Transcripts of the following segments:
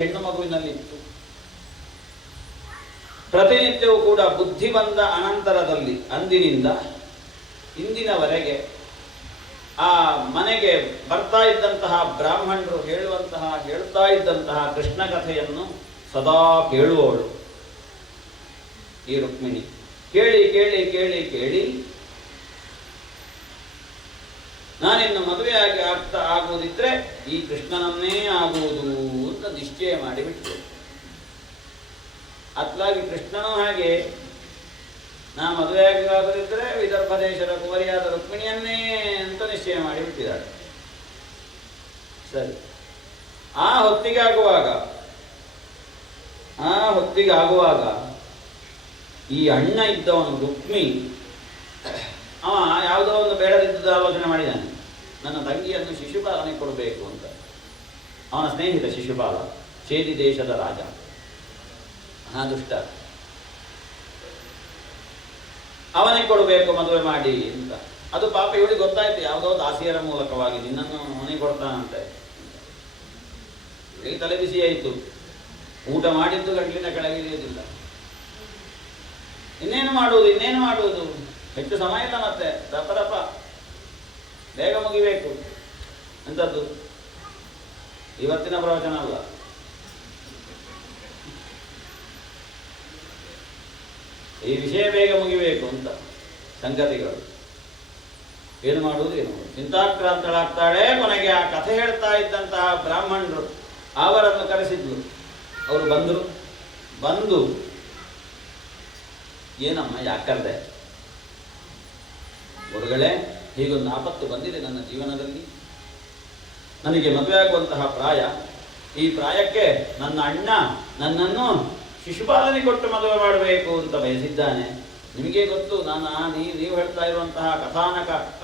ಹೆಣ್ಣು ಮಗುವಿನಲ್ಲಿತ್ತು. ಪ್ರತಿನಿತ್ಯವೂ ಕೂಡ ಬುದ್ಧಿ ಬಂದ ಅನಂತರದಲ್ಲಿ ಅಂದಿನಿಂದ ಇಂದಿನವರೆಗೆ ಆ ಮನೆಗೆ ಬರ್ತಾ ಇದ್ದಂತಹ ಬ್ರಾಹ್ಮಣರು ಹೇಳ್ತಾ ಇದ್ದಂತಹ ಕೃಷ್ಣ ಕಥೆಯನ್ನು ಸದಾ ಕೇಳುವವಳು ಈ ರುಕ್ಮಿಣಿ. ಕೇಳಿ ಕೇಳಿ ಕೇಳಿ ಕೇಳಿ ನಾನಿನ್ನು ಮದುವೆಯಾಗಿ ಆಗುವುದಿದ್ರೆ ಈ ಕೃಷ್ಣನನ್ನೇ ಆಗುವುದು ಅಂತ ನಿಶ್ಚಯ ಮಾಡಿಬಿಟ್ಟು, ಅತ್ಲಾಗಿ ಕೃಷ್ಣನೂ ಹಾಗೆ ನಾ ಮದುವೆಯಾಗಿ ಆಗುದಿದ್ರೆ ವಿದರ್ಭ ದೇಶದ ಕುವರಿಯಾದ ರುಕ್ಮಿಣಿಯನ್ನೇ ಅಂತ ನಿಶ್ಚಯ ಮಾಡಿಬಿಟ್ಟಿದ್ದಾಳೆ. ಸರಿ, ಆ ಹೊತ್ತಿಗಾಗುವಾಗ ಈ ಅಣ್ಣ ಇದ್ದವನು ರುಕ್ಮಿ ಅವ ಯಾವುದೋ ಒಂದು ಬೇಡದಿದ್ದ ಆಲೋಚನೆ ಮಾಡಿದ್ದಾನೆ. ನನ್ನ ತಂಗಿಯನ್ನು ಶಿಶುಪಾಲನೆ ಕೊಡಬೇಕು ಅಂತ. ಅವನ ಸ್ನೇಹಿತ ಶಿಶುಪಾಲ, ಚೇದಿ ದೇಶದ ರಾಜ, ದುಷ್ಟ, ಅವನಿಗೆ ಕೊಡಬೇಕು ಮದುವೆ ಮಾಡಿ ಅಂತ. ಅದು ಪಾಪ ಇವಳಿಗೆ ಗೊತ್ತಾಯ್ತು, ಯಾವುದೋ ದಾಸಿಯರ ಮೂಲಕವಾಗಿ ನಿನ್ನನ್ನು ಅವನಿಗೆ ಕೊಡ್ತಾನಂತೆ. ಇವಳಿಗೆ ತಲೆ ಬಿಸಿ ಆಯಿತು. ಊಟ ಮಾಡಿದ್ದು ಗಂಟಲಿನ ಕೆಳಗಿಳಿಯುವುದಿಲ್ಲ. ಇನ್ನೇನು ಮಾಡುವುದು, ಹೆಚ್ಚು ಸಮಯ ಇಲ್ಲ, ಮತ್ತೆ ದಪ್ಪ ಬೇಗ ಮುಗಿಬೇಕು ಎಂಥದ್ದು. ಇವತ್ತಿನ ಪ್ರವಚನ ಅಲ್ಲ. ಈ ವಿಷಯ ಬೇಗ ಮುಗಿಬೇಕು ಅಂತ ಸಂಗತಿಗಳು. ಏನು ಮಾಡುವುದು ಚಿಂತಾಕ್ರಾಂತಳಾಗ್ತಾಳೆ. ಕೊನೆಗೆ ಆ ಕಥೆ ಹೇಳ್ತಾ ಇದ್ದಂತಹ ಬ್ರಾಹ್ಮಣರು ಅವರನ್ನು ಕರೆಸಿದ್ರು. ಅವರು ಬಂದು ಏನಮ್ಮ ಯಾಕೆ ಕರೆದೆ? ಗುರುಗಳೇ, ಹೀಗೊಂದು ಆಪತ್ತು ಬಂದಿದೆ ನನ್ನ ಜೀವನದಲ್ಲಿ. ನನಗೆ ಮದುವೆ ಆಗುವಂತಹ ಪ್ರಾಯ. ಈ ಪ್ರಾಯಕ್ಕೆ ನನ್ನ ಅಣ್ಣ ನನ್ನನ್ನು ಶಿಶುಪಾಲನೆ ಕೊಟ್ಟು ಮದುವೆ ಮಾಡಬೇಕು ಅಂತ ಬಯಸಿದ್ದಾನೆ. ನಿಮಗೆ ಗೊತ್ತು, ನೀವು ಹೇಳ್ತಾ ಇರುವಂತಹ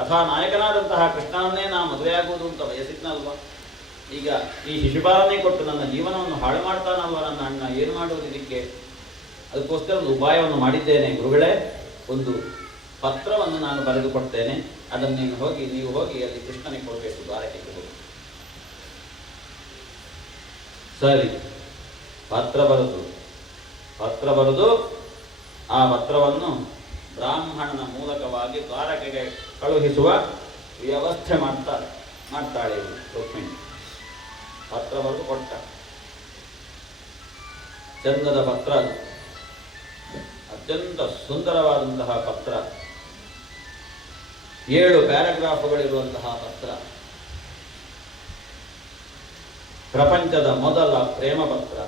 ಕಥಾನಾಯಕನಾದಂತಹ ಕೃಷ್ಣನನ್ನೇ ನಾ ಮದುವೆಯಾಗುವುದು ಅಂತ ಬಯಸಿದ್ನಲ್ವ. ಈಗ ಈ ಶಿಶುಪಾಲನೆ ಕೊಟ್ಟು ನನ್ನ ಜೀವನವನ್ನು ಹಾಳು ಮಾಡ್ತಾನಲ್ವ ನನ್ನ ಅಣ್ಣ. ಏನು ಮಾಡುವುದು ಇದಕ್ಕೆ? ಅದಕ್ಕೋಸ್ಕರ ಒಂದು ಉಪಾಯವನ್ನು ಮಾಡಿದ್ದೇನೆ ಗುರುಗಳೇ. ಒಂದು ಪತ್ರವನ್ನು ನಾನು ಬರೆದುಕೊಡ್ತೇನೆ. ಅದನ್ನು ನೀವು ಹೋಗಿ ಅಲ್ಲಿ ಕೃಷ್ಣನಿಗೆ ಕೊಡಬೇಕು, ದ್ವಾರಕೆಗೆ ಹೋಗಿ. ಸರಿ, ಪತ್ರ ಬರೆದು ಆ ಪತ್ರವನ್ನು ಬ್ರಾಹ್ಮಣನ ಮೂಲಕವಾಗಿ ದ್ವಾರಕೆಗೆ ಕಳುಹಿಸುವ ವ್ಯವಸ್ಥೆ ಮಾಡ್ತಾಳೆ ರುಕ್ಮಿಣಿ. ಪತ್ರ ಬರೆದು ಕೊಟ್ಟ. ಚಂದದ ಪತ್ರ, ಅದು ಅತ್ಯಂತ ಸುಂದರವಾದಂತಹ ಪತ್ರ. 7 ಪ್ಯಾರಾಗ್ರಾಫ್ಗಳಿರುವಂತಹ ಪತ್ರ. ಪ್ರಪಂಚದ ಮೊದಲ ಪ್ರೇಮ ಪತ್ರ.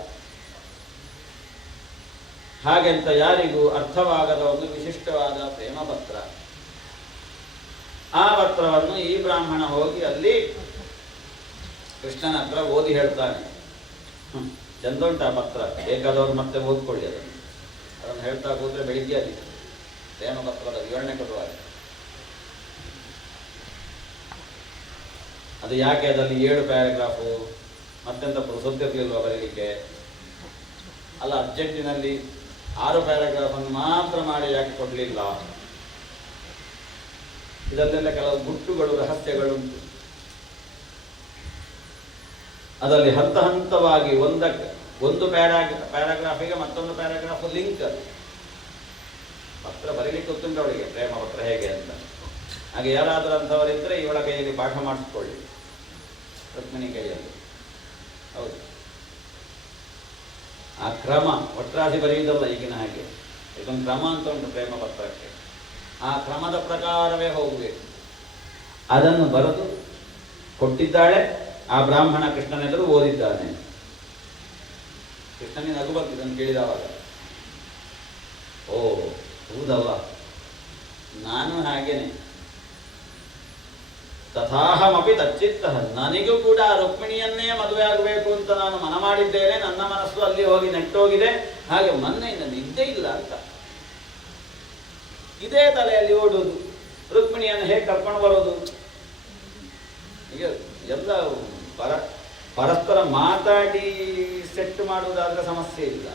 ಹಾಗೆಂತ ಯಾರಿಗೂ ಅರ್ಥವಾಗದ ಒಂದು ವಿಶಿಷ್ಟವಾದ ಪ್ರೇಮ ಪತ್ರ. ಆ ಪತ್ರವನ್ನು ಈ ಬ್ರಾಹ್ಮಣ ಹೋಗಿ ಅಲ್ಲಿ ಕೃಷ್ಣನ ಹತ್ರ ಓದಿ ಹೇಳ್ತಾನೆ. ಚಂದುಂಟ ಪತ್ರ, ಬೇಕಾದವರು ಮತ್ತೆ ಓದ್ಕೊಳ್ಳಿ. ಅದನ್ನು ಹೇಳ್ತಾ ಕೂತ್ರೆ ಬೆಳಿಗ್ಗೆ ಆಗಿದೆ ಪ್ರೇಮ ಪತ್ರದ ವಿವರಣೆ ಕೊಡುವಾಗ. ಅದು ಯಾಕೆ ಅದರಲ್ಲಿ 7 ಪ್ಯಾರಾಗ್ರಾಫು? ಮತ್ತೆಂತ ಸುದ್ದಿರ್ಲಿಲ್ವ ಬರೀಲಿಕ್ಕೆ? ಅಲ್ಲ, ಅರ್ಜೆಂಟಿನಲ್ಲಿ 6 ಪ್ಯಾರಾಗ್ರಾಫನ್ನು ಮಾತ್ರ ಮಾಡಿ ಯಾಕೆ ಕೊಡಲಿಲ್ಲ? ಇದರಲ್ಲೆಲ್ಲ ಕೆಲವು ಗುಟ್ಟುಗಳು, ರಹಸ್ಯಗಳುಂಟು. ಅದರಲ್ಲಿ ಹಂತವಾಗಿ ಒಂದು ಪ್ಯಾರಾಗ್ರಾಫಿಗೆ ಮತ್ತೊಂದು ಪ್ಯಾರಾಗ್ರಾಫ್ ಲಿಂಕ್. ಪತ್ರ ಬರೀಲಿಕ್ಕೆ ಗೊತ್ತುಂಟು ಅವಳಿಗೆ, ಪ್ರೇಮ ಪತ್ರ ಹೇಗೆ ಅಂತ. ಹಾಗೆ ಯಾರಾದರೂ ಅಂಥವರಿದ್ದರೆ ಇವಳ ಕೈಯಲ್ಲಿ ಪಾಠ ಮಾಡಿಸ್ಕೊಳ್ಳಿ, ರುಕ್ಮಿಣಿ ಕೈಯಲ್ಲಿ. ಹೌದು, ಆ ಕ್ರಮ ಒಟ್ರಾಸಿ ಬರೆಯುವುದಲ್ಲ ಈಗಿನ ಹಾಗೆ. ಇದೊಂದು ಕ್ರಮ ಅಂತ ಉಂಟು ಪ್ರೇಮ ಪತ್ರಕ್ಕೆ. ಆ ಕ್ರಮದ ಪ್ರಕಾರವೇ ಹೋಗಬೇಕು. ಅದನ್ನು ಬರೆದು ಕೊಟ್ಟಿದ್ದಾಳೆ. ಆ ಬ್ರಾಹ್ಮಣ ಕೃಷ್ಣನೆದುರು ಓದಿದ್ದಾನೆ. ಕೃಷ್ಣನಿಗೆ ನಗು ಬರ್ತಿದ್ದನ್ನು ಕೇಳಿದವಾಗ, ಓ ಹೌದಲ್ಲ, ನಾನು ಹಾಗೇನೆ. ತಥಾಹಮಪಿ ತಚ್ಚಿತ್ತ, ನನಗೂ ಕೂಡ ರುಕ್ಮಿಣಿಯನ್ನೇ ಮದುವೆ ಆಗಬೇಕು ಅಂತ ನಾನು ಮನ ಮಾಡಿದ್ದೇನೆ. ನನ್ನ ಮನಸ್ಸು ಅಲ್ಲಿ ಹೋಗಿ ನೆಟ್ಟೋಗಿದೆ. ಹಾಗೆ ಮೊನ್ನೆಯಿಂದ ನಿದ್ದೆ ಇಲ್ಲ ಅಂತ ಇದೇ ತಲೆಯಲ್ಲಿ ಓಡುವುದು. ರುಕ್ಮಿಣಿಯನ್ನು ಹೇಗೆ ಕರ್ಕೊಂಡು ಬರೋದು? ಈಗ ಎಲ್ಲ ಪರಸ್ಪರ ಮಾತಾಡಿ ಸೆಟ್ ಮಾಡುವುದಾದ್ರೆ ಸಮಸ್ಯೆ ಇಲ್ಲ.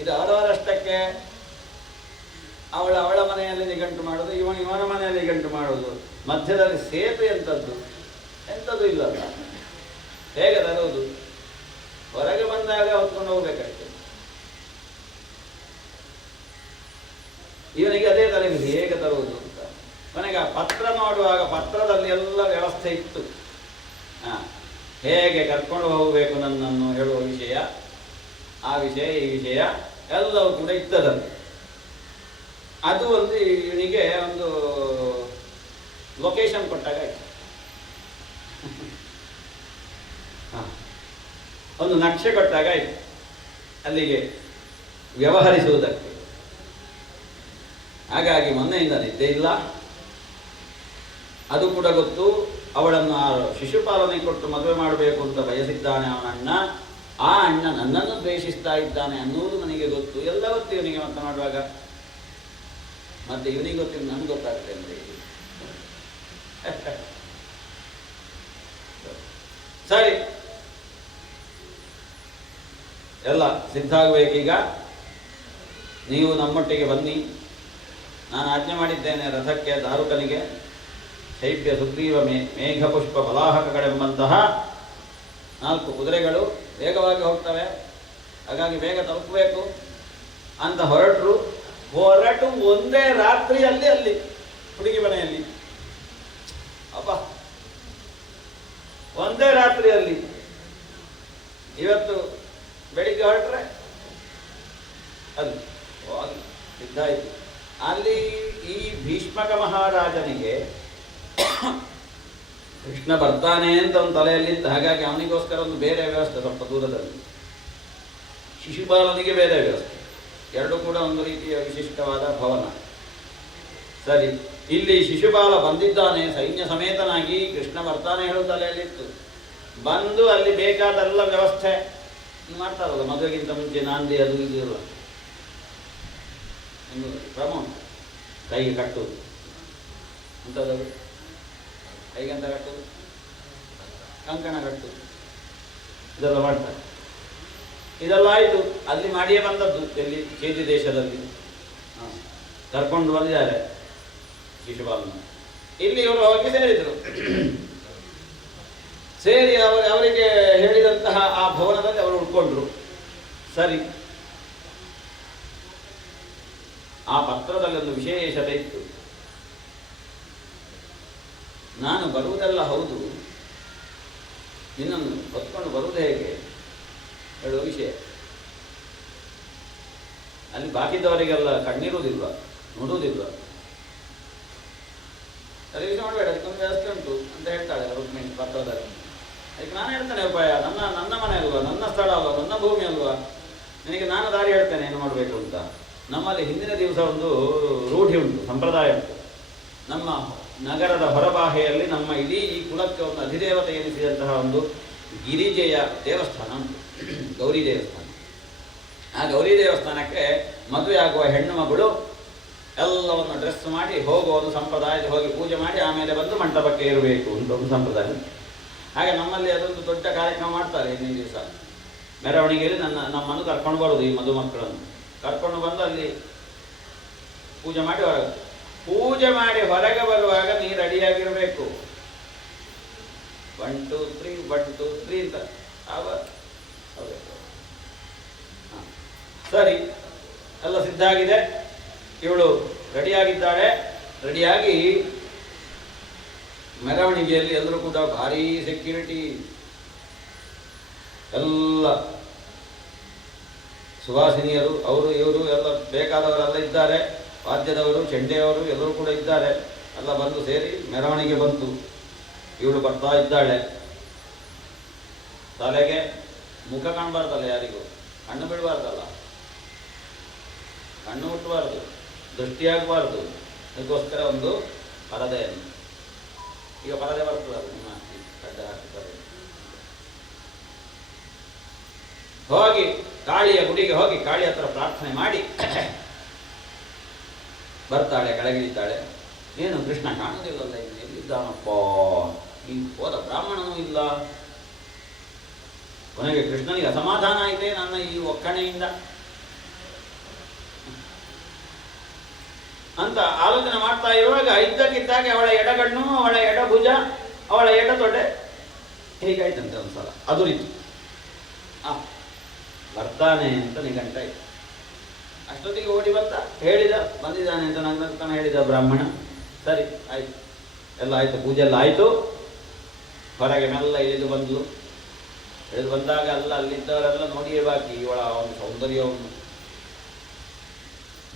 ಇದು ಅವರವರಷ್ಟಕ್ಕೆ ಅವಳ ಮನೆಯಲ್ಲಿ ನಿಘಂಟು ಮಾಡೋದು, ಇವನ ಮನೆಯಲ್ಲಿ ನಿಘಂಟು ಮಾಡೋದು, ಮಧ್ಯದಲ್ಲಿ ಸೇತುವೆ ಎಂಥದ್ದು ಇಲ್ಲ. ಹೇಗೆ ತರುವುದು? ಕರ್ಕೊಂಡು ಹೋಗ್ಬೇಕಷ್ಟೆ. ಇವನಿಗೆ ಅದೇ ತಲೆಬಿಸಿ, ಹೇಗೆ ತರುವುದು ಅಂತ. ಕೊನೆಗೆ ಆ ಪತ್ರ ನೋಡುವಾಗ ಪತ್ರದಲ್ಲಿ ಎಲ್ಲ ವ್ಯವಸ್ಥೆ ಇತ್ತು. ಹೇಗೆ ಕರ್ಕೊಂಡು ಹೋಗಬೇಕು ನನ್ನನ್ನು ಹೇಳುವ ವಿಷಯ, ಆ ವಿಷಯ ಈ ವಿಷಯ ಎಲ್ಲವೂ ಕೂಡ ಇತ್ತದಲ್ಲಿ. ಅದು ಒಂದು ಇವನಿಗೆ ಒಂದು ಲೊಕೇಶನ್ ಕೊಟ್ಟಾಗ ಆಯ್ತು, ಒಂದು ನಕ್ಷೆ ಕೊಟ್ಟಾಗ ಆಯ್ತು ಅಲ್ಲಿಗೆ ವ್ಯವಹರಿಸುವುದಕ್ಕೆ. ಹಾಗಾಗಿ ಮೊನ್ನೆಯಿಂದ ನಿದ್ದೆ ಇಲ್ಲ, ಅದು ಕೂಡ ಗೊತ್ತು. ಅವಳನ್ನು ಶಿಶುಪಾಲನೆ ಕೊಟ್ಟು ಮದುವೆ ಮಾಡಬೇಕು ಅಂತ ಬಯಸಿದ್ದಾನೆ ಅವನ ಅಣ್ಣ. ಆ ಅಣ್ಣ ನನ್ನನ್ನು ದ್ವೇಷಿಸ್ತಾ ಇದ್ದಾನೆ ಅನ್ನುವುದು ನನಗೆ ಗೊತ್ತು. ಎಲ್ಲ ಗೊತ್ತು ಇವನಿಗೆ ಮಾತನಾಡುವಾಗ. ಮತ್ತೆ ಇವನಿಗೆ ಗೊತ್ತಿಲ್ಲ, ನನ್ಗೆ ಗೊತ್ತಾಗುತ್ತೆ ಅಂದ್ರೆ ಸರಿ, ಎಲ್ಲ ಸಿದ್ಧ ಆಗಬೇಕೀಗ. ನೀವು ನಮ್ಮೊಟ್ಟಿಗೆ ಬನ್ನಿ. ನಾನು ಆಜ್ಞೆ ಮಾಡಿದ್ದೇನೆ ರಥಕ್ಕೆ, ದಾರುಕನಿಗೆ ಶೈಬ್ಯ ಸುಗ್ರೀವ ಮೇಘಪುಷ್ಪ ಬಲಾಹಕಗಳೆಂಬಂತಹ 4 ಕುದುರೆಗಳು ವೇಗವಾಗಿ ಹೋಗ್ತವೆ, ಹಾಗಾಗಿ ಬೇಗ ತಲುಪಬೇಕು ಅಂತ ಹೊರಟು ಒಂದೇ ರಾತ್ರಿಯಲ್ಲಿ ಅಲ್ಲಿ ಹುಡುಗಿ ಮನೆಯಲ್ಲಿ. ಅಪ್ಪ, ಒಂದೇ ರಾತ್ರಿಯಲ್ಲಿ. ಇವತ್ತು ಬೆಳಿಗ್ಗೆ ಹೊರಟ್ರೆ ಅಲ್ಲಿ ಸಿದ್ಧ ಆಯಿತು. ಅಲ್ಲಿ ಈ ಭೀಷ್ಮಕ ಮಹಾರಾಜನಿಗೆ ಕೃಷ್ಣ ಬರ್ತಾನೆ ಅಂತ ಒಂದು ತಲೆಯಲ್ಲಿತ್ತು. ಹಾಗಾಗಿ ಅವನಿಗೋಸ್ಕರ ಒಂದು ಬೇರೆ ವ್ಯವಸ್ಥೆ, ಸ್ವಲ್ಪ ದೂರದಲ್ಲಿ. ಶಿಶುಪಾಲನಿಗೆ ಬೇರೆ ವ್ಯವಸ್ಥೆ, ಎರಡೂ ಕೂಡ ಒಂದು ರೀತಿಯ ವಿಶಿಷ್ಟವಾದ ಭವನ. ಸರಿ, ಇಲ್ಲಿ ಶಿಶುಪಾಲ ಬಂದಿದ್ದಾನೆ ಸೈನ್ಯ ಸಮೇತನಾಗಿ, ಕೃಷ್ಣ ಬರ್ತಾನೆ ಹೇಳುವ ತಲೆಯಲ್ಲಿತ್ತು. ಬಂದು ಅಲ್ಲಿ ಬೇಕಾದೆಲ್ಲ ವ್ಯವಸ್ಥೆ ಮಾಡ್ತಾರಲ್ಲ, ಮದುವೆಗಿಂತ ಮುಂಚೆ ನಾಂದಿ ಅದು ಇದು ಇಲ್ಲ, ಒಂದು ಕ್ರಮ ಉಂಟು. ಕೈಗೆ ಕಟ್ಟುವುದು ಅಂಥದ್ದು, ಕೈಗೆ ಅಂತ ಕಟ್ಟುವುದು, ಕಂಕಣ ಕಟ್ಟುವುದು, ಇದೆಲ್ಲ ಮಾಡ್ತಾರೆ. ಇದೆಲ್ಲ ಆಯಿತು, ಅಲ್ಲಿ ಮಾಡಿಯೇ ಬಂದದ್ದು. ಎಲ್ಲಿ ಚೇತಿ ದೇಶದಲ್ಲಿ ಕರ್ಕೊಂಡು ಬಂದಿದ್ದಾರೆ ಶಿಶುಪಾಲನ. ಇಲ್ಲಿ ಇವರು ಹೋಗಿ ಸೇರಿದರು. ಸೇರಿ ಅವರಿಗೆ ಹೇಳಿದಂತಹ ಆ ಭವನದಲ್ಲಿ ಅವರು ಉಳ್ಕೊಂಡ್ರು. ಸರಿ, ಆ ಪತ್ರದಲ್ಲಿ ಒಂದು ವಿಶೇಷತೆ ಇತ್ತು. ನಾನು ಬರುವುದೆಲ್ಲ ಹೌದು, ನಿನ್ನನ್ನು ಹೊತ್ಕೊಂಡು ಬರುವುದು ಹೇಗೆ ಹೇಳುವ ವಿಷಯ. ಅಲ್ಲಿ ಬಾಕಿದವರಿಗೆಲ್ಲ ಕಣ್ಣಿರುವುದಿಲ್ಲ, ನೋಡುವುದಿಲ್ಲ. ಸರಿ, ವಿಷಯ ಮಾಡಬೇಡ, ಅದಕ್ಕೊಂದು ವ್ಯವಸ್ಥೆ ಉಂಟು ಅಂತ ಹೇಳ್ತಾಳೆ ರುಕ್ಮಿಣಿ ಪತ್ರದಲ್ಲಿ. ಅದಕ್ಕೆ ನಾನು ಹೇಳ್ತೇನೆ, ಉಪಾಯ ನನ್ನ ಮನೆ ಅಲ್ವಾ, ನನ್ನ ಸ್ಥಳ ಅಲ್ವಾ, ನನ್ನ ಭೂಮಿ ಅಲ್ವಾ, ನಿನಗೆ ನಾನು ದಾರಿ ಹೇಳ್ತೇನೆ ಏನು ಮಾಡಬೇಕು ಅಂತ. ನಮ್ಮಲ್ಲಿ ಹಿಂದಿನ ದಿವಸ ಒಂದು ರೂಢಿ ಉಂಟು, ಸಂಪ್ರದಾಯ ಉಂಟು. ನಮ್ಮ ನಗರದ ಹೊರಬಾಹೆಯಲ್ಲಿ ನಮ್ಮ ಇಡೀ ಈ ಕುಲಕ್ಕೆ ಒಂದು ಅಧಿದೇವತೆ ಎನಿಸಿದಂತಹ ಒಂದು ಗಿರಿಜೆಯ ದೇವಸ್ಥಾನ ಉಂಟು, ಗೌರಿ ದೇವಸ್ಥಾನ. ಆ ಗೌರಿ ದೇವಸ್ಥಾನಕ್ಕೆ ಮದುವೆ ಆಗುವ ಹೆಣ್ಣು ಮಗಳು ಎಲ್ಲವನ್ನು ಡ್ರೆಸ್ ಮಾಡಿ ಹೋಗುವ ಒಂದು ಸಂಪ್ರದಾಯ. ಹೋಗಿ ಪೂಜೆ ಮಾಡಿ ಆಮೇಲೆ ಬಂದು ಮಂಟಪಕ್ಕೆ ಇರಬೇಕು ಅಂತ ಒಂದು ಸಂಪ್ರದಾಯ. ಹಾಗೆ ನಮ್ಮಲ್ಲಿ ಅದೊಂದು ದೊಡ್ಡ ಕಾರ್ಯಕ್ರಮ ಮಾಡ್ತಾರೆ. ಹಿಂದಿನ ದಿವಸ ಮೆರವಣಿಗೆಯಲ್ಲಿ ನಮ್ಮನ್ನು ಕರ್ಕೊಂಡು ಬರುವುದು, ಈ ಮದುಮಕ್ಕಳನ್ನು ಕರ್ಕೊಂಡು ಬಂದು ಅಲ್ಲಿ ಪೂಜೆ ಮಾಡಿ ಹೊರಗೆ. ಪೂಜೆ ಮಾಡಿ ಹೊರಗೆ ಬರುವಾಗ ನೀ ರೆಡಿಯಾಗಿರಬೇಕು. 1 2 3 1 2 3 ಅಂತ ಸರಿ, ಎಲ್ಲ ಸಿದ್ಧ ಆಗಿದೆ. ಇವಳು ರೆಡಿಯಾಗಿದ್ದಾಳೆ. ರೆಡಿಯಾಗಿ ಮೆರವಣಿಗೆಯಲ್ಲಿ ಎಲ್ಲರೂ ಕೂಡ ಭಾರೀ ಸೆಕ್ಯೂರಿಟಿ, ಎಲ್ಲ ಸುವಾಸಿನಿಯರು, ಅವರು ಇವರು ಎಲ್ಲ ಬೇಕಾದವರೆಲ್ಲ ಇದ್ದಾರೆ. ವಾದ್ಯದವರು, ಚೆಂಡೆಯವರು ಎಲ್ಲರೂ ಕೂಡ ಇದ್ದಾರೆ. ಎಲ್ಲ ಬಂದು ಸೇರಿ ಮೆರವಣಿಗೆ ಬಂತು. ಇವಳು ಬರ್ತಾ ಇದ್ದಾಳೆ. ತಲೆಗೆ ಮುಖ ಕಾಣಬಾರ್ದಲ್ಲ, ಯಾರಿಗೂ ಕಣ್ಣು ಬಿಡಬಾರ್ದಲ್ಲ, ಕಣ್ಣು ಮುಟ್ಟಬಾರ್ದು, ದೃಷ್ಟಿಯಾಗಬಾರ್ದು. ಅದಕ್ಕೋಸ್ಕರ ಒಂದು ಪರದೆಯನ್ನು, ಈಗ ಪರದೆ ಬರ್ತದೆ, ನಿಮ್ಮ ಕಡ್ಡ ಹಾಕ್ತಾರೆ. ಹೋಗಿ ಕಾಳಿಯ ಗುಡಿಗೆ ಹೋಗಿ ಕಾಳಿ ಹತ್ರ ಪ್ರಾರ್ಥನೆ ಮಾಡಿ ಬರ್ತಾಳೆ, ಕೆಳಗಿಳಿತಾಳೆ. ಏನು ಕೃಷ್ಣ ಕಾಣುವುದಿಲ್ಲಲ್ಲ, ಇನ್ನು ಎಲ್ಲಿದ್ದಾನಪ್ಪ, ಈ ಹೋದ ಬ್ರಾಹ್ಮಣನೂ ಇಲ್ಲ. ಕೊನೆಗೆ ಕೃಷ್ಣನಿಗೆ ಅಸಮಾಧಾನ ಆಯಿತೆ ನನ್ನ ಈ ಒಕ್ಕಣೆಯಿಂದ ಅಂತ ಆಲೋಚನೆ ಮಾಡ್ತಾ ಇರುವಾಗ ಇದ್ದಕ್ಕಿದ್ದಾಗೆ ಅವಳ ಎಡಗಣ್ಣು, ಅವಳ ಎಡಭುಜ, ಅವಳ ಎಡತೊಡೆ ಹೀಗಾಯ್ತಂತೆ ಒಂದ್ಸಲ. ಅದು ರೀತಿ ಬರ್ತಾನೆ ಅಂತ ನಿಘಂಟಾಯ್ತು. ಅಷ್ಟೊತ್ತಿಗೆ ಓಡಿ ಬಂದ, ಹೇಳಿದ ಬಂದಿದ್ದಾನೆ ಅಂತ ನಗ್ನಗ್ತಾನೆ ಹೇಳಿದ ಬ್ರಾಹ್ಮಣ. ಸರಿ ಆಯ್ತು, ಎಲ್ಲ ಆಯ್ತು, ಪೂಜೆ ಎಲ್ಲ ಆಯಿತು. ಹೊರಗೆ ಮೆಲ್ಲ ಇಳಿದು ಬಂದ್ಲು. ಇಳಿದು ಬಂದಾಗ ಅಲ್ಲಿದ್ದವರೆಲ್ಲ ನೋಡಿಯೇ ಬಾಕಿ ಇವಳ ಅವನ ಸೌಂದರ್ಯವನ್ನು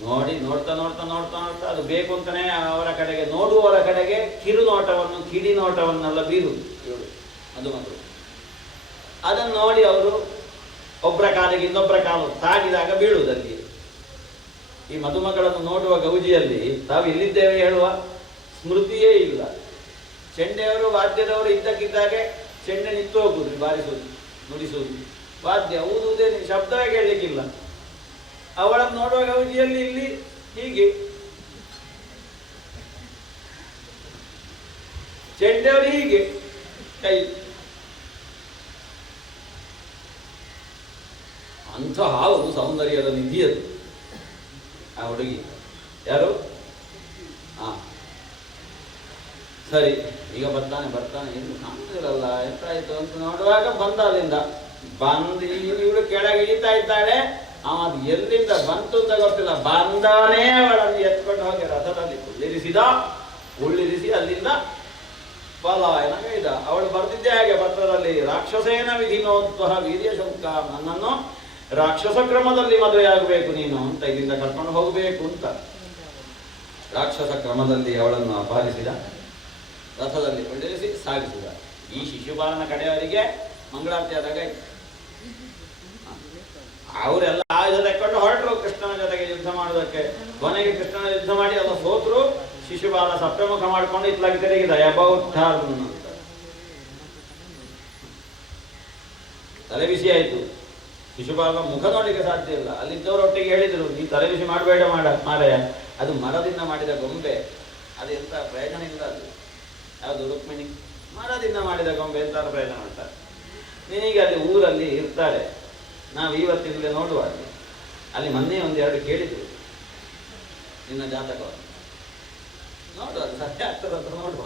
ನೋಡಿ ನೋಡ್ತಾ ನೋಡ್ತಾ ನೋಡ್ತಾ ನೋಡ್ತಾ ಅದು ಬೇಕು ಅಂತಾನೆ ಅವರ ಕಡೆಗೆ, ನೋಡುವವರ ಕಡೆಗೆ ಕಿರು ನೋಟವನ್ನು, ಕಿಡಿ ನೋಟವನ್ನೆಲ್ಲ ಬೀರುದು ಇವಳು ಮಧುಮಗಳು. ಅದನ್ನು ನೋಡಿ ಅವರು ಒಬ್ಬರ ಕಾಲಿಗೆ ಇನ್ನೊಬ್ಬರ ಕಾಲು ತಾಗಿದಾಗ ಬೀಳುವುದಲ್ಲಿ. ಈ ಮಧುಮಗಳನ್ನು ನೋಡುವ ಗೌಜಿಯಲ್ಲಿ ತಾವು ಇಲ್ಲಿದ್ದೇವೆ ಹೇಳುವ ಸ್ಮೃತಿಯೇ ಇಲ್ಲ. ಚೆಂಡೆಯವರು ವಾದ್ಯದವರು ಇದ್ದಕ್ಕಿದ್ದಾಗೆ ಚೆಂಡೆ ನಿಂತು ಹೋಗುದು, ಬಾರಿಸುವುದು, ನುಡಿಸುವುದು, ವಾದ್ಯ ಊದುವುದೇ ಶಬ್ದವೇ ಕೇಳಲಿಕ್ಕಿಲ್ಲ. ಅವಳನ್ನು ನೋಡುವ ಗೌಜಿಯಲ್ಲಿ ಇಲ್ಲಿ ಹೀಗೆ ಚೆಂಡೆಯವರು ಹೀಗೆ ಕೈ. ಅಂತಹ ಒಂದು ಸೌಂದರ್ಯದ ನಿಧಿಯದು ಆ ಹುಡುಗಿ. ಯಾರು? ಸರಿ, ಈಗ ಬರ್ತಾನೆ ಇನ್ನು ಕಾಣುದಿರಲ್ಲ, ಎಂತಾಯ್ತು ಅಂತ ನೋಡುವಾಗ ಬಂದ. ಅಲ್ಲಿಂದ ಬಂದು ಇವಳು ಕೆಳಗೆ ಇಳಿತಾ ಇದ್ದಾಳೆ. ಅದು ಎಲ್ಲಿಂದ ಬಂತು ಅಂತ ಗೊತ್ತಿಲ್ಲ, ಬಂದಾನೇ ಅವಳನ್ನು ಎತ್ಕೊಂಡು ಹೋಗಿ ರಥದಲ್ಲಿ ಉಳ್ಳಿರಿಸಿ ಅಲ್ಲಿಂದ ಪಲಾಯನಗೈದ. ಅವಳು ಬರ್ತಿದ್ದೆ ಹಾಗೆ ಪತ್ರದಲ್ಲಿ, ರಾಕ್ಷಸೇನ ವಿಧಿನೋತ್ವಹ ವೀರ್ಯ ಶಂಕ, ನನ್ನನ್ನು ರಾಕ್ಷಸ ಕ್ರಮದಲ್ಲಿ ಮದುವೆಯಾಗಬೇಕು ನೀನು ಅಂತ, ಇಲ್ಲಿಂದ ಕರ್ಕೊಂಡು ಹೋಗಬೇಕು ಅಂತ ರಾಕ್ಷಸ ಕ್ರಮದಲ್ಲಿ ಅವಳನ್ನು ಅಪಹರಿಸಿದ, ರಥದಲ್ಲಿ ಕೊಂಡಿರಿಸಿ ಸಾಗಿಸಿದ. ಈ ಶಿಶುಪಾಲನ ಕಡೆಯವರಿಗೆ ಮಂಗಳಾರತಿ ಆದಾಗ ಅವರೆಲ್ಲ ಆಯುಧ ತೆಕ್ಕೊಂಡು ಹೊರಟರು ಕೃಷ್ಣನ ಜೊತೆಗೆ ಯುದ್ಧ ಮಾಡೋದಕ್ಕೆ. ಕೊನೆಗೆ ಕೃಷ್ಣನ ಯುದ್ಧ ಮಾಡಿ ಎಲ್ಲ ಸೋತರು. ಶಿಶುಪಾಲ ಸಪ್ರಮುಖ ಮಾಡ್ಕೊಂಡು ಇತ್ಲಾಗಿ ತಿರುಗಿದ ಅಂತ ತಲೆ ಬಿಸಿ ಆಯ್ತು. ಶಿಶುಪಾಲನ ಮುಖ ನೋಡ್ಲಿಕ್ಕೆ ಸಾಧ್ಯ ಇಲ್ಲ. ಅಲ್ಲಿದ್ದವರೊಟ್ಟಿಗೆ ಹೇಳಿದ್ರು, ನೀ ತಲೆ ಬಿಸಿ ಮಾಡಬೇಡ ಮಾರಾಯ, ಅದು ಮರದಿಂದ ಮಾಡಿದ ಗೊಂಬೆ, ಅದೆಂತ ಪ್ರಯೋಜನ ಇಲ್ಲ. ಅದು ಯಾವುದು ರುಕ್ಮಿಣಿ ಮರದಿಂದ ಮಾಡಿದ ಗೊಂಬೆ ಎಂತ ಪ್ರಯೋಜನ ಮಾಡ್ತಾರೆ. ನಿನಗೆ ಅಲ್ಲಿ ಊರಲ್ಲಿ ಇರ್ತಾರೆ, ನಾವು ಇವತ್ತಿಂದಲೇ ನೋಡುವ. ಅಲ್ಲಿ ಮೊನ್ನೆ ಒಂದೆರಡು ಕೇಳಿದ್ರು ನಿನ್ನ ಜಾತಕವನ್ನು ನೋಡು, ಅದು ಸತ್ಯ ಆಗ್ತದಂತ ನೋಡುವ.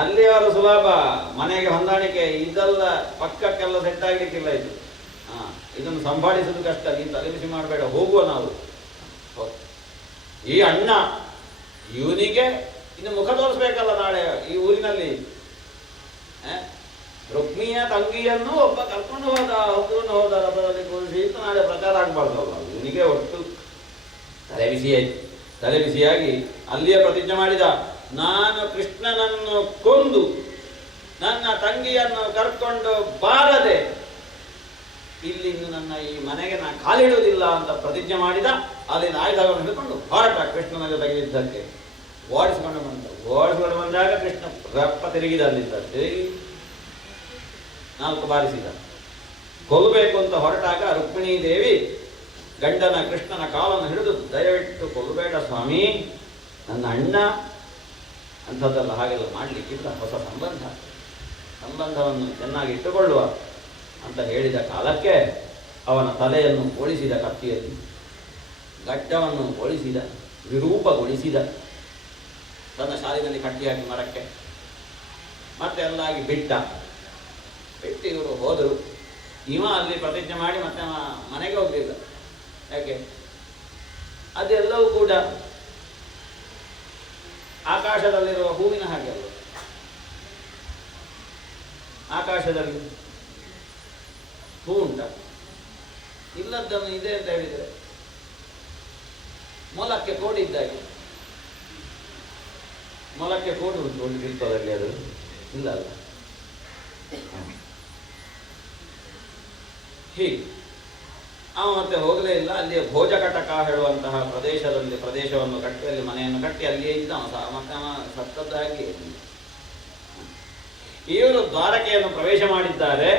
ಅಲ್ಲಿ ಅವರು ಸುಲಭ, ಮನೆಗೆ ಹೊಂದಾಣಿಕೆ ಇದೆಲ್ಲ ಪಕ್ಕಕ್ಕೆಲ್ಲ ಸೆಟ್ ಆಗ್ಲಿಕ್ಕಿಲ್ಲ. ಇದು ಇದನ್ನು ಸಂಭಾಳಿಸುವುದು ಕಷ್ಟ. ನೀನು ತಲೆಬಿಸಿ ಮಾಡಬೇಡ, ಹೋಗುವ ನಾವು. ಈ ಅಣ್ಣ ಇವನಿಗೆ ಇನ್ನು ಮುಖ ತೋರಿಸ್ಬೇಕಲ್ಲ ನಾಳೆ ಈ ಊರಿನಲ್ಲಿ. ರುಕ್ಮಿಯ ತಂಗಿಯನ್ನು ಒಬ್ಬ ಕರ್ಕೊಂಡು ಹೋದ ರಥದಲ್ಲಿ ಕೂರಿಸಿ ನಾಳೆ ಪ್ರಚಾರ ಆಗ್ಬಾರ್ದಲ್ಲ. ಇವನಿಗೆ ಒಟ್ಟು ತಲೆ ಬಿಸಿ ಆಯ್ತು. ತಲೆ ಬಿಸಿಯಾಗಿ ಅಲ್ಲಿಯೇ ಪ್ರತಿಜ್ಞೆ ಮಾಡಿದ, ನಾನು ಕೃಷ್ಣನನ್ನು ಕೊಂದು ನನ್ನ ತಂಗಿಯನ್ನು ಕರ್ಕೊಂಡು ಬಾರದೆ ಇಲ್ಲಿ ನನ್ನ ಈ ಮನೆಗೆ ನಾನು ಕಾಲಿಡುವುದಿಲ್ಲ ಅಂತ ಪ್ರತಿಜ್ಞೆ ಮಾಡಿದ. ಅಲ್ಲಿಂದ ಆಯುಧವನ್ನು ಹಿಡ್ಕೊಂಡು ಹೊರಟ ಕೃಷ್ಣನ ಜೊತೆಗೆ ಯುದ್ಧಕ್ಕೆ. ಓಡಿಸ್ಕೊಂಡು ಬಂದಾಗ ಕೃಷ್ಣ ರಪ್ಪ ತಿರುಗಿದ. ಅಲ್ಲಿಂದ ತಿರುಗಿ 4 ಬಾರಿಸಿದ. ಕೊಲ್ಲಬೇಕು ಅಂತ ಹೊರಟಾಗ ರುಕ್ಮಿಣೀ ದೇವಿ ಗಂಡನ ಕೃಷ್ಣನ ಕಾಲನ್ನು ಹಿಡಿದು, ದಯವಿಟ್ಟು ಕೊಲ್ಲಬೇಡ ಸ್ವಾಮಿ, ನನ್ನ ಅಣ್ಣ ಅಂಥದ್ದೆಲ್ಲ ಹಾಗೆಲ್ಲ ಮಾಡಲಿಕ್ಕಿಲ್ಲ, ಹೊಸ ಸಂಬಂಧವನ್ನು ಚೆನ್ನಾಗಿ ಇಟ್ಟುಕೊಳ್ಳುವ ಅಂತ ಹೇಳಿದ ಕಾಲಕ್ಕೆ ಅವನ ತಲೆಯನ್ನು ಓಡಿಸಿದ ಕತ್ತಿಯಲ್ಲಿ, ಗಡ್ಡವನ್ನು ಓಡಿಸಿದ, ವಿರೂಪಗೊಳಿಸಿದ, ತನ್ನ ಶಾಲಿನಲ್ಲಿ ಕಟ್ಟಿ ಹಾಕಿ ಮರಕ್ಕೆ ಮತ್ತೆ ಎಲ್ಲಾಗಿ ಬಿಟ್ಟು ಇವರು ಹೋದರು. ಇವ ಅಲ್ಲಿ ಪ್ರತಿಜ್ಞೆ ಮಾಡಿ ಮತ್ತೆ ಮನೆಗೆ ಹೋಗಲಿಲ್ಲ. ಯಾಕೆ? ಅದೆಲ್ಲವೂ ಕೂಡ ಆಕಾಶದಲ್ಲಿರುವ ಹೂವಿನ ಹಾಗೆ ಅಲ್ಲ. ಆಕಾಶದಲ್ಲಿ ಹೂ ಉಂಟ, ಇಲ್ಲದ್ದನ್ನು ಇದೆ ಅಂತ ಹೇಳಿದರೆ ಮೊಲಕ್ಕೆ ಕೋಡಿದ್ದಾಗೆ. ಮೊಲಕ್ಕೆ ಕೋಡು ಇರ್ತದಲ್ಲಿ ಅದು ಇಲ್ಲ ಅಲ್ಲ. ಹೀಗೆ ಅವ ಮತ್ತೆ ಹೋಗಲೇ ಇಲ್ಲ. ಅಲ್ಲಿಯ ಭೋಜಕಟಕ ಹೇಳುವಂತಹ ಪ್ರದೇಶವನ್ನು ಕಟ್ಟಿ, ಅಲ್ಲಿ ಮನೆಯನ್ನು ಕಟ್ಟಿ ಅಲ್ಲಿಯೇ ಇದ್ದ. ಮತ್ತೆ ಅವ ಸತ್ತದ್ದಾಗಿ ಇವರು ದ್ವಾರಕೆಯನ್ನು ಪ್ರವೇಶ ಮಾಡಿದ್ದಾರೆ.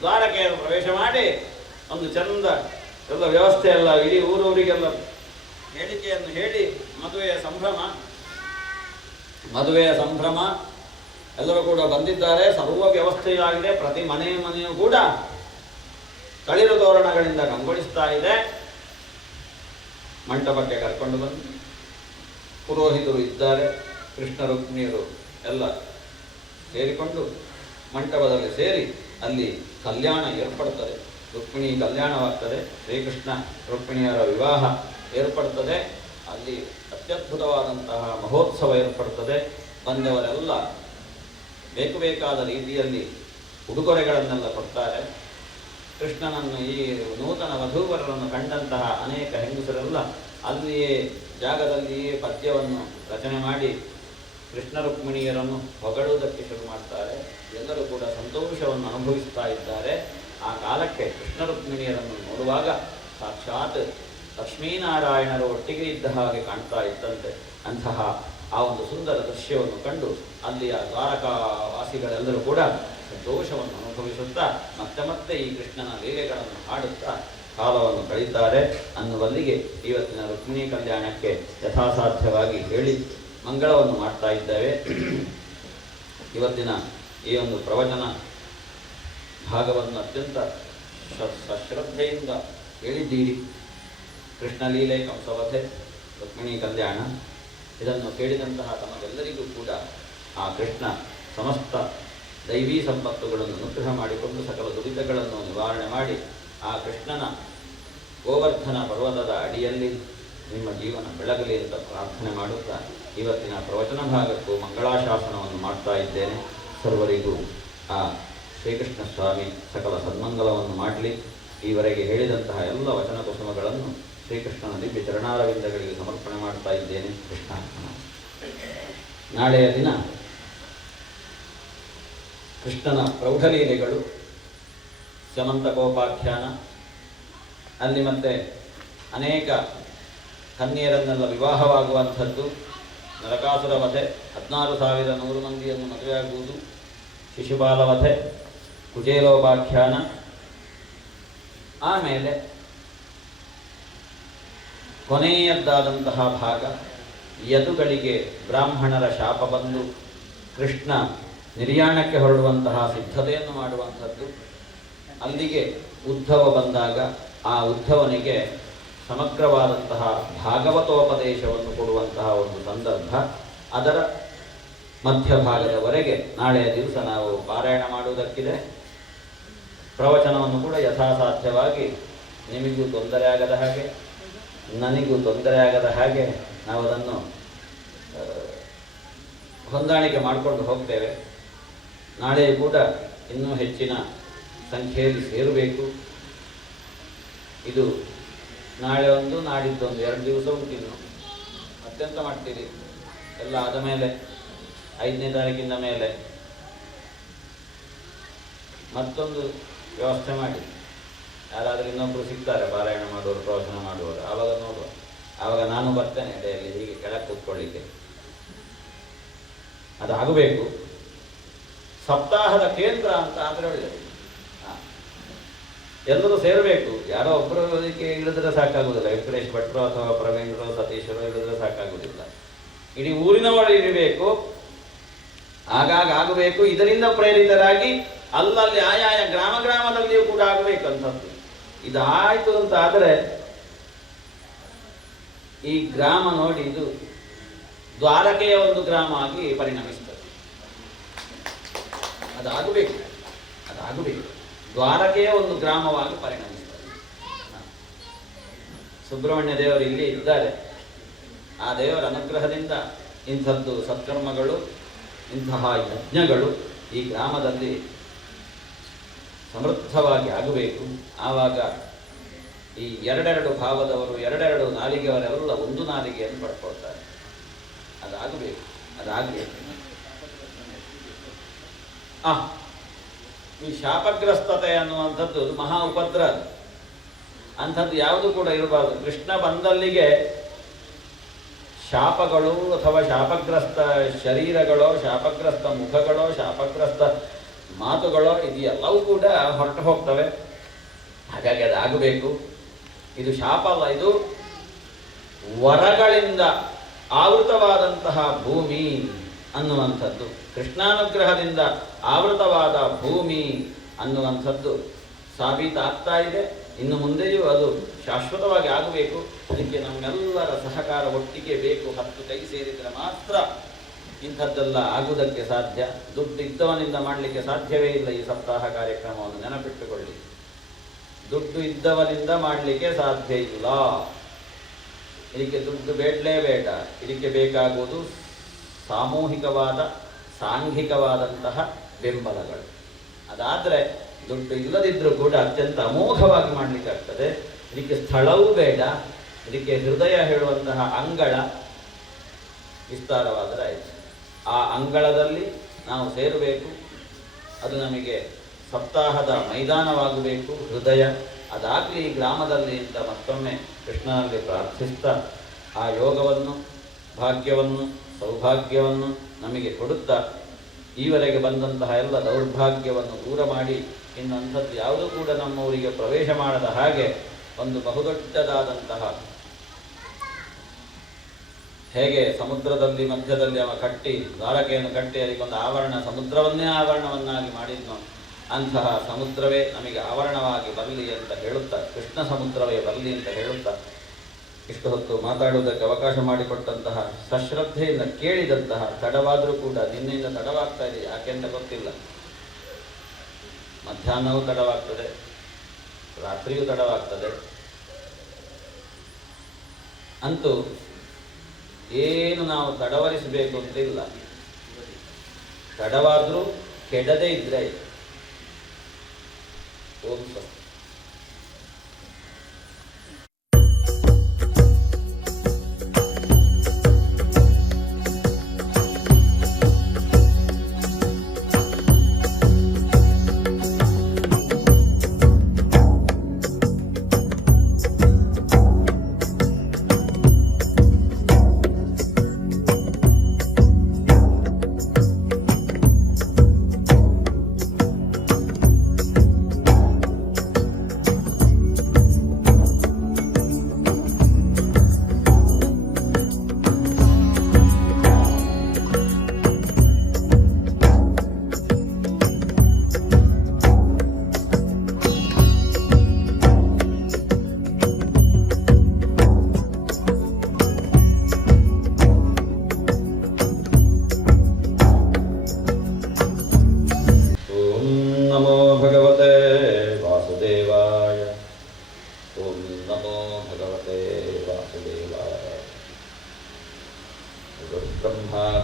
ದ್ವಾರಕೆಯನ್ನು ಪ್ರವೇಶ ಮಾಡಿ ಒಂದು ಚಂದ ಎಲ್ಲ ವ್ಯವಸ್ಥೆ ಎಲ್ಲ ಇಡೀ ಊರೂರಿಗೆಲ್ಲ ಹೇಳಿಕೆಯನ್ನು ಹೇಳಿ ಮದುವೆಯ ಸಂಭ್ರಮ ಎಲ್ಲರೂ ಕೂಡ ಬಂದಿದ್ದಾರೆ. ಸರ್ವ ವ್ಯವಸ್ಥೆಯಾಗಿದೆ. ಪ್ರತಿ ಮನೆಯೂ ಕೂಡ ತಳಿರು ತೋರಣಗಳಿಂದ ಕಂಗೊಳಿಸ್ತಾ ಇದೆ. ಮಂಟಪಕ್ಕೆ ಕರ್ಕೊಂಡು ಬಂದು ಪುರೋಹಿತರು ಇದ್ದಾರೆ, ಕೃಷ್ಣ ರುಕ್ಮಿಣಿಯರು ಎಲ್ಲ ಸೇರಿಕೊಂಡು ಮಂಟಪದಲ್ಲಿ ಸೇರಿ ಅಲ್ಲಿ ಕಲ್ಯಾಣ ಏರ್ಪಡ್ತದೆ, ರುಕ್ಮಿಣಿ ಕಲ್ಯಾಣವಾಗ್ತದೆ, ಶ್ರೀಕೃಷ್ಣ ರುಕ್ಮಿಣಿಯರ ವಿವಾಹ ಏರ್ಪಡ್ತದೆ. ಅಲ್ಲಿ ಅತ್ಯದ್ಭುತವಾದಂತಹ ಮಹೋತ್ಸವ ಏರ್ಪಡ್ತದೆ. ಬಂದವರೆಲ್ಲ ಬೇಕಾದ ರೀತಿಯಲ್ಲಿ ಉಡುಗೊರೆಗಳನ್ನೆಲ್ಲ ಕೊಡ್ತಾರೆ. ಕೃಷ್ಣನನ್ನು, ಈ ನೂತನ ವಧೂವರರನ್ನು ಕಂಡಂತಹ ಅನೇಕ ಹೆಂಗಸರೆಲ್ಲ ಅಲ್ಲಿಯೇ ಜಾಗದಲ್ಲಿಯೇ ಪದ್ಯವನ್ನು ರಚನೆ ಮಾಡಿ ಕೃಷ್ಣ ರುಕ್ಮಿಣಿಯರನ್ನು ಹೊಗಳುವುದಕ್ಕೆ ಶುರು ಮಾಡ್ತಾರೆ. ಎಲ್ಲರೂ ಕೂಡ ಸಂತೋಷವನ್ನು ಅನುಭವಿಸ್ತಾ ಇದ್ದಾರೆ. ಆ ಕಾಲಕ್ಕೆ ಕೃಷ್ಣ ರುಕ್ಮಿಣಿಯರನ್ನು ನೋಡುವಾಗ ಸಾಕ್ಷಾತ್ ಲಕ್ಷ್ಮೀನಾರಾಯಣರು ಒಟ್ಟಿಗೆ ಇದ್ದ ಹಾಗೆ ಕಾಣ್ತಾ ಇದ್ದಂತೆ. ಅಂತಹ ಆ ಒಂದು ಸುಂದರ ದೃಶ್ಯವನ್ನು ಕಂಡು ಅಲ್ಲಿಯ ದ್ವಾರಕಾವಾಸಿಗಳೆಲ್ಲರೂ ಕೂಡ ಸಂತೋಷವನ್ನು ಅನುಭವಿಸುತ್ತಾ ಮತ್ತೆ ಈ ಕೃಷ್ಣನ ಲೀಲೆಗಳನ್ನು ಹಾಡುತ್ತಾ ಕಾಲವನ್ನು ಕಳೀತಾರೆ ಅನ್ನುವಲ್ಲಿಗೆ ಇವತ್ತಿನ ರುಕ್ಮಿಣಿ ಕಲ್ಯಾಣಕ್ಕೆ ಯಥಾಸಾಧ್ಯವಾಗಿ ಹೇಳಿ ಮಂಗಳವನ್ನು ಮಾಡ್ತಾ ಇದ್ದೇವೆ. ಇವತ್ತಿನ ಈ ಒಂದು ಪ್ರವಚನ ಭಾಗವನ್ನು ಅತ್ಯಂತ ಸಶ್ರದ್ಧೆಯಿಂದ ಹೇಳಿದ್ದೀರಿ. ಕೃಷ್ಣ ಲೀಲೆ, ಕಂಸವಧೆ, ರುಕ್ಮಿಣಿ ಕಲ್ಯಾಣ ಇದನ್ನು ಕೇಳಿದಂತಹ ತಮಗೆಲ್ಲರಿಗೂ ಕೂಡ ಆ ಕೃಷ್ಣ ಸಮಸ್ತ ದೈವೀ ಸಂಪತ್ತುಗಳನ್ನು ಅನುಗ್ರಹ ಮಾಡಿಕೊಂಡು ಸಕಲ ದುರಿತಗಳನ್ನು ನಿವಾರಣೆ ಮಾಡಿ ಆ ಕೃಷ್ಣನ ಗೋವರ್ಧನ ಪರ್ವತದ ಅಡಿಯಲ್ಲಿ ನಿಮ್ಮ ಜೀವನ ಬೆಳಗಲಿ ಅಂತ ಪ್ರಾರ್ಥನೆ ಮಾಡುತ್ತಾ ಇವತ್ತಿನ ಪ್ರವಚನ ಭಾಗಕ್ಕೂ ಮಂಗಳಾಶಾಸನವನ್ನು ಮಾಡ್ತಾ ಇದ್ದೇನೆ. ಸರ್ವರಿಗೂ ಆ ಶ್ರೀಕೃಷ್ಣ ಸ್ವಾಮಿ ಸಕಲ ಸನ್ಮಂಗಲವನ್ನು ಮಾಡಲಿ. ಈವರೆಗೆ ಹೇಳಿದಂತಹ ಎಲ್ಲ ವಚನ ಕುಸುಮಗಳನ್ನು ಶ್ರೀಕೃಷ್ಣನ ದಿವ್ಯ ಚರಣಾರವಿಂದಗಳಿಗೆ ಸಮರ್ಪಣೆ ಮಾಡ್ತಾ ಇದ್ದೇನೆ. ಕೃಷ್ಣ ನಾಳೆಯ ದಿನ ಕೃಷ್ಣನ ಪ್ರೌಢಲೀಲೆಗಳು, ಸ್ಯಮಂತಕೋಪಾಖ್ಯಾನ, ಅಲ್ಲಿ ಮತ್ತೆ ಅನೇಕ ಕನ್ಯೆಯರನ್ನೆಲ್ಲ ವಿವಾಹವಾಗುವಂಥದ್ದು, ನರಕಾಸುರ ವಧೆ, 16,100 ಮಂದಿಯನ್ನು ಮದುವೆಯಾಗುವುದು, ಶಿಶುಪಾಲ ವಧೆ, ಕುಚೇಲೋಪಾಖ್ಯಾನ, ಆಮೇಲೆ ಕೊನೆಯದ್ದಾದಂತಹ ಭಾಗ ಯದುಗಳಿಗೆ ಬ್ರಾಹ್ಮಣರ ಶಾಪ ಬಂದು ಕೃಷ್ಣ ನಿರ್ಯಾಣಕ್ಕೆ ಹೊರಡುವಂತಹ ಸಿದ್ಧತೆಯನ್ನು ಮಾಡುವಂಥದ್ದು. ಅಲ್ಲಿಗೆ ಉದ್ಧವ ಬಂದಾಗ ಆ ಉದ್ಧವನಿಗೆ ಸಮಗ್ರವಾದಂತಹ ಭಾಗವತೋಪದೇಶವನ್ನು ಕೊಡುವಂತಹ ಒಂದು ಸಂದರ್ಭ. ಅದರ ಮಧ್ಯಭಾಗದವರೆಗೆ ನಾಳೆಯ ದಿವಸ ನಾವು ಪಾರಾಯಣ ಮಾಡುವುದಕ್ಕಿದೆ. ಪ್ರವಚನವನ್ನು ಕೂಡ ಯಥಾಸಾಧ್ಯವಾಗಿ ನಿಮಗೂ ತೊಂದರೆ ಆಗದ ಹಾಗೆ, ನನಗೂ ತೊಂದರೆ ಆಗದ ಹಾಗೆ ನಾವು ಅದನ್ನು ಹೊಂದಾಣಿಕೆ ಮಾಡಿಕೊಂಡು ಹೋಗ್ತೇವೆ. ನಾಳೆಯೂ ಕೂಡ ಇನ್ನೂ ಹೆಚ್ಚಿನ ಸಂಖ್ಯೆಯಲ್ಲಿ ಸೇರಬೇಕು. ಇದು ನಾಳೆ ಒಂದು, ನಾಡಿದ್ದೊಂದು, 2 ದಿವಸ ಉಂಟಿನ್ನು. ಮತ್ತೆಂತ ಮಾಡ್ತೀರಿ? ಎಲ್ಲ ಆದ ಮೇಲೆ 5ನೇ ತಾರೀಕಿಂದ ಮೇಲೆ ಮತ್ತೊಂದು ವ್ಯವಸ್ಥೆ ಮಾಡಿ. ಯಾರಾದರೂ ಇನ್ನೊಬ್ಬರು ಸಿಗ್ತಾರೆ ಪಾರಾಯಣ ಮಾಡುವವರು, ಪ್ರವಚನ ಮಾಡುವವರು, ಆವಾಗ ನೋಡುವ. ಆವಾಗ ನಾನು ಬರ್ತೇನೆ ಎಡೆಯಲ್ಲಿ ಹೀಗೆ ಕೆಳಗೆ ಕೂತ್ಕೊಳ್ಳಿಕ್ಕೆ. ಅದಾಗಬೇಕು. ಸಪ್ತಾಹದ ಕೇಂದ್ರ ಅಂತ ಆದರೆ ಒಳ್ಳೆಯದು. ಎಲ್ಲರೂ ಸೇರಬೇಕು. ಯಾರೋ ಒಬ್ಬರು ಅದಕ್ಕೆ ಇಳಿದ್ರೆ ಸಾಕಾಗುವುದಿಲ್ಲ. ವೆಂಕಟೇಶ್ ಭಟ್ರು ಅಥವಾ ಪ್ರವೀಣರು, ಸತೀಶರು ಇಳಿದ್ರೆ ಸಾಕಾಗುವುದಿಲ್ಲ. ಇಡೀ ಊರಿನವರು ಇರಬೇಕು, ಆಗಾಗ ಆಗಬೇಕು. ಇದರಿಂದ ಪ್ರೇರಿತರಾಗಿ ಅಲ್ಲಲ್ಲಿ ಆಯಾಯ ಗ್ರಾಮದಲ್ಲಿಯೂ ಕೂಡ ಆಗಬೇಕಂಥದ್ದು. ಇದಾಯಿತು ಅಂತ ಆದರೆ ಈ ಗ್ರಾಮ ನೋಡಿ, ಇದು ದ್ವಾರಕೆಯ ಒಂದು ಗ್ರಾಮ ಆಗಿ ಪರಿಣಮಿಸ್ತದೆ. ಅದಾಗಬೇಕು. ದ್ವಾರಕೆಯ ಒಂದು ಗ್ರಾಮವಾಗಿ ಪರಿಣಮಿಸ್ತದೆ. ಸುಬ್ರಹ್ಮಣ್ಯ ದೇವರು ಇಲ್ಲಿ ಇದ್ದಾರೆ. ಆ ದೇವರ ಅನುಗ್ರಹದಿಂದ ಇಂಥದ್ದು ಸತ್ಕರ್ಮಗಳು, ಇಂತಹ ಯಜ್ಞಗಳು ಈ ಗ್ರಾಮದಲ್ಲಿ ಸಮೃದ್ಧವಾಗಿ ಆಗಬೇಕು. ಆವಾಗ ಈ 2 ಭಾವದವರು, 2 ನಾಲಿಗೆಯವರೆಲ್ಲ ಒಂದು ನಾಲಿಗೆಯನ್ನು ಪಡ್ಕೊಳ್ತಾರೆ. ಅದಾಗಬೇಕು. ಈ ಶಾಪಗ್ರಸ್ತತೆ ಅನ್ನುವಂಥದ್ದು ಮಹಾ ಉಪದ್ರ. ಅಂಥದ್ದು ಯಾವುದು ಕೂಡ ಇರಬಾರದು. ಕೃಷ್ಣ ಬಂದಲ್ಲಿಗೆ ಶಾಪಗಳು ಅಥವಾ ಶಾಪಗ್ರಸ್ತ ಶರೀರಗಳೋ, ಶಾಪಗ್ರಸ್ತ ಮುಖಗಳೋ, ಶಾಪಗ್ರಸ್ತ ಮಾತುಗಳೋ ಇದೆಲ್ಲವೂ ಕೂಡ ಹೊರಟು ಹೋಗ್ತವೆ. ಹಾಗಾಗಿ ಅದಾಗಬೇಕು. ಇದು ಶಾಪ ಅಲ್ಲ, ಇದು ವರಗಳಿಂದ ಆವೃತವಾದಂತಹ ಭೂಮಿ ಅನ್ನುವಂಥದ್ದು. ಕೃಷ್ಣಾನುಗ್ರಹದಿಂದ ಆವೃತವಾದ ಭೂಮಿ ಅನ್ನುವಂಥದ್ದು ಸಾಬೀತಾಗ್ತಾ ಇದೆ. ಇನ್ನು ಮುಂದೆಯೂ ಅದು ಶಾಶ್ವತವಾಗಿ ಆಗಬೇಕು. ಅದಕ್ಕೆ ನಮ್ಮೆಲ್ಲರ ಸಹಕಾರ ಒಟ್ಟಿಗೆ ಬೇಕು. 10 ಕೈ ಸೇರಿದರೆ ಮಾತ್ರ ಇಂಥದ್ದೆಲ್ಲ ಆಗುವುದಕ್ಕೆ ಸಾಧ್ಯ. ದುಡ್ಡು ಇದ್ದವನಿಂದ ಮಾಡಲಿಕ್ಕೆ ಸಾಧ್ಯವೇ ಇಲ್ಲ. ಈ ಸಪ್ತಾಹ ಕಾರ್ಯಕ್ರಮವನ್ನು ನೆನಪಿಟ್ಟುಕೊಳ್ಳಿ. ದುಡ್ಡು ಇದ್ದವನಿಂದ ಮಾಡಲಿಕ್ಕೆ ಸಾಧ್ಯ ಇಲ್ಲ. ಇದಕ್ಕೆ ದುಡ್ಡು ಬೇಡಲೇ ಬೇಡ. ಇದಕ್ಕೆ ಬೇಕಾಗುವುದು ಸಾಮೂಹಿಕವಾದ ಸಾಂಘಿಕವಾದಂತಹ ಬೆಂಬಲಗಳು. ಅದಾದರೆ ದುಡ್ಡು ಇಲ್ಲದಿದ್ದರೂ ಕೂಡ ಅತ್ಯಂತ ಅಮೋಘವಾಗಿ ಮಾಡಲಿಕ್ಕಾಗ್ತದೆ. ಇದಕ್ಕೆ ಸ್ಥಳವೂ ಬೇಡ. ಇದಕ್ಕೆ ಹೃದಯ ಹೇಳುವಂತಹ ಅಂಗಳ ವಿಸ್ತಾರವಾದರೆ ಆಯಿತು. ಆ ಅಂಗಳದಲ್ಲಿ ನಾವು ಸೇರಬೇಕು. ಅದು ನಮಗೆ ಸಪ್ತಾಹದ ಮೈದಾನವಾಗಬೇಕು, ಹೃದಯ. ಅದಾಗಲಿ ಈ ಗ್ರಾಮದಲ್ಲಿ ಅಂತ ಮತ್ತೊಮ್ಮೆ ಕೃಷ್ಣನಲ್ಲಿ ಪ್ರಾರ್ಥಿಸ್ತಾ ಆ ಯೋಗವನ್ನು, ಭಾಗ್ಯವನ್ನು, ಸೌಭಾಗ್ಯವನ್ನು ನಮಗೆ ಕೊಡುತ್ತಾ ಈವರೆಗೆ ಬಂದಂತಹ ಎಲ್ಲ ದೌರ್ಭಾಗ್ಯವನ್ನು ದೂರ ಮಾಡಿ ಇನ್ನಂಥದ್ದು ಯಾವುದೂ ಕೂಡ ನಮ್ಮವರಿಗೆ ಪ್ರವೇಶ ಮಾಡದ ಹಾಗೆ ಒಂದು ಬಹುದೊಡ್ಡದಾದಂತಹ, ಹೇಗೆ ಸಮುದ್ರದಲ್ಲಿ ಮಧ್ಯದಲ್ಲಿ ಅವ ಕಟ್ಟಿ ದ್ವಾರಕೆಯನ್ನು ಕಟ್ಟಿ ಅದಕ್ಕೊಂದು ಆವರಣ, ಸಮುದ್ರವನ್ನೇ ಆವರಣವನ್ನಾಗಿ ಮಾಡಿದ್ನೋ ಅಂತಹ ಸಮುದ್ರವೇ ನಮಗೆ ಆವರಣವಾಗಿ ಬರಲಿ ಅಂತ ಹೇಳುತ್ತಾ, ಕೃಷ್ಣ ಸಮುದ್ರವೇ ಬರಲಿ ಅಂತ ಹೇಳುತ್ತಾ, ಇಷ್ಟು ಹೊತ್ತು ಮಾತಾಡುವುದಕ್ಕೆ ಅವಕಾಶ ಮಾಡಿಕೊಟ್ಟಂತಹ, ಸಶ್ರದ್ಧೆಯಿಂದ ಕೇಳಿದಂತಹ, ತಡವಾದರೂ ಕೂಡ ನಿನ್ನೆಯಿಂದ ತಡವಾಗ್ತಾ ಇದೆ, ಯಾಕೆಂತ ಗೊತ್ತಿಲ್ಲ. ಮಧ್ಯಾಹ್ನವೂ ತಡವಾಗ್ತದೆ, ರಾತ್ರಿಯೂ ತಡವಾಗ್ತದೆ. ಅಂತೂ ಏನು ನಾವು ತಡವರಿಸಬೇಕು ಅಂತಿಲ್ಲ. ತಡವಾದರೂ ಕೆಡದೇ ಇದ್ರೆ ಓಂ ಸ್ವಸ್ತಿ.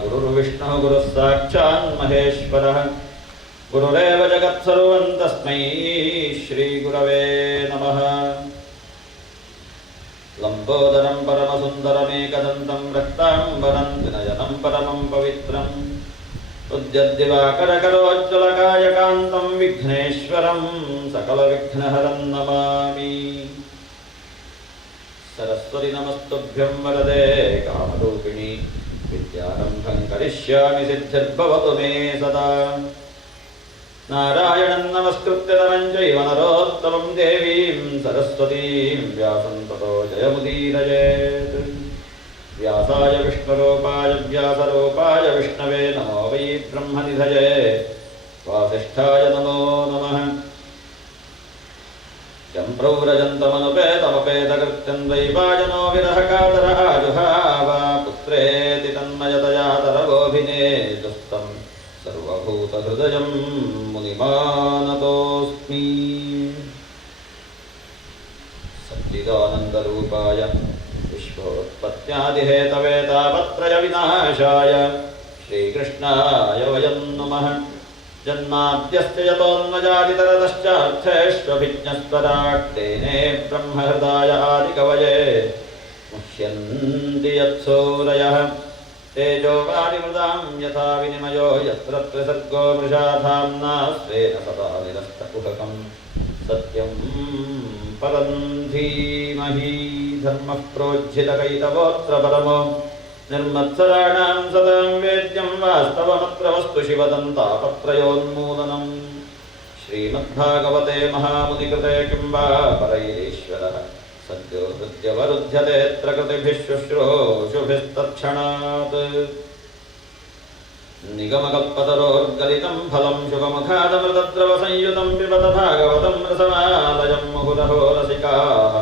गुरुर्विष्णुः गुरुः साक्षात् महेश्वरः गुरुरेव जगत्सर्वं तस्मै श्रीगुरवे नमः। लंबोदरं परमसुन्दरमेकदन्तं रक्ताम्बरं विनयनं परमं पवित्रं उद्यद्दिवाकरकरोज्ज्वलकायकान्तं विघ्नेश्वरं सकलविघ्नहरं नमामि। सरस्वती नमस्तुभ्यं वरदे कामरूपिणी विद्यारम्भं करिष्यामि सिद्धिर्भवतु मे सदा। नारायणं नमस्कृत्य नरं चैव नरोत्तमं देवीं सरस्वतीं व्यासं ततो जयमुदीरयेत्। व्यासाय विष्णुरूपाय व्यासरूपाय विष्णवे नमो वै ब्रह्मनिधये वासिष्ठाय नमो नमः। यं प्रव्रजन्तमनुपेतमपेतकृत्यं द्वैपायनो विरहकातरः जुहाव पुत्रेति तन्मयतया तरवोऽभिनेदुस्तं सर्वभूतहृदयं मुनिमानतोऽस्मि। सच्चिदानन्दरूपाय विश्वोत्पत्त्यादिहेतवे तापत्रयविनाशाय श्रीकृष्णाय वयं नमः। जन्माद्यस्य यतोन्मजादितरतश्चार्थेष्वभिज्ञस्वराट् तेने ब्रह्महृदाय आदिकवये मुह्यन्ति यत्सूरयः। तेजो वारिमृदां यथा विनिमयो यत्र त्रिसर्गो मृषाधाम्ना स्वेन सदा निरस्तकुहकं सत्यं परं धीमहि। धर्मः प्रोज्झितकैतवोऽत्र परमो निर्मत्सराणां सदां वेद्यं वास्तवमत्र वस्तु शिवदन्तापत्रयोन्मूलनं। श्रीमद्भागवते महामुनिकृते किं वा परैरीश्वरः सद्यो हृद्यवरुध्यतेऽत्र कृतिभिः शुश्रूषुभिस्तत्क्षणात्। निगमकल्पतरोर्गलितं फलं शुभमुखादमृतद्रवसंयुतं पिबत भागवतं रसमालयं मुहुरहो रसिकाः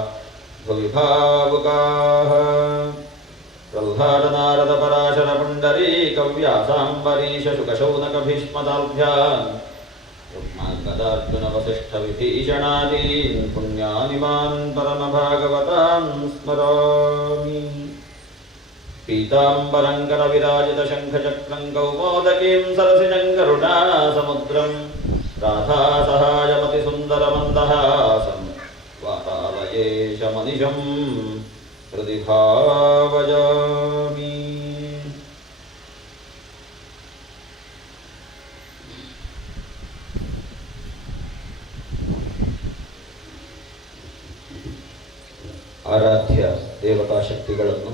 भुवि भावुकाः। प्रह्लाद नारद पराशर पुण्डरीक ವ್ಯಾಸಾಂಬರೀಷ ಶುಕಶೌನಕ ಭೀಷ್ಮದಾಭ್ಯಾನ್ ಗದಾರ್ಜುನ ವಸಿಷ್ಠ ವಿಭೀಷಣಾದೀನ್ ಪುಣ್ಯಾನಿಮಾನ್ ಪರಮ ಭಾಗವತಾನ್ ಸ್ಮರಾಮಿ. ಪೀತಾಂಬರಂಕರ ವಿರಾಜಿತ ಶಂಖಚಕ್ರಂ ಕೌಮೋದಕೀಂ ಸರಸಿಜಂ ಗರುಡಾ ಸಮುದ್ರಂ ರಾಧಾ ಸಹಾಯಮತಿ ಸುಂದರ ಮಂದಹಾಸಂ ವಾತಾಲಯೇಶ ಮನಿಷಂ ಹೃದಿ ಭಾವಯಾಮಿ. ಆರಾಧ್ಯ ದೇವತಾ ಶಕ್ತಿಗಳನ್ನು,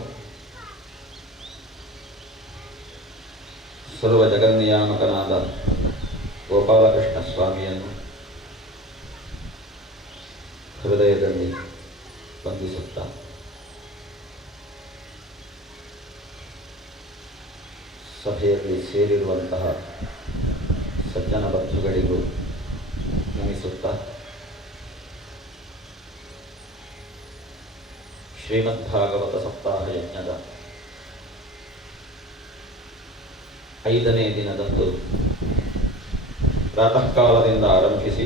ಸರ್ವ ಜಗನ್ನಿಯಾಮಕನಾದ ಗೋಪಾಲಕೃಷ್ಣ ಸ್ವಾಮಿಯನ್ನು ಹೃದಯದಲ್ಲಿ ವಂದಿಸುತ್ತಾ ಸಭೆಯಲ್ಲಿ ಸೇರಿರುವಂತಹ ಸಜ್ಜನ ಬಂಧುಗಳಿಗೂ ನಮಿಸುತ್ತಾ ಶ್ರೀಮದ್ಭಾಗವತ ಸಪ್ತಾಹ ಯಜ್ಞದ 5ನೇ ದಿನದಂದು ಪ್ರಾತಃ ಕಾಲದಿಂದ ಆರಂಭಿಸಿ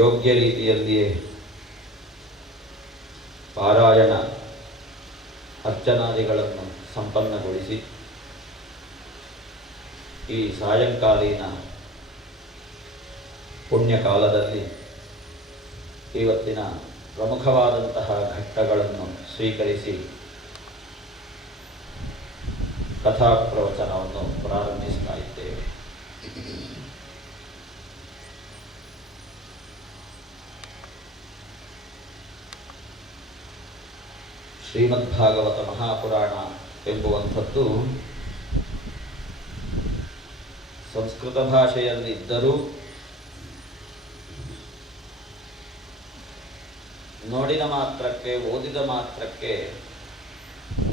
ಯೋಗ್ಯ ರೀತಿಯಲ್ಲಿಯೇ ಪಾರಾಯಣ ಅರ್ಚನಾದಿಗಳನ್ನು ಸಂಪನ್ನಗೊಳಿಸಿ ಈ ಸಾಯಂಕಾಲೀನ ಪುಣ್ಯಕಾಲದಲ್ಲಿ ಇವತ್ತಿನ ಪ್ರಮುಖವಾದಂತಹ ಘಟ್ಟಗಳನ್ನು ಸ್ವೀಕರಿಸಿ ಕಥಾ ಪ್ರವಚನವನ್ನು ಪ್ರಾರಂಭಿಸ್ತಾ ಇದ್ದೇವೆ. ಶ್ರೀಮದ್ಭಾಗವತ ಮಹಾಪುರಾಣ ಎಂಬುವಂಥದ್ದು ಸಂಸ್ಕೃತ ಭಾಷೆಯಲ್ಲಿದ್ದರೂ ನೋಡಿದ ಮಾತ್ರಕ್ಕೆ, ಓದಿದ ಮಾತ್ರಕ್ಕೆ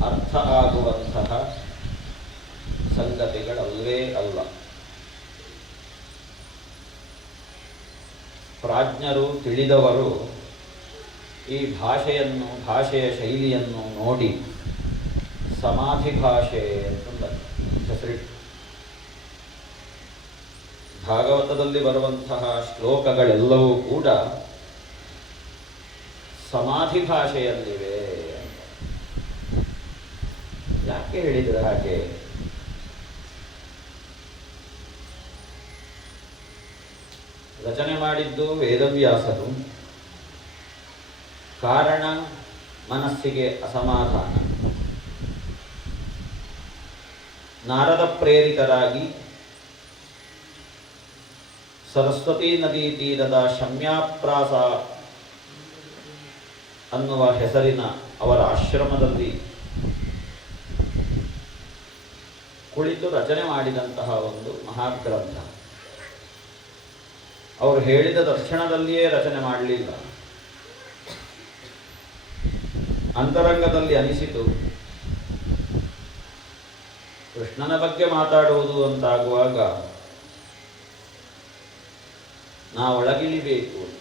ಅರ್ಥ ಆಗುವಂತಹ ಸಂಗತಿಗಳಲ್ವೇ ಅಲ್ಲ. ಪ್ರಾಜ್ಞರು, ತಿಳಿದವರು ಈ ಭಾಷೆಯನ್ನು, ಭಾಷೆಯ ಶೈಲಿಯನ್ನು ನೋಡಿ ಸಮಾಧಿ ಭಾಷೆ ಅಂತ ಹೆಸರಿಟ್ಟು ಭಾಗವತದಲ್ಲಿ ಬರುವಂತಹ ಶ್ಲೋಕಗಳೆಲ್ಲವೂ ಕೂಡ ಸಮಾಧಿ ಭಾಷೆಯಲ್ಲಿವೆ. ಯಾಕೆ ಹೇಳಿದರೆ ಹಾಗೆ? ರಚನೆ ಮಾಡಿದ್ದು ವೇದವ್ಯಾಸರು. ಕಾರಣ ಮನಸ್ಸಿಗೆ ಅಸಮಾಧಾನ. ನಾರದ ಪ್ರೇರಿತರಾಗಿ ಸರಸ್ವತೀ ನದಿ ತೀರದ ಶಮ್ಯಾಪ್ರಾಸ ಅನ್ನುವ ಹೆಸರಿನ ಅವರ ಆಶ್ರಮದಲ್ಲಿ ಕುಳಿತು ರಚನೆ ಮಾಡಿದಂತಹ ಒಂದು ಮಹಾಗ್ರಂಥ. ಅವರು ಹೇಳಿದ ತಕ್ಷಣದಲ್ಲಿಯೇ ರಚನೆ ಮಾಡಲಿಲ್ಲ. ಅಂತರಂಗದಲ್ಲಿ ಅನಿಸಿತು, ಕೃಷ್ಣನ ಬಗ್ಗೆ ಮಾತಾಡುವುದು ಅಂತಾಗುವಾಗ ಒಳಗಿಳಿಬೇಕು ಅಂತ.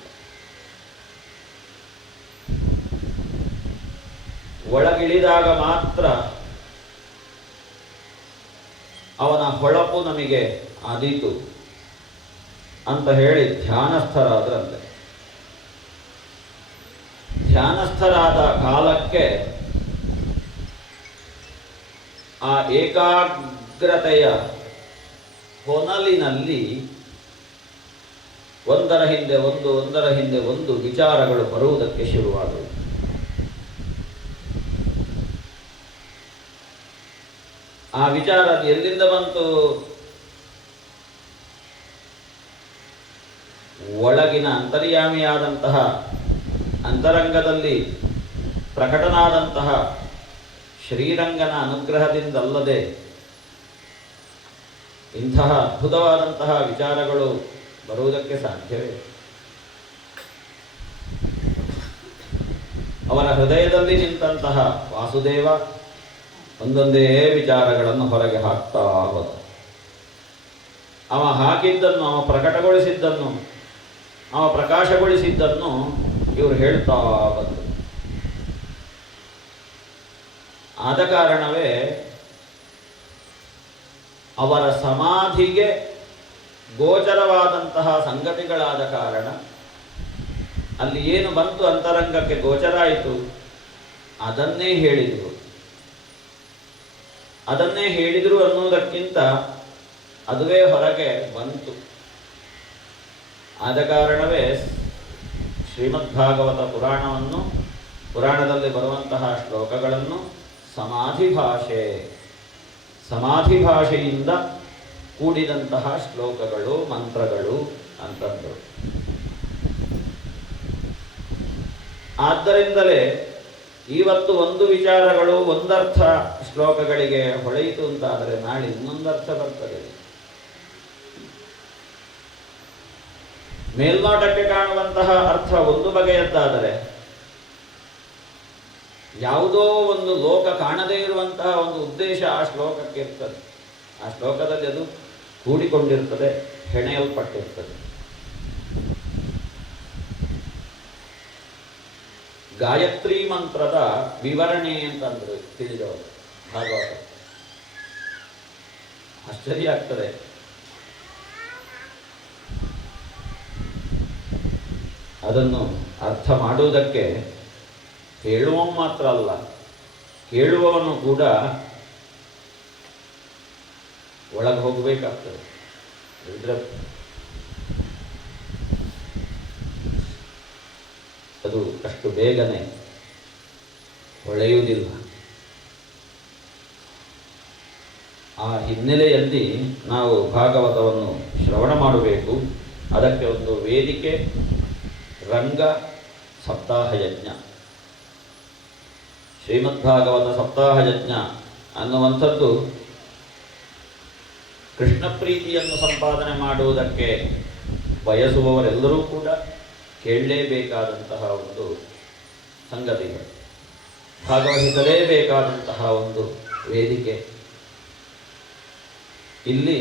ಒಳಗಿಳಿದಾಗ ಮಾತ್ರ ಅವನ ಹೊಳಪು ನಮಗೆ ಆದೀತು ಅಂತ ಹೇಳಿ ಧ್ಯಾನಸ್ಥರಾದ್ರಂತೆ. ಧ್ಯಾನಸ್ಥರಾದ ಕಾಲಕ್ಕೆ ಆ ಏಕಾಗ್ರತೆಯ ಹೊನಲಿನಲ್ಲಿ ಒಂದರ ಹಿಂದೆ ಒಂದು ವಿಚಾರಗಳು ಬರುವುದಕ್ಕೆ ಶುರುವಾದವು. ಆ ವಿಚಾರ ಎಲ್ಲಿಂದ ಬಂತು? ಒಳಗಿನ ಅಂತರ್ಯಾಮಿಯಾದಂತಹ, ಅಂತರಂಗದಲ್ಲಿ ಪ್ರಕಟನಾದಂತಹ ಶ್ರೀರಂಗನ ಅನುಗ್ರಹದಿಂದಲ್ಲದೆ ಇಂತಹ ಅದ್ಭುತವಾದಂತಹ ವಿಚಾರಗಳು ಬರುವುದಕ್ಕೆ ಸಾಧ್ಯವೇ? ಅವನ ಹೃದಯದಲ್ಲಿ ನಿಂತಹ ವಾಸುದೇವ ಒಂದೊಂದೇ ವಿಚಾರಗಳನ್ನು ಹೊರಗೆ ಹಾಕ್ತಾ ಹೋದ. ಅವ ಹಾಕಿದ್ದನ್ನು, ಅವ ಪ್ರಕಟಗೊಳಿಸಿದ್ದನ್ನು, ಅವ ಪ್ರಕಾಶಗೊಳಿಸಿದ್ದನ್ನು ಇವರು ಹೇಳ್ತಾ ಬಂದರು. ಆದ ಕಾರಣವೇ ಅವರ ಸಮಾಧಿಗೆ ಗೋಚರವಾದಂತಹ ಸಂಗತಿಗಳಾದ ಕಾರಣ ಅಲ್ಲಿ ಏನು ಬಂತು ಅಂತರಂಗಕ್ಕೆ ಗೋಚರ ಆಯಿತು ಅದನ್ನೇ ಹೇಳಿದರು. ಅದನ್ನೇ ಹೇಳಿದರು ಅನ್ನುವುದಕ್ಕಿಂತ ಅದುವೇ ಹೊರಗೆ ಬಂತು. ಆದ ಕಾರಣವೇ ಶ್ರೀಮದ್ಭಾಗವತ ಪುರಾಣದಲ್ಲಿ ಬರುವಂತಹ ಶ್ಲೋಕಗಳನ್ನು ಸಮಾಧಿ ಭಾಷೆಯಿಂದ ಕೂಡಿದಂತಹ ಶ್ಲೋಕಗಳು, ಮಂತ್ರಗಳು ಅಂತಂದರು. ಆದ್ದರಿಂದಲೇ ಇವತ್ತು ಒಂದು ವಿಚಾರಗಳು ಒಂದರ್ಥ ಶ್ಲೋಕಗಳಿಗೆ ಹೊಳೆಯಿತು ಅಂತಾದರೆ ನಾಳೆ ಇನ್ನೊಂದರ್ಥ ಬರ್ತದೆ. ಮೇಲ್ನೋಟಕ್ಕೆ ಕಾಣುವಂತಹ ಅರ್ಥ ಒಂದು ಬಗೆಯದ್ದಾದರೆ ಯಾವುದೋ ಒಂದು ಲೋಕ ಕಾಣದೇ ಇರುವಂತಹ ಒಂದು ಉದ್ದೇಶ ಆ ಶ್ಲೋಕಕ್ಕೆ ಇರ್ತದೆ. ಆ ಶ್ಲೋಕದಲ್ಲಿ ಅದು ಕೂಡಿಕೊಂಡಿರ್ತದೆ, ಹೆಣೆಯಲ್ಪಟ್ಟಿರ್ತದೆ. ಗಾಯತ್ರಿ ಮಂತ್ರದ ವಿವರಣೆ ಅಂತಂದ್ರು ತಿಳಿದವರು ಭಾಗವತ. ಆಶ್ಚರ್ಯ ಆಗ್ತದೆ. ಅದನ್ನು ಅರ್ಥ ಮಾಡುವುದಕ್ಕೆ ಹೇಳುವ ಮಾತ್ರ ಅಲ್ಲ, ಕೇಳುವವನು ಕೂಡ ಒಳಗೆ ಹೋಗಬೇಕಾಗ್ತದೆ. ಇದ್ರೆ ಅದು ಅಷ್ಟು ಬೇಗನೆ ಹೊಳೆಯುವುದಿಲ್ಲ. ಆ ಹಿನ್ನೆಲೆಯಲ್ಲಿ ನಾವು ಭಾಗವತವನ್ನು ಶ್ರವಣ ಮಾಡಬೇಕು. ಅದಕ್ಕೆ ಒಂದು ವೇದಿಕೆ, ರಂಗ, ಸಪ್ತಾಹ ಯಜ್ಞ. ಶ್ರೀಮದ್ಭಾಗವತ ಸಪ್ತಾಹ ಯಜ್ಞ ಅನ್ನುವಂಥದ್ದು ಕೃಷ್ಣ ಪ್ರೀತಿಯನ್ನು ಸಂಪಾದನೆ ಮಾಡುವುದಕ್ಕೆ ಬಯಸುವವರೆಲ್ಲರೂ ಕೂಡ ಕೇಳಲೇಬೇಕಾದಂತಹ ಒಂದು ಸಂಗತಿಗಳು, ಭಾಗವಹಿಸಲೇಬೇಕಾದಂತಹ ಒಂದು ವೇದಿಕೆ. ಇಲ್ಲಿ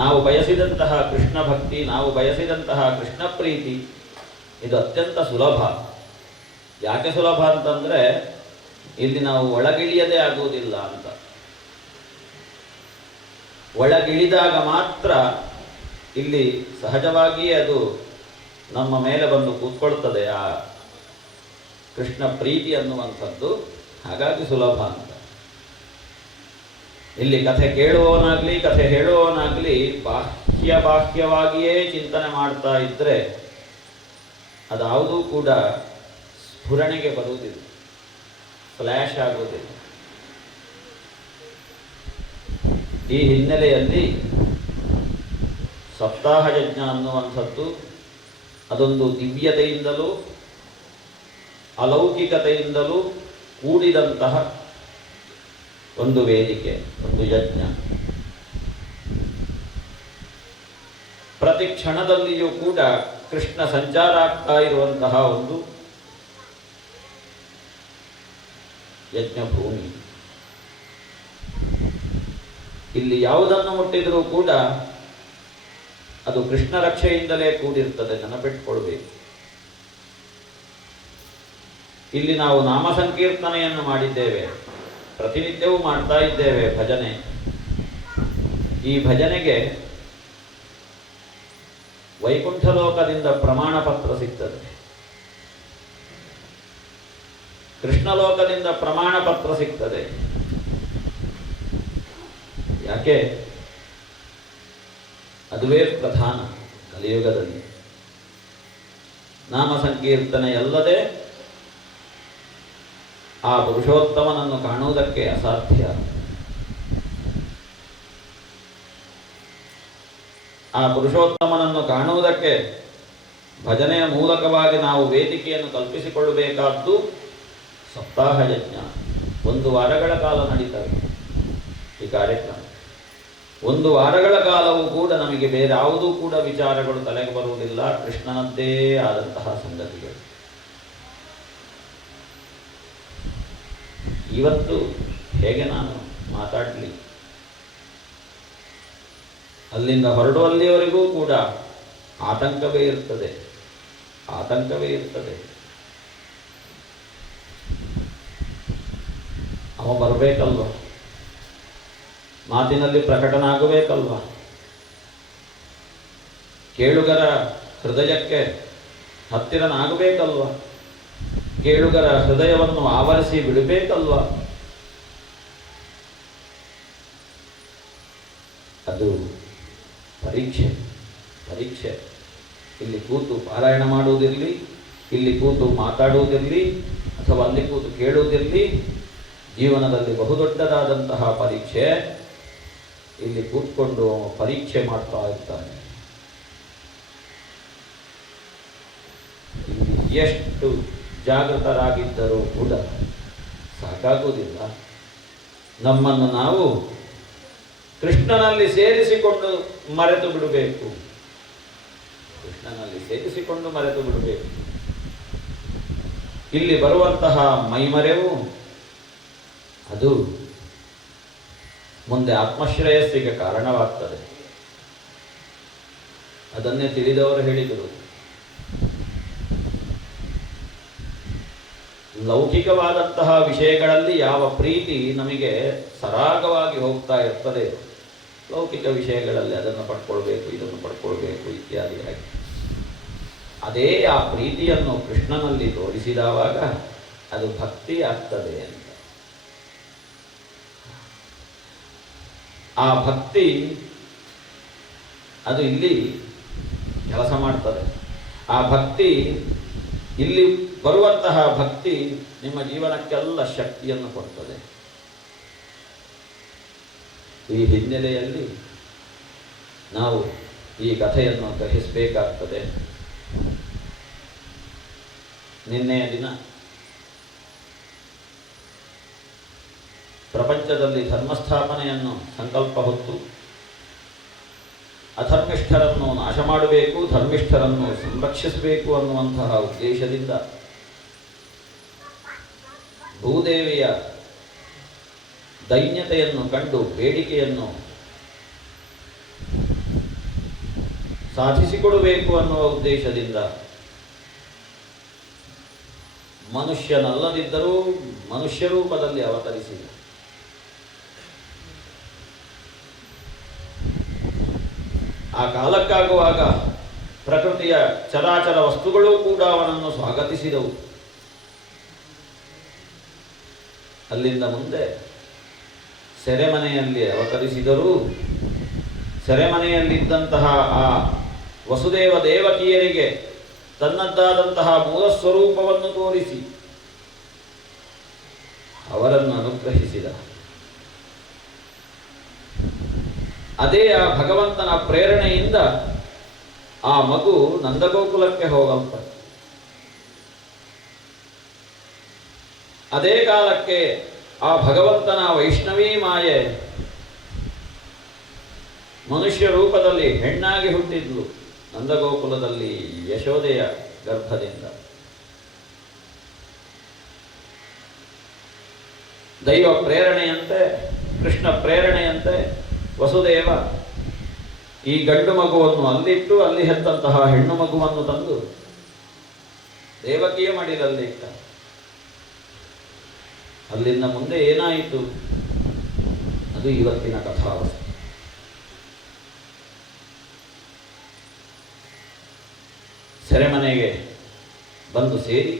ನಾವು ಬಯಸಿದಂತಹ ಕೃಷ್ಣ ಭಕ್ತಿ, ನಾವು ಬಯಸಿದಂತಹ ಕೃಷ್ಣ ಪ್ರೀತಿ ಇದು ಅತ್ಯಂತ ಸುಲಭ. ಯಾಕೆ ಸುಲಭ ಅಂತಂದರೆ ಇಲ್ಲಿ ನಾವು ಒಳಗಿಳಿಯದೇ ಆಗುವುದಿಲ್ಲ ಅಂತ. ಒಳಗಿಳಿದಾಗ ಮಾತ್ರ ಇಲ್ಲಿ ಸಹಜವಾಗಿಯೇ ಅದು ನಮ್ಮ ಮೇಲೆ ಬಂದು ಕೂತ್ಕೊಳ್ತದೆ ಆ ಕೃಷ್ಣ ಪ್ರೀತಿ ಅನ್ನುವಂಥದ್ದು. ಹಾಗಾಗಿ ಸುಲಭ ಅಂತ. ಇಲ್ಲಿ ಕಥೆ ಕೇಳುವವನಾಗಲಿ ಕಥೆ ಹೇಳುವವನಾಗಲಿ ಬಾಹ್ಯವಾಗಿಯೇ ಚಿಂತನೆ ಮಾಡ್ತಾ ಇದ್ದರೆ ಅದಾವುದೂ ಕೂಡ ಸ್ಫುರಣೆಗೆ ಬರುವುದಿಲ್ಲ, ಫ್ಲ್ಯಾಶ್ ಆಗುವುದಿಲ್ಲ. ಈ ಹಿನ್ನೆಲೆಯಲ್ಲಿ ಸಪ್ತಾಹ ಯಜ್ಞ ಅನ್ನುವಂಥದ್ದು ಅದೊಂದು ದಿವ್ಯತೆಯಿಂದಲೂ ಅಲೌಕಿಕತೆಯಿಂದಲೂ ಕೂಡಿದಂತಹ ಒಂದು ವೇದಿಕೆ, ಒಂದು ಯಜ್ಞ. ಪ್ರತಿ ಕ್ಷಣದಲ್ಲಿಯೂ ಕೂಡ ಕೃಷ್ಣ ಸಂಚಾರ ಆಗ್ತಾ ಇರುವಂತಹ ಒಂದು ಯಜ್ಞಭೂಮಿ. ಇಲ್ಲಿ ಯಾವುದನ್ನು ಮುಟ್ಟಿದರೂ ಕೂಡ ಅದು ಕೃಷ್ಣ ರಕ್ಷೆಯಿಂದಲೇ ಕೂಡಿರ್ತದೆ, ನೆನಪಿಟ್ಕೊಳ್ಬೇಕು. ಇಲ್ಲಿ ನಾವು ನಾಮ ಸಂಕೀರ್ತನೆಯನ್ನು ಮಾಡಿದ್ದೇವೆ, ಪ್ರತಿನಿತ್ಯವೂ ಮಾಡ್ತಾ ಇದ್ದೇವೆ ಭಜನೆ. ಈ ಭಜನೆಗೆ ವೈಕುಂಠ ಲೋಕದಿಂದ ಪ್ರಮಾಣ ಪತ್ರ ಸಿಗ್ತದೆ, ಕೃಷ್ಣ ಲೋಕದಿಂದ ಪ್ರಮಾಣ ಪತ್ರ ಸಿಗ್ತದೆ. ಯಾಕೆ? ಅದುವೇ ಪ್ರಧಾನ ಕಲಿಯುಗದಲ್ಲಿ. ನಾಮ ಸಂಕೀರ್ತನೆ ಅಲ್ಲದೆ ಆ ಪುರುಷೋತ್ತಮನನ್ನು ಕಾಣುವುದಕ್ಕೆ ಅಸಾಧ್ಯ. ಆ ಪುರುಷೋತ್ತಮನನ್ನು ಕಾಣುವುದಕ್ಕೆ ಭಜನೆಯ ಮೂಲಕವಾಗಿ ನಾವು ವೇದಿಕೆಯನ್ನು ಕಲ್ಪಿಸಿಕೊಳ್ಳಬೇಕಾದ್ದು ಸಪ್ತಾಹ ಯಜ್ಞ. 1 ವಾರಗಳ ಕಾಲ ನಡೀತವೆ ಈ ಕಾರ್ಯಕ್ರಮ. 1 ವಾರಗಳ ಕಾಲವೂ ಕೂಡ ನಮಗೆ ಬೇರೆ ಯಾವುದೂ ಕೂಡ ವಿಚಾರಗಳು ತಲೆಗೆ ಬರುವುದಿಲ್ಲ, ಕೃಷ್ಣನದ್ದೇ ಆದಂತಹ ಸಂಗತಿಗಳು. ಇವತ್ತು ಹೇಗೆ ನಾನು ಮಾತಾಡಲಿ, ಅಲ್ಲಿಂದ ಹೊರಡುವಲ್ಲಿಯವರೆಗೂ ಕೂಡ ಆತಂಕವೇ ಇರ್ತದೆ. ಅವ ಬರಬೇಕಲ್ವ, ಮಾತಿನಲ್ಲಿ ಪ್ರಕಟನಾಗಬೇಕಲ್ವ, ಕೇಳುಗರ ಹೃದಯಕ್ಕೆ ಹತ್ತಿರನಾಗಬೇಕಲ್ವ, ಕೇಳುಗರ ಹೃದಯವನ್ನು ಆವರಿಸಿ ಬಿಡಬೇಕಲ್ವ. ಅದು ಪರೀಕ್ಷೆ. ಪರೀಕ್ಷೆ ಇಲ್ಲಿ ಕೂತು ಪಾರಾಯಣ ಮಾಡುವುದಿರಲಿ, ಇಲ್ಲಿ ಕೂತು ಮಾತಾಡುವುದಿರಲಿ, ಅಥವಾ ಅಲ್ಲಿ ಕೂತು ಕೇಳುವುದಿರಲಿ, ಜೀವನದಲ್ಲಿ ಬಹುದೊಡ್ಡದಾದಂತಹ ಪರೀಕ್ಷೆ. ಇಲ್ಲಿ ಕೂತ್ಕೊಂಡು ಪರೀಕ್ಷೆ ಮಾಡ್ತಾ ಇರ್ತಾನೆ. ಇಲ್ಲಿ ಎಷ್ಟು ಜಾಗೃತರಾಗಿದ್ದರೂ ಕೂಡ ಸಾಕಾಗುವುದಿಲ್ಲ. ನಮ್ಮನ್ನು ನಾವು ಕೃಷ್ಣನಲ್ಲಿ ಸೇರಿಸಿಕೊಂಡು ಮರೆತು ಬಿಡಬೇಕು. ಕೃಷ್ಣನಲ್ಲಿ ಸೇರಿಸಿಕೊಂಡು ಮರೆತು ಬಿಡಬೇಕು. ಇಲ್ಲಿ ಬರುವಂತಹ ಮೈಮರೆವು ಅದು ಮುಂದೆ ಆತ್ಮಶ್ರೇಯಸ್ಸಿಗೆ ಕಾರಣವಾಗ್ತದೆ. ಅದನ್ನೇ ತಿಳಿದವರು ಹೇಳಿದರು. ಲೌಕಿಕವಾದಂತಹ ವಿಷಯಗಳಲ್ಲಿ ಯಾವ ಪ್ರೀತಿ ನಮಗೆ ಸರಾಗವಾಗಿ ಹೋಗ್ತಾ ಇರ್ತದೆ, ಲೌಕಿಕ ವಿಷಯಗಳಲ್ಲಿ ಅದನ್ನು ಪಡ್ಕೊಳ್ಬೇಕು, ಇದನ್ನು ಪಡ್ಕೊಳ್ಬೇಕು ಇತ್ಯಾದಿ. ಹಾಗೆ ಅದೇ ಆ ಪ್ರೀತಿಯನ್ನು ಕೃಷ್ಣನಲ್ಲಿ ತೋರಿಸಿದವಾಗ ಅದು ಭಕ್ತಿ ಆಗ್ತದೆ ಅಂತ. ಆ ಭಕ್ತಿ ಅದು ಇಲ್ಲಿ ಕೆಲಸ ಮಾಡ್ತದೆ. ಆ ಭಕ್ತಿ ಇಲ್ಲಿ ಬರುವಂತಹ ಭಕ್ತಿ ನಿಮ್ಮ ಜೀವನಕ್ಕೆಲ್ಲ ಶಕ್ತಿಯನ್ನು ಕೊಡ್ತದೆ. ಈ ಹಿನ್ನೆಲೆಯಲ್ಲಿ ನಾವು ಈ ಕಥೆಯನ್ನು ಗ್ರಹಿಸಬೇಕಾಗ್ತದೆ. ನಿನ್ನೆಯ ದಿನ ಪ್ರಪಂಚದಲ್ಲಿ ಧರ್ಮಸ್ಥಾಪನೆಯನ್ನು ಸಂಕಲ್ಪ ಹೊತ್ತು ಅಧರ್ಮಿಷ್ಠರನ್ನು ನಾಶ ಮಾಡಬೇಕು, ಧರ್ಮಿಷ್ಠರನ್ನು ಸಂರಕ್ಷಿಸಬೇಕು ಅನ್ನುವಂತಹ ಉದ್ದೇಶದಿಂದ ಭೂದೇವಿಯ ದೈನ್ಯತೆಯನ್ನು ಕಂಡು ಬೇಡಿಕೆಯನ್ನು ಸಾಧಿಸಿಕೊಡಬೇಕು ಅನ್ನುವ ಉದ್ದೇಶದಿಂದ ಮನುಷ್ಯನಲ್ಲದಿದ್ದರೂ ಮನುಷ್ಯ ರೂಪದಲ್ಲಿ ಅವತರಿಸಿದ. ಆ ಕಾಲಕ್ಕಾಗುವಾಗ ಪ್ರಕೃತಿಯ ಚರಾಚರ ವಸ್ತುಗಳೂ ಕೂಡ ಅವನನ್ನು ಸ್ವಾಗತಿಸಿದವು. ಅಲ್ಲಿಂದ ಮುಂದೆ ಸೆರೆಮನೆಯಲ್ಲಿ ಅವತರಿಸಿದರೂ ಸೆರೆಮನೆಯಲ್ಲಿದ್ದಂತಹ ಆ ವಸುದೇವ ದೇವಕಿಯರಿಗೆ ತನ್ನದ್ದಾದಂತಹ ಮೂಲ ಸ್ವರೂಪವನ್ನು ತೋರಿಸಿ ಅವರನ್ನು ಅನುಗ್ರಹಿಸಿದ. ಅದೇ ಆ ಭಗವಂತನ ಪ್ರೇರಣೆಯಿಂದ ಆ ಮಗು ನಂದಗೋಕುಲಕ್ಕೆ ಹೋಗಲ್ಪಟ್ಟ. ಅದೇ ಕಾಲಕ್ಕೆ ಆ ಭಗವಂತನ ವೈಷ್ಣವೀ ಮಾಯೆ ಮನುಷ್ಯ ರೂಪದಲ್ಲಿ ಹೆಣ್ಣಾಗಿ ಹುಟ್ಟಿದ್ಲು ನಂದಗೋಕುಲದಲ್ಲಿ ಯಶೋದೆಯ ಗರ್ಭದಿಂದ. ದೈವ ಪ್ರೇರಣೆಯಂತೆ, ಕೃಷ್ಣ ಪ್ರೇರಣೆಯಂತೆ ವಸುದೇವ ಈ ಗಂಡು ಮಗುವನ್ನು ಅಲ್ಲಿಟ್ಟು ಅಲ್ಲಿ ಹೆತ್ತಂತಹ ಹೆಣ್ಣು ಮಗುವನ್ನು ತಂದು ದೇವಕಿಯ ಮಡಿಲಲ್ಲಿಟ್ಟ. ಅಲ್ಲಿಂದ ಮುಂದೆ ಏನಾಯಿತು ಅದು ಇವತ್ತಿನ ಕಥಾವಸ್ತು. ಸೆರೆಮನೆಗೆ ಬಂದು ಸೇರಿ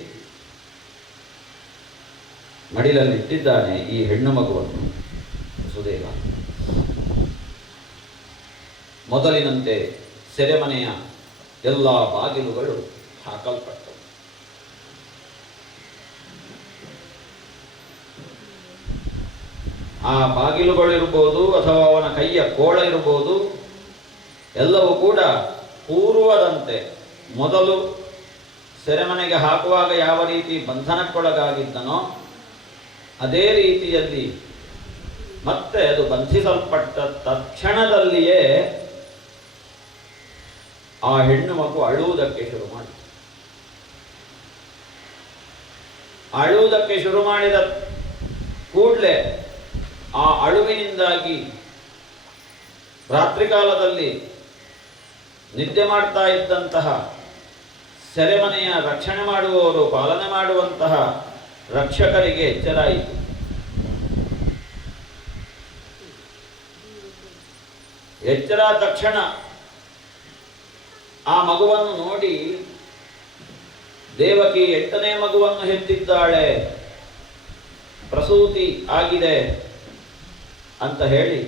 ಮಡಿಲಲ್ಲಿಟ್ಟಿದ್ದಾನೆ ಈ ಹೆಣ್ಣು ಮಗುವನ್ನು ವಸುದೇವ. ಮೊದಲಿನಂತೆ ಸೆರೆಮನೆಯ ಎಲ್ಲ ಬಾಗಿಲುಗಳು ಹಾಕಲ್ಪಟ್ಟವು. ಆ ಬಾಗಿಲುಗಳಿರ್ಬೋದು ಅಥವಾ ಅವನ ಕೈಯ ಕೋಳ ಇರ್ಬೋದು, ಎಲ್ಲವೂ ಕೂಡ ಪೂರ್ವದಂತೆ ಮೊದಲು ಸೆರೆಮನೆಗೆ ಹಾಕುವಾಗ ಯಾವ ರೀತಿ ಬಂಧನಕ್ಕೊಳಗಾಗಿದ್ದನೋ ಅದೇ ರೀತಿಯಲ್ಲಿ ಮತ್ತೆ ಅದು ಬಂಧಿಸಲ್ಪಟ್ಟ ತಕ್ಷಣದಲ್ಲಿಯೇ ಆ ಹೆಣ್ಣು ಮಗು ಅಳುವುದಕ್ಕೆ ಶುರು ಮಾಡಿ. ಅಳುವುದಕ್ಕೆ ಶುರು ಮಾಡಿದ ಕೂಡಲೇ ಆ ಅಳುವಿನಿಂದಾಗಿ ರಾತ್ರಿಕಾಲದಲ್ಲಿ ನಿದ್ದೆ ಮಾಡ್ತಾ ಇದ್ದಂತಹ ಸೆರೆಮನೆಯ ರಕ್ಷಣೆ ಮಾಡುವವರು, ಪಾಲನೆ ಮಾಡುವಂತಹ ರಕ್ಷಕರಿಗೆ ಎಚ್ಚರಾಯಿತು. ಎಚ್ಚರ ತಕ್ಷಣ ಆ ಮಗುವನ್ನು ನೋಡಿ ದೇವಕಿ 8ನೇ ಮಗುವನ್ನು ಹೆತ್ತಿದ್ದಾಳೆ, ಪ್ರಸೂತಿ ಆಗಿದೆ ಅಂತ ಹೇಳಿ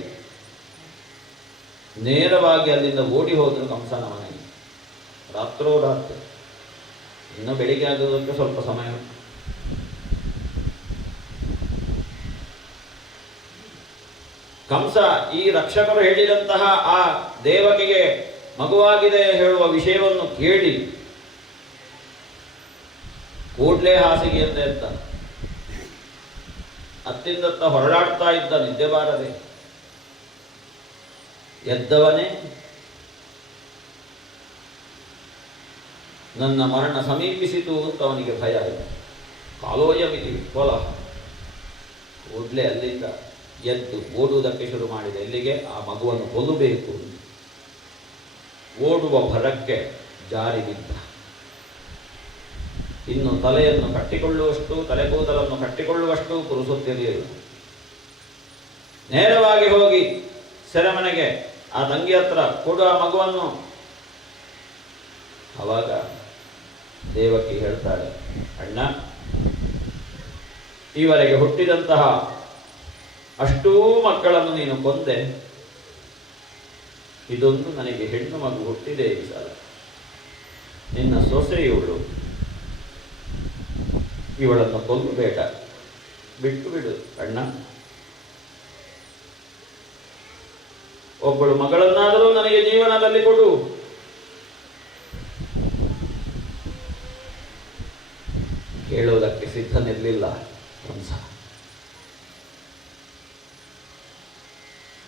ನೇರವಾಗಿ ಅಲ್ಲಿಂದ ಓಡಿ ಹೋದ್ರು ಕಂಸನ ಮನೆಗೆ. ರಾತ್ರೋರಾತ್ರಿ, ಇನ್ನು ಬೆಳಿಗ್ಗೆ ಆಗೋದಕ್ಕೆ ಸ್ವಲ್ಪ ಸಮಯ. ಕಂಸ ಈ ರಕ್ಷಕರು ಹೇಳಿದಂತಹ ಆ ದೇವಕಿಗೆ ಮಗುವಾಗಿದೆ ಹೇಳುವ ವಿಷಯವನ್ನು ಕೇಳಿ ಕೂಡ್ಲೇ ಹಾಸಿಗೆ ಅಂತ ಎದ್ದ. ಅತ್ತಿಂದತ್ತ ಹೊರಡಾಡ್ತಾ ಇದ್ದ, ನಿದ್ದೆ ಬಾರದೆ. ಎದ್ದವನೇ ನನ್ನ ಮರಣ ಸಮೀಪಿಸಿತು ಅಂತ ಅವನಿಗೆ ಭಯ ಆಯಿತು. ಕಾಲೋಯಮಿತಿ ಕೋಲಾಹ. ಕೂಡಲೇ ಅಲ್ಲಿಂದ ಎದ್ದು ಓಡುವುದಕ್ಕೆ ಶುರು ಮಾಡಿದೆ. ಎಲ್ಲಿಗೆ? ಆ ಮಗುವನ್ನು ಕೊಲ್ಲಬೇಕು. ಓಡುವ ಭರಕ್ಕೆ ಜಾರಿ ಬಿದ್ದ. ಇನ್ನು ತಲೆಯನ್ನು ಕಟ್ಟಿಕೊಳ್ಳುವಷ್ಟು, ತಲೆಗೂದಲನ್ನು ಕಟ್ಟಿಕೊಳ್ಳುವಷ್ಟು ಪುರುಸುತ್ತಿರಲಿಲ್ಲ. ನೇರವಾಗಿ ಹೋಗಿ ಸೆರೆಮನೆಗೆ ಆ ತಂಗಿ ಹತ್ರ ಕೊಡು ಆ ಮಗುವನ್ನು. ಅವಾಗ ದೇವಕಿ ಹೇಳ್ತಾಳೆ, ಅಣ್ಣ, ಈವರೆಗೆ ಹುಟ್ಟಿದಂತಹ ಅಷ್ಟೂ ಮಕ್ಕಳನ್ನು ನೀನು ಕೊಂದೆ, ಇದೊಂದು ನನಗೆ ಹೆಣ್ಣು ಮಗು ಹುಟ್ಟಿದೆ ಈ ಸಲ. ನಿನ್ನ ಸೊಸೆಯವಳು, ಇವಳನ್ನು ಕೊಲ್ಲಬೇಡ, ಬಿಟ್ಟು ಬಿಡು ಅಣ್ಣ. ಒಬ್ಬಳು ಮಗಳನ್ನಾದರೂ ನನಗೆ ಜೀವನದಲ್ಲಿ ಕೊಡು. ಕೇಳುವುದಕ್ಕೆ ಸಿದ್ಧನಿರಲಿಲ್ಲ ಕಂಸ.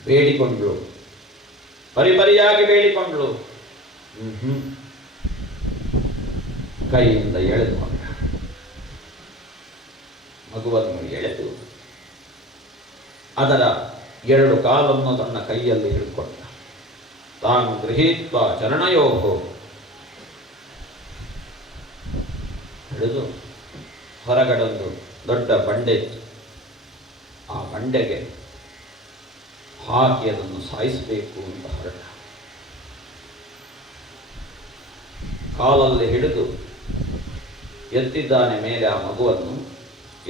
ಬೇಡಿಕೊಂಡ್ಳು, ಪರಿಪರಿಯಾಗಿ ಬೇಡಿಕೊಂಡ್ಳು. ಕೈಯಿಂದ ಎಳೆದುಕೊಂಡ. ಮಗುವನ್ನು ಎಳೆದು ಅದರ 2 ಕಾಲನ್ನು ತನ್ನ ಕೈಯಲ್ಲಿ ಹಿಡ್ಕೊಂಡ. ತಾನು ಗೃಹೀತ್ವ ಚರಣಯೋಹೋ, ಹಿಡಿದು ಹೊರಗಡೊಂದು ದೊಡ್ಡ ಬಂಡೆ, ಆ ಬಂಡೆಗೆ ಹಾಕಿ ಅದನ್ನು ಸಾಯಿಸಬೇಕು ಅಂತ ಹೊರಟ. ಕಾಲಲ್ಲಿ ಹಿಡಿದು ಎತ್ತಿದ್ದಾನೆ ಮೇಲೆ ಆ ಮಗುವನ್ನು.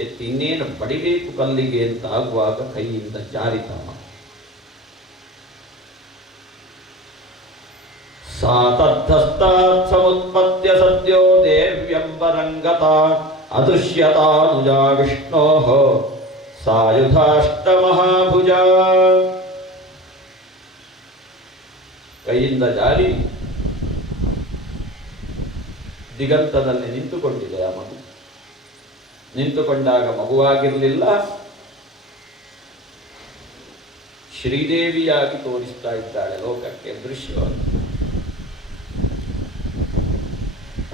ಎತ್ತಿ ಇನ್ನೇನು ಬಡಿಬೇಕು ಕಲ್ಲಿಗೆ ಅಂತ ಆಗುವಾಗ ಕೈಯಿಂದ ಜಾರಿತ. ಸಾ ತದ್ಧಸ್ತಾತ್ ಸಮುತ್ಪತ್ಯ ಸದ್ಯೋ ದೇವ್ಯಂಬರಂಗತ ಅದೃಶ್ಯತಾನುಜಾ ವಿಷ್ಣೋಃ ಸಾಯುಧಾಷ್ಟ ಮಹಾಭುಜ. ಕೈಯಿಂದ ಜಾರಿ ದಿಗಂತದಲ್ಲಿ ನಿಂತುಕೊಂಡಿದೆ ಆ ಮಗು. ನಿಂತುಕೊಂಡಾಗ ಮಗುವಾಗಿರಲಿಲ್ಲ, ಶ್ರೀದೇವಿಯಾಗಿ ತೋರಿಸ್ತಾ ಇದ್ದಾಳೆ ಲೋಕಕ್ಕೆ ದೃಶ್ಯವನ್ನು.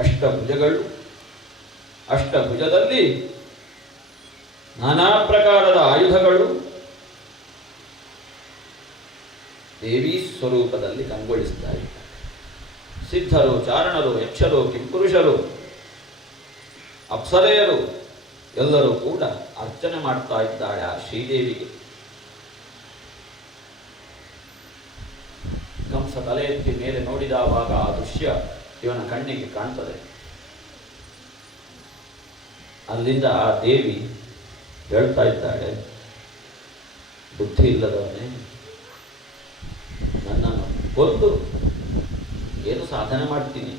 ಅಷ್ಟಭುಜಗಳು, ಅಷ್ಟಭುಜದಲ್ಲಿ ನಾನಾ ಪ್ರಕಾರದ ಆಯುಧಗಳು ದೇವಿ ಸ್ವರೂಪದಲ್ಲಿ ಕಂಗೊಳಿಸ್ತಾ ಇದ್ದಾರೆ. ಸಿದ್ಧರು, ಚಾರಣರು, ಯಕ್ಷರು, ಕಿಂಪುರುಷರು, ಅಪ್ಸರೆಯರು ಎಲ್ಲರೂ ಕೂಡ ಅರ್ಚನೆ ಮಾಡ್ತಾ ಇದ್ದಾಳೆ ಆ ಶ್ರೀದೇವಿಗೆ. ಕಂಸ ತಲೆ ಎತ್ತಿ ಮೇಲೆ ನೋಡಿದವಾಗ ಆ ದೃಶ್ಯ ಇವನ ಕಣ್ಣಿಗೆ ಕಾಣ್ತದೆ. ಅಲ್ಲಿಂದ ಆ ದೇವಿ ಹೇಳ್ತಾ ಇದ್ದಾಳೆ, ಬುದ್ಧಿ ಇಲ್ಲದವನೇ, ನನ್ನನ್ನು ಕೊಂದು ಏನು ಸಾಧನೆ ಮಾಡ್ತೀನಿ?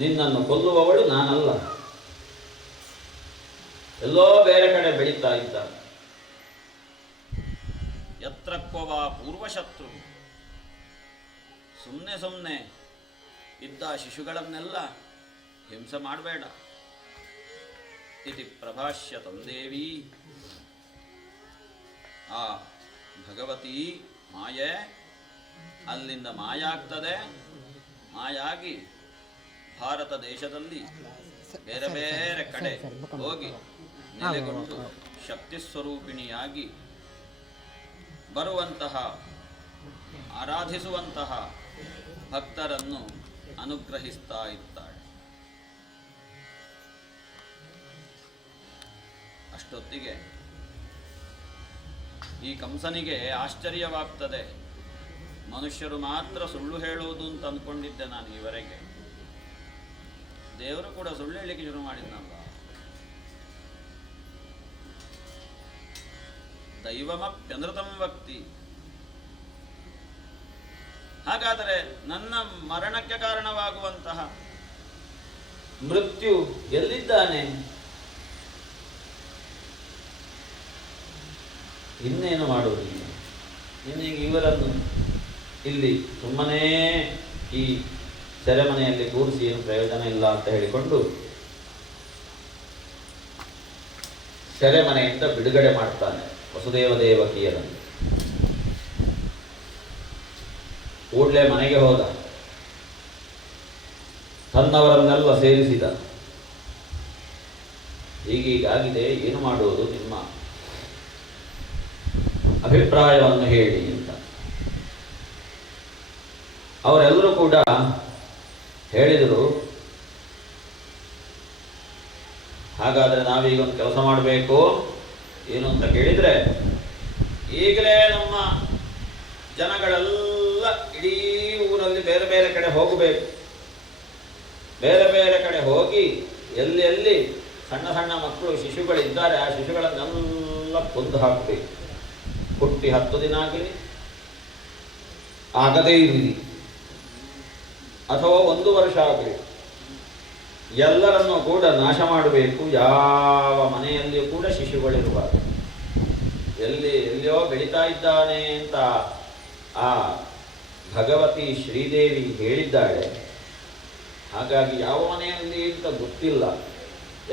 ನಿನ್ನನ್ನು ಕೊಲ್ಲುವವಳು ನಾನಲ್ಲ, ಎಲ್ಲೋ ಬೇರೆ ಕಡೆ ಬೆಳೀತಾ ಇದ್ದ. ಯತ್ರಕ್ವವ ಪೂರ್ವಶತ್ರು, ಸುಮ್ಮನೆ ಇದ್ದ ಶಿಶುಗಳನ್ನೆಲ್ಲ ಹಿಂಸೆ ಮಾಡಬೇಡ. ಇತಿ ಪ್ರಭಾಷ್ಯ ತಂದೇವಿ. ಆ ಭಗವತಿ ಮಾಯೆ ಅಲ್ಲಿಂದ ಮಾಯಾಗ್ತದೆ. ಮಾಯಾಗಿ ಭಾರತ ದೇಶದಲ್ಲಿ ಬೇರೆ ಬೇರೆ ಕಡೆ ಹೋಗಿ ನೆಲೆಗೊಂಡು ಶಕ್ತಿ ಸ್ವರೂಪಿಣಿಯಾಗಿ ಬರುವಂತಹ, ಆರಾಧಿಸುವಂತಹ ಭಕ್ತರನ್ನು ಅನುಗ್ರಹಿಸ್ತಾ ಇದ್ದಾಳೆ. ಅಷ್ಟೊತ್ತಿಗೆ ಈ ಕಂಸನಿಗೆ ಆಶ್ಚರ್ಯವಾಗ್ತದೆ. ಮನುಷ್ಯರು ಮಾತ್ರ ಸುಳ್ಳು ಹೇಳುವುದು ಅಂತ ಅಂದ್ಕೊಂಡಿದ್ದೆ ನಾನು ಈವರೆಗೆ. ದೇವರು ಕೂಡ ಸುಳ್ಳು ಹೇಳಲಿಕ್ಕೆ ಶುರು ಮಾಡಿದ್ನಲ್ಲ. ದೈವಮಪ್ಯನೃತಂ ವಕ್ತಿ. ಹಾಗಾದರೆ ನನ್ನ ಮರಣಕ್ಕೆ ಕಾರಣವಾಗುವಂತಹ ಮೃತ್ಯು ಎಲ್ಲಿದ್ದಾನೆ? ಇನ್ನೇನು ಮಾಡುವುದು? ಇನ್ನೀಗ ಇವರನ್ನು ಇಲ್ಲಿ ಸುಮ್ಮನೆ ಈ ಸೆರೆಮನೆಯಲ್ಲಿ ಕೂರಿಸಿ ಏನು ಪ್ರಯೋಜನ ಇಲ್ಲ ಅಂತ ಹೇಳಿಕೊಂಡು ಸೆರೆಮನೆಯಿಂದ ಬಿಡುಗಡೆ ಮಾಡ್ತಾನೆ ವಸುದೇವ ದೇವಕಿಯರನ್ನು. ಕೂಡಲೇ ಮನೆಗೆ ಹೋದ, ತನ್ನವರನ್ನೆಲ್ಲ ಸೇರಿಸಿದ. ಹೀಗೀಗಾಗಿದೆ, ಏನು ಮಾಡುವುದು, ನಿಮ್ಮ ಅಭಿಪ್ರಾಯವನ್ನು ಹೇಳಿ ಅಂತ. ಅವರೆಲ್ಲರೂ ಕೂಡ ಹೇಳಿದರು, ಹಾಗಾದರೆ ನಾವೀಗ ಒಂದು ಕೆಲಸ ಮಾಡಬೇಕು. ಏನು ಅಂತ ಕೇಳಿದರೆ, ಈಗಲೇ ನಮ್ಮ ಜನಗಳೆಲ್ಲ ಇಡೀ ಊರಲ್ಲಿ ಬೇರೆ ಬೇರೆ ಕಡೆ ಹೋಗಬೇಕು. ಬೇರೆ ಬೇರೆ ಕಡೆ ಹೋಗಿ ಎಲ್ಲಿ ಎಲ್ಲಿ ಸಣ್ಣ ಸಣ್ಣ ಮಕ್ಕಳು ಶಿಶುಗಳಿದ್ದಾರೆ ಆ ಶಿಶುಗಳನ್ನೆಲ್ಲ ಕೊಂದು ಹಾಕಬೇಕು. ಹುಟ್ಟಿ 10 ದಿನ ಆಗಲಿ, ಆಗದೇ ಇರಲಿ, ಅಥವಾ 1 ವರ್ಷ ಆಗಲಿ, ಎಲ್ಲರನ್ನೂ ಕೂಡ ನಾಶ ಮಾಡಬೇಕು. ಯಾವ ಮನೆಯಲ್ಲಿಯೂ ಕೂಡ ಶಿಶುಗಳಿರಬಾರದು. ಎಲ್ಲಿಯೋ ಬೆಳೀತಾ ಇದ್ದಾನೆ ಅಂತ ಆ ಭಗವತಿ ಶ್ರೀದೇವಿ ಹೇಳಿದ್ದಾಳೆ. ಹಾಗಾಗಿ ಯಾವ ಮನೆಯಲ್ಲಿ ಅಂತ ಗೊತ್ತಿಲ್ಲ,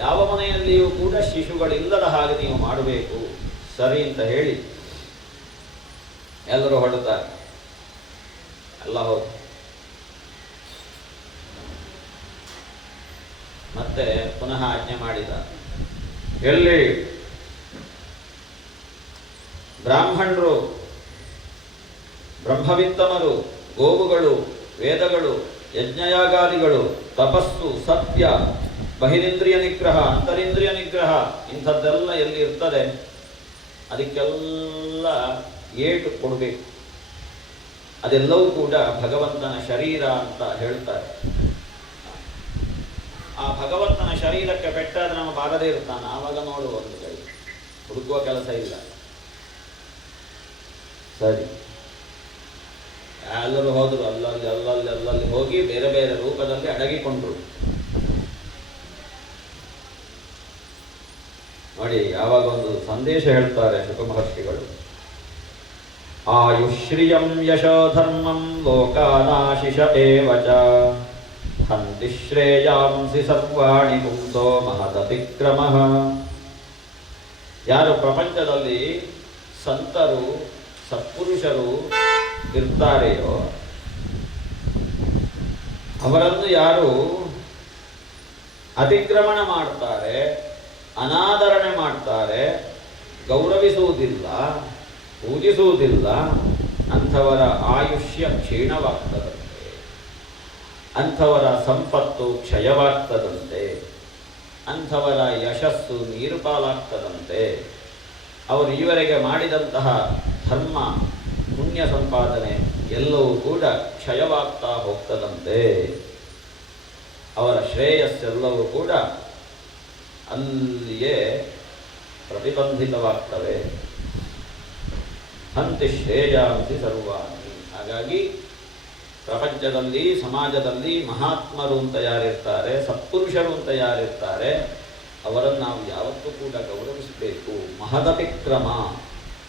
ಯಾವ ಮನೆಯಲ್ಲಿಯೂ ಕೂಡ ಶಿಶುಗಳಿಲ್ಲದ ಹಾಗೆ ನೀವು ಮಾಡಬೇಕು, ಸರಿ ಅಂತ ಹೇಳಿ ಎಲ್ಲರೂ ಹೊರಡುತ್ತಾರೆ. ಎಲ್ಲ ಹೌದು. ಮತ್ತೆ ಪುನಃ ಆಜ್ಞೆ ಮಾಡಿದ, ಎಲ್ಲಿ ಬ್ರಾಹ್ಮಣರು, ಬ್ರಹ್ಮವಿತ್ತಮರು, ಗೋವುಗಳು, ವೇದಗಳು, ಯಜ್ಞಯಾಗಾದಿಗಳು, ತಪಸ್ಸು, ಸತ್ಯ, ಬಹಿರಿಂದ್ರಿಯ ನಿಗ್ರಹ, ಅಂತರಿಂದ್ರಿಯ ನಿಗ್ರಹ, ಇಂಥದ್ದೆಲ್ಲ ಎಲ್ಲಿ ಇರ್ತದೆ ಅದಕ್ಕೆಲ್ಲ ಏಟು ಕೊಡಬೇಕು. ಅದೆಲ್ಲವೂ ಕೂಡ ಭಗವಂತನ ಶರೀರ ಅಂತ ಹೇಳ್ತಾರೆ. ಆ ಭಗವಂತನ ಶರೀರಕ್ಕೆ ಪೆಟ್ಟಾದ್ರೆ ನಮ್ಮ ಬಾಗದೇ ಇರ್ತಾನೆ, ಆವಾಗ ನೋಡುವ ಒಂದು ಕೈ ಹುಡುಕುವ ಕೆಲಸ ಇಲ್ಲ. ಸರಿ, ಎಲ್ಲರೂ ಹೋದರು, ಅಲ್ಲಲ್ಲಿ ಹೋಗಿ ಬೇರೆ ಬೇರೆ ರೂಪದಲ್ಲಿ ಅಡಗಿಕೊಂಡ್ರು. ನೋಡಿ, ಯಾವಾಗ ಒಂದು ಸಂದೇಶ ಹೇಳ್ತಾರೆ ಶುಕ ಮಹರ್ಷಿಗಳು, ಆಯುಶ್ರಿಯಂ ಯಶೋ ಧರ್ಮಂ ಲೋಕಾನಾಶಿಷ ಏವಚ ಹಂತಿ ಶ್ರೇಯಾಂಸಿ ಸರ್ವಾಣಿ ಪುಂಸೋ ಮಹದತಿಕ್ರಮಃ. ಯಾರು ಪ್ರಪಂಚದಲ್ಲಿ ಸಂತರು, ಸತ್ಪುರುಷರು ಇರ್ತಾರೆಯೋ ಅವರನ್ನು ಯಾರು ಅತಿಕ್ರಮಣ ಮಾಡ್ತಾರೆ, ಅನಾದರಣೆ ಮಾಡ್ತಾರೆ, ಗೌರವಿಸುವುದಿಲ್ಲ, ಪೂಜಿಸುವುದಿಲ್ಲ, ಅಂಥವರ ಆಯುಷ್ಯ ಕ್ಷೀಣವಾಗ್ತದಂತೆ, ಅಂಥವರ ಸಂಪತ್ತು ಕ್ಷಯವಾಗ್ತದಂತೆ, ಅಂಥವರ ಯಶಸ್ಸು ನೀರು ಪಾಲಾಗ್ತದಂತೆ, ಅವರು ಈವರೆಗೆ ಮಾಡಿದಂತಹ ಧರ್ಮ ಪುಣ್ಯ ಸಂಪಾದನೆ ಎಲ್ಲವೂ ಕೂಡ ಕ್ಷಯವಾಗ್ತಾ ಹೋಗ್ತದಂತೆ, ಅವರ ಶ್ರೇಯಸ್ಸೆಲ್ಲವೂ ಕೂಡ ಅಲ್ಲಿಯೇ ಪ್ರತಿಬಂಧಿತವಾಗ್ತವೆ. ಹಂತಿ ಶ್ರೇಯಾಂಸಿ ಸರ್ವಾಣಿ. ಹಾಗಾಗಿ ಪ್ರಪಂಚದಲ್ಲಿ, ಸಮಾಜದಲ್ಲಿ ಮಹಾತ್ಮರು ಅಂತ ಯಾರಿರ್ತಾರೆ, ಸತ್ಪುರುಷರು ಅಂತ ಯಾರಿರ್ತಾರೆ, ಅವರನ್ನು ನಾವು ಯಾವತ್ತೂ ಕೂಡ ಗೌರವಿಸಬೇಕು. ಮಹದತಿಕ್ರಮ,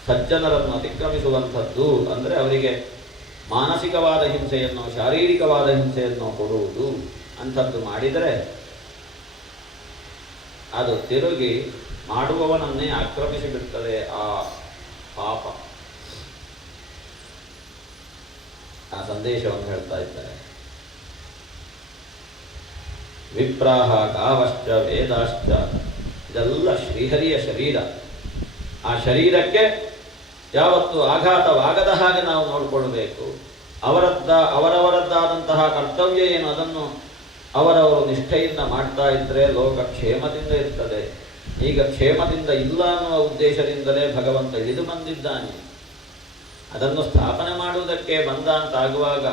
ಸಜ್ಜನರನ್ನು ಅತಿಕ್ರಮಿಸುವಂಥದ್ದು ಅಂದರೆ ಅವರಿಗೆ ಮಾನಸಿಕವಾದ ಹಿಂಸೆಯನ್ನು, ಶಾರೀರಿಕವಾದ ಹಿಂಸೆಯನ್ನು ಕೊಡುವುದು. ಅಂಥದ್ದು ಮಾಡಿದರೆ ಅದು ತಿರುಗಿ ಮಾಡುವವನನ್ನೇ ಆಕ್ರಮಿಸಿ ಬಿಡ್ತದೆ ಆ ಪಾಪ. ಆ ಸಂದೇಶವನ್ನು ಹೇಳ್ತಾ ಇದ್ದಾರೆ. ವಿಪ್ರಾಹ ಗಾವಶ್ಚ ವೇದಾಶ್ಚ, ಇದೆಲ್ಲ ಶ್ರೀಹರಿಯ ಶರೀರ. ಆ ಶರೀರಕ್ಕೆ ಯಾವತ್ತು ಆಘಾತವಾಗದ ಹಾಗೆ ನಾವು ನೋಡಿಕೊಳ್ಬೇಕು. ಅವರವರದ್ದಾದಂತಹ ಕರ್ತವ್ಯ ಏನು ಅದನ್ನು ಅವರವರು ನಿಷ್ಠೆಯಿಂದ ಮಾಡ್ತಾ ಇದ್ದರೆ ಲೋಕ ಕ್ಷೇಮದಿಂದ ಇರ್ತದೆ. ಈಗ ಕ್ಷೇಮದಿಂದ ಇಲ್ಲ ಅನ್ನುವ ಉದ್ದೇಶದಿಂದಲೇ ಭಗವಂತ ಇಳಿದು ಬಂದಿದ್ದಾನೆ. ಅದನ್ನು ಸ್ಥಾಪನೆ ಮಾಡುವುದಕ್ಕೆ ಬಂದ ಅಂತಾಗುವಾಗ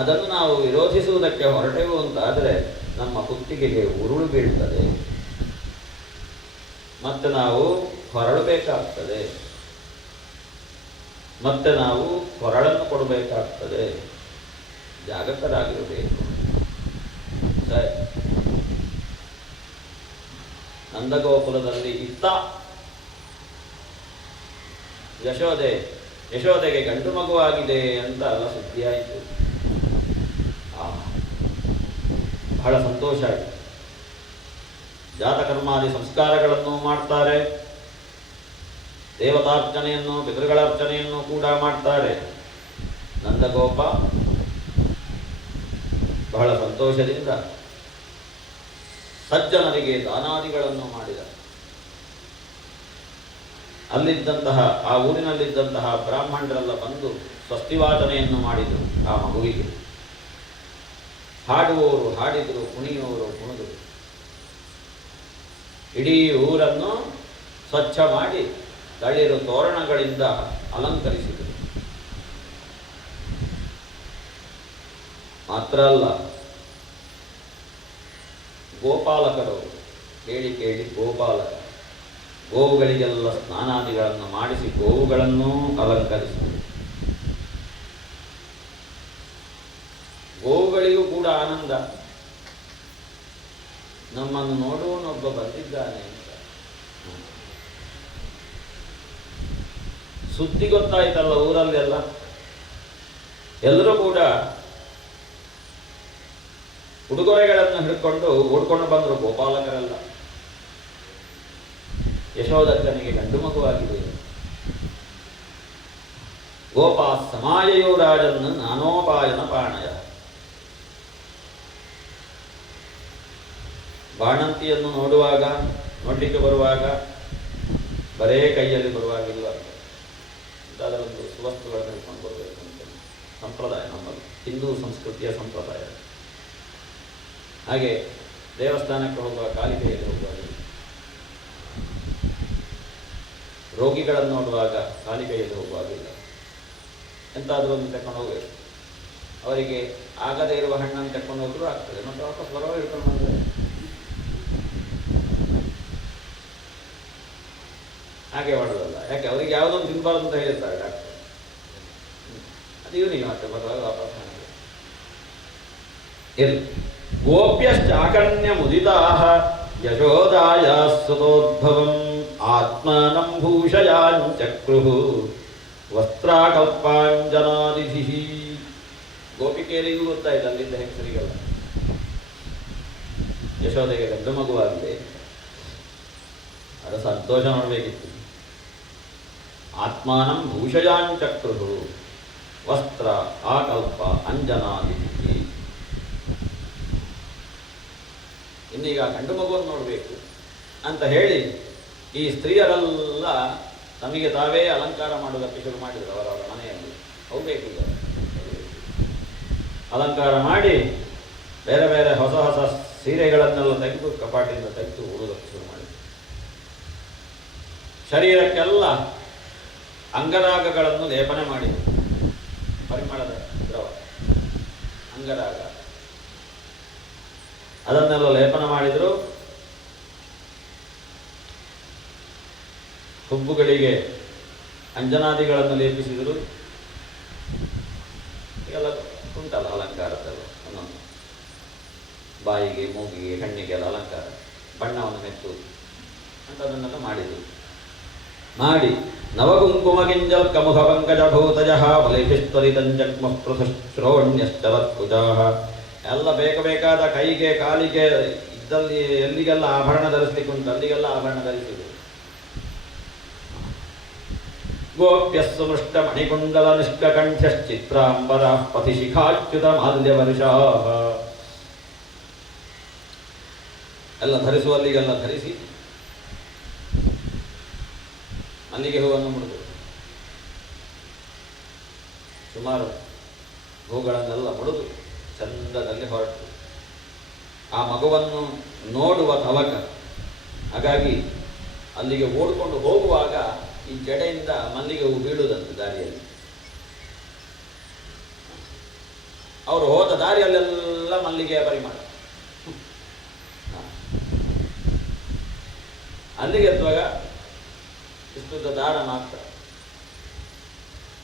ಅದನ್ನು ನಾವು ವಿರೋಧಿಸುವುದಕ್ಕೆ ಹೊರಟೆವು ಅಂತಾದರೆ ನಮ್ಮ ಕುತ್ತಿಗೆಗೆ ಉರುಳು ಬೀಳ್ತದೆ, ಮತ್ತೆ ನಾವು ಹೊರಡಬೇಕಾಗ್ತದೆ, ಮತ್ತೆ ನಾವು ಹೊರಳನ್ನು ಕೊಡಬೇಕಾಗ್ತದೆ. ಜಾಗೃತರಾಗಿರಬೇಕು. ಸರಿ, ನಂದಗೋಕುಲದಲ್ಲಿ ಇತ್ತ ಯಶೋದೆಗೆ ಗಂಡು ಮಗುವಾಗಿದೆ ಅಂತ ಎಲ್ಲ ಸುದ್ದಿಯಾಯಿತು. ಬಹಳ ಸಂತೋಷ ಆಯಿತು. ಜಾತಕರ್ಮಾದಿ ಸಂಸ್ಕಾರಗಳನ್ನು ಮಾಡ್ತಾರೆ, ದೇವತಾರ್ಚನೆಯನ್ನು ಪಿತೃಗಳ ಅರ್ಚನೆಯನ್ನು ಕೂಡ ಮಾಡ್ತಾರೆ. ನಂದಗೋಪ ಬಹಳ ಸಂತೋಷದಿಂದ ಸಜ್ಜನರಿಗೆ ದಾನಾದಿಗಳನ್ನು ಮಾಡಿದ. ಅಲ್ಲಿದ್ದಂತಹ ಆ ಊರಿನಲ್ಲಿದ್ದಂತಹ ಬ್ರಾಹ್ಮಣರೆಲ್ಲ ಬಂದು ಸ್ವಸ್ತಿವಾಚನೆಯನ್ನು ಮಾಡಿದರು ಆ ಮಗುವಿಗೆ. ಹಾಡುವವರು ಹಾಡಿದರು, ಕುಣಿಯುವವರು ಕುಣಿದರು. ಇಡೀ ಊರನ್ನು ಸ್ವಚ್ಛ ಮಾಡಿ ತಳಿರು ತೋರಣಗಳಿಂದ ಅಲಂಕರಿಸಿದರು. ಮಾತ್ರ ಅಲ್ಲ, ಗೋಪಾಲಕರು ಕೇಳಿ ಕೇಳಿ ಗೋಪಾಲಕ ಗೋವುಗಳಿಗೆಲ್ಲ ಸ್ನಾನಾದಿಗಳನ್ನು ಮಾಡಿಸಿ ಗೋವುಗಳನ್ನೂ ಅಲಂಕರಿಸಿದರು. ಗೋವುಗಳಿಗೂ ಕೂಡ ಆನಂದ, ನಮ್ಮನ್ನು ನೋಡುವನೊಬ್ಬ ಬಂದಿದ್ದಾನೆ ಅಂತ. ಸುದ್ದಿ ಗೊತ್ತಾಯ್ತಲ್ಲ ಊರಲ್ಲೆಲ್ಲ. ಎಲ್ಲರೂ ಕೂಡ ಉಡುಗೊರೆಗಳನ್ನು ಹಿಡ್ಕೊಂಡು ಓಡ್ಕೊಂಡು ಬಂದರು ಗೋಪಾಲಕರೆಲ್ಲ. ಯಶೋದಕ್ಕನಿಗೆ ಗಂಡು ಮಗುವಾಗಿದೆ. ಗೋಪಾ ಸಮಾಯಯೋ ರಾಜನ್ನು ನಾನೋಪಾಯನ ಬಾಣಯ. ಬಾಣಂತಿಯನ್ನು ನೋಡಲಿಕ್ಕೆ ಬರುವಾಗ ಬರೇ ಕೈಯಲ್ಲಿ ಬರುವಾಗಿಲ್ಲ, ಅದರೊಂದು ಸುವಸ್ತುಗಳನ್ನು ಹಿಡ್ಕೊಂಡು ಬರಬೇಕು ಅಂತ ಸಂಪ್ರದಾಯ, ನಮ್ಮದು ಹಿಂದೂ ಸಂಸ್ಕೃತಿಯ ಸಂಪ್ರದಾಯ. ಹಾಗೆ ದೇವಸ್ಥಾನಕ್ಕೆ ಹೋಗುವ ಕಾಲಿಕೆಯಲ್ಲಿ ಹೋಗುವಾಗ, ರೋಗಿಗಳನ್ನು ನೋಡುವಾಗ ಕಾಲಿಕೆಯಲ್ಲಿ ಹೋಗುವಾಗಿಲ್ಲ, ಎಂತಾದರೂ ಒಂದು ತಕೊಂಡು ಹೋಗಬೇಕು. ಅವರಿಗೆ ಆಗದೇ ಇರುವ ಹಣ್ಣನ್ನು ತಕೊಂಡು ಹೋದರೂ ಆಗ್ತದೆ, ಮತ್ತು ವಾಪಸ್ ಬರೋ ಹಿಡ್ಕೊಂಡು ಬಂದರೆ ಹಾಗೆ ಮಾಡೋದಲ್ಲ. ಯಾಕೆ ಅವರಿಗೆ ಯಾವುದೊಂದು ತಿನ್ಬಾರ್ದು ಅಂತ ಹೇಳಿರ್ತಾರೆ ಡಾಕ್ಟರ್, ಅದು ಇವನಿಗೆ ಮತ್ತೆ ಬರುವಾಗ ವಾಪಸ್ ಹಾಗೆ ಇರಲಿ. ಗೋಪ್ಯಶ್ಚಾಕರ್ಣ್ಯ ಮುದಿತಾಃ ಯಶೋದಾಯಾಃ ಸುತೋದ್ಭವಂ ಆತ್ಮಾನಂ ಭೂಷಯಾञ्चक्रुः ವಸ್ತ್ರಾಕಲ್ಪಾಂಜನಾದಿಭಿಃ. ಗೋಪಿಕೆಯರಿಗೂ ಗೊತ್ತಾಯ್ತು, ಅಲ್ಲಿದ್ದ ಹೆಂಗಸರಿಗೆಲ್ಲ ಯಶೋದೆಗೆ ಗಂಡು ಮಗುವಾಗಿದೆ. ಅದು ಸಂತೋಷ ಮಾಡಬೇಕಿತ್ತು. ಆತ್ಮಾನಂ ಭೂಷಯಾञ्चक्रुः ವಸ್ತ್ರ ಆಕಲ್ಪ ಅಂಜನಾದಿಭಿಃ. ಇನ್ನೀಗ ಗಂಡು ಮಗುವನ್ನು ನೋಡಬೇಕು ಅಂತ ಹೇಳಿ ಈ ಸ್ತ್ರೀಯರೆಲ್ಲ ತಮಗೆ ತಾವೇ ಅಲಂಕಾರ ಮಾಡುವುದಕ್ಕೆ ಶುರು ಮಾಡಿದರು. ಅವರವರ ಮನೆಯಲ್ಲಿ ಹೋಗಬೇಕು, ಈಗ ಅಲಂಕಾರ ಮಾಡಿ ಬೇರೆ ಬೇರೆ ಹೊಸ ಹೊಸ ಸೀರೆಗಳನ್ನೆಲ್ಲ ತೆಗೆದು ಕಪಾಟಿಂದ ತೆಗೆದು ಉಡುವುದಕ್ಕೆ ಶುರು ಮಾಡಿದರು. ಶರೀರಕ್ಕೆಲ್ಲ ಅಂಗರಾಗಗಳನ್ನು ಲೇಪನೆ ಮಾಡಿದರು, ಪರಿಮಳದ ದ್ರವ ಅಂಗರಾಗ ಅದನ್ನೆಲ್ಲ ಲೇಪನ ಮಾಡಿದರು. ಹುಬ್ಬುಗಳಿಗೆ ಅಂಜನಾದಿಗಳನ್ನು ಲೇಪಿಸಿದರು. ಎಲ್ಲ ಉಂಟಲ್ಲ ಅಲಂಕಾರದಲ್ಲ, ಒಂದೊಂದು ಬಾಯಿಗೆ ಮೂಗಿಗೆ ಕಣ್ಣಿಗೆಲ್ಲ ಅಲಂಕಾರ, ಬಣ್ಣವನ್ನು ಮೆಚ್ಚುವುದು ಅಂತದನ್ನೆಲ್ಲ ಮಾಡಿದರು. ಮಾಡಿ ನವಕುಂಕುಮಗಿಂಜಲ್ ಕಮುಖ ಪಂಕಜ ಭೂತಜಃ ಬಲಿಭಿಸ್ತ್ವರಿತಂಜಗ್ಮಃ ಪೃಥುಶ್ರೋಣ್ಯಶ್ಚವತ್ಕುಜಃ. ಎಲ್ಲ ಬೇಕಾದ ಕೈಗೆ ಕಾಲಿಗೆ ಇದ್ದಲ್ಲಿ ಎಲ್ಲಿಗೆಲ್ಲ ಆಭರಣ ಧರಿಸಲಿಕ್ಕೆ ಉಂಟು ಅಲ್ಲಿಗೆಲ್ಲ ಆಭರಣ ಧರಿಸಿದರು. ಗೋಪ್ಯಸ್ಸು ಮೃಷ್ಟ ಮಣಿಕುಂಡಲ ನಿಷ್ಕಕಂಠ್ಯಶ್ಚಿತ್ರಾಂಬರ ಪಥಿಶಿಖಾಚ್ಯುತ ಮಾಲ್ಯವರ್ಷಾಃ. ಎಲ್ಲ ಧರಿಸುವಲ್ಲಿಗೆಲ್ಲ ಧರಿಸಿ ಮಲ್ಲಿಗೆ ಹೂವನ್ನು ಮುಡಿದು ಸುಮಾರು ಹೂಗಳನ್ನೆಲ್ಲ ಮುಡಿದು ಚಂದದಲ್ಲಿ ಹೊರಟು ಆ ಮಗುವನ್ನು ನೋಡುವ ತವಕ ಹಾಗಾಗಿ ಅಲ್ಲಿಗೆ ಓಡಿಕೊಂಡು ಹೋಗುವಾಗ ಈ ಜಡೆಯಿಂದ ಮಲ್ಲಿಗೆ ಹೂ ಬೀಳುವುದಂತೆ ದಾರಿಯಲ್ಲಿ. ಅವರು ಹೋದ ದಾರಿಯಲ್ಲೆಲ್ಲ ಮಲ್ಲಿಗೆಯ ಪರಿಮಳ. ಅಲ್ಲಿಗೆ ಎತ್ತುವಾಗ ಇಷ್ಟುದ್ದ ದಾರ ಮಾತ್ರ,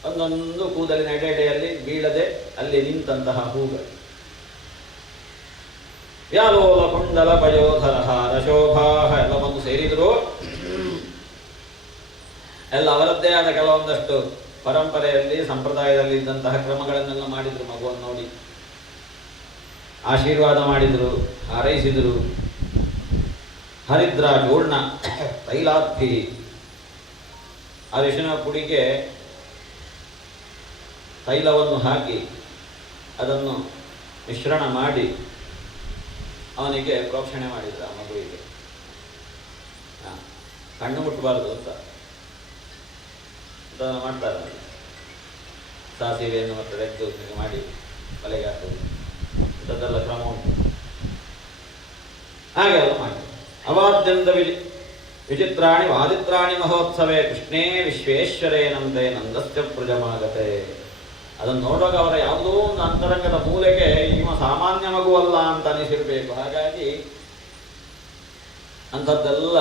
ಒಂದೊಂದು ಕೂದಲಿನ ಎಡೆಯಲ್ಲಿ ಬೀಳದೆ ಅಲ್ಲಿ ನಿಂತಹ ಹೂಗಳು. ವ್ಯಾಲೋಲ ಕುಂಡಲ ಪಯೋಧರ ರಶೋಭಾ ಎಲ್ಲ ಬಂದು ಸೇರಿದ್ರು. ಎಲ್ಲ ಅವರದ್ದೇ ಆದ ಕೆಲವೊಂದಷ್ಟು ಪರಂಪರೆಯಲ್ಲಿ ಸಂಪ್ರದಾಯದಲ್ಲಿ ಇದ್ದಂತಹ ಕ್ರಮಗಳನ್ನೆಲ್ಲ ಮಾಡಿದ್ರು. ಮಗುವನ್ನು ನೋಡಿ ಆಶೀರ್ವಾದ ಮಾಡಿದರು, ಹಾರೈಸಿದರು. ಹರಿದ್ರ ಚೂರ್ಣ ತೈಲಾರ್ಥಿ, ಅರಿಶಿನ ಪುಡಿಗೆ ತೈಲವನ್ನು ಹಾಕಿ ಅದನ್ನು ಮಿಶ್ರಣ ಮಾಡಿ ಅವನಿಗೆ ಪ್ರೋಕ್ಷಣೆ ಮಾಡಿದ್ರು. ಆ ಮಗುವಿಗೆ ಕಣ್ಣು ಮುಟ್ಟಬಾರದು ಅಂತ ಮಾಡ್ತಾರೆ. ಸಾಸಿವೆಯನ್ನು ಮತ್ತು ತೆಗೆದು ಮಾಡಿ ತಲೆಗೆ ಹಾಕೋದು, ಇಂಥದ್ದೆಲ್ಲ ಕ್ರಮ ಉಂಟು. ಹಾಗೆಲ್ಲ ಮಾಡಿ ಅವಾದ್ಯಂತ ವಿಚಿತ್ರಾಣಿ ವಾದಿತ್ರಾಣಿ ಮಹೋತ್ಸವೇ ಕೃಷ್ಣೇ ವಿಶ್ವೇಶ್ವರೇನಂತೆ ನಂದಸ್ಯ ಪ್ರಜಮಾಗತೆ. ಅದನ್ನು ನೋಡುವಾಗ ಅವರ ಯಾವುದೋ ಒಂದು ಅಂತರಂಗದ ಮೂಲೆಗೆ ಇವ ಸಾಮಾನ್ಯ ಮಗುವಲ್ಲ ಅಂತ ಅನಿಸಿರ್ಬೇಕು. ಹಾಗಾಗಿ ಅಂಥದ್ದೆಲ್ಲ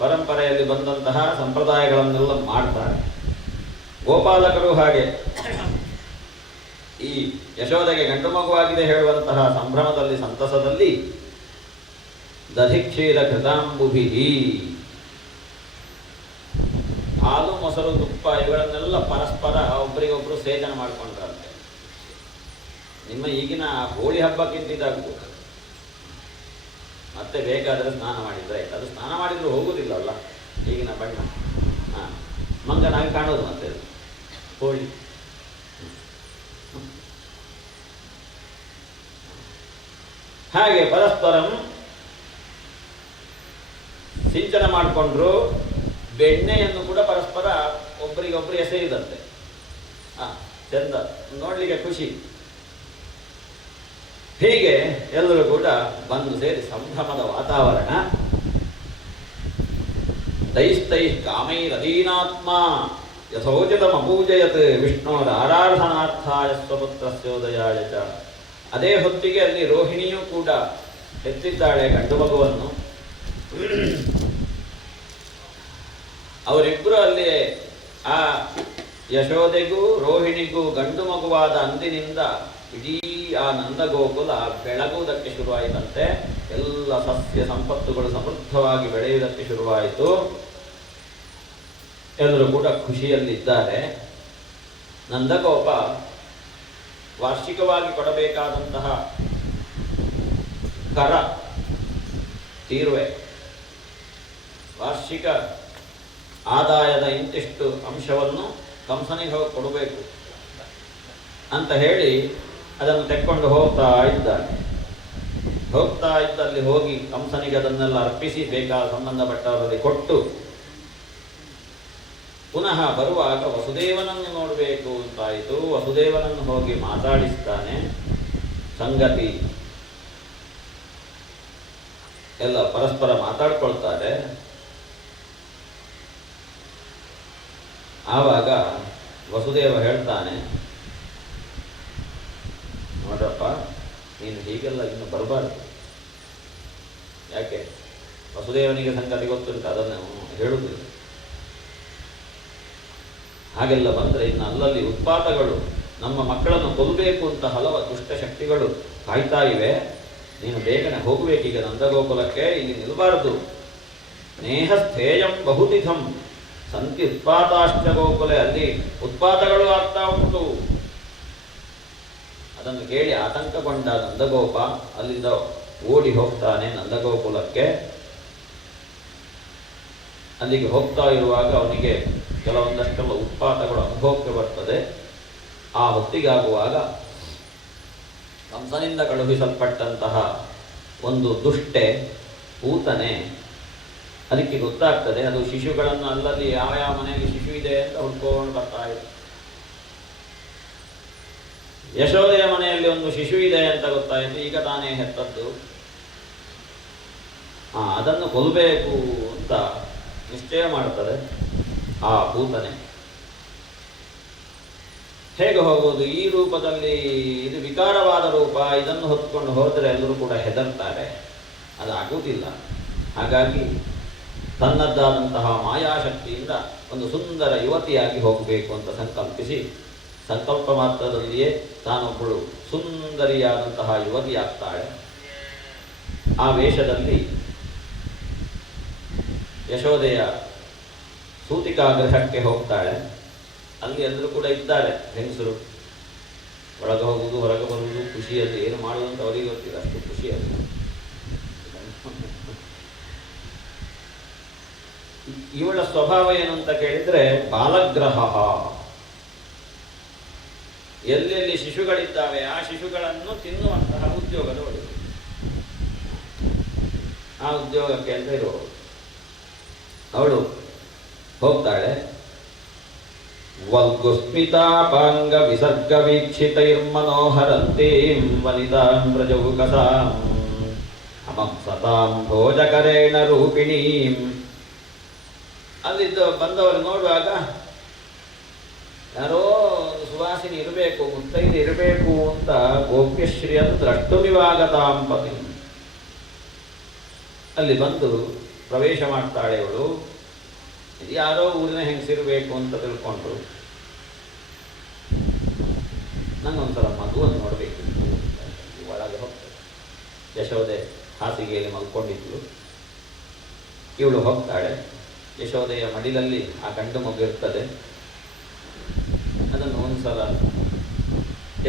ಪರಂಪರೆಯಲ್ಲಿ ಬಂದಂತಹ ಸಂಪ್ರದಾಯಗಳನ್ನೆಲ್ಲ ಮಾಡ್ತಾರೆ. ಗೋಪಾಲಕರು ಹಾಗೆ ಈ ಯಶೋದೆಗೆ ಗಂಡು ಮಗುವಾಗಿದೆ ಹೇಳುವಂತಹ ಸಂಭ್ರಮದಲ್ಲಿ ಸಂತಸದಲ್ಲಿ ದಧಿಕ್ಷೀರ ಕೃತಾಂಬುಭಿ, ಹಾಲು ಮೊಸರು ತುಪ್ಪ ಇವುಗಳನ್ನೆಲ್ಲ ಪರಸ್ಪರ ಒಬ್ಬರಿಗೊಬ್ಬರು ಸೇಚನ ಮಾಡಿಕೊಂಡ್ರಂತೆ. ನಿಮ್ಮ ಈಗಿನ ಹೋಳಿ ಹಬ್ಬಕ್ಕಿಂತ ಇದಾಗಬೇಕು. ಮತ್ತೆ ಬೇಕಾದರೆ ಸ್ನಾನ ಮಾಡಿದ್ರೆ ಅದು ಸ್ನಾನ ಮಾಡಿದ್ರು ಹೋಗುವುದಿಲ್ಲಲ್ಲ ಈಗಿನ ಬಣ್ಣ. ಮಂಗನಾಗಿ ಕಾಣೋದು ಮತ್ತೆ ಹೋಳಿ. ಹಾಗೆ ಪರಸ್ಪರಂ ಸಿಂಚನ ಮಾಡಿಕೊಂಡ್ರು. ಬೆಣ್ಣೆಯನ್ನು ಕೂಡ ಪರಸ್ಪರ ಒಬ್ಬರಿಗೊಬ್ಬರು ಎಸೆಯುದಂತೆ. ಚಂದ ನೋಡ್ಲಿಕ್ಕೆ ಖುಷಿ. ಹೀಗೆ ಎಲ್ಲರೂ ಕೂಡ ಬಂದು ಸೇರಿ ಸಂಭ್ರಮದ ವಾತಾವರಣ. ತೈಸ್ತೈ ಕಾಮೈರದೀನಾತ್ಮ ಯಥೋಚಿತಮಪೂಜಯತ್ ವಿಷ್ಣೋರ ಆರಾಧನಾರ್ಥಾಯ ಸ್ವಪುತ್ರಸ್ಯೋದಯಾಯ ಚ. ಅದೇ ಹೊತ್ತಿಗೆ ಅಲ್ಲಿ ರೋಹಿಣಿಯೂ ಕೂಡ ಎತ್ತಿದ್ದಾಳೆ ಗಂಡು ಮಗುವನ್ನು. ಅವರಿಬ್ಬರು ಅಲ್ಲಿ ಆ ಯಶೋದೆಗೂ ರೋಹಿಣಿಗೂ ಗಂಡು ಮಗುವಾದ ಅಂದಿನಿಂದ ಇಡೀ ಆ ನಂದಗೋಕುಲ ಬೆಳಗುವುದಕ್ಕೆ ಶುರುವಾಯಿತಂತೆ. ಎಲ್ಲ ಸಸ್ಯ ಸಂಪತ್ತುಗಳು ಸಮೃದ್ಧವಾಗಿ ಬೆಳೆಯುವುದಕ್ಕೆ ಶುರುವಾಯಿತು. ಎಲ್ಲರೂ ಕೂಡ ಖುಷಿಯಲ್ಲಿದ್ದಾರೆ. ನಂದಗೋಪ ವಾರ್ಷಿಕವಾಗಿ ಕೊಡಬೇಕಾದಂತಹ ಕರ ತೀರುವೆ, ವಾರ್ಷಿಕ ಆದಾಯದ ಇಂತಿಷ್ಟು ಅಂಶವನ್ನು ಕಂಸನಿಗೆ ಹೋಗಿ ಕೊಡಬೇಕು ಅಂತ ಹೇಳಿ ಅದನ್ನು ತೆಕ್ಕೊಂಡು ಹೋಗ್ತಾ ಇದ್ದಾನೆ. ಹೋಗ್ತಾ ಇದ್ದಲ್ಲಿ ಹೋಗಿ ಕಂಸನಿಗೆ ಅದನ್ನೆಲ್ಲ ಅರ್ಪಿಸಿ ಬೇಕಾದ ಸಂಬಂಧಪಟ್ಟವರಲ್ಲಿ ಕೊಟ್ಟು ಪುನಃ ಬರುವಾಗ ವಸುದೇವನನ್ನು ನೋಡಬೇಕು ಅಂತಾಯಿತು. ವಸುದೇವನನ್ನು ಹೋಗಿ ಮಾತಾಡಿಸ್ತಾನೆ. ಸಂಗತಿ ಎಲ್ಲ ಪರಸ್ಪರ ಮಾತಾಡ್ಕೊಳ್ತಾರೆ. ಆವಾಗ ವಸುದೇವ ಹೇಳ್ತಾನೆ, ನೋಡ್ರಪ್ಪ, ನೀನು ಹೀಗೆಲ್ಲ ಇನ್ನು ಬರಬಾರ್ದು. ಯಾಕೆ? ವಸುದೇವನಿಗೆ ಸಂಗತಿ ಗೊತ್ತುಂಟು, ಅದನ್ನು ಹೇಳುವುದಿಲ್ಲ. ಹಾಗೆಲ್ಲ ಬಂದರೆ ಇನ್ನು ಅಲ್ಲಲ್ಲಿ ಉತ್ಪಾತಗಳು, ನಮ್ಮ ಮಕ್ಕಳನ್ನು ಕೊಲ್ಲಬೇಕು ಅಂತ ಹಲವು ದುಷ್ಟಶಕ್ತಿಗಳು ಕಾಯ್ತಾ ಇವೆ. ನೀನು ಬೇಗನೆ ಹೋಗಬೇಕೀಗ ನಂದಗೋಕುಲಕ್ಕೆ, ಇಲ್ಲಿ ನಿಲ್ಲಬಾರದು. ನೇಹ ಸ್ಥೇಯಂ ಬಹುತಿಥಂ ಸಂತಿ ಉತ್ಪಾತಾಶ್ಚ ಗೋಕುಲೆ, ಅಲ್ಲಿ ಉತ್ಪಾತಗಳು ಆಗ್ತಾ ಉಂಟು. ಅದನ್ನು ಕೇಳಿ ಆತಂಕಗೊಂಡ ನಂದಗೋಪ ಅಲ್ಲಿಂದ ಓಡಿ ಹೋಗ್ತಾನೆ ನಂದಗೋಕುಲಕ್ಕೆ. ಅಲ್ಲಿಗೆ ಹೋಗ್ತಾ ಇರುವಾಗ ಅವನಿಗೆ ಕೆಲವೊಂದಷ್ಟೆಲ್ಲ ಉತ್ಪಾತಗಳು ಅನುಭವಕ್ಕೆ ಬರ್ತದೆ. ಆ ಹೊತ್ತಿಗಾಗುವಾಗ ಕಂಸನಿಂದ ಕಳುಹಿಸಲ್ಪಟ್ಟಂತಹ ಒಂದು ದುಷ್ಟೆ ಪೂತನೆ, ಅದಕ್ಕೆ ಗೊತ್ತಾಗ್ತದೆ ಅದು ಶಿಶುಗಳನ್ನು ಅಲ್ಲಲ್ಲಿ ಯಾವ ಯಾವ ಮನೆಯಲ್ಲಿ ಶಿಶು ಇದೆ ಅಂತ ಹುಡ್ಕೊಂಡು ಬರ್ತಾ ಇದೆ. ಯಶೋದೆಯ ಮನೆಯಲ್ಲಿ ಒಂದು ಶಿಶು ಇದೆ ಅಂತ ಗೊತ್ತಾಯಿತು, ಈಗ ತಾನೇ ಹೆತ್ತದ್ದು. ಅದನ್ನು ಕೊಲ್ಲಬೇಕು ಅಂತ ನಿಶ್ಚಯ ಮಾಡ್ತದೆ ಆ ಭೂತನೆ. ಹೇಗೆ ಹೋಗೋದು? ಈ ರೂಪದಲ್ಲಿ ಇದು ವಿಕಾರವಾದ ರೂಪ, ಇದನ್ನು ಹೊತ್ಕೊಂಡು ಹೋದರೆ ಎಲ್ಲರೂ ಕೂಡ ಹೆದರ್ತಾರೆ, ಅದಾಗುವುದಿಲ್ಲ. ಹಾಗಾಗಿ ತನ್ನದ್ದಾದಂತಹ ಮಾಯಾಶಕ್ತಿಯಿಂದ ಒಂದು ಸುಂದರ ಯುವತಿಯಾಗಿ ಹೋಗಬೇಕು ಅಂತ ಸಂಕಲ್ಪಿಸಿ, ಸಂಕಲ್ಪ ಮಾತ್ರದಲ್ಲಿಯೇ ತಾನೊಬ್ಬಳು ಸುಂದರಿಯಾದಂತಹ ಯುವತಿಯಾಗ್ತಾಳೆ. ಆ ವೇಷದಲ್ಲಿ ಯಶೋದೆಯ ಸೂತಿಕಾಗೃಹಕ್ಕೆ ಹೋಗ್ತಾಳೆ. ಅಲ್ಲಿ ಎಲ್ಲರೂ ಕೂಡ ಇದ್ದಾರೆ ಹೆಂಗಸರು, ಒಳಗೆ ಹೋಗುವುದು ಹೊರಗೆ ಬರುವುದು, ಖುಷಿಯಲ್ಲಿ ಏನು ಮಾಡುವುದು ಅಂತ ಅವರಿಗೆ ಗೊತ್ತಿಲ್ಲ, ಅಷ್ಟು ಖುಷಿಯಲ್ಲಿ. ಇವಳ ಸ್ವಭಾವ ಏನು ಅಂತ ಕೇಳಿದ್ರೆ ಬಾಲಗ್ರಹ. ಎಲ್ಲೆಲ್ಲಿ ಶಿಶುಗಳಿದ್ದಾವೆ ಆ ಶಿಶುಗಳನ್ನು ತಿನ್ನುವಂತಹ ಉದ್ಯೋಗದ ಒಳಗೆ, ಆ ಉದ್ಯೋಗಕ್ಕೆ ಅಂತ ಇರುವವಳು ಅವಳು ಹೋಗ್ತಾಳೆ. ವಲ್ಗುಸ್ಮಿತಾಪಾಂಗ ವಿಸರ್ಗ ವೀಕ್ಷಿತೈರ್ಮನೋಹರಂತೀಂ ವನಿತಾಂ ಪ್ರಜೌಕಸಾಂ ಅಮಂಸತಾಂ ಭೋಜಕರೇಣ ರೂಪಿಣೀಂ. ಅಲ್ಲಿದ್ದು ಬಂದವರು ನೋಡುವಾಗ ಯಾರೋ ಸುವಾಸಿನಿ ಇರಬೇಕು, ಮುತ್ತೈದೆ ಇರಬೇಕು ಅಂತ ಗೋಪ್ಯಶ್ರೀಯನ್ನು ದ್ರಷ್ಟುಮಿವಾಗತಾಂ ಪತಿ. ಅಲ್ಲಿ ಬಂದು ಪ್ರವೇಶ ಮಾಡ್ತಾಳೆ ಅವಳು. ಯಾರೋ ಊರಿನ ಹೆಂಗಸಿರಬೇಕು ಅಂತ ತಿಳ್ಕೊಂಡ್ರು. ನಂಗೊಂದ್ಸಲ ಮಗುವನ್ನು ನೋಡಬೇಕಿತ್ತು. ಒಳಗೆ ಹೋಗ್ತದೆ. ಯಶೋದೆ ಹಾಸಿಗೆಯಲ್ಲಿ ಮಲ್ಕೊಂಡಿದ್ಲು. ಇವಳು ಹೋಗ್ತಾಳೆ. ಯಶೋದೆಯ ಮಡಿಲಲ್ಲಿ ಆ ಗಂಡು ಮಗು ಇರ್ತದೆ. ಅದನ್ನು ಒಂದ್ಸಲ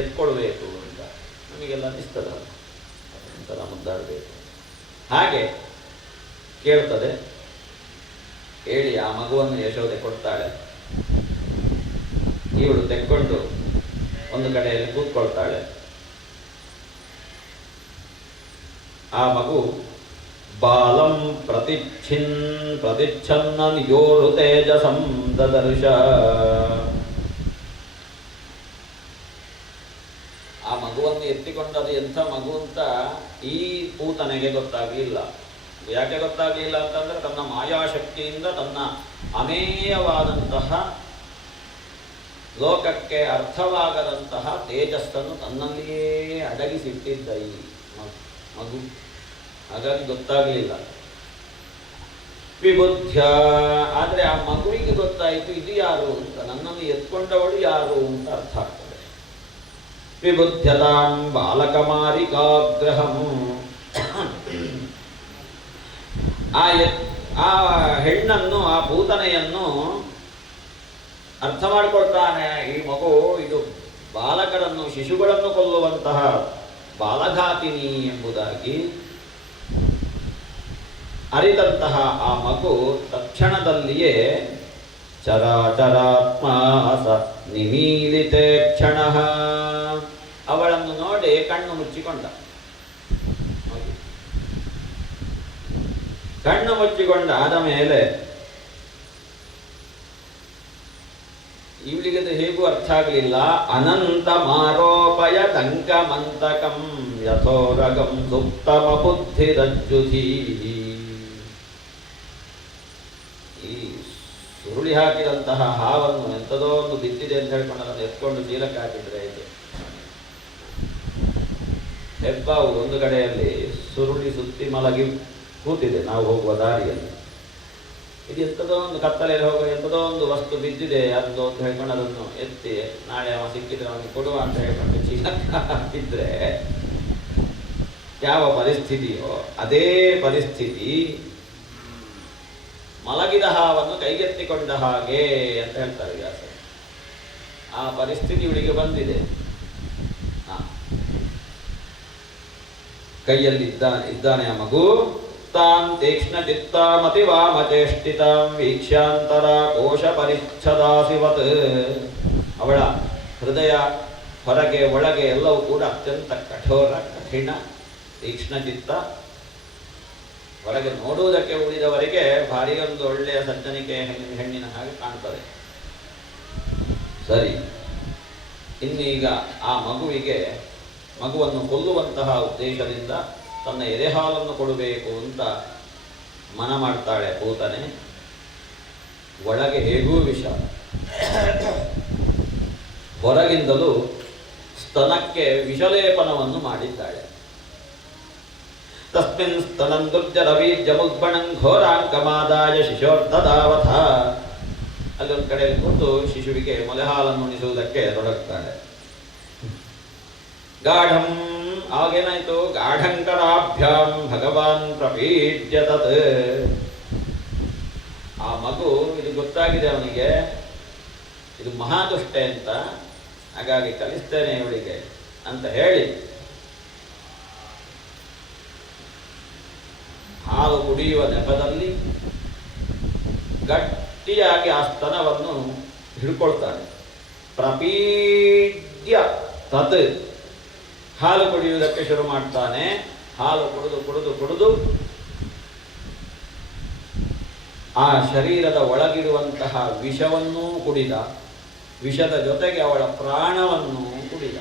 ಎತ್ಕೊಳ್ಬೇಕು ಅಂತ ನಮಗೆಲ್ಲ ಅನಿಸ್ತದ, ಒಂದ್ಸಲ ಮುದ್ದಾಡಬೇಕು. ಹಾಗೆ ಕೇಳ್ತದೆ. ಹೇಳಿ ಆ ಮಗುವನ್ನು ಯಶೋದೆ ಕೊಡ್ತಾಳೆ. ಇವಳು ತೆಕ್ಕೊಂಡು ಒಂದು ಕಡೆಯಲ್ಲಿ ಕೂತ್ಕೊಳ್ತಾಳೆ. ಆ ಮಗು ಬಾಲಂ ಪ್ರತಿಚ್ಛನ್ನನ್ ಯೋರು ತೇಜಸಂ ದದರ್ಶ. ಆ ಮಗುವನ್ನು ಎತ್ತಿಕೊಂಡದು ಎಂಥ ಮಗು ಅಂತ ಈ ಪೂತನೆಗೆ ಗೊತ್ತಾಗಲಿಲ್ಲ. ಯಾಕೆ ಗೊತ್ತಾಗಲಿಲ್ಲ ಅಂತಂದ್ರೆ ತನ್ನ ಮಾಯಾಶಕ್ತಿಯಿಂದ ತನ್ನ ಅಮೇಯವಾದಂತಹ ಲೋಕಕ್ಕೆ ಅರ್ಥವಾಗದಂತಹ ತೇಜಸ್ಸನ್ನು ತನ್ನಲ್ಲಿಯೇ ಅಡಗಿಸಿಟ್ಟಿದ್ದ ಈ ಮಗು. ಹಾಗಾಗಿ ಗೊತ್ತಾಗಲಿಲ್ಲ. ವಿಬುದ್ಧ. ಆದರೆ ಆ ಮಗುವಿಗೆ ಗೊತ್ತಾಯಿತು ಇದು ಯಾರು ಅಂತ, ನನ್ನನ್ನು ಎತ್ಕೊಂಡವಳು ಯಾರು ಅಂತ ಅರ್ಥ ಆಗ್ತದೆ. ವಿಬುದ್ಧತಾಂ ಬಾಲಕಮಾರಿಕಾಗ್ರಹಂ. ಆ ಹೆಣ್ಣನ್ನು, ಆ ಭೂತನೆಯನ್ನು ಅರ್ಥ ಮಾಡಿಕೊಳ್ತಾನೆ. ಈ ಮಗು ಇದು ಬಾಲಕರನ್ನು, ಶಿಶುಗಳನ್ನು ಕೊಲ್ಲುವಂತಹ ಬಾಲಘಾತಿನಿ ಎಂಬುದಾಗಿ ಅರಿತಂತಹ ಆ ಮಗು ತಕ್ಷಣದಲ್ಲಿಯೇ ಚರಾಚರಾತ್ಮಾಸ ನಿಮೀಲಿತೆ ಕ್ಷಣ. ಅವಳನ್ನು ನೋಡಿ ಕಣ್ಣು ಮುಚ್ಚಿಕೊಂಡ. ಕಣ್ಣು ಮುಚ್ಚಿಕೊಂಡ ಆದ ಮೇಲೆ ಇವಳಿಗೆ ಹೇಗೂ ಅರ್ಥ ಆಗಲಿಲ್ಲ. ಅನಂತ ಮಾರೋಪಯ ದಂಕಮಂತಕಂ ಯಥೋರಗಂ ಸುಪ್ತಮ ಬುದ್ಧಿರಜ್ಜುಧೀ. ಈ ಸುರುಳಿ ಹಾಕಿದಂತಹ ಹಾವನ್ನು ಎಂಥದೋ ಒಂದು ಬಿದ್ದಿದೆ ಅಂತ ಹೇಳ್ಕೊಂಡು ಅದನ್ನು ಎತ್ಕೊಂಡು ಚೀಲಕ್ಕೆ ಹಾಕಿದ್ರೆ ಇದೆ. ಹೆಬ್ಬಾವು ಒಂದು ಕಡೆಯಲ್ಲಿ ಸುರುಳಿ ಸುತ್ತಿ ಮಲಗಿ ಕೂತಿದೆ ನಾವು ಹೋಗುವ ದಾರಿಯಲ್ಲಿ. ಇದು ಎಂಥದೋ ಒಂದು ಕತ್ತಲೆಯಲ್ಲಿ ಹೋಗುವ ಎಂಥದೋ ಒಂದು ವಸ್ತು ಬಿದ್ದಿದೆ ಅದು ಅಂತ ಹೇಳ್ಕೊಂಡು ಅದನ್ನು ಎತ್ತಿ ನಾಳೆ ಅವ ಸಿಕ್ಕಿದ್ರೆ ಅವನಿಗೆ ಕೊಡುವ ಅಂತ ಹೇಳ್ಕೊಂಡು ಚೀಲಕ್ಕೆ ಹಾಕಿದ್ರೆ ಯಾವ ಪರಿಸ್ಥಿತಿಯೋ ಅದೇ ಪರಿಸ್ಥಿತಿ ಮಲಗಿದ ಹಾವನ್ನು ಕೈಗೆತ್ತಿಕೊಂಡ ಹಾಗೆ ಅಂತ ಹೇಳ್ತಾರೆ ವ್ಯಾಸ. ಆ ಪರಿಸ್ಥಿತಿ ಇವಳಿಗೆ ಬಂದಿದೆ. ಕೈಯಲ್ಲಿ ಇದ್ದಾನೆ ಆ ಮಗು. ತಾಂ ತೀಕ್ಷ್ಣ ಚಿತ್ತಾಮತಿ ವಾಮಚೇಷ್ಟಿತಾಂ ವೀಕ್ಷ್ಯಾಂತರ ಕೋಶ ಪರಿಚ್ಛದಾಸಿವತ್. ಅವಳ ಹೃದಯ ಹೊರಗೆ ಒಳಗೆ ಎಲ್ಲವೂ ಕೂಡ ಅತ್ಯಂತ ಕಠೋರ, ಕಠಿಣ, ತೀಕ್ಷ್ಣ ಚಿತ್ತ. ಒಳಗೆ ನೋಡುವುದಕ್ಕೆ ಉಳಿದವರಿಗೆ ಭಾರಿ ಒಂದು ಒಳ್ಳೆಯ ಸಜ್ಜನಿಕೆ ಹೆಣ್ಣಿನ ಹಾಗೆ ಕಾಣ್ತದೆ. ಸರಿ, ಇನ್ನೀಗ ಆ ಮಗುವನ್ನು ಕೊಲ್ಲುವಂತಹ ಉದ್ದೇಶದಿಂದ ತನ್ನ ಎದೆಹಾಲನ್ನು ಕೊಡಬೇಕು ಅಂತ ಮನ ಮಾಡ್ತಾಳೆ ಪೂತನೆ. ಒಳಗೆ ಹೇಗೂ ವಿಷ, ಹೊರಗಿಂದಲೂ ಸ್ತನಕ್ಕೆ ವಿಷಲೇಪನವನ್ನು ಮಾಡಿದ್ದಾಳೆ. ತಸ್ಮಿನ್ ಸ್ತನಂ ದುರ್ಜರವೀರ್ಯಮುಗ್ಬಣಂ ಘೋರಾಂಕಮಾದಾಯ ಶಿಶೋರ್ಥದಾವಥ. ಅಲ್ಲೊಂದು ಕಡೆಯಲ್ಲಿ ಕೂತು ಶಿಶುವಿಗೆ ಮೊಲೆಹಾಲನ್ನು ಉಣಿಸುವುದಕ್ಕೆ ತೊಡಗುತ್ತಾಳೆ. ಗಾಢಂ, ಆಗೇನಾಯ್ತು? ಗಾಢಂಕರಾಭ್ಯಾಂ ಭಗವಾನ್ ಪ್ರಪೀಡ್ಯ ತತ್. ಆ ಮಗು ಇದು ಗೊತ್ತಾಗಿದೆ ಅವನಿಗೆ, ಇದು ಮಹಾದುಷ್ಟೆ ಅಂತ, ಹಾಗಾಗಿ ಕಲಿಸ್ತೇನೆ ಇವಳಿಗೆ ಅಂತ ಹೇಳಿ ಹಾಲು ಕುಡಿಯುವ ನೆಪದಲ್ಲಿ ಗಟ್ಟಿಯಾಗಿ ಆ ಸ್ತನವನ್ನು ಹಿಡ್ಕೊಳ್ತಾನೆ. ಪ್ರಪೀಡ್ಯ ತತ್, ಹಾಲು ಕುಡಿಯುವುದಕ್ಕೆ ಶುರು ಮಾಡ್ತಾನೆ. ಹಾಲು ಕುಡಿದು ಕುಡಿದು ಕುಡಿದು ಆ ಶರೀರದ ಒಳಗಿರುವಂತಹ ವಿಷವನ್ನೂ ಕುಡಿದ, ವಿಷದ ಜೊತೆಗೆ ಅವಳ ಪ್ರಾಣವನ್ನು ಕುಡಿದ.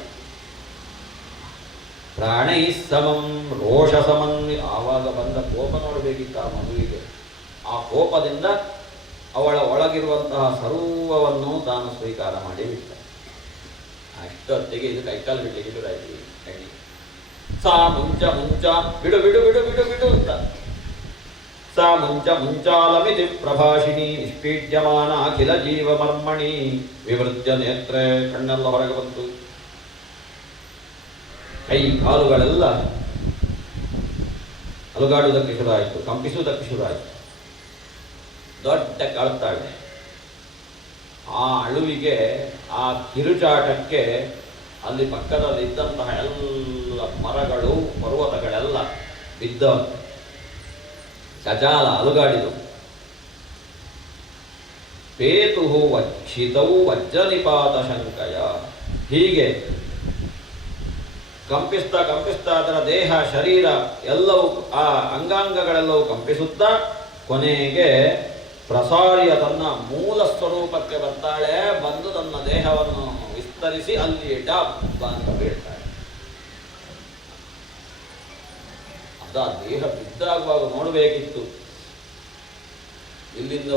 ಪ್ರಾಣೈ ಸಮಂ ರೋಷ ಸಮನ್ವಿ. ಆವಾಗ ಬಂದ ಕೋಪ ನೋಡಬೇಕಿತ್ತು ಆ ಮಗುವಿಗೆ. ಆ ಕೋಪದಿಂದ ಅವಳ ಒಳಗಿರುವಂತಹ ಸರ್ವವನ್ನು ತಾನು ಸ್ವೀಕಾರ ಮಾಡಿ ಬಿಟ್ಟ. ಅಷ್ಟೊತ್ತಿಗೆ ಇದು ಕೈಕಾಲು ಬಿಡ್ಲಿಕ್ಕೆ ಶುರುವಾಯಿತು. ಹೆಣ್ಣಿ ಸಾ ಮುಂಚ ಮುಂಚ ಬಿಡು ಬಿಡು ಬಿಡು ಬಿಡು ಬಿಡು ಅಂತ. ಸಾ ಮುಂಚ ಮುಂಚಾಲಮಿತಿ ಪ್ರಭಾಷಿಣಿ ನಿಷ್ಪೀಡ್ಯಮಾನ ಅಖಿಲ ಜೀವ ಮರ್ಮಣಿ ವಿವೃದ್ಯ ನೇತ್ರ. ಕಣ್ಣೆಲ್ಲ ಹೊರಗೆ ಬಂತು, ಕೈ ಕಾಲುಗಳೆಲ್ಲ ಅಲುಗಾಡುವುದಕ್ಕೆ ಶುರುವಾಯಿತು, ಕಂಪಿಸುವುದಕ್ಕೆ ಶುರುವಾಯಿತು. ದೊಡ್ಡ ಕಳ್ತಾಳೆ. ಆ ಅಳುವಿಗೆ, ಆ ಕಿರುಚಾಟಕ್ಕೆ ಅಲ್ಲಿ ಪಕ್ಕದಲ್ಲಿ ಇದ್ದಂತಹ ಎಲ್ಲ ಮರಗಳು ಪರ್ವತಗಳೆಲ್ಲ ಬಿದ್ದವಂತೆ, ಕಜಾಲ ಅಲುಗಾಡಿದು. ಪೇತು ವಚ್ಛಿತವು ವಜ್ರನಿಪಾತ ಶಂಕಯ. ಹೀಗೆ ಕಂಪಿಸ್ತಾ ಕಂಪಿಸ್ತಾ ಅದರ ದೇಹ, ಶರೀರ ಎಲ್ಲವೂ, ಆ ಅಂಗಾಂಗಗಳೆಲ್ಲವೂ ಕಂಪಿಸುತ್ತಾ ಕೊನೆಗೆ ಪ್ರಸಾರಿಯ ತನ್ನ ಮೂಲ ಸ್ವರೂಪಕ್ಕೆ ಬರ್ತಾಳೆ. ಬಂದು ತನ್ನ ದೇಹವನ್ನು ವಿಸ್ತರಿಸಿ ಅಲ್ಲಿ ಡಬ್ಬ ಅಂತ ಬೀಳ್ತಾಳೆ. ಅದ ದೇಹ ಬಿದ್ದಾಗುವಾಗ ನೋಡಬೇಕಿತ್ತು. ಇಲ್ಲಿಂದ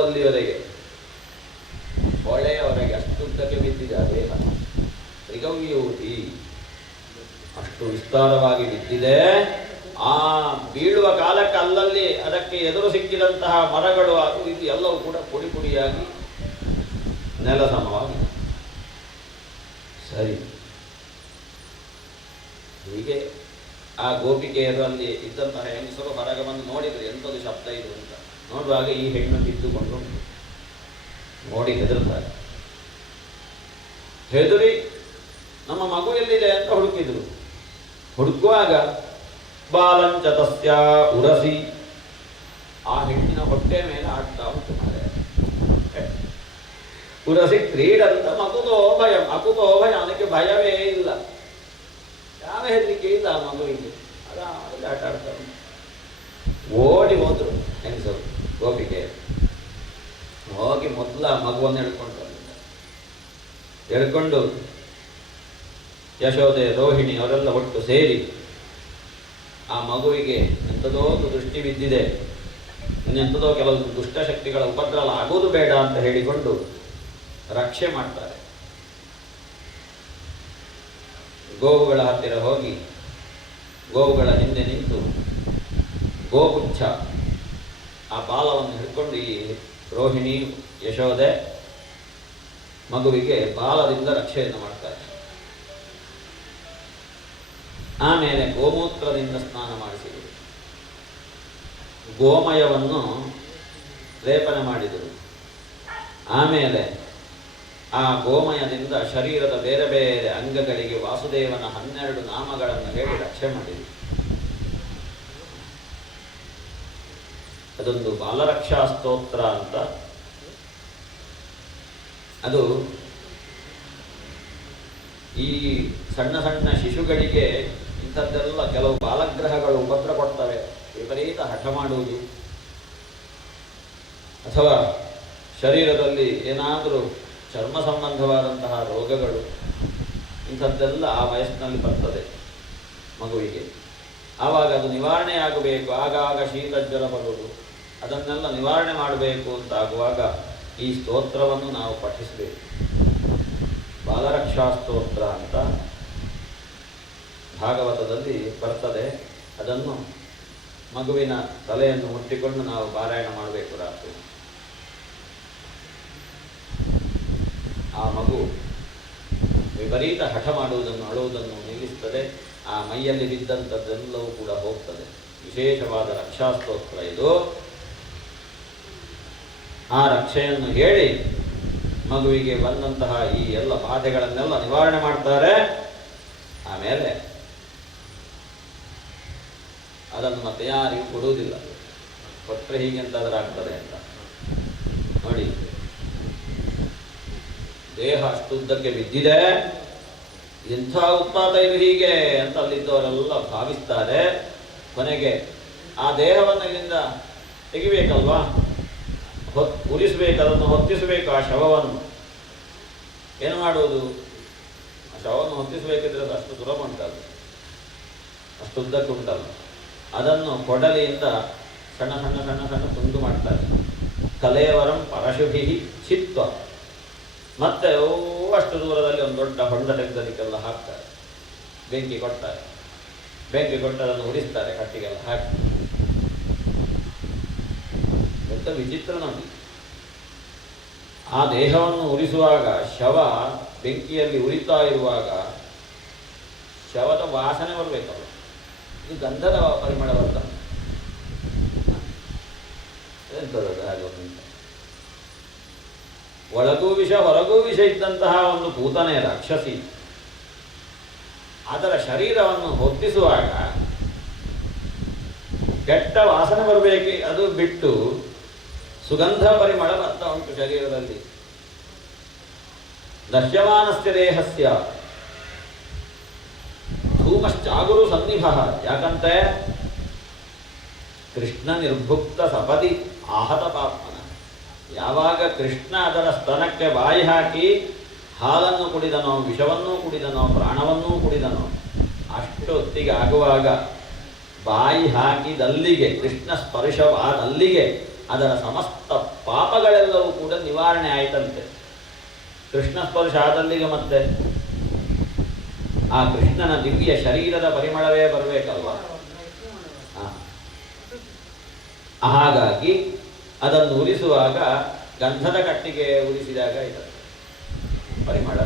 ಅಲ್ಲಿಯವರೆಗೆ, ಹೊಳೆಯವರೆಗೆ ಅಷ್ಟುದ್ದಕ್ಕೆ ಬಿದ್ದಿದೆ ಆ ದೇಹ. ತ್ರಿಗವ್ಯೂತಿ ಅಷ್ಟು ವಿಸ್ತಾರವಾಗಿ ಬಿದ್ದಿದೆ. ಆ ಬೀಳುವ ಕಾಲಕ್ಕೆ ಅಲ್ಲಲ್ಲಿ ಅದಕ್ಕೆ ಎದುರು ಸಿಕ್ಕಿದಂತಹ ಮರಗಳು, ಅದು ಇದು ಎಲ್ಲವೂ ಕೂಡ ಪುಡಿ ಪುಡಿಯಾಗಿ ನೆಲ ಸಮವಾಗಿ. ಸರಿ, ಹೀಗೆ ಆ ಗೋಪಿಕೆಯರು ಅಲ್ಲಿ ಇದ್ದಂತಹ ಹೆಂಗಸರು ಹೊರಗೆ ಬಂದು ನೋಡಿದ್ರು ಎಂಥದ್ದು ಶಬ್ದ ಇದು ಅಂತ. ನೋಡುವಾಗ ಈ ಹೆಣ್ಣು ಬಿದ್ದುಕೊಂಡು ನೋಡಿ ಹೆದರ್ತಾರೆ. ಹೆದರಿ ನಮ್ಮ ಮಗು ಎಲ್ಲಿದೆ ಅಂತ ಹುಡುಕಿದ್ರು. ಹುಡುಕುವಾಗ ಬಾಲಂಚ ತಸ್ಯ ಉರಸಿ, ಆ ಹೆಣ್ಣಿನ ಹೊಟ್ಟೆ ಮೇಲೆ ಆಡ್ತಾ ಉಂಟು ಮರೆ. ಉರಸಿ ಕ್ರೀಡಂತ ಮಗುತೋ ಭಯ, ಅಕುತೋ ಭಯ, ಅದಕ್ಕೆ ಭಯವೇ ಇಲ್ಲ, ಯಾವ ಹೆದರಿಕೆ ಇಲ್ಲ ಆ ಮಗುವಿಗೆ. ಅದಾಗಲಿ ಆಟ ಆಡ್ತಾ ಉಂಟು. ಓಡಿ ಹೋದ್ರು ಹೆಂಗಸರು, ಗೋಪಿಕೆ ಹೋಗಿ ಮೊದಲ ಮಗುವನ್ನು ಎಳ್ಕೊಂಡು ಬಂದಿದ್ದಾರೆ. ಎಳ್ಕೊಂಡು ಯಶೋದೆ, ರೋಹಿಣಿ ಅವರೆಲ್ಲ ಒಟ್ಟು ಸೇರಿ ಆ ಮಗುವಿಗೆ ಎಂಥದೋ ಒಂದು ದೃಷ್ಟಿ ಬಿದ್ದಿದೆ, ಇನ್ನೆಂಥದೋ ಕೆಲವು ದುಷ್ಟಶಕ್ತಿಗಳ ಉಪದ್ರವ ಆಗೋದು ಬೇಡ ಅಂತ ಹೇಳಿಕೊಂಡು ರಕ್ಷೆ ಮಾಡ್ತಾರೆ. ಗೋವುಗಳ ಹತ್ತಿರ ಹೋಗಿ ಗೋವುಗಳ ಹಿಂದೆ ನಿಂತು ಗೋಪುಚ್ಛ ಆ ಬಾಲವನ್ನು ಹಿಡ್ಕೊಂಡು ಈ ರೋಹಿಣಿ, ಯಶೋದೆ ಮಗುವಿಗೆ ಬಾಲದಿಂದ ರಕ್ಷೆಯನ್ನು ಮಾಡ್ತಾರೆ. ಆಮೇಲೆ ಗೋಮೂತ್ರದಿಂದ ಸ್ನಾನ ಮಾಡಿಸಿದರು, ಗೋಮಯವನ್ನು ಲೇಪನ ಮಾಡಿದರು. ಆಮೇಲೆ ಆ ಗೋಮಯದಿಂದ ಶರೀರದ ಬೇರೆ ಬೇರೆ ಅಂಗಗಳಿಗೆ ವಾಸುದೇವನ 12 ನಾಮಗಳನ್ನು ಹೇಳಿ ರಕ್ಷೆ ಮಾಡಿದರು. ಅದೊಂದು ಬಾಲರಕ್ಷಾ ಸ್ತೋತ್ರ ಅಂತ. ಅದು ಈ ಸಣ್ಣ ಸಣ್ಣ ಶಿಶುಗಳಿಗೆ ಇಂಥದ್ದೆಲ್ಲ ಕೆಲವು ಬಾಲಗ್ರಹಗಳು ಉಪದ್ರ ಕೊಡ್ತವೆ, ವಿಪರೀತ ಹಠ ಮಾಡುವುದು, ಅಥವಾ ಶರೀರದಲ್ಲಿ ಏನಾದರೂ ಚರ್ಮ ಸಂಬಂಧವಾದಂತಹ ರೋಗಗಳು, ಇಂಥದ್ದೆಲ್ಲ ಆ ವಯಸ್ಸಿನಲ್ಲಿ ಬರ್ತದೆ ಮಗುವಿಗೆ. ಆವಾಗ ಅದು ನಿವಾರಣೆ ಆಗಬೇಕು. ಆಗಾಗ ಶೀತ ಜ್ವರ ಬರುವುದು, ಅದನ್ನೆಲ್ಲ ನಿವಾರಣೆ ಮಾಡಬೇಕು ಅಂತಾಗುವಾಗ ಈ ಸ್ತೋತ್ರವನ್ನು ನಾವು ಪಠಿಸಬೇಕು. ಬಾಲರಕ್ಷಾ ಸ್ತೋತ್ರ ಅಂತ ಭಾಗವತದಲ್ಲಿ ಬರ್ತದೆ. ಅದನ್ನು ಮಗುವಿನ ತಲೆಯನ್ನು ಮುಟ್ಟಿಕೊಂಡು ನಾವು ಪಾರಾಯಣ ಮಾಡಬೇಕು ರಾತ್ರಿ. ಆ ಮಗು ವಿಪರೀತ ಹಠ ಮಾಡುವುದನ್ನು, ಅಳುವುದನ್ನು ನಿಲ್ಲಿಸ್ತದೆ. ಆ ಮೈಯಲ್ಲಿ ಬಿದ್ದಂಥದ್ದೆಲ್ಲವೂ ಕೂಡ ಹೋಗ್ತದೆ. ವಿಶೇಷವಾದ ರಕ್ಷಾಸ್ತೋತ್ರ ಇದು. ಆ ರಕ್ಷೆಯನ್ನು ಹೇಳಿ ಮಗುವಿಗೆ ಬಂದಂತಹ ಈ ಎಲ್ಲ ಬಾಧೆಗಳನ್ನೆಲ್ಲ ನಿವಾರಣೆ ಮಾಡ್ತಾರೆ. ಆಮೇಲೆ ಅದನ್ನು ಮತ್ತೆ ಯಾರಿಗೂ ಕೊಡುವುದಿಲ್ಲ. ಕೊಟ್ಟರೆ ಹೀಗೆ ಎಂತಾದರೂ ಆಗ್ತದೆ ಅಂತ ನೋಡಿ. ದೇಹ ಅಷ್ಟುದ್ದಕ್ಕೆ ಬಿದ್ದಿದೆ, ಎಂಥ ಉತ್ಪಾತ ಇದು ಹೀಗೆ ಅಂತ ಅಲ್ಲಿದ್ದವರೆಲ್ಲ ಭಾವಿಸ್ತಾರೆ. ಕೊನೆಗೆ ಆ ದೇಹವನ್ನು ಇಲ್ಲಿಂದ ತೆಗಿಬೇಕಲ್ವಾ, ಉರಿಸಬೇಕು, ಅದನ್ನು ಹೊತ್ತಿಸಬೇಕು. ಆ ಶವವನ್ನು ಏನು ಮಾಡುವುದು? ಆ ಶವವನ್ನು ಹೊತ್ತಿಸಬೇಕಿದ್ರೆ ಅದು ಅಷ್ಟು ಸುಲಭ ಉಂಟಲ್ಲ, ಅಷ್ಟು ಉದ್ದಕ್ಕೆ ಉಂಟಲ್ಲ. ಅದನ್ನು ಕೊಡಲಿಯಿಂದ ಸಣ್ಣ ಸಣ್ಣ ಸಣ್ಣ ಸಣ್ಣ ತುಂಡು ಮಾಡ್ತಾರೆ. ಕಲೇವರಂ ಪರಶುಭಿ ಚಿತ್ವ, ಮತ್ತೆ ಅಷ್ಟು ದೂರದಲ್ಲಿ ಒಂದು ದೊಡ್ಡ ಹೊಂಡ ತೆಗೆದಲಿಕ್ಕೆಲ್ಲ ಹಾಕ್ತಾರೆ. ಬೆಂಕಿ ಕೊಡ್ತಾರೆ. ಬೆಂಕಿ ಕೊಟ್ಟು ಅದನ್ನು ಉರಿಸ್ತಾರೆ, ಕಟ್ಟಿಗೆಲ್ಲ ಹಾಕಿ. ದೊಡ್ಡ ವಿಚಿತ್ರ ನೋಡಿ. ಆ ದೇಹವನ್ನು ಉರಿಸುವಾಗ ಶವ ಬೆಂಕಿಯಲ್ಲಿ ಉರಿತಾ ಇರುವಾಗ ಶವದ ವಾಸನೆ ಬರಬೇಕಲ್ಲ, ಇದು ಗಂಧದ ಪರಿಮಳ ಬರ್ತದೆ. ಎಂಥದ್ದು ಹಾಗೆ ಒಂದು ಒಳಗೂ ವಿಷ ಹೊರಗೂ ವಿಷ ಇದ್ದಂತಹ ಒಂದು ಭೂತನೇ ರಾಕ್ಷಸಿ. ಅದರ ಶರೀರವನ್ನು ಹೊತ್ತಿಸುವಾಗ ಕೆಟ್ಟ ವಾಸನೆ ಬರಬೇಕು, ಅದು ಬಿಟ್ಟು ಸುಗಂಧ ಪರಿಮಳ ಬರ್ತಾ ಉಂಟು ಶರೀರದಲ್ಲಿ. ದಶ್ಯಮಾನಸ್ಯ ದೇಹಸ್ಯ ಧೂಮಶ್ಚಾಗುರು ಸನ್ನಿಭ. ಯಾಕಂತೆ ಕೃಷ್ಣ ನಿರ್ಭುಕ್ತ ಸಪದಿ ಆಹತ ಪಾಪ್ಮನ. ಯಾವಾಗ ಕೃಷ್ಣ ಅದರ ಸ್ತನಕ್ಕೆ ಬಾಯಿ ಹಾಕಿ ಹಾಲನ್ನು ಕುಡಿದನೋ, ವಿಷವನ್ನೂ ಕುಡಿದನೋ, ಪ್ರಾಣವನ್ನೂ ಕುಡಿದನೋ, ಅಷ್ಟೊತ್ತಿಗೆ ಆಗುವಾಗ ಬಾಯಿ ಹಾಕಿದಲ್ಲಿಗೆ, ಕೃಷ್ಣ ಸ್ಪರ್ಶವಾದಲ್ಲಿಗೆ ಅದರ ಸಮಸ್ತ ಪಾಪಗಳೆಲ್ಲವೂ ಕೂಡ ನಿವಾರಣೆ ಆಯಿತಂತೆ. ಕೃಷ್ಣ ಸ್ಪರ್ಶ ಆದಲ್ಲಿಗೆ ಮತ್ತೆ ಆ ಕೃಷ್ಣನ ದಿವ್ಯ ಶರೀರದ ಪರಿಮಳವೇ ಬರಬೇಕಲ್ವ. ಹಾಗಾಗಿ ಅದನ್ನು ಉರಿಸುವಾಗ ಗಂಧದ ಕಟ್ಟಿಗೆ ಉರಿಸಿದಾಗ ಇದೆ ಪರಿಮಳ.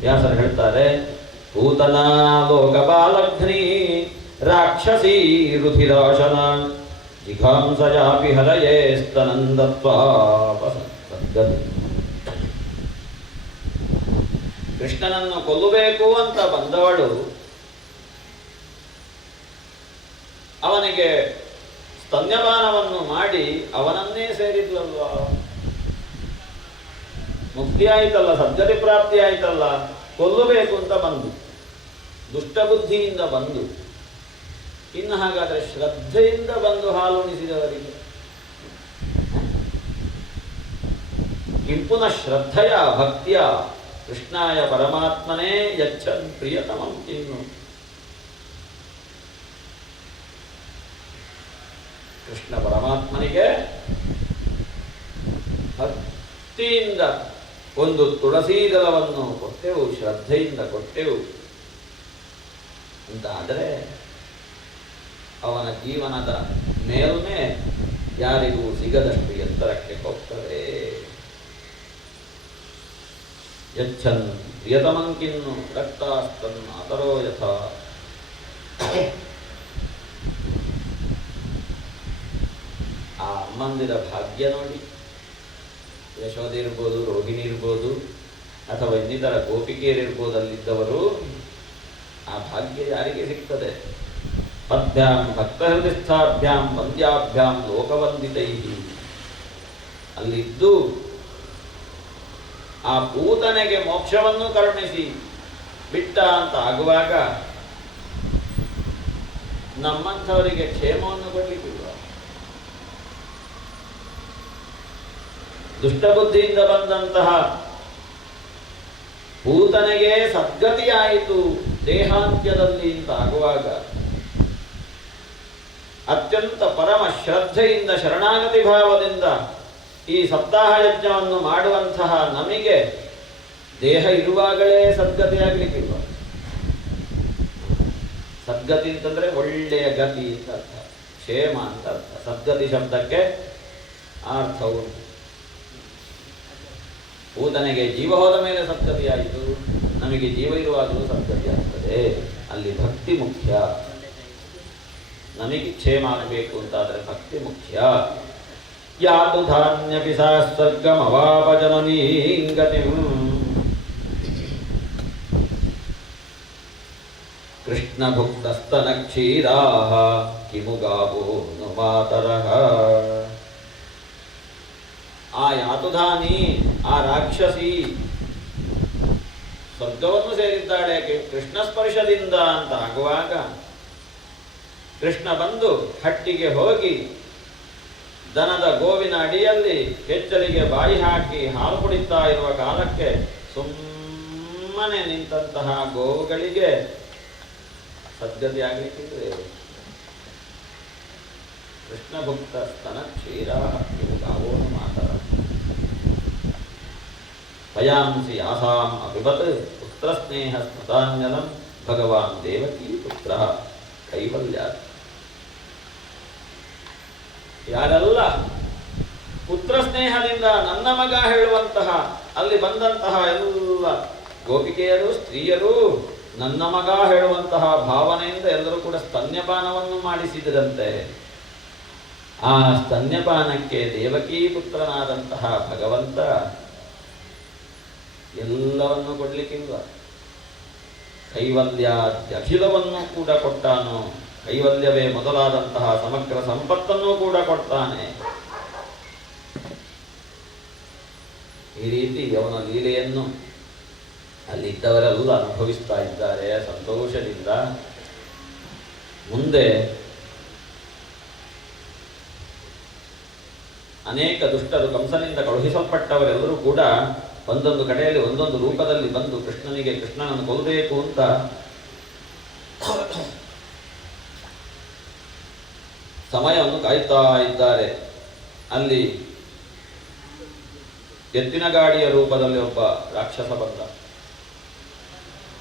ವ್ಯಾಸರು ಹೇಳ್ತಾರೆ, ಪೂತನ ಲೋಕಪಾಲಘ್ನಿ ರಾಕ್ಷಸೀ ರುಧಿರಾಶನ ಜಿಘಾಂಸಯಾಪಿ ಹರಯೇ ಸ್ತನಂದತ್ವಾಪಸದ್ಗತಿ. ಕೃಷ್ಣನನ್ನು ಕೊಲ್ಲಬೇಕು ಅಂತ ಬಂದವಳು ಅವನಿಗೆ ಸ್ತನ್ಯಪಾನವನ್ನು ಮಾಡಿ ಅವನನ್ನೇ ಸೇರಿದ್ಲಲ್ವಾ. ಮುಕ್ತಿ ಆಯ್ತಲ್ಲ, ಸದ್ಗತಿ ಪ್ರಾಪ್ತಿ ಆಯ್ತಲ್ಲ. ಕೊಲ್ಲಬೇಕು ಅಂತ ಬಂದು, ದುಷ್ಟಬುದ್ಧಿಯಿಂದ ಬಂದು, ಇನ್ನು ಹಾಗಾದರೆ ಶ್ರದ್ಧೆಯಿಂದ ಬಂದು ಹಾಲುಣಿಸಿದವರಿಗೆ ಕಿಂಪುನ ಶ್ರದ್ಧೆಯ ಭಕ್ತಿಯ ಕೃಷ್ಣಾಯ ಪರಮಾತ್ಮನೇ ಯಚ್ಚನ್ ಪ್ರಿಯತಮಂ ಇನ್ನು. ಕೃಷ್ಣ ಪರಮಾತ್ಮನಿಗೆ ಭಕ್ತಿಯಿಂದ ಒಂದು ತುಳಸಿ ದಳವನ್ನು ಕೊಟ್ಟೆವು, ಶ್ರದ್ಧೆಯಿಂದ ಕೊಟ್ಟೆವು ಅಂತಾದರೆ ಅವನ ಜೀವನದ ಮೇಲ್ಮೆ ಯಾರಿಗೂ ಸಿಗದಷ್ಟು ಎತ್ತರಕ್ಕೆ ಹೋಗ್ತದೆ. ಯಚ್ಚನ್ ಪ್ರಿಯತಮಂಕಿನ್ನು ರಕ್ತಾಸ್ತನ್ ಆತರೋ ಯಥ. ಆ ಅಮ್ಮಂದಿರ ಭಾಗ್ಯ ನೋಡಿ. ಯಶೋದೆ ಇರ್ಬೋದು, ರೋಹಿಣಿ ಇರ್ಬೋದು, ಅಥವಾ ಇನ್ನಿತರ ಗೋಪಿಕೆಯರಿರ್ಬೋದು, ಅಲ್ಲಿದ್ದವರು. ಆ ಭಾಗ್ಯ ಯಾರಿಗೆ ಸಿಗ್ತದೆ? ಪದ್ಭ್ಯಾಂ ಭಕ್ತಹೃದಯಸ್ಥಾಭ್ಯಾಂ ವಂದ್ಯಾಭ್ಯಾಂ ಲೋಕವಂದಿತೈ. ಅಲ್ಲಿದ್ದು ಆ ಪೂತನೆಗೆ ಮೋಕ್ಷವನ್ನು ಕರುಣಿಸಿ ಬಿಟ್ಟ ಅಂತ ಆಗುವಾಗ ನಮ್ಮಂಥವರಿಗೆ ಕ್ಷೇಮವನ್ನು ಕೊಡಲಿಕ್ಕಿಲ್ಲ. ದುಷ್ಟಬುದ್ಧಿಯಿಂದ ಬಂದಂತಹ ಪೂತನೆಗೆ ಸದ್ಗತಿಯಾಯಿತು ದೇಹಾಂತ್ಯದಲ್ಲಿ ಅಂತ ಆಗುವಾಗ ಅತ್ಯಂತ ಪರಮ ಶ್ರದ್ಧೆಯಿಂದ ಶರಣಾಗತಿ ಭಾವದಿಂದ ಈ ಸಪ್ತಾಹ ಯಜ್ಞವನ್ನು ಮಾಡುವಂತಹ ನಮಗೆ ದೇಹ ಇರುವಾಗಲೇ ಸದ್ಗತಿಯಾಗಲಿಕ್ಕಿಲ್ಲ. ಸದ್ಗತಿ ಅಂತಂದ್ರೆ ಒಳ್ಳೆಯ ಗತಿ ಅಂತ ಅರ್ಥ, ಕ್ಷೇಮ ಅಂತ ಅರ್ಥ. ಸದ್ಗತಿ ಶಬ್ದಕ್ಕೆ ಅರ್ಥ ಉಂಟು. ಪೂತನೆಗೆ ಜೀವ ಹೋದ ಮೇಲೆ ಸದ್ಗತಿ ಆಯಿತು, ನಮಗೆ ಜೀವ ಇರುವಾಗಲೂ ಸದ್ಗತಿ ಆಗ್ತದೆ. ಅಲ್ಲಿ ಭಕ್ತಿ ಮುಖ್ಯ. ನಮಗೆ ಕ್ಷೇಮ ಆಗಬೇಕು ಅಂತಾದರೆ ಭಕ್ತಿ ಮುಖ್ಯ. ಯಾತು ಧಾನ್ಯಪಿ ಸರ್ಗಮವಾಪ ಜನನೀಂ ಗತಿಂ ಕೃಷ್ಣ ಭುಕ್ತಸ್ತನ ಕ್ಷೀರಾಃ ಕಿಮು ಗಾವೋ ನು ಮಾತರಃ. ಆ ಯಾತುಧಾನಿ, ಆ ರಾಕ್ಷಸಿ ಸ್ವರ್ಗವನ್ನು ಸೇರಿದ್ದಾಳೆ ಕೃಷ್ಣ ಸ್ಪರ್ಶದಿಂದ ಅಂತ ಆಗುವಾಗ ಕೃಷ್ಣ ಬಂದು ಹಟ್ಟಿಗೆ ಹೋಗಿ ದನದ ಗೋವಿನ ಅಡಿಯಲ್ಲಿ ಕೆಚ್ಚಲಿಗೆ ಬಾಯಿ ಹಾಕಿ ಹಾಲು ಕುಡಿತಾ ಇರುವ ಕಾಲಕ್ಕೆ ಸುಮ್ಮನೆ ನಿಂತಹ ಗೋವುಗಳಿಗೆ ಸದ್ಗತಿ ಆಗಲಿಕ್ಕಿದ್ರೆ ಕೃಷ್ಣ ಭಕ್ತ ಸ್ತನ ಕ್ಷೀರ ಗಾವೋನು ಮಾತರ ಭಯಾಂಸಿ ಆಸಾಂ ಅಪಿಬತ್ ಪುತ್ರ ಸ್ನೇಹ ಸ್ಮೃತಾನ್ಯಲಂ ಭಗವಾನ್ ದೇವಕೀ ಪುತ್ರ ಕೈವಲ್ಯ. ಯಾರೆಲ್ಲ ಪುತ್ರ ಸ್ನೇಹದಿಂದ ನನ್ನ ಮಗ ಹೇಳುವಂತಹ ಅಲ್ಲಿ ಬಂದಂತಹ ಎಲ್ಲ ಗೋಪಿಕೆಯರು ಸ್ತ್ರೀಯರು ನನ್ನ ಮಗ ಹೇಳುವಂತಹ ಭಾವನೆಯಿಂದ ಎಲ್ಲರೂ ಕೂಡ ಸ್ತನ್ಯಪಾನವನ್ನು ಮಾಡಿಸಿದರಂತೆ. ಆ ಸ್ತನ್ಯಪಾನಕ್ಕೆ ದೇವಕೀ ಪುತ್ರನಾದಂತಹ ಭಗವಂತ ಎಲ್ಲವನ್ನು ಕೊಡ್ಲಿಕ್ಕಿಲ್ಲ. ಕೈವಲ್ಯಾದ್ಯಖಿಲವನ್ನು ಕೂಡ ಕೊಟ್ಟಾನು. ಕೈವಲ್ಯವೇ ಮೊದಲಾದಂತಹ ಸಮಗ್ರ ಸಂಪತ್ತನ್ನು ಕೂಡ ಕೊಡ್ತಾನೆ. ಈ ರೀತಿ ಅವನ ಲೀಲೆಯನ್ನು ಅಲ್ಲಿದ್ದವರೆಲ್ಲ ಅನುಭವಿಸ್ತಾ ಇದ್ದಾರೆ ಸಂತೋಷದಿಂದ. ಮುಂದೆ ಅನೇಕ ದುಷ್ಟರು ಕಂಸನಿಂದ ಕಳುಹಿಸಲ್ಪಟ್ಟವರೆಲ್ಲರೂ ಕೂಡ ಒಂದೊಂದು ಕಡೆಯಲ್ಲಿ ಒಂದೊಂದು ರೂಪದಲ್ಲಿ ಬಂದು ಕೃಷ್ಣನನ್ನು ಕೊಲ್ಲಬೇಕು ಅಂತ ಸಮಯವನ್ನು ಕಾಯ್ತಾ ಇದ್ದಾರೆ. ಅಲ್ಲಿ ಎತ್ತಿನ ಗಾಡಿಯ ರೂಪದಲ್ಲಿ ಒಬ್ಬ ರಾಕ್ಷಸ ಬಂದ.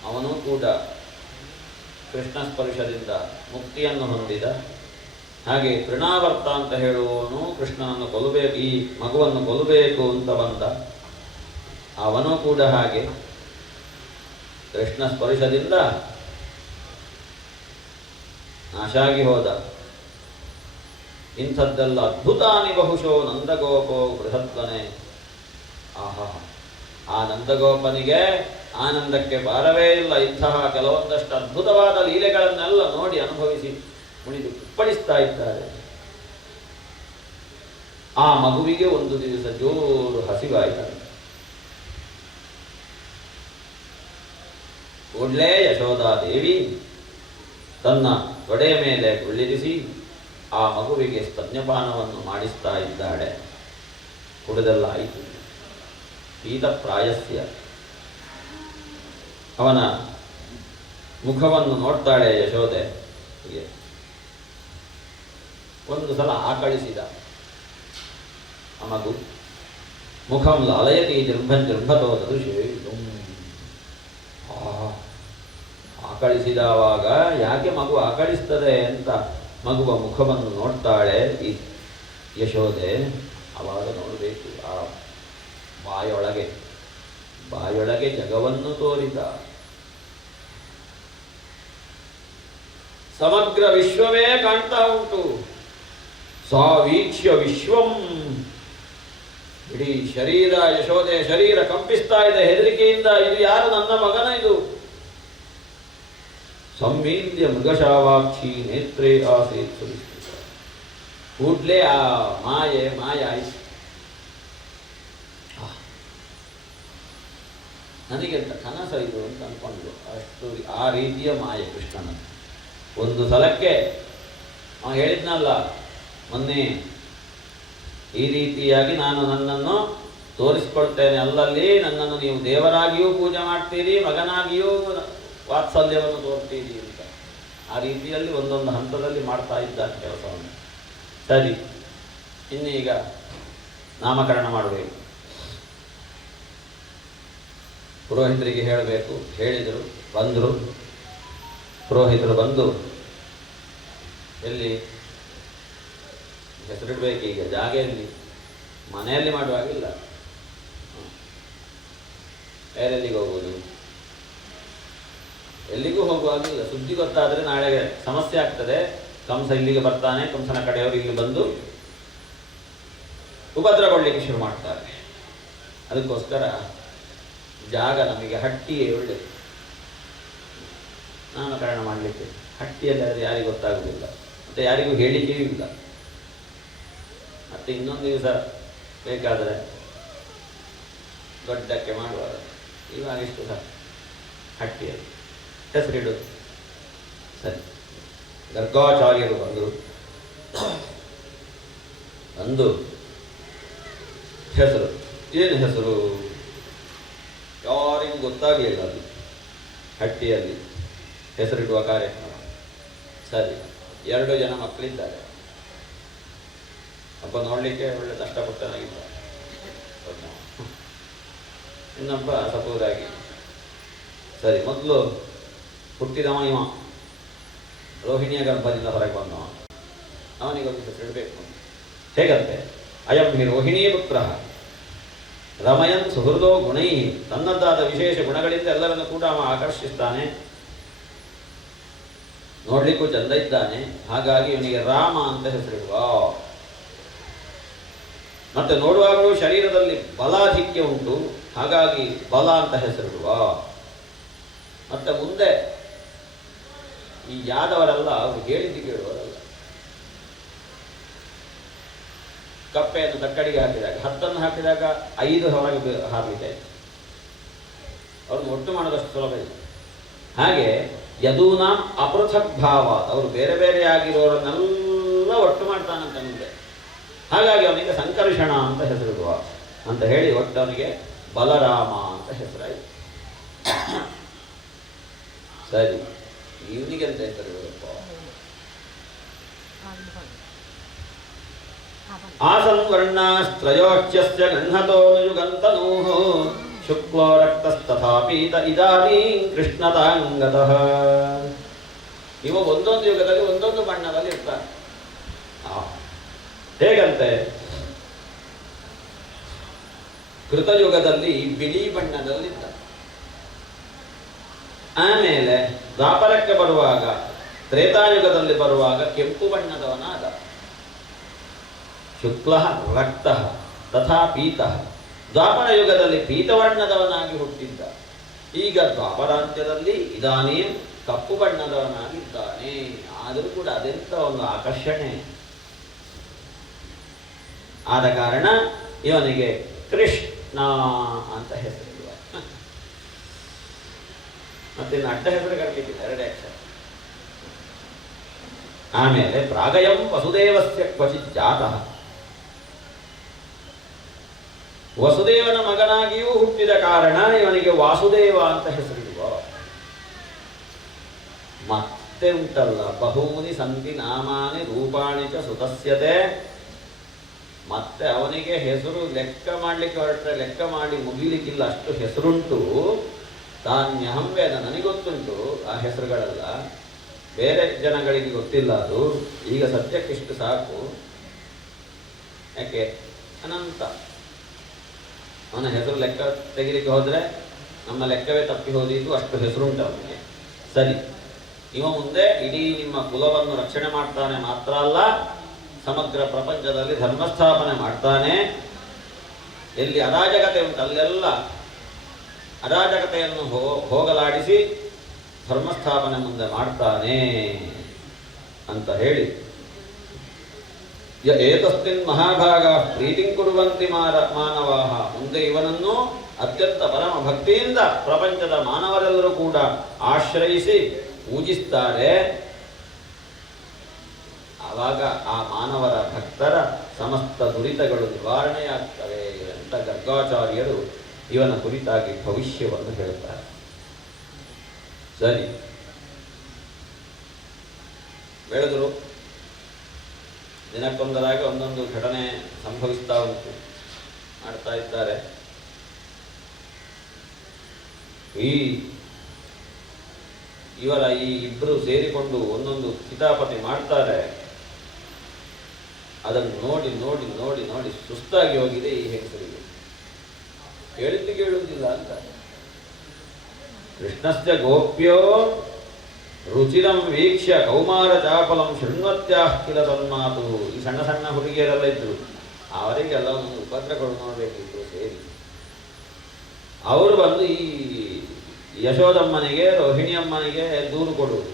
ಅವನು ಕೂಡ ಕೃಷ್ಣ ಸ್ಪರ್ಶದಿಂದ ಮುಕ್ತಿಯನ್ನು ಹೊಂದಿದ. ಹಾಗೆ ತೃಣಾವರ್ತ ಅಂತ ಹೇಳುವವನು ಕೃಷ್ಣನನ್ನು ಕೊಲ್ಲಬೇಕು, ಈ ಮಗುವನ್ನು ಕೊಲ್ಲಬೇಕು ಅಂತ ಬಂದ. ಅವನು ಕೂಡ ಹಾಗೆ ಕೃಷ್ಣ ಸ್ಪರ್ಶದಿಂದ ನಾಶಾಗಿ ಹೋದ. ಇಂಥದ್ದೆಲ್ಲ ಅದ್ಭುತಾನಿ ಬಹುಶೋ ನಂದಗೋಪೋ ಬೃಹತ್ವನೆ. ಆಹಾ, ಆ ನಂದಗೋಪನಿಗೆ ಆನಂದಕ್ಕೆ ಪಾರವೇ ಇಲ್ಲ. ಇಂತಹ ಕೆಲವೊಂದಷ್ಟು ಅದ್ಭುತವಾದ ಲೀಲೆಗಳನ್ನೆಲ್ಲ ನೋಡಿ ಅನುಭವಿಸಿ ಕುಣಿದು ಕುಪ್ಪಳಿಸ್ತಾ ಇದ್ದಾರೆ. ಆ ಮಗುವಿಗೆ ಒಂದು ದಿವಸ ಜೋರು ಹಸಿವಾಯಿತು. ಕೂಡಲೇ ಯಶೋಧಾದೇವಿ ತನ್ನ ತೊಡೆಯ ಮೇಲೆ ಕುಳ್ಳಿರಿಸಿ ಆ ಮಗುವಿಗೆ ಸ್ತನ್ಯಪಾನವನ್ನು ಮಾಡಿಸ್ತಾ ಇದ್ದಾಳೆ. ಕುಡಿದೆಲ್ಲ ಆಯಿತು. ಪೀತಪ್ರಾಯಸ್ಯ ಅವನ ಮುಖವನ್ನು ನೋಡ್ತಾಳೆ ಯಶೋದೆ. ಒಂದು ಸಲ ಆಕಳಿಸಿದ ಆ ಮಗು. ಮುಖಂ ಲಾಲಯತಿ ಜೃಂಭನ್ ಜೃಂಭತೋ ದೃಶ್ಯ. ಆಕಳಿಸಿದವಾಗ ಯಾಕೆ ಮಗು ಆಕಳಿಸ್ತದೆ ಅಂತ ಮಗುವ ಮುಖವನ್ನು ನೋಡ್ತಾಳೆ ಈ ಯಶೋದೆ. ಆವಾಗ ನೋಡಬೇಕು, ಆ ಬಾಯೊಳಗೆ ಜಗವನ್ನು ತೋರಿದ. ಸಮಗ್ರ ವಿಶ್ವವೇ ಕಾಣ್ತಾ ಉಂಟು. ಸಾವೀಕ್ಷ್ಯ ವಿಶ್ವಂ. ಇಡೀ ಶರೀರ, ಯಶೋದೆ ಶರೀರ ಕಂಪಿಸ್ತಾ ಇದೆ ಹೆದರಿಕೆಯಿಂದ. ಇದು ಯಾರು? ನನ್ನ ಮಗನ ಇದು. ಸಂವೇದ್ಯ ಮೃಗಶಾವಾಕ್ಷಿ ನೇತ್ರೇ ಆಸೀತ್ ಸುವಿಸ್ತೃತ. ಕೂಡ್ಲೇ ಆ ಮಾಯ ಆಯಿತು. ನನಗೆಂತ ಕನಸ ಇದು ಅಂತ ಅನ್ಕೊಂಡು ಅಷ್ಟು ಆ ರೀತಿಯ ಮಾಯೆ ಕೃಷ್ಣನ. ಒಂದು ಸಲಕ್ಕೆ ಹೇಳಿದ್ನಲ್ಲ ಮೊನ್ನೆ, ಈ ರೀತಿಯಾಗಿ ನಾನು ನನ್ನನ್ನು ತೋರಿಸಿಕೊಳ್ತೇನೆ ಅಲ್ಲಲ್ಲಿ ನನ್ನನ್ನು ನೀವು ದೇವರಾಗಿಯೂ ಪೂಜೆ ಮಾಡ್ತೀರಿ, ಮಗನಾಗಿಯೂ ವಾತ್ಸಲ್ಯವನ್ನು ತೋರ್ತೀರಿ ಅಂತ. ಆ ರೀತಿಯಲ್ಲಿ ಒಂದೊಂದು ಹಂತದಲ್ಲಿ ಮಾಡ್ತಾ ಇದ್ದಾನೆ ಕೆಲಸವನ್ನು. ಸರಿ, ಇನ್ನೀಗ ನಾಮಕರಣ ಮಾಡಬೇಕು. ಪುರೋಹಿತರಿಗೆ ಹೇಳಬೇಕು. ಹೇಳಿದರು, ಬಂದರು. ಪುರೋಹಿತರು ಬಂದು ಎಲ್ಲಿ ಹೆಸರಿಡಬೇಕು, ಈಗ ಜಾಗೆಯಲ್ಲಿ ಮನೆಯಲ್ಲಿ ಮಾಡುವಾಗಿಲ್ಲ, ಬೇರೆಲ್ಲಿಗೆ ಹೋಗುವುದು, ಎಲ್ಲಿಗೂ ಹೋಗುವಾಗಿಲ್ಲ. ಸುದ್ದಿ ಗೊತ್ತಾದರೆ ನಾಳೆ ಸಮಸ್ಯೆ ಆಗ್ತದೆ. ಕಂಸ ಇಲ್ಲಿಗೆ ಬರ್ತಾನೆ, ಕಂಸನ ಕಡೆಯವರು ಇಲ್ಲಿ ಬಂದು ಉಪದ್ರಗೊಳ್ಳಿಕ್ಕೆ ಶುರು ಮಾಡ್ತಾರೆ. ಅದಕ್ಕೋಸ್ಕರ ಜಾಗ ನಮಗೆ ಹಟ್ಟಿಯೇ ಒಳ್ಳೆಯದು ನಾಮಕರಣ ಮಾಡಲಿಕ್ಕೆ. ಹಟ್ಟಿಯಲ್ಲಿ ಆದರೆ ಯಾರಿಗೂ ಗೊತ್ತಾಗುವುದಿಲ್ಲ, ಮತ್ತು ಯಾರಿಗೂ ಹೇಳಿಕೆಯೂ ಇಲ್ಲ. ಮತ್ತು ಇನ್ನೊಂದು ದಿವಸ ಬೇಕಾದರೆ ದೊಡ್ಡಕ್ಕೆ ಮಾಡುವಾಗ ಇವಾಗ ಇಷ್ಟು ಸಹ ಹಟ್ಟಿಯಲ್ಲಿ ಹೆಸರಿಡು. ಸರಿ, ಗರ್ಗಾಚಾರ್ಯರು ಬಂದರು. ಬಂದು ಹೆಸರು, ಏನು ಹೆಸರು ಯಾರಿಗೂ ಗೊತ್ತಾಗಲಿಲ್ಲ. ಅದು ಹಟ್ಟಿಯಲ್ಲಿ ಹೆಸರಿಡುವ ಕಾರ್ಯಕ್ರಮ. ಸರಿ, 2 ಜನ ಮಕ್ಕಳಿದ್ದಾರೆ. ಒಬ್ಬ ನೋಡಲಿಕ್ಕೆ ಒಳ್ಳೆ ಕಷ್ಟಪಟ್ಟನಾಗಿದ್ದ, ಇನ್ನೊಬ್ಬ ಸಪೂರಾಗಿ. ಸರಿ, ಮೊದಲು ಹುಟ್ಟಿದವ ಇವ, ರೋಹಿಣಿಯ ಗರ್ಭದಿಂದ ಹೊರಗೆ ಬಂದವ. ಅವನಿಗೊಂದು ಹೆಸರಿಡಬೇಕು. ಹೇಗಂತೆ, ಅಯಂ ಹಿ ರೋಹಿಣೀ ಪುತ್ರ ರಮಯನ್ ಸುಹೃದೋ ಗುಣೈ. ತನ್ನದ್ದಾದ ವಿಶೇಷ ಗುಣಗಳಿಂದ ಎಲ್ಲರನ್ನು ಕೂಡ ಅವ ಆಕರ್ಷಿಸ್ತಾನೆ, ನೋಡ್ಲಿಕ್ಕೂ ಚಂದ ಇದ್ದಾನೆ. ಹಾಗಾಗಿ ಇವನಿಗೆ ರಾಮ ಅಂತ ಹೆಸರಿಡುವ. ಮತ್ತೆ ನೋಡುವಾಗಲೂ ಶರೀರದಲ್ಲಿ ಬಲಾಧಿಕ್ಯ ಉಂಟು, ಹಾಗಾಗಿ ಬಲ ಅಂತ ಹೆಸರಿಡುವ. ಮತ್ತೆ ಮುಂದೆ ಈ ಯಾದವರೆಲ್ಲ ಅವರು ಹೇಳಿದ್ದು ಕೇಳುವರಲ್ಲ. ಕಪ್ಪೆಯನ್ನು ತಕ್ಕಡಿಗೆ ಹಾಕಿದಾಗ 10 ಹಾಕಿದಾಗ 5 ಹೊರಗೆ ಹಾರಲಿಕ್ಕೆ ಅವ್ರನ್ನ ಒಟ್ಟು ಮಾಡೋದಷ್ಟು ಸುಲಭ ಇಲ್ಲ. ಹಾಗೆ ಯದೂನಾಂ ಅಪೃಥಕ್ ಭಾವ, ಅವರು ಬೇರೆ ಬೇರೆಯಾಗಿರೋರನ್ನೆಲ್ಲ ಒಟ್ಟು ಮಾಡ್ತಾನಂತ ಮುಂದೆ. ಹಾಗಾಗಿ ಅವನಿಗೆ ಸಂಕರ್ಷಣ ಅಂತ ಹೆಸರಿಡುವ ಅಂತ ಹೇಳಿ ಒಟ್ಟು ಅವನಿಗೆ ಬಲರಾಮ ಅಂತ ಹೆಸರಾಯಿತು. ಸರಿ, ಇವನಿಗೆ ಅಂತ ಹೆಸರಿಡುವಪ್ಪ. ಆಸನ್ ವರ್ಣಾಸ್ತ್ರಯೋಚ್ಯಸ್ಯ ಗೃಹತೋ ಯುಗಂತನೂಃ ಶುಕ್ಲೋ ರಕ್ತಸ್ತಥಾ ಪೀತ ಇದಾನೀಂ ಕೃಷ್ಣತಾಂಗತಃ. ಇವ ಒಂದೊಂದು ಯುಗದಲ್ಲಿ ಒಂದೊಂದು ಬಣ್ಣದಲ್ಲಿ ಇರ್ತಾನೆ. ಹೇಗಂತೆ, ಕೃತಯುಗದಲ್ಲಿ ಬಿಳಿ ಬಣ್ಣದಲ್ಲಿದ್ದ. ಆಮೇಲೆ ದ್ವಾಪರಕ್ಕೆ ಬರುವಾಗ, ತ್ರೇತಾಯುಗದಲ್ಲಿ ಬರುವಾಗ ಕೆಂಪು ಬಣ್ಣದವನಾದ. ಶುಕ್ಲ ರಕ್ತ ತಥಾ ಪೀತ. ದ್ವಾಪರ ಯುಗದಲ್ಲಿ ಪೀತವರ್ಣದವನಾಗಿ ಹುಟ್ಟಿದ್ದ. ಈಗ ದ್ವಾಪರಾಂತ್ಯದಲ್ಲಿ ಇದಾನೇ ಕಪ್ಪು ಬಣ್ಣದವನಾಗಿದ್ದಾನೆ. ಆದರೂ ಕೂಡ ಅದೆಂತ ಒಂದು ಆಕರ್ಷಣೆ. ಆದ ಕಾರಣ ಇವನಿಗೆ ಕೃಷ್ಣ ಅಂತ ಹೆಸರಿಡುವ. ಮತ್ತೆ ಅಡ್ಡ ಹೆಸರು ಕರೀಲಿಕ್ಕೆ 2 ಅಕ್ಷರ. ಆಮೇಲೆ ಪ್ರಾಗಯಂ ವಸುದೇವಸ್ಯ ಕ್ವಚಿತ್ ಜಾತಃ. ವಸುದೇವನ ಮಗನಾಗಿಯೂ ಹುಟ್ಟಿದ ಕಾರಣ ಇವನಿಗೆ ವಾಸುದೇವ ಅಂತ ಹೆಸರಿಡುವ. ಮತ್ತೆ ಉಂಟಲ್ಲ, ಬಹೂನಿ ಸಂತಿ ನಾಮಾನಿ ರೂಪಾಣಿ ಚ ಸುತಸ್ಯತೆ. ಮತ್ತೆ ಅವನಿಗೆ ಹೆಸರು ಲೆಕ್ಕ ಮಾಡಲಿಕ್ಕೆ ಹೊರಟ್ರೆ ಲೆಕ್ಕ ಮಾಡಿ ಮುಗಿಲಿಕ್ಕಿಲ್ಲ, ಅಷ್ಟು ಹೆಸರುಂಟು. ತಾನ್ಯಹಂ ವೇದ, ನನಗೊತ್ತುಂಟು ಆ ಹೆಸರುಗಳೆಲ್ಲ, ಬೇರೆ ಜನಗಳಿಗೆ ಗೊತ್ತಿಲ್ಲ. ಅದು ಈಗ ಸದ್ಯಕ್ಕಿಷ್ಟು ಸಾಕು. ಯಾಕೆ, ಅನಂತ. ಅವನ ಹೆಸರು ಲೆಕ್ಕ ತೆಗಿಲಿಕ್ಕೆ ಹೋದರೆ ನಮ್ಮ ಲೆಕ್ಕವೇ ತಪ್ಪಿ ಹೋದಿದ್ದು, ಅಷ್ಟು ಹೆಸರುಂಟು ಅವನಿಗೆ. ಸರಿ, ಇವ ಮುಂದೆ ಇಡೀ ನಿಮ್ಮ ಕುಲವನ್ನು ರಕ್ಷಣೆ ಮಾಡ್ತಾನೆ ಮಾತ್ರ ಅಲ್ಲ, ಸಮಗ್ರ ಪ್ರಪಂಚದಲ್ಲಿ ಧರ್ಮಸ್ಥಾಪನೆ ಮಾಡ್ತಾನೆ. ಎಲ್ಲಿ ಅರಾಜಕತೆ ಉಂಟು ಅಲ್ಲೆಲ್ಲ ಅರಾಜಕತೆಯನ್ನು ಹೋಗಲಾಡಿಸಿ ಧರ್ಮಸ್ಥಾಪನೆ ಮುಂದೆ ಮಾಡ್ತಾನೆ ಅಂತ ಹೇಳಿ, ಏತಸ್ಮಿನ್ ಮಹಾಭಾಗ ಪ್ರೀತಿಂ ಕುರುವಂತಿ ಮಾನವಾಹ. ಮುಂದೆ ಇವನನ್ನು ಅತ್ಯಂತ ಪರಮ ಭಕ್ತಿಯಿಂದ ಪ್ರಪಂಚದ ಮಾನವರೆಲ್ಲರೂ ಕೂಡ ಆಶ್ರಯಿಸಿ ಪೂಜಿಸ್ತಾರೆ. ಆವಾಗ ಆ ಮಾನವರ ಭಕ್ತರ ಸಮಸ್ತ ದುರಿತಗಳು ನಿವಾರಣೆಯಾಗ್ತವೆ. ಅಂತ ಗರ್ಗಾಚಾರ್ಯರು ಇವನ ಕುರಿತಾಗಿ ಭವಿಷ್ಯವನ್ನು ಹೇಳುತ್ತಾರೆ. ಸರಿ, ಬೆಳೆದರು. ದಿನಕ್ಕೊಂದರಾಗಿ ಒಂದೊಂದು ಘಟನೆ ಸಂಭವಿಸ್ತಾ ಉಂಟು, ಮಾಡ್ತಾ ಇದ್ದಾರೆ. ಇವರ ಈ ಇಬ್ಬರು ಸೇರಿಕೊಂಡು ಒಂದೊಂದು ಕಿತಾಪತಿ ಮಾಡ್ತಾರೆ. ಅದನ್ನು ನೋಡಿ ನೋಡಿ ನೋಡಿ ನೋಡಿ ಸುಸ್ತಾಗಿ ಹೋಗಿದೆ ಈ ಹೆಂಗಸರಿಗೆ. ಕೇಳಿದ್ದು ಕೇಳುವುದಿಲ್ಲ ಅಂತ. ಕೃಷ್ಣಸ್ಯ ಗೋಪ್ಯೋ ರುಚಿರಂ ವೀಕ್ಷ್ಯ ಕೌಮಾರ ಚಾಪಲಂ ಶೃಣ್ವತ್ಯಾಃ ಕಿಲ ತನ್ಮಾತು. ಈ ಸಣ್ಣ ಸಣ್ಣ ಹುಡುಗಿಯರೆಲ್ಲ ಇದ್ರು, ಅವರಿಗೆಲ್ಲ ಒಂದು ಉಪದ್ರಗಳು ನೋಡಬೇಕಿತ್ತು ಸೇರಿ. ಅವರು ಬಂದು ಈ ಯಶೋದಮ್ಮನಿಗೆ ರೋಹಿಣಿಯಮ್ಮನಿಗೆ ದೂರು ಕೊಡುವುದು,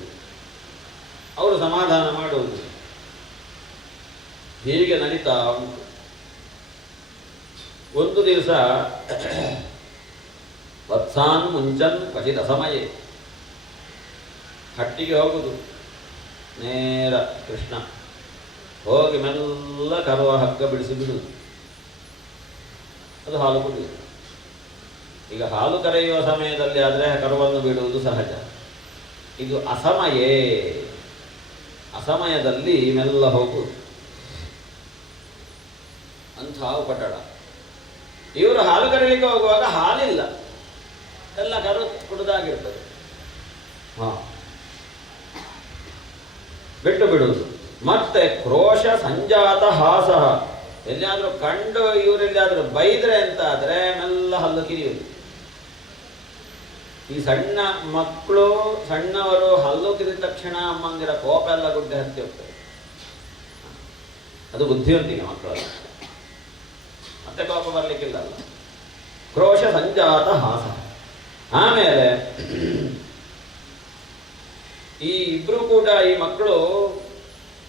ಅವರು ಸಮಾಧಾನ ಮಾಡುವುದು, ಹೀಗೆ ನಡೀತಾ ಉಂಟು. ಒಂದು ದಿವಸ ವತ್ಸಾನ್ ಮುಂಚನ್ ಕ್ವಚಿತ್ ಅಸಮಯೇ ಹಟ್ಟಿಗೆ ಹೋಗುದು. ನೇರ ಕೃಷ್ಣ ಹೋಗಿ ಮೆಲ್ಲ ಕರುವ ಹಗ್ಗ ಬಿಡಿಸಿ ಬಿಡುವುದು, ಅದು ಹಾಲು ಕುಡಿಯುವುದು. ಈಗ ಹಾಲು ಕರೆಯುವ ಸಮಯದಲ್ಲಿ ಆದರೆ ಕರುವನ್ನು ಬಿಡುವುದು ಸಹಜ. ಇದು ಅಸಮಯದಲ್ಲಿ ಮೆಲ್ಲ ಹೋಗುವುದು. ಅಂಥ ಉಪಟಳ. ಇವರು ಹಾಲು ಕರೆಯಲಿಕ್ಕೆ ಹೋಗುವಾಗ ಹಾಲಿಲ್ಲ, ಎಲ್ಲ ಕರು ಕುಡಿದಾಗಿರ್ತದೆ. ಬಿಟ್ಟು ಬಿಡುವುದು. ಮತ್ತೆ ಕ್ರೋಶ ಸಂಜಾತ ಹಾಸ. ಎಲ್ಲಿಯಾದರೂ ಕಂಡು ಇವರೆಲ್ಲಿಯಾದರೂ ಬೈದ್ರೆ ಅಂತ ಆದರೆ ಮೆಲ್ಲ ಹಲ್ಲು ಕಿರಿಯುವುದು. ಈ ಸಣ್ಣ ಮಕ್ಕಳು ಸಣ್ಣವರು ಹಲ್ಲು ಕಿರಿದ ತಕ್ಷಣ ಅಮ್ಮಂದಿರ ಕೋಪ ಎಲ್ಲ ಗುಡ್ಡೆ ಹತ್ತಿ ಹೋಗ್ತದೆ. ಅದು ಬುದ್ಧಿವಂತಿಕೆ ಮಕ್ಕಳಲ್ಲ, ಮತ್ತೆ ಕೋಪ ಬರಲಿಕ್ಕಿಲ್ಲ. ಕ್ರೋಶ ಸಂಜಾತ ಹಾಸ. ಆಮೇಲೆ ಈ ಇಬ್ರು ಕೂಡ ಈ ಮಕ್ಕಳು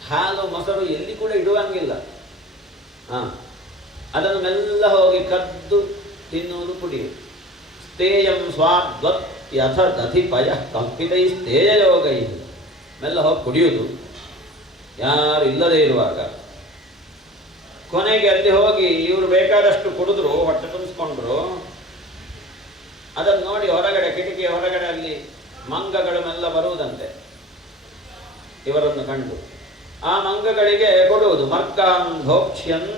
ಹಾಲು ಮೊಸರು ಎಲ್ಲಿ ಕೂಡ ಇಡುವಂಗಿಲ್ಲ. ಅದನ್ನು ಮೆಲ್ಲ ಹೋಗಿ ಕದ್ದು ತಿನ್ನುವುದು, ಕುಡಿಯುವುದು. ಸ್ಥೇಯಂ ಸ್ವಾದ್ವತ್ ಯಥ ದಧಿಪಯ ಕಲ್ಪಿತೈ ಸ್ಥೇಯ ಯೋಗೈ. ಮೆಲ್ಲ ಹೋಗಿ ಕುಡಿಯುವುದು ಯಾರು ಇಲ್ಲದೆ ಇರುವಾಗ. ಕೊನೆಗೆ ಅಲ್ಲಿ ಹೋಗಿ ಇವರು ಬೇಕಾದಷ್ಟು ಕುಡಿದ್ರು, ಹೊಟ್ಟೆ ತುಂಬಿಸ್ಕೊಂಡ್ರು. ಅದನ್ನು ನೋಡಿ ಹೊರಗಡೆ ಕಿಟಕಿಯ ಹೊರಗಡೆ ಅಲ್ಲಿ ಮಂಗಗಳು ಮೆಲ್ಲ ಬರುವುದಂತೆ ಇವರನ್ನು ಕಂಡು. ಆ ಮಂಗಗಳಿಗೆ ಕೊಡುವುದು. ಮರ್ಕಾನ್ ಭೋಕ್ಷ್ಯನ್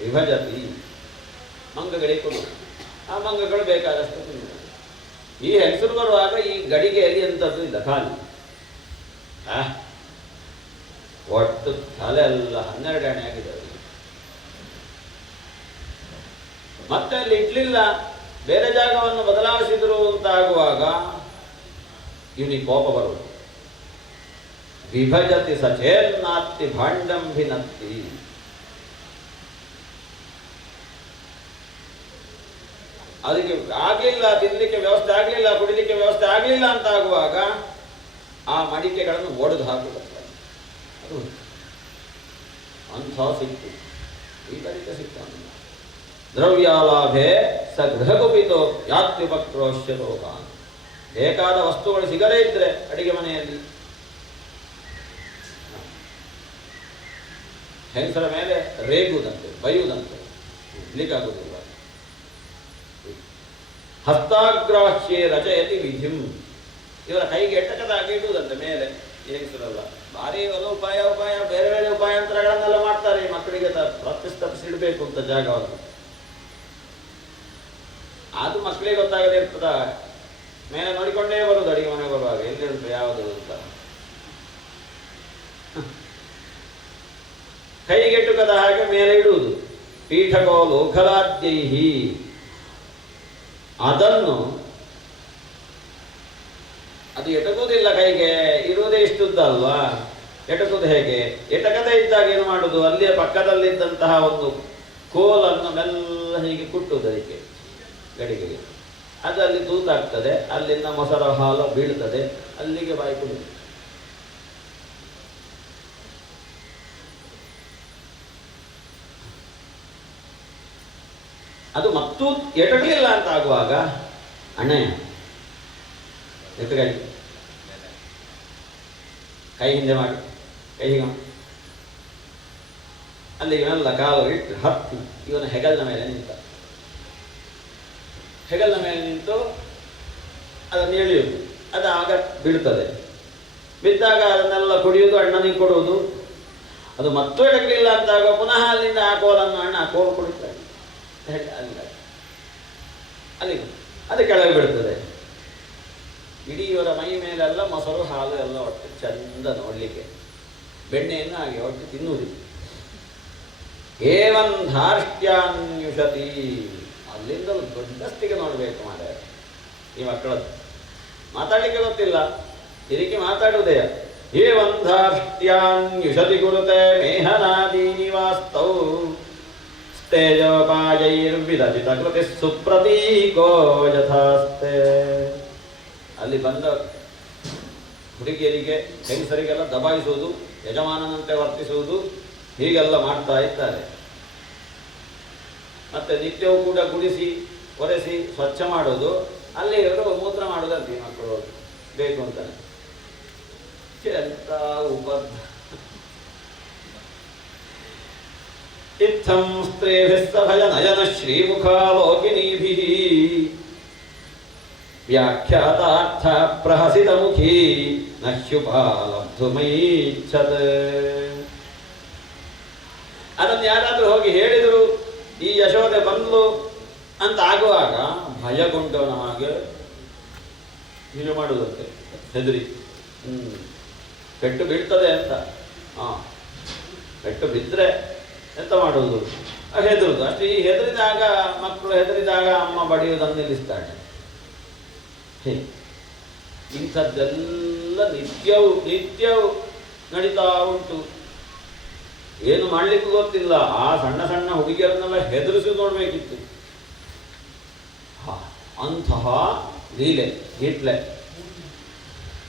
ವಿಭಜತಿ. ಮಂಗಗಳಿಗೆ ಕೊಡುವುದು. ಆ ಮಂಗಗಳು ಬೇಕಾದಷ್ಟು ತಿನ್ನುವುದು. ಈ ಹೆಸರು ಬರುವಾಗ ಈ ಗಡಿಗೆಯಲ್ಲಿ ಎಂಥದ್ದು ಇಲ್ಲ, ಖಾಲಿ. ಒಟ್ಟು ತಲೆ ಎಲ್ಲ 12 ಆಣೆ ಆಗಿದೆ. ಮತ್ತೆ ಅಲ್ಲಿ ಇಡ್ಲಿಲ್ಲ, ಬೇರೆ ಜಾಗವನ್ನು ಬದಲಾಯಿಸಿದ್ರು ಅಂತ ಆಗುವಾಗ ಇವನಿಗೆ ಕೋಪ ಬರುವುದು. ವಿಭಜತಿ ಸಚೇನ್ನಾತ್ತಿ ಭಾಂಡಂಭಿನತ್ತಿ. ಅದಕ್ಕೆ ಆಗಲಿಲ್ಲ, ತಿನ್ನಲಿಕ್ಕೆ ವ್ಯವಸ್ಥೆ ಆಗಲಿಲ್ಲ, ಕುಡಿಲಿಕ್ಕೆ ವ್ಯವಸ್ಥೆ ಆಗಲಿಲ್ಲ ಅಂತ ಆಗುವಾಗ ಆ ಮಡಿಕೆಗಳನ್ನು ಒಡೆದು ಹಾಕುತ್ತಾರೆ. ಅದು ಅಂಥ ಸಿಕ್ತು, ಈ ಕಡೆಗೆ ಸಿಕ್ತ. ದ್ರವ್ಯಾಲಾಭೆ ಸ ಗೃಹಗುಪಿತೋ ಯಾತ್ಯುಪಕ್ರೋಶ್ಯ ಲೋಕಾನ್. ಬೇಕಾದ ವಸ್ತುಗಳು ಸಿಗದೇ ಇದ್ರೆ ಅಡಿಗೆ ಮನೆಯಲ್ಲಿ ಹೆಂಗಸರ ಮೇಲೆ ರೇಗುವುದಂತೆ, ಬೈಯುವುದಂತೆ, ಇರ್ಲಿಕ್ಕಾಗುವುದಿಲ್ಲ. ಹಸ್ತಾಗ್ರಾಹ್ಯೇ ರಚಯತಿ ವಿಧಿಂ. ಇವರ ಕೈಗೆ ಎಟ್ಟಕದಾಗಿ ಇಡುವುದಂತೆ ಮೇಲೆ. ಹೆಂಗಸರಲ್ಲ ಭಾರಿ ಒಂದು ಉಪಾಯ ಬೇರೆ ಬೇರೆ ಉಪಾಯಾಂತರಗಳನ್ನೆಲ್ಲ ಮಾಡ್ತಾರೆ ಈ ಮಕ್ಕಳಿಗೆ ಪ್ರತಿಷ್ಠಿಸಿಡಬೇಕು ಅಂತ ಜಾಗವನ್ನು. ಅದು ಮಕ್ಕಳಿಗೆ ಗೊತ್ತಾಗದೇ ಇರ್ತದ. ಮೇಲೆ ನೋಡಿಕೊಂಡೇ ಬರುವುದು ಅಡಿಗೆ ಮನೆಗೆ ಬರುವಾಗ, ಎಲ್ಲಿ ಉಂಟು ಯಾವುದು ಅಂತ. ಕೈಗೆಟುಕದ ಹಾಗೆ ಮೇಲೆ ಇಡುವುದು. ಪೀಠಕೋ ಲೋಕಲಾದ್ಯೈಹಿ. ಅದನ್ನು ಅದು ಎಟಕುವುದಿಲ್ಲ, ಕೈಗೆ ಇರುವುದೇ ಇಷ್ಟುದ್ದ ಅಲ್ವಾ, ಎಟಕುವುದು ಹೇಗೆ? ಎಟಕದೇ ಇದ್ದಾಗ ಏನು ಮಾಡುವುದು? ಅಲ್ಲಿಯ ಪಕ್ಕದಲ್ಲಿದ್ದಂತಹ ಒಂದು ಕೋಲನ್ನು ಮೆಲ್ಲ ಹೀಗೆ ಕುಟ್ಟುವುದು ಅದಕ್ಕೆ ಗಡಿಗೆಗೆ. ಅದು ಅಲ್ಲಿ ತೂತಾಗ್ತದೆ, ಅಲ್ಲಿಂದ ಮೊಸರು ಹಾಲು ಬೀಳ್ತದೆ, ಅಲ್ಲಿಗೆ ಬಾಯಿ ಕುಡಿದು. ಅದು ಮತ್ತೂ ಎಟಕಲಿಲ್ಲ ಅಂತ ಆಗುವಾಗ ಅಣ್ಣಯ್ಯ ಎತ್ತುಗೈ ಕೈ ಹಿಂದೆ ಮಾಡಿ, ಕೈ ಹೀಗೆ ಅಲ್ಲಿಗೆ ಮೆಲ್ಲ ಕಾಲು ಇಟ್ಟು ಹತ್ತಿ ಇವನ ಹೆಗಲಿನ ಮೇಲೆ ನಿಂತ. ಹೆಗಲ ಮೇಲೆ ನಿಂತು ಅದನ್ನು ಎಳೆಯುವುದು, ಅದು ಆಗ ಬೀಳ್ತದೆ. ಬಿದ್ದಾಗ ಅದನ್ನೆಲ್ಲ ಕುಡಿಯುವುದು, ಅಣ್ಣನಿಗೆ ಕೊಡುವುದು. ಅದು ಮತ್ತೂ ಎಡಗಲಿಲ್ಲ ಅಂತಾಗ ಪುನಃ ಅಲ್ಲಿಂದ ಆ ಕೋಲನ್ನು ಅಣ್ಣ ಕೋಲು ಕುಡಿತಾರೆ, ಅಲ್ಲಿ ಅದು ಕೆಳಗೆ ಬೀಳ್ತದೆ. ಇಡೀ ಇವರ ಮೈ ಮೇಲೆಲ್ಲ ಮೊಸರು ಹಾಲು ಎಲ್ಲ ಒಟ್ಟು ಚಂದ ನೋಡಲಿಕ್ಕೆ, ಬೆಣ್ಣೆಯನ್ನು ಹಾಗೆ ಒಟ್ಟು ತಿನ್ನುವುದಿಲ್ಲ. ಏವನ್ ಧಾರ್ಷ್ಟ್ಯಾನ್ಯುಷತಿ, ಅಲ್ಲಿಂದ ದೊಡ್ಡಸ್ತಿಗೆ ನೋಡಬೇಕು ಮಾರೆ ಈ ಮಕ್ಕಳದ್ದು. ಮಾತಾಡಲಿಕ್ಕೆ ಗೊತ್ತಿಲ್ಲ, ಇದಕ್ಕೆ ಮಾತಾಡುವುದೇ. ಏವನ್ ಧಾರ್ಷ್ಟ್ಯಾನ್ಯುಷತಿ ಕುರುತೆ ಮೇಹನಾದೀನಿ ವಾಸ್ತೌ ತೇಜೋಪಾಯೈರ್ವಿದಚಿತ ಕೃತಿ ಸುಪ್ರತೀಕೋ ಯಥಾಸ್ತೆ. ಅಲ್ಲಿ ಬಂದ ಹುಡುಗಿಯರಿಗೆ ಹೆಂಗಸರಿಗೆಲ್ಲ ದಬಾಯಿಸುವುದು, ಯಜಮಾನನಂತೆ ವರ್ತಿಸುವುದು, ಹೀಗೆಲ್ಲ ಮಾಡ್ತಾ ಇದ್ದಾರೆ. ಮತ್ತೆ ನಿತ್ಯವೂ ಕೂಡ ಗುಡಿಸಿ ಒರೆಸಿ ಸ್ವಚ್ಛ ಮಾಡೋದು, ಅಲ್ಲಿ ಇವರು ಮೂತ್ರ ಮಾಡೋದಂತೆ ಈ ಮಕ್ಕಳು ಬೇಕು ಅಂತಾನೆ. ಎಂತ ಇತ್ತಂ ಸ್ತ್ರೀಭಿಸ್ತಭಯ ನಯನ ಶ್ರೀಮುಖಾಲೋಕಿನೀಭಿಃ ವ್ಯಾಖ್ಯಾತಾರ್ಥ ಪ್ರಹಸಿತ ಮುಖೀ ನಶ್ಯುಪಾಲಬ್ಧುಮೈಚ್ಛತ್. ಅದನ್ನು ಯಾರಾದರೂ ಹೋಗಿ ಹೇಳಿದರು, ಈ ಯಶೋದೆ ಬಂದ್ಲು ಅಂತ ಆಗುವಾಗ ಭಯಗೊಂಡವನ ಹಾಗೆ ಹೀಗೆ ಮಾಡುವುದಂತೆ, ಹೆದರಿ. ಪೆಟ್ಟು ಬೀಳ್ತದೆ ಅಂತ. ಪೆಟ್ಟು ಬಿದ್ದರೆ ಎಂತ ಮಾಡುವುದು, ಹೆದರುದು ಅಷ್ಟೇ. ಈ ಹೆದರಿದಾಗ ಮಕ್ಕಳು ಹೆದರಿದಾಗ ಅಮ್ಮ ಬಡಿಯುವುದನ್ನು ನಿಲ್ಲಿಸ್ತಾಳೆ. ಇಂಥದ್ದೆಲ್ಲ ನಿತ್ಯವೂ ನಡೀತಾ ಉಂಟು. ಏನು ಮಾಡಲಿಕ್ಕೂ ಗೊತ್ತಿಲ್ಲ. ಆ ಸಣ್ಣ ಸಣ್ಣ ಹುಡುಗಿಯರನ್ನೆಲ್ಲ ಹೆದರಿಸಿ ನೋಡಬೇಕಿತ್ತು. ಅಂತಹ ಲೀಲೆ ಇಟ್ಲೆ.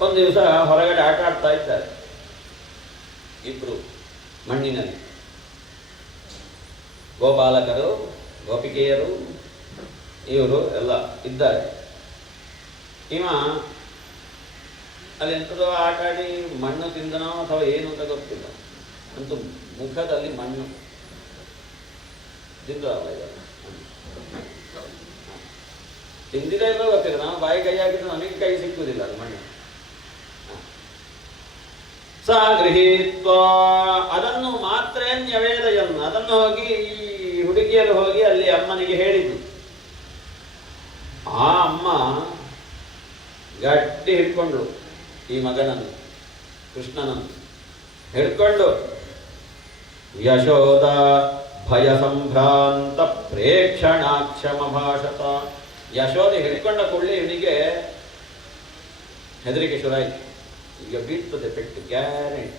ಒಂದು ದಿವಸ ಹೊರಗಡೆ ಆಟ ಆಡ್ತಾ ಇದ್ದಾರೆ ಇಬ್ರು ಮಣ್ಣಿನಲ್ಲಿ. ಗೋಪಾಲಕರು, ಗೋಪಿಕೆಯರು, ಇವರು ಎಲ್ಲ ಇದ್ದಾರೆ. ಇವ ಅದೆಂಥದೋ ಆಟ ಆಡಿ ಮಣ್ಣು ತಿಂದನೋ ಅಥವಾ ಏನು ಅಂತ ಗೊತ್ತಿಲ್ಲ, ಅಂತೂ ಮುಖದಲ್ಲಿ ಮಣ್ಣು ತಿಂದಲ್ಲ. ತಿಂದಿದೆ ಇಲ್ಲೋ ಗೊತ್ತಿಲ್ಲ, ನಾವು ಬಾಯಿ ಕೈ ಹಾಕಿದ್ರೆ ನಮಗೆ ಕೈ ಸಿಕ್ಕುವುದಿಲ್ಲ ಅದು ಮಣ್ಣು. ಸಾ ಗೃಹೀತ್ವ ಅದನ್ನು ಮಾತ್ರ ನ್ಯವೇದಯನ್, ಅದನ್ನು ಹೋಗಿ ಈ ಹುಡುಗಿಯರು ಹೋಗಿ ಅಲ್ಲಿ ಅಮ್ಮನಿಗೆ ಹೇಳಿದ್ದು. ಆ ಅಮ್ಮ ಗಟ್ಟಿ ಹಿಡ್ಕೊಂಡ್ರು ಈ ಮಗನನ್ನು, ಕೃಷ್ಣನನ್ನು ಹಿಡ್ಕೊಂಡು ಯಶೋದ ಭಯ ಸಂಭ್ರಾಂತ ಪ್ರೇಕ್ಷಣಾಕ್ಷಮ ಭಾಷತ. ಯಶೋದೆ ಹಿಡ್ಕೊಂಡ ಕೂಡಲೇ ಇವನಿಗೆ ಹೆದರಿಕೆ ಶುರುವಾಯಿತು. ಈಗ ಬೀಳ್ತದೆ ಪೆಟ್ಟು ಗ್ಯಾರಂಟಿ.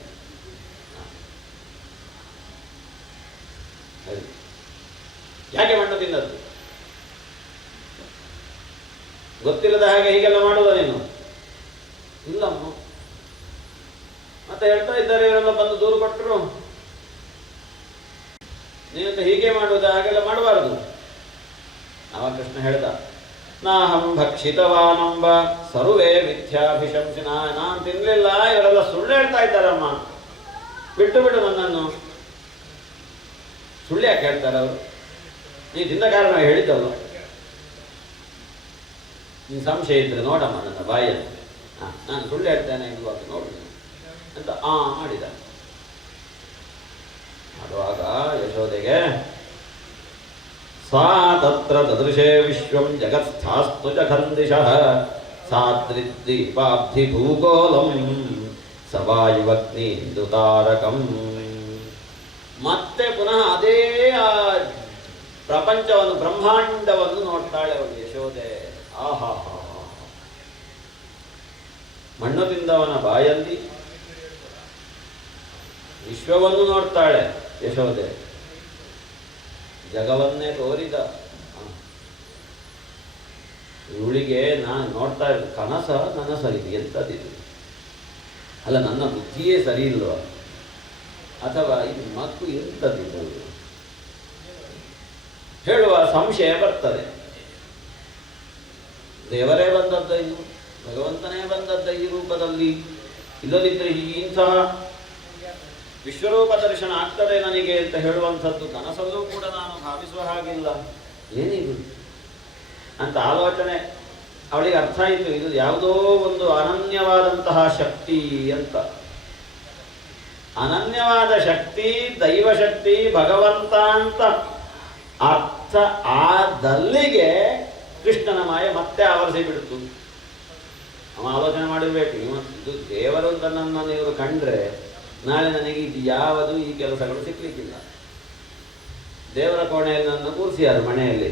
ಯಾಕೆ ಮಣ್ಣು ತಿನ್ನದ್ದು ಗೊತ್ತಿಲ್ಲದ ಹಾಗೆ ಹೀಗೆಲ್ಲ ಮಾಡುವುದ ನೀನು? ಇಲ್ಲಮ್ಮ. ಮತ್ತೆ ಹೇಳ್ತಾ ಇದ್ದಾರೆ ಇವರೆಲ್ಲ ಬಂದು ದೂರು ಕೊಟ್ಟರು, ನೀನು ಹೀಗೆ ಮಾಡುವುದ, ಹಾಗೆಲ್ಲ ಮಾಡಬಾರದು. ಅವ ಕೃಷ್ಣ ಹೇಳ್ದ, ನಾಹಂ ಭಕ್ಷಿತವಾನಂಬ ಸರ್ವೇ ಮಿಥ್ಯಾಭಿಶಂಸಿನ. ನಾನು ತಿನ್ಲಿಲ್ಲ, ಇವರೆಲ್ಲ ಸುಳ್ಳು ಹೇಳ್ತಾ ಇದ್ದಾರಮ್ಮ, ಬಿಟ್ಟು ಬಿಡು ನನ್ನನ್ನು. ಸುಳ್ಳು ಯಾಕೆ ಹೇಳ್ತಾರೆ ಅವರು? ನೀ ತಿಂದ ಕಾರಣ ಹೇಳಿದ್ದಲ್ಲ. ನೀನು ಸಂಶಯ ಇದ್ರೆ ನೋಡಮ್ಮ ನನ್ನ ಬಾಯಿಯನ್ನು, ನಾನು ಸುಳ್ಳು ಹೇಳ್ತೇನೆ ಇರುವಾಗ ನೋಡು ಅಂತ ಮಾಡಿದ. ಮಾಡುವಾಗ ಯಶೋದೆಗೆ ಸಾ ತತ್ರ ದದೃಶೇ ವಿಶ್ವಂ ಜಗತ್ಸ್ಥಾಸ್ತು ಜಖಂದಿಶಃ ಸಾದ್ರಿದ್ದೀಪಾಬ್ಧಿ ಭೂಗೋಲಂ ಸವಾಯುವಗ್ನಿಂದು ತಾರಕಂ. ಮತ್ತೆ ಪುನಃ ಅದೇ ಆ ಪ್ರಪಂಚವನ್ನು, ಬ್ರಹ್ಮಾಂಡವನ್ನು ನೋಡ್ತಾಳೆ ಅವಳು ಯಶೋದೆ. ಆಹಾ, ಮಣ್ಣು ತಿಂದವನ ಬಾಯಲ್ಲಿ ವಿಶ್ವವನ್ನು ನೋಡ್ತಾಳೆ ಯಶೋದೆ. ಜಗವನ್ನೇ ತೋರಿದ ಇವಳಿಗೆ ನಾನು ನೋಡ್ತಾ ಇರೋದು ಕನಸ, ನನಸರಿದು ಎಂಥದ್ದಿದು? ಅಲ್ಲ, ನನ್ನ ಬುದ್ಧಿಯೇ ಸರಿ ಇಲ್ವ, ಅಥವಾ ಇದು ಮಕ್ಕಳು ಎಂಥದ್ದಿದ್ದು ಹೇಳುವ ಸಂಶಯ ಬರ್ತದೆ. ದೇವರೇ ಬಂದದ್ದ, ಇದು ಭಗವಂತನೇ ಬಂದದ್ದ ಈ ರೂಪದಲ್ಲಿ, ಇಲ್ಲದಿದ್ದರೆ ಇಂತಹ ವಿಶ್ವರೂಪ ದರ್ಶನ ಆಗ್ತದೆ ನನಗೆ ಅಂತ ಹೇಳುವಂಥದ್ದು ಕನಸಲ್ಲೂ ಕೂಡ ನಾನು ಭಾವಿಸುವ ಹಾಗಿಲ್ಲ. ಏನಿದು ಅಂತ ಆಲೋಚನೆ ಅವಳಿಗೆ ಅರ್ಥ ಆಯಿತು. ಇದು ಯಾವುದೋ ಒಂದು ಅನನ್ಯವಾದಂತಹ ಶಕ್ತಿ ಅಂತ. ಅನನ್ಯವಾದ ಶಕ್ತಿ, ದೈವಶಕ್ತಿ, ಭಗವಂತ ಅಂತ ಅರ್ಥ ಆದಲ್ಲಿಗೆ ಕೃಷ್ಣನ ಮಾಯ ಮತ್ತೆ ಆವರಿಸಿ ಬಿಡ್ತು. ಅವ ಆಲೋಚನೆ ಮಾಡಿರ್ಬೇಕು, ಇದು ದೇವರು ಅಂತ ನನ್ನನ್ನು ಇವರು ಕಂಡ್ರೆ ನಾಳೆ ನನಗೆ ಇದು ಯಾವುದು ಈ ಕೆಲಸಗಳು ಸಿಗ್ಲಿಕ್ಕಿಲ್ಲ. ದೇವರ ಕೋಣೆಯಲ್ಲಿ ನನ್ನ ಕೂರಿಸಿಯಾರು ಮನೆಯಲ್ಲಿ,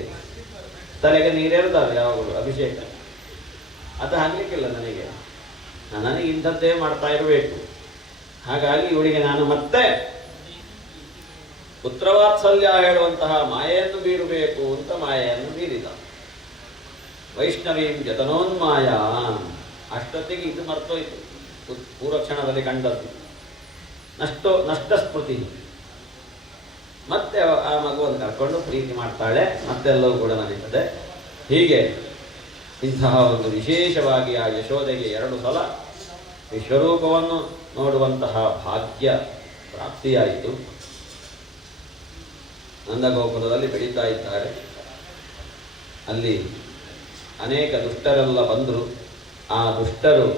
ತಲೆಗೆ ನೀರೇರ್ತಾರೆ ಯಾವಾಗಲೂ ಅಭಿಷೇಕ, ಅದು ಹಾಕ್ಲಿಕ್ಕಿಲ್ಲ ನನಗೆ ಇಂಥದ್ದೇ ಮಾಡ್ತಾ ಇರಬೇಕು. ಹಾಗಾಗಿ ಇವಳಿಗೆ ನಾನು ಮತ್ತೆ ಪುತ್ರವಾತ್ಸಲ್ಯ ಹೇಳುವಂತಹ ಮಾಯೆಯನ್ನು ಬೀರಬೇಕು ಅಂತ ಮಾಯೆಯನ್ನು ಬೀರಿದ. ವೈಷ್ಣವೀಂ ಜತನೋನ್ಮಾಯ, ಅಷ್ಟೊತ್ತಿಗೆ ಇದು ಮರ್ತೋಯ್ತು. ಪೂರ್ವಕ್ಷಣದಲ್ಲಿ ಕಂಡದ್ದು ನಷ್ಟ ಸ್ಮೃತಿ. ಮತ್ತೆ ಆ ಮಗುವನ್ನು ಕರ್ಕೊಂಡು ಪ್ರೀತಿ ಮಾಡ್ತಾಳೆ, ಮತ್ತೆಲ್ಲವೂ ಕೂಡ ನಡೀತದೆ. ಹೀಗೆ ಇಂತಹ ಒಂದು ವಿಶೇಷವಾಗಿ ಆ ಯಶೋದೆಗೆ 2 ಸಲ ವಿಶ್ವರೂಪವನ್ನು ನೋಡುವಂತಹ ಭಾಗ್ಯ ಪ್ರಾಪ್ತಿಯಾಯಿತು. ನಂದಗೋಕುಲದಲ್ಲಿ ಬೆಳೀತಾ ಇದ್ದಾರೆ. ಅಲ್ಲಿ ಅನೇಕ ದುಷ್ಟರೆಲ್ಲ ಬಂದರು. ಆ ದುಷ್ಟರು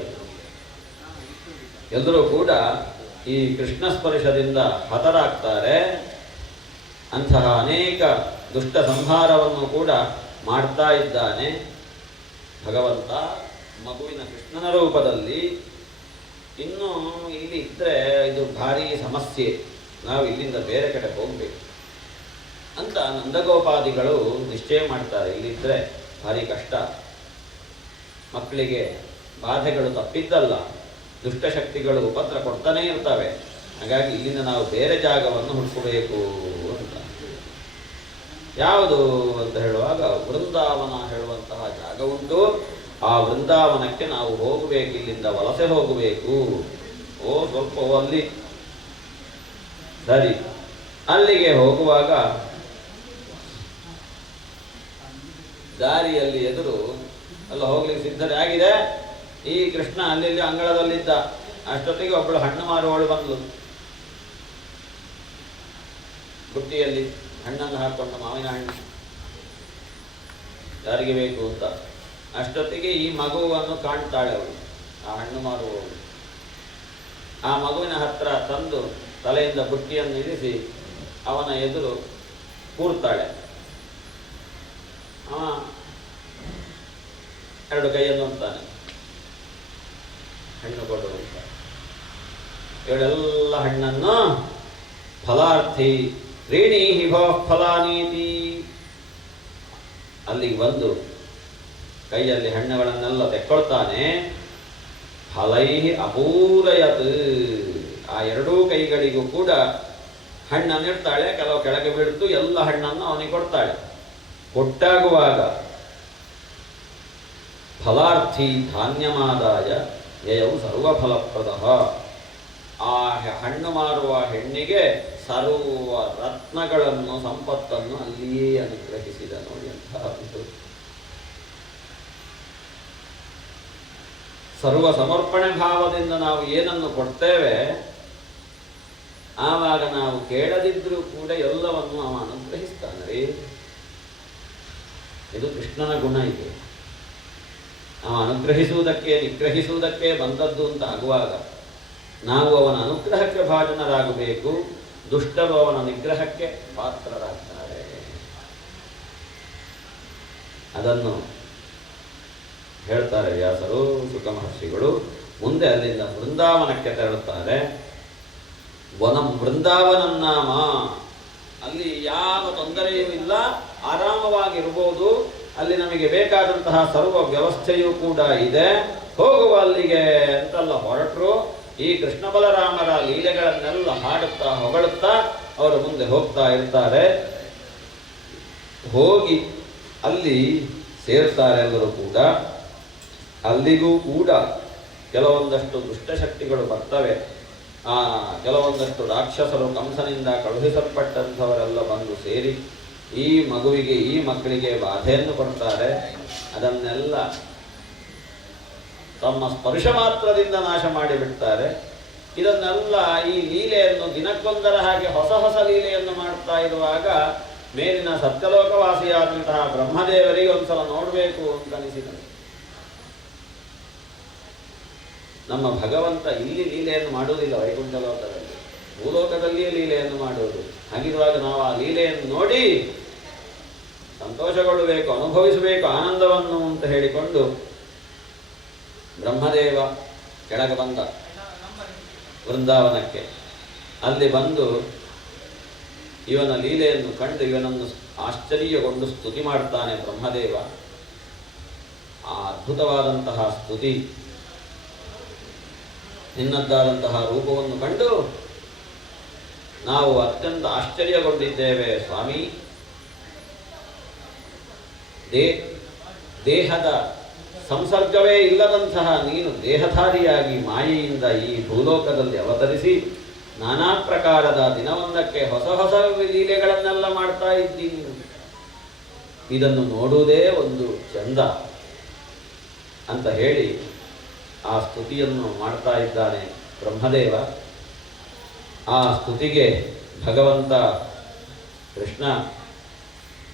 ಎಲ್ಲರೂ ಕೂಡ ಈ ಕೃಷ್ಣ ಸ್ಪರ್ಶದಿಂದ ಹತರಾಗ್ತಾರೆ. ಅಂತಹ ಅನೇಕ ದುಷ್ಟ ಸಂಹಾರವನ್ನು ಕೂಡ ಮಾಡ್ತಾ ಇದ್ದಾನೆ ಭಗವಂತ ಮಗುವಿನ ಕೃಷ್ಣನ ರೂಪದಲ್ಲಿ. ಇನ್ನು ಇಲ್ಲಿ ಇದ್ದರೆ ಇದು ಭಾರೀ ಸಮಸ್ಯೆ, ನಾವು ಇಲ್ಲಿಂದ ಬೇರೆ ಕಡೆ ಹೋಗಬೇಕು ಅಂತ ನಂದಗೋಪಾದಿಗಳು ನಿಶ್ಚಯ ಮಾಡ್ತಾರೆ. ಇಲ್ಲಿದ್ದರೆ ಭಾರಿ ಕಷ್ಟ, ಮಕ್ಕಳಿಗೆ ಬಾಧೆಗಳು ತಪ್ಪಿದ್ದಲ್ಲ, ದುಷ್ಟಶಕ್ತಿಗಳು ಉಪದ್ರ ಕೊಡ್ತಾನೇ ಇರ್ತವೆ. ಹಾಗಾಗಿ ಇಲ್ಲಿಂದ ನಾವು ಬೇರೆ ಜಾಗವನ್ನು ಹುಡುಕಬೇಕು ಅಂತ. ಯಾವುದು ಅಂತ ಹೇಳುವಾಗ ವೃಂದಾವನ ಹೇಳುವಂತಹ ಜಾಗ ಉಂಟು. ಆ ವೃಂದಾವನಕ್ಕೆ ನಾವು ಹೋಗಬೇಕು, ಇಲ್ಲಿಂದ ವಲಸೆ ಹೋಗಬೇಕು. ಸ್ವಲ್ಪ ಅಲ್ಲಿ ಸರಿ. ಅಲ್ಲಿಗೆ ಹೋಗುವಾಗ ದಾರಿಯಲ್ಲಿ ಎದುರು ಅಲ್ಲ ಹೋಗ್ಲಿಕ್ಕೆ ಸಿದ್ಧತೆ ಆಗಿದೆ. ಈ ಕೃಷ್ಣ ಅಲ್ಲಿ ಅಂಗಳದಲ್ಲಿದ್ದ. ಅಷ್ಟೊತ್ತಿಗೆ ಒಬ್ಬಳು ಹಣ್ಣು ಮಾರುವವಳು ಬಂದ್ಲು. ಬುಟ್ಟಿಯಲ್ಲಿ ಹಣ್ಣನ್ನು ಹಾಕೊಂಡು, ಮಾವಿನ ಹಣ್ಣು ಯಾರಿಗೆ ಬೇಕು ಅಂತ. ಅಷ್ಟೊತ್ತಿಗೆ ಈ ಮಗುವನ್ನು ಕಾಣ್ತಾಳೆ ಅವಳು, ಆ ಹಣ್ಣು ಮಾರುವವಳು. ಆ ಮಗುವಿನ ಹತ್ರ ತಂದು ತಲೆಯಿಂದ ಬುಟ್ಟಿಯನ್ನು ಇರಿಸಿ ಅವನ ಎದುರು ಕೂರ್ತಾಳೆ. ಅವ 2 ಕೈಯನ್ನು ಅಂತಾನೆ, ಹಣ್ಣು ಕೊಡು ಅಂತ. ಇವಳೆಲ್ಲ ಹಣ್ಣನ್ನು ಫಲಾರ್ಥಿ ಶ್ರೀಣೀಹಿ ಫಲಾನೀತಿ, ಅಲ್ಲಿಗೆ ಬಂದು ಕೈಯಲ್ಲಿ ಹಣ್ಣುಗಳನ್ನೆಲ್ಲ ತೆಕ್ಕೊಳ್ತಾನೆ. ಫಲೈಹಿ ಅಪೂರಯತ್, ಆ 2 ಕೈಗಳಿಗೂ ಕೂಡ ಹಣ್ಣನ್ನು ಇಡ್ತಾಳೆ. ಕೆಲವು ಕೆಳಗೆ ಬೀಳ್ತು, ಎಲ್ಲ ಹಣ್ಣನ್ನು ಅವನಿಗೆ ಕೊಡ್ತಾಳೆ. ಕೊಟ್ಟಾಗುವಾಗ ಫಲಾರ್ಥಿ ಧಾನ್ಯಮಾದಾಯ ಯಯೌ ಸರ್ವಫಲಪ್ರದ, ಆ ಹಣ್ಣು ಮಾರುವ ಹೆಣ್ಣಿಗೆ ಸರ್ವ ರತ್ನಗಳನ್ನು, ಸಂಪತ್ತನ್ನು ಅಲ್ಲಿಯೇ ಅನುಗ್ರಹಿಸಿದ. ನೋಡಿ ಅಂತ ಸರ್ವ ಸಮರ್ಪಣೆ ಭಾವದಿಂದ ನಾವು ಏನನ್ನು ಕೊಡ್ತೇವೆ, ಆವಾಗ ನಾವು ಕೇಳದಿದ್ರೂ ಕೂಡ ಎಲ್ಲವನ್ನು ಅವ ಅನುಗ್ರಹಿಸ್ತಾನೆ ರೀ. ಇದು ಕೃಷ್ಣನ ಗುಣ. ಇದು ಅವ ಅನುಗ್ರಹಿಸುವುದಕ್ಕೆ ನಿಗ್ರಹಿಸುವುದಕ್ಕೆ ಬಂದದ್ದು ಅಂತ ಆಗುವಾಗ ನಾವು ಅವನ ಅನುಗ್ರಹಕ್ಕೆ ಭಾಜನರಾಗಬೇಕು. ದುಷ್ಟರು ಅವನ ನಿಗ್ರಹಕ್ಕೆ ಪಾತ್ರರಾಗ್ತಾರೆ. ಅದನ್ನು ಹೇಳ್ತಾರೆ ವ್ಯಾಸರು, ಸುಖ ಮಹರ್ಷಿಗಳು. ಮುಂದೆ ಅಲ್ಲಿಂದ ವೃಂದಾವನಕ್ಕೆ ತೆರಳುತ್ತಾರೆ. ವನಂ ವೃಂದಾವನಂ ನಾಮ, ಅಲ್ಲಿ ಯಾವ ತೊಂದರೆಯೂ ಇಲ್ಲ, ಆರಾಮವಾಗಿರ್ಬೋದು. ಅಲ್ಲಿ ನಮಗೆ ಬೇಕಾದಂತಹ ಸರ್ವ ವ್ಯವಸ್ಥೆಯೂ ಕೂಡ ಇದೆ. ಹೋಗುವ ಅಲ್ಲಿಗೆ ಅಂತೆಲ್ಲ ಹೊರಟರು. ಈ ಕೃಷ್ಣ ಬಲರಾಮರ ಲೀಲೆಗಳನ್ನೆಲ್ಲ ಹಾಡುತ್ತಾ ಹೊಗಳುತ್ತಾ ಅವರು ಮುಂದೆ ಹೋಗ್ತಾ ಇರ್ತಾರೆ. ಹೋಗಿ ಅಲ್ಲಿ ಸೇರ್ತಾರೆ ಎಲ್ಲರೂ ಕೂಡ. ಅಲ್ಲಿಗೂ ಕೂಡ ಕೆಲವೊಂದಷ್ಟು ದುಷ್ಟಶಕ್ತಿಗಳು ಬರ್ತವೆ. ಕೆಲವೊಂದಷ್ಟು ರಾಕ್ಷಸರು ಕಂಸನಿಂದ ಕಳುಹಿಸಲ್ಪಟ್ಟಂಥವರೆಲ್ಲ ಬಂದು ಸೇರಿ ಈ ಮಗುವಿಗೆ, ಈ ಮಕ್ಕಳಿಗೆ ಬಾಧೆಯನ್ನು ಕೊಡ್ತಾರೆ. ಅದನ್ನೆಲ್ಲ ತಮ್ಮ ಸ್ಪರ್ಶ ಮಾತ್ರದಿಂದ ನಾಶ ಮಾಡಿಬಿಡ್ತಾರೆ. ಇದನ್ನೆಲ್ಲ ಈ ಲೀಲೆಯನ್ನು ದಿನಕ್ಕೊಂದರ ಹಾಗೆ ಹೊಸ ಹೊಸ ಲೀಲೆಯನ್ನು ಮಾಡ್ತಾ ಇರುವಾಗ ಮೇಲಿನ ಸತ್ಯಲೋಕವಾಸಿಯಾದಂತಹ ಬ್ರಹ್ಮದೇವರಿಗೆ ಒಂದ್ಸಲ ನೋಡಬೇಕು ಅಂತ ಅನಿಸಿದರು. ನಮ್ಮ ಭಗವಂತ ಇಲ್ಲಿ ಲೀಲೆಯನ್ನು ಮಾಡುವುದಿಲ್ಲ, ವೈಕುಂಠ ಲೋಕದಲ್ಲಿ, ಭೂಲೋಕದಲ್ಲಿಯೇ ಲೀಲೆಯನ್ನು ಮಾಡುವುದು. ಹಾಗಿರುವಾಗ ನಾವು ಆ ಲೀಲೆಯನ್ನು ನೋಡಿ ಸಂತೋಷಗೊಳ್ಳಬೇಕು, ಅನುಭವಿಸಬೇಕು ಆನಂದವನ್ನು ಅಂತ ಹೇಳಿಕೊಂಡು ಬ್ರಹ್ಮದೇವ ಕೆಳಗೆ ಬಂದ ವೃಂದಾವನಕ್ಕೆ. ಅಲ್ಲಿ ಬಂದು ಇವನ ಲೀಲೆಯನ್ನು ಕಂಡು ಇವನನ್ನು ಆಶ್ಚರ್ಯಗೊಂಡು ಸ್ತುತಿ ಮಾಡ್ತಾನೆ ಬ್ರಹ್ಮದೇವ. ಆ ಅದ್ಭುತವಾದಂತಹ ಸ್ತುತಿ, ನಿನ್ನದ್ದಾದಂತಹ ರೂಪವನ್ನು ಕಂಡು ನಾವು ಅತ್ಯಂತ ಆಶ್ಚರ್ಯಗೊಂಡಿದ್ದೇವೆ ಸ್ವಾಮಿ. ದೇಹದ ಸಂಸರ್ಗವೇ ಇಲ್ಲದಂತಹ ನೀನು ದೇಹಧಾರಿಯಾಗಿ ಮಾಯೆಯಿಂದ ಈ ಭೂಲೋಕದಲ್ಲಿ ಅವತರಿಸಿ ನಾನಾ ಪ್ರಕಾರದ ದಿನವೊಂದಕ್ಕೆ ಹೊಸ ಹೊಸ ಲೀಲೆಗಳನ್ನೆಲ್ಲ ಮಾಡ್ತಾ ಇದ್ದೀನಿ. ಇದನ್ನು ನೋಡುವುದೇ ಒಂದು ಚಂದ ಅಂತ ಹೇಳಿ ಆ ಸ್ತುತಿಯನ್ನು ಮಾಡ್ತಾ ಇದ್ದಾನೆ ಬ್ರಹ್ಮದೇವ. ಆ ಸ್ತುತಿಗೆ ಭಗವಂತ ಕೃಷ್ಣ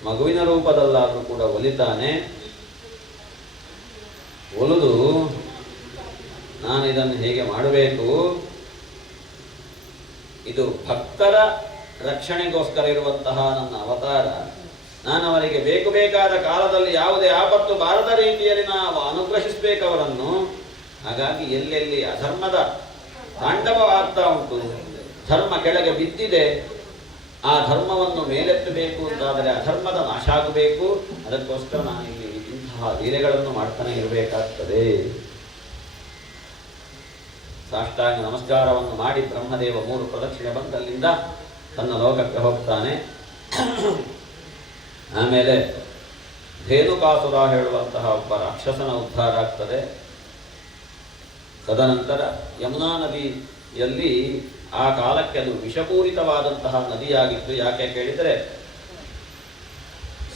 ಮಗುವಿನ ರೂಪದಲ್ಲಾದರೂ ಕೂಡ ಒಲಿತಾನೆ. ಒಲಿದು ನಾನು ಇದನ್ನು ಹೇಗೆ ಮಾಡಬೇಕು, ಇದು ಭಕ್ತರ ರಕ್ಷಣೆಗೋಸ್ಕರ ಇರುವಂತಹ ನನ್ನ ಅವತಾರ, ನಾನು ಅವರಿಗೆ ಬೇಕಾದ ಕಾಲದಲ್ಲಿ ಯಾವುದೇ ಆಪತ್ತು ಬಾರದ ರೀತಿಯಲ್ಲಿ ನಾವು ಅನುಗ್ರಹಿಸಬೇಕವರನ್ನು. ಹಾಗಾಗಿ ಎಲ್ಲೆಲ್ಲಿ ಅಧರ್ಮದ ತಾಂಡವವಾಗ್ತಾ ಉಂಟು, ಧರ್ಮ ಕೆಳಗೆ ಬಿದ್ದಿದೆ, ಆ ಧರ್ಮವನ್ನು ಮೇಲೆತ್ತಬೇಕು ಅಂತಾದರೆ ಅಧರ್ಮದ ನಾಶ ಆಗಬೇಕು. ಅದಕ್ಕೋಸ್ಕರ ನಾನು ಇಲ್ಲಿ ಇಂತಹ ಲೀಲೆಗಳನ್ನು ಮಾಡ್ತಾನೆ ಇರಬೇಕಾಗ್ತದೆ. ಸಾಷ್ಟಾಂಗ ನಮಸ್ಕಾರವನ್ನು ಮಾಡಿ ಬ್ರಹ್ಮದೇವ 3 ಪ್ರದಕ್ಷಿಣೆ ಬಂದು ಅಲ್ಲಿಂದ ತನ್ನ ಲೋಕಕ್ಕೆ ಹೋಗ್ತಾನೆ. ಆಮೇಲೆ ಧೇನುಕಾಸುರ ಹೇಳುವಂತಹ ಒಬ್ಬ ರಾಕ್ಷಸನ ಉದ್ಧಾರ ಆಗ್ತದೆ. ತದನಂತರ ಯಮುನಾ ನದಿಯಲ್ಲಿ ಆ ಕಾಲಕ್ಕೆ ಅದು ವಿಷಪೂರಿತವಾದಂತಹ ನದಿಯಾಗಿತ್ತು. ಯಾಕೆ ಕೇಳಿದರೆ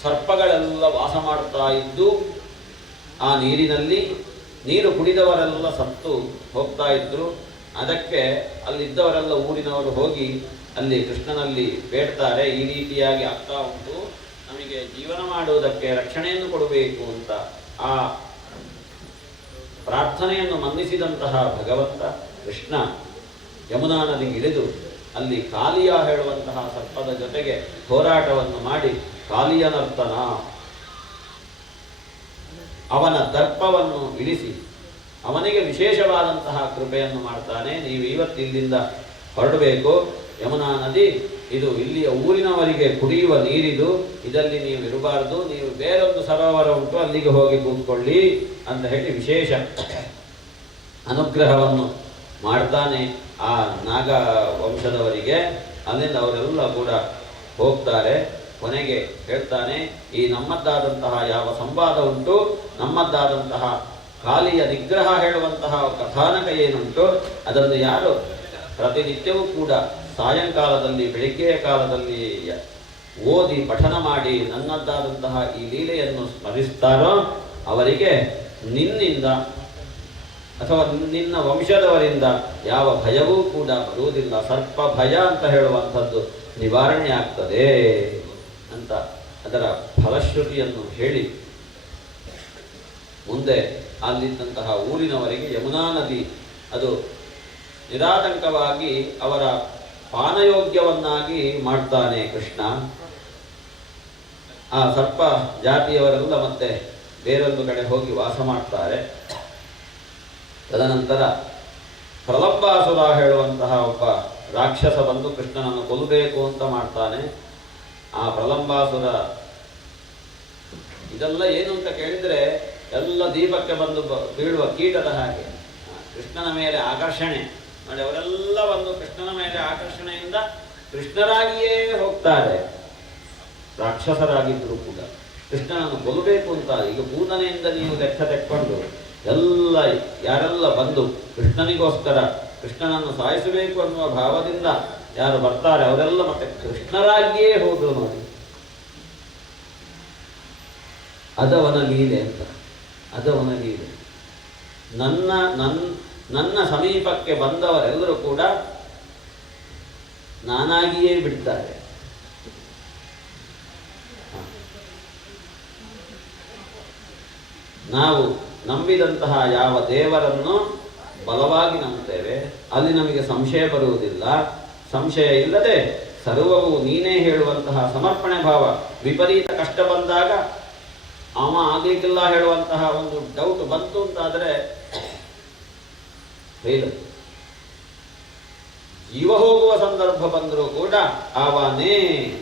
ಸರ್ಪಗಳೆಲ್ಲ ವಾಸ ಮಾಡ್ತಾ ಇದ್ದು ಆ ನೀರಿನಲ್ಲಿ ನೀರು ಕುಡಿದವರೆಲ್ಲ ಸತ್ತು ಹೋಗ್ತಾ ಇದ್ರು. ಅದಕ್ಕೆ ಅಲ್ಲಿದ್ದವರೆಲ್ಲ ಊರಿನವರು ಹೋಗಿ ಅಲ್ಲಿ ಕೃಷ್ಣನಲ್ಲಿ ಬೇಡ್ತಾರೆ, ಈ ರೀತಿಯಾಗಿ ಆಗ್ತಾ ಉಂಟು, ನಮಗೆ ಜೀವನ ಮಾಡುವುದಕ್ಕೆ ರಕ್ಷಣೆಯನ್ನು ಕೊಡಬೇಕು ಅಂತ. ಆ ಪ್ರಾರ್ಥನೆಯನ್ನು ಮನ್ನಿಸಿದಂತಹ ಭಗವಂತ ಕೃಷ್ಣ ಯಮುನಾ ನದಿಗೆ ಇಳಿದು ಅಲ್ಲಿ ಕಾಲಿಯ ಹೇಳುವಂತಹ ಸರ್ಪದ ಜೊತೆಗೆ ಹೋರಾಟವನ್ನು ಮಾಡಿ ಕಾಲಿಯ ನರ್ತನ, ಅವನ ದರ್ಪವನ್ನು ಇಳಿಸಿ ಅವನಿಗೆ ವಿಶೇಷವಾದಂತಹ ಕೃಪೆಯನ್ನು ಮಾಡ್ತಾನೆ. ನೀವು ಇವತ್ತು ಇಲ್ಲಿಂದ ಹೊರಡಬೇಕು, ಯಮುನಾ ನದಿ ಇದು ಇಲ್ಲಿಯ ಊರಿನವರಿಗೆ ಕುಡಿಯುವ ನೀರಿದು, ಇದರಲ್ಲಿ ನೀವು ಇರಬಾರದು, ನೀವು ಬೇರೊಂದು ಸರೋವರ ಉಂಟು ಅಲ್ಲಿಗೆ ಹೋಗಿ ಕೂತ್ಕೊಳ್ಳಿ ಅಂತ ಹೇಳಿ ವಿಶೇಷ ಅನುಗ್ರಹವನ್ನು ಮಾಡ್ತಾನೆ ಆ ನಾಗ ವಂಶದವರಿಗೆ. ಅಲ್ಲಿಂದ ಅವರೆಲ್ಲ ಕೂಡ ಹೋಗ್ತಾರೆ. ಕೊನೆಗೆ ಹೇಳ್ತಾನೆ, ಈ ನಮ್ಮದ್ದಾದಂತಹ ಯಾವ ಸಂವಾದ ಉಂಟು, ನಮ್ಮದ್ದಾದಂತಹ ಕಾಲಿಯ ನಿಗ್ರಹ ಹೇಳುವಂತಹ ಕಥಾನಕ ಏನುಂಟು, ಅದನ್ನು ಯಾರು ಪ್ರತಿನಿತ್ಯವೂ ಕೂಡ ಸಾಯಂಕಾಲದಲ್ಲಿ ಬೆಳಿಗ್ಗೆಯ ಕಾಲದಲ್ಲಿ ಓದಿ ಪಠನ ಮಾಡಿ ನನ್ನದ್ದಾದಂತಹ ಈ ಲೀಲೆಯನ್ನು ಸ್ಮರಿಸ್ತಾರೋ ಅವರಿಗೆ ನಿನ್ನಿಂದ ಅಥವಾ ನಿನ್ನ ವಂಶದವರಿಂದ ಯಾವ ಭಯವೂ ಕೂಡ ಬರುವುದಿಲ್ಲ, ಸರ್ಪ ಭಯ ಅಂತ ಹೇಳುವಂಥದ್ದು ನಿವಾರಣೆ ಆಗ್ತದೆ ಅಂತ ಅದರ ಫಲಶ್ರುತಿಯನ್ನು ಹೇಳಿ ಮುಂದೆ ಅಲ್ಲಿದ್ದಂತಹ ಊರಿನವರಿಗೆ ಯಮುನಾ ನದಿ ಅದು ನಿರಾತಂಕವಾಗಿ ಅವರ ಪಾನಯೋಗ್ಯವನ್ನಾಗಿ ಮಾಡ್ತಾನೆ ಕೃಷ್ಣ. ಆ ಸರ್ಪ ಜಾತಿಯವರೆಲ್ಲ ಮತ್ತೆ ಬೇರೊಂದು ಕಡೆ ಹೋಗಿ ವಾಸ ಮಾಡ್ತಾರೆ. ತದನಂತರ ಪ್ರಲಂಬಾಸುರ ಹೇಳುವಂತಹ ಒಬ್ಬ ರಾಕ್ಷಸ ಬಂದು ಕೃಷ್ಣನನ್ನು ಕೊಲ್ಲಬೇಕು ಅಂತ ಮಾಡ್ತಾನೆ. ಆ ಪ್ರಲಂಬಾಸುರ ಇದೆಲ್ಲ ಏನು ಅಂತ ಕೇಳಿದರೆ ಎಲ್ಲ ದೀಪಕ್ಕೆ ಬಂದು ಬೀಳುವ ಕೀಟದ ಹಾಗೆ ಕೃಷ್ಣನ ಮೇಲೆ ಆಕರ್ಷಣೆ ನೋಡಿ, ಅವರೆಲ್ಲ ಬಂದು ಕೃಷ್ಣನ ಮೇಲೆ ಆಕರ್ಷಣೆಯಿಂದ ಕೃಷ್ಣರಾಗಿಯೇ ಹೋಗ್ತಾರೆ. ರಾಕ್ಷಸರಾಗಿದ್ದರೂ ಕೂಡ ಕೃಷ್ಣನನ್ನು ಕೊಲ್ಲಬೇಕು ಅಂತ ಈಗ ಪೂರ್ಣನೆಯಿಂದ ನೀವು ಲೆಕ್ಕ ತೆಕ್ಕೊಂಡು ಎಲ್ಲ ಯಾರೆಲ್ಲ ಬಂದು ಕೃಷ್ಣನಿಗೋಸ್ಕರ ಕೃಷ್ಣನನ್ನು ಸಾಯಿಸಬೇಕು ಅನ್ನುವ ಭಾವದಿಂದ ಯಾರು ಬರ್ತಾರೆ ಅವರೆಲ್ಲ ಮತ್ತೆ ಕೃಷ್ಣರಾಗಿಯೇ ಹೋದ್ರು ನೋಡಿ. ಅದವನ ಲೀಲೆ ಅಂತ, ಅದವನ ಲೀಲೆ. ನನ್ನ ಸಮೀಪಕ್ಕೆ ಬಂದವರೆಲ್ಲರೂ ಕೂಡ ನಾನಾಗಿಯೇ ಬಿಡ್ತಾರೆ. ನಾವು ನಂಬಿದಂತಹ ಯಾವ ದೇವರನ್ನು ಬಲವಾಗಿ ನಂಬುತ್ತೇವೆ ಅಲ್ಲಿ ನಮಗೆ ಸಂಶಯ ಬರುವುದಿಲ್ಲ. ಸಂಶಯ ಇಲ್ಲದೆ ಸರ್ವವು ನೀನೇ ಹೇಳುವಂತಹ ಸಮರ್ಪಣೆ ಭಾವ. ವಿಪರೀತ ಕಷ್ಟ ಬಂದಾಗ ಅವ ಆಗ್ಲಿಕ್ಕಿಲ್ಲ ಹೇಳುವಂತಹ ಒಂದು ಡೌಟ್ ಬಂತು ಅಂತಾದರೆ ಹೇಳು. ಜೀವ ಹೋಗುವ ಸಂದರ್ಭ ಬಂದರೂ ಕೂಡ ಅವನೇ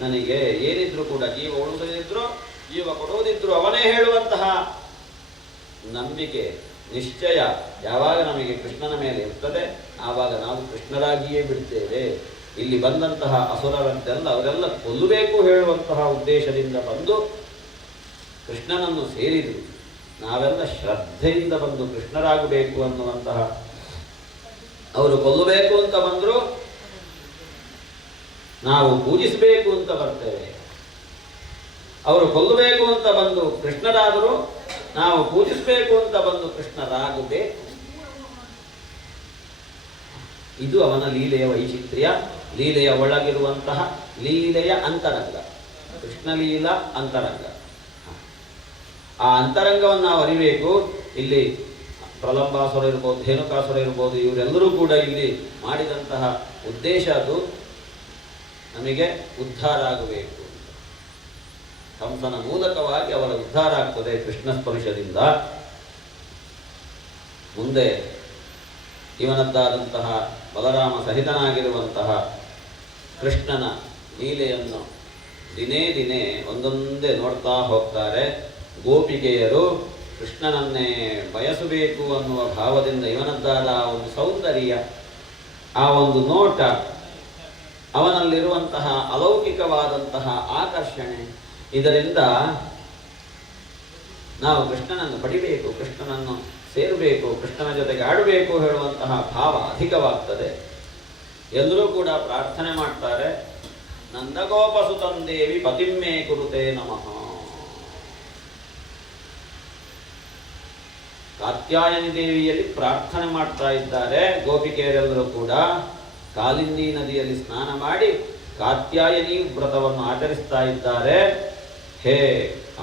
ನನಗೆ ಏನಿದ್ರು ಕೂಡ ಜೀವ ಉಳಿಸದಿದ್ರು ಜೀವ ಕೊಡುವುದಿದ್ರು ಅವನೇ ಹೇಳುವಂತಹ ನಂಬಿಕೆ ನಿಶ್ಚಯ ಯಾವಾಗ ನಮಗೆ ಕೃಷ್ಣನ ಮೇಲೆ ಇರ್ತದೆ ಆವಾಗ ನಾವು ಕೃಷ್ಣರಾಗಿಯೇ ಬಿಡ್ತೇವೆ. ಇಲ್ಲಿ ಬಂದಂತಹ ಅಸುರರಂತೆಲ್ಲ ಅವರೆಲ್ಲ ಕೊಲ್ಲಬೇಕು ಹೇಳುವಂತಹ ಉದ್ದೇಶದಿಂದ ಬಂದು ಕೃಷ್ಣನನ್ನು ಸೇರಿದರು. ನಾವೆಲ್ಲ ಶ್ರದ್ಧೆಯಿಂದ ಬಂದು ಕೃಷ್ಣರಾಗಬೇಕು ಅನ್ನುವಂತಹ, ಅವರು ಕೊಲ್ಲಬೇಕು ಅಂತ ಬಂದರು, ನಾವು ಪೂಜಿಸಬೇಕು ಅಂತ ಬರ್ತೇವೆ. ಅವರು ಕೊಲ್ಲಬೇಕು ಅಂತ ಬಂದು ಕೃಷ್ಣರಾದರು, ನಾವು ಪೂಜಿಸಬೇಕು ಅಂತ ಬಂದು ಕೃಷ್ಣರಾಗಬೇಕು. ಇದು ಅವನ ಲೀಲೆಯ ವೈಚಿತ್ರ್ಯ, ಲೀಲೆಯ ಒಳಗಿರುವಂತಹ ಲೀಲೆಯ ಅಂತರಂಗ, ಕೃಷ್ಣ ಲೀಲಾ ಅಂತರಂಗ. ಆ ಅಂತರಂಗವನ್ನು ನಾವು ಅರಿಬೇಕು. ಇಲ್ಲಿ ಪ್ರಲಂಬಾಸುರ ಇರ್ಬೋದು, ಧೇನುಕಾಸುರ ಇರ್ಬೋದು, ಇವರೆಲ್ಲರೂ ಕೂಡ ಇಲ್ಲಿ ಮಾಡಿದಂತಹ ಉದ್ದೇಶ ಅದು ನಮಗೆ ಉದ್ಧಾರ ಆಗಬೇಕು. ಕಂಸನ ಮೂಲಕವಾಗಿ ಅವರ ಉದ್ಧಾರ ಆಗ್ತದೆ ಕೃಷ್ಣ ಸ್ಪರ್ಶದಿಂದ. ಮುಂದೆ ಇವನದ್ದಾದಂತಹ ಬಲರಾಮ ಸಹಿತನಾಗಿರುವಂತಹ ಕೃಷ್ಣನ ಲೀಲೆಯನ್ನು ದಿನೇ ದಿನೇ ಒಂದೊಂದೇ ನೋಡ್ತಾ ಹೋಗ್ತಾರೆ. ಗೋಪಿಕೆಯರು ಕೃಷ್ಣನನ್ನೇ ಬಯಸಬೇಕು ಅನ್ನುವ ಭಾವದಿಂದ ಇವನದ್ದಾದ ಆ ಒಂದು ಸೌಂದರ್ಯ, ಆ ಒಂದು ನೋಟ, ಅವನಲ್ಲಿರುವಂತಹ ಅಲೌಕಿಕವಾದಂತಹ ಆಕರ್ಷಣೆ, ಇದರಿಂದ ನಾವು ಕೃಷ್ಣನನ್ನು ಪಡಿಬೇಕು, ಕೃಷ್ಣನನ್ನು ಸೇರಬೇಕು, ಕೃಷ್ಣನ ಜೊತೆಗೆ ಆಡಬೇಕು ಹೇಳುವಂತಹ ಭಾವ ಅಧಿಕವಾಗ್ತದೆ. ಎಲ್ಲರೂ ಕೂಡ ಪ್ರಾರ್ಥನೆ ಮಾಡ್ತಾರೆ, ನಂದಗೋಪಸುತಂದೇವಿ ಪತಿಮ್ಮೆ ಕುರುತೆ ನಮಃ. ಕಾತ್ಯಾಯನಿ ದೇವಿಯಲ್ಲಿ ಪ್ರಾರ್ಥನೆ ಮಾಡ್ತಾ ಇದ್ದಾರೆ ಗೋಪಿಕೆಯರೆಲ್ಲರೂ ಕೂಡ. ಕಾಲಿಂದಿ ನದಿಯಲ್ಲಿ ಸ್ನಾನ ಮಾಡಿ ಕಾತ್ಯಾಯನಿ ವ್ರತವನ್ನು ಆಚರಿಸ್ತಾ ಇದ್ದಾರೆ. ಹೇ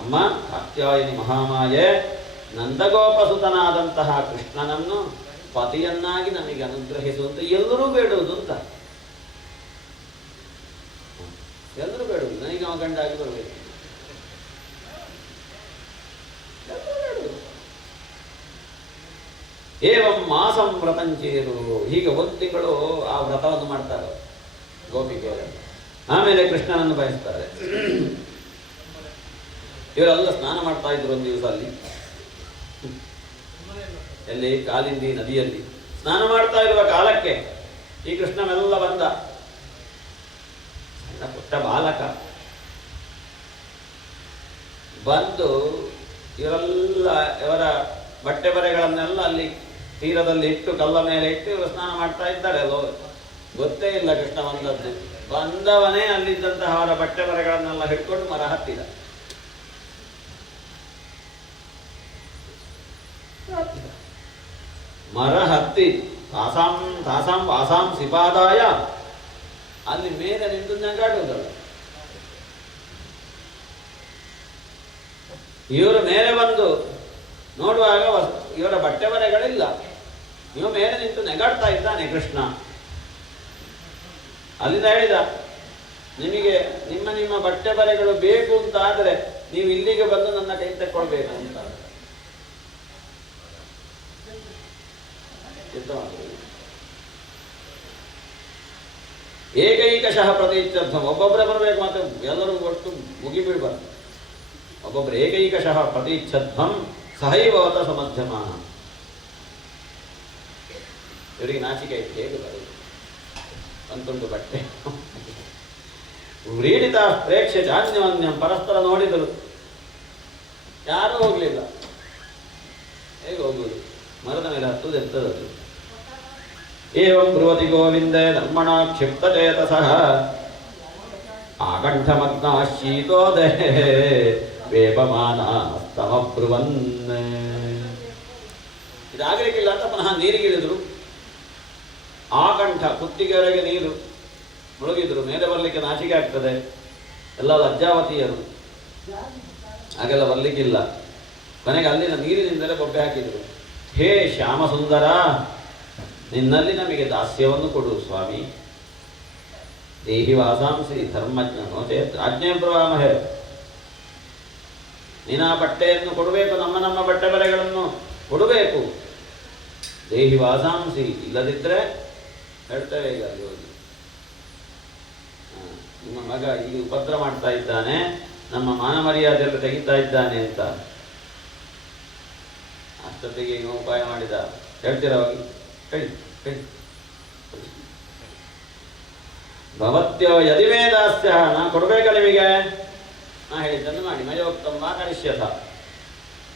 ಅಮ್ಮ ಕಾತ್ಯಾಯನಿ ಮಹಾಮಾಯೆ, ನಂದಗೋಪಸುತನಾದಂತಹ ಕೃಷ್ಣನನ್ನು ಪತಿಯನ್ನಾಗಿ ನಮಗೆ ಅನುಗ್ರಹಿಸುವಂತ ಎಲ್ಲರೂ ಬೇಡುವುದು ಅಂತ. ಎಲ್ಲರೂ ಬೇಡುವುದು, ನನಗೆ ಅವ ಗಂಡಾಗಿ ಬರಬೇಕು. ಏವಂ ಮಾಸಂ ವ್ರತಂಚೇರು, ಹೀಗೆ ಒಂದು ತಿಂಗಳು ಆ ವ್ರತವನ್ನು ಮಾಡ್ತಾರೆ ಗೋಪಿಕೆಯರು. ಆಮೇಲೆ ಕೃಷ್ಣನನ್ನು ಬಯಸ್ತಾರೆ. ಇವರೆಲ್ಲ ಸ್ನಾನ ಮಾಡ್ತಾ ಇದ್ರು ಒಂದು ದಿವಸ ಅಲ್ಲಿ, ಎಲ್ಲಿ ಕಾಲಿಂದಿ ನದಿಯಲ್ಲಿ ಸ್ನಾನ ಮಾಡ್ತಾ ಇರುವ ಕಾಲಕ್ಕೆ ಈ ಕೃಷ್ಣನೆಲ್ಲ ಬಂದ. ಸಣ್ಣ ಪುಟ್ಟ ಬಾಲಕ ಬಂದು ಇವರ ಬಟ್ಟೆ ಬರೆಗಳನ್ನೆಲ್ಲ ಅಲ್ಲಿ ತೀರದಲ್ಲಿ ಇಟ್ಟು, ಕಲ್ಲ ಮೇಲೆ ಇಟ್ಟು ಇವರು ಸ್ನಾನ ಮಾಡ್ತಾ ಇದ್ದಾರೆ. ಅಲ್ಲೋ ಗೊತ್ತೇ ಇಲ್ಲ ಕೃಷ್ಣ ಬಂದದ್ದು. ಬಂದವನೇ ಅಲ್ಲಿದ್ದಂತಹ ಅವರ ಬಟ್ಟೆ ಬರೆಗಳನ್ನೆಲ್ಲ ಹಿಡ್ಕೊಂಡು ಮರ ಹತ್ತಿದ. ಮರ ಹತ್ತಿ ತಾಸಾಂ ತಾಸಾಂ ವಾಸಾಂ ಸಿಪಾದಾಯ ಅಲ್ಲಿ ಮೇಲೆ ನಿಂತು ನಗಾಡುವುದಲ್ಲ. ಇವರು ಮೇಲೆ ಬಂದು ನೋಡುವಾಗ ಇವರ ಬಟ್ಟೆ ಬರೆಗಳಿಲ್ಲ. ಇವ ಮೇಲೆ ನಿಂತು ನೆಗಾಡ್ತಾ ಇದ್ದಾನೆ ಕೃಷ್ಣ. ಅಲ್ಲಿಂದ ಹೇಳಿದ, ನಿಮಗೆ ನಿಮ್ಮ ಬಟ್ಟೆ ಬರೆಗಳು ಬೇಕು ಅಂತ ಆದರೆ ನೀವು ಇಲ್ಲಿಗೆ ಬಂದು ನನ್ನ ಕೈ ತಕ್ಕೊಳ್ಬೇಕು ಅಂತ. ಏಕೈಕಶಃ ಪ್ರತೀಚ್ಛಧ್ವಂ, ಒಬ್ಬೊಬ್ಬರೇ ಬರಬೇಕು, ಮತ್ತೆ ಎಲ್ಲರೂ ಒಟ್ಟು ಮುಗಿಬಿಡ್ಬಾರ್ದು. ಒಬ್ಬೊಬ್ಬರು ಏಕೈಕಶಃ ಪ್ರತೀಚ್ಛಧ್ವಂ ಸಹೈವವತ ಸಮಧ್ಯಮಾನ. ಇವರಿಗೆ ನಾಚಿಕೆ ಆಯ್ತು, ಹೇಗೆ ಬರೋದು ಅಂತೊಂದು ಬಟ್ಟೆ. ವ್ರೀಡಿತ ಪ್ರೇಕ್ಷೆ ಜಾನ್ಯವನ್ಯಂ, ಪರಸ್ಪರ ನೋಡಿದರು, ಯಾರೂ ಹೋಗ್ಲಿಲ್ಲ. ಹೇಗೆ ಹೋಗುವುದು? ಮರದ ಮೇಲೆ ಹತ್ತುವುದು ಎಂಥದ್ದು? ಏವಂ ಬ್ರುವತಿ ಗೋವಿಂದೇ ಧರ್ಮಣ ಕ್ಷಿಪ್ತಚೇತಸಃ ಆಕಂಠಮಗ್ನ ಶೀತೋದೇ ವೇಪಮಾನ ಸ್ತಮಬ್ರುವನ್. ಇದಾಗಲಿಕ್ಕಿಲ್ಲ ಅಂತ ಪುನಃ ನೀರಿಗಿಳಿದ್ರು. ಆಕಂಠ, ಕುತ್ತಿಗೆವರೆಗೆ ನೀರು ಮುಳುಗಿದ್ರು. ಮೇಲೆ ಬರಲಿಕ್ಕೆ ನಾಚಿಕೆ ಆಗ್ತದೆ. ಎಲ್ಲ ಲಜ್ಜಾವತಿಯರು, ಹಾಗೆಲ್ಲ ಬರಲಿಕ್ಕಿಲ್ಲ. ಕೊನೆಗೆ ಅಲ್ಲಿನ ನೀರಿನಿಂದಲೇ ಬೊಬ್ಬೆ ಹಾಕಿದರು. ಹೇ ಶ್ಯಾಮಸುಂದರ, ನಿನ್ನಲ್ಲಿ ನಮಗೆ ದಾಸ್ಯವನ್ನು ಕೊಡು ಸ್ವಾಮಿ. ದೇಹಿ ವಾಸಾಂಸಿ ಧರ್ಮಜ್ಞ ನೋಚೇತ್ ಆಜ್ಞೆ ಪ್ರವಾಮಹೇ. ನೀನು ಆ ಬಟ್ಟೆಯನ್ನು ಕೊಡಬೇಕು, ನಮ್ಮ ಬಟ್ಟೆ ಬರೆಗಳನ್ನು ಕೊಡಬೇಕು. ದೇಹಿ ವಾಸಾಂಸಿ, ಇಲ್ಲದಿದ್ದರೆ ಹೇಳ್ತೇವೆ ಈಗ ಅಲ್ಲಿ ಹೋಗಿ, ನಿಮ್ಮ ಮಗ ಈಗ ಉಪದ್ರ ಮಾಡ್ತಾ ಇದ್ದಾನೆ, ನಮ್ಮ ಮಾನ ಮರ್ಯಾದೆಲ್ಲ ತೆಗಿತಾ ಇದ್ದಾನೆ ಅಂತ. ಅಷ್ಟೊತ್ತಿಗೆ ಈಗ ಉಪಾಯ ಮಾಡಿದ. ಹೇಳ್ತೀರ ಹೋಗಿ, ಹೇಳಿ ಹೇಳಿ. ಭವತ್ಯೋ ಯದಿಮೇ ದಾಸ್ಯ, ನಾ ಕೊಡ್ಬೇಕ ನಿಮಗೆ, ನಾ ಹೇಳಿದ್ದನ್ನು ಮಾಡಿ. ಮಯೋಕ್ತಂ ವಾ ಕರಿಷ್ಯಥ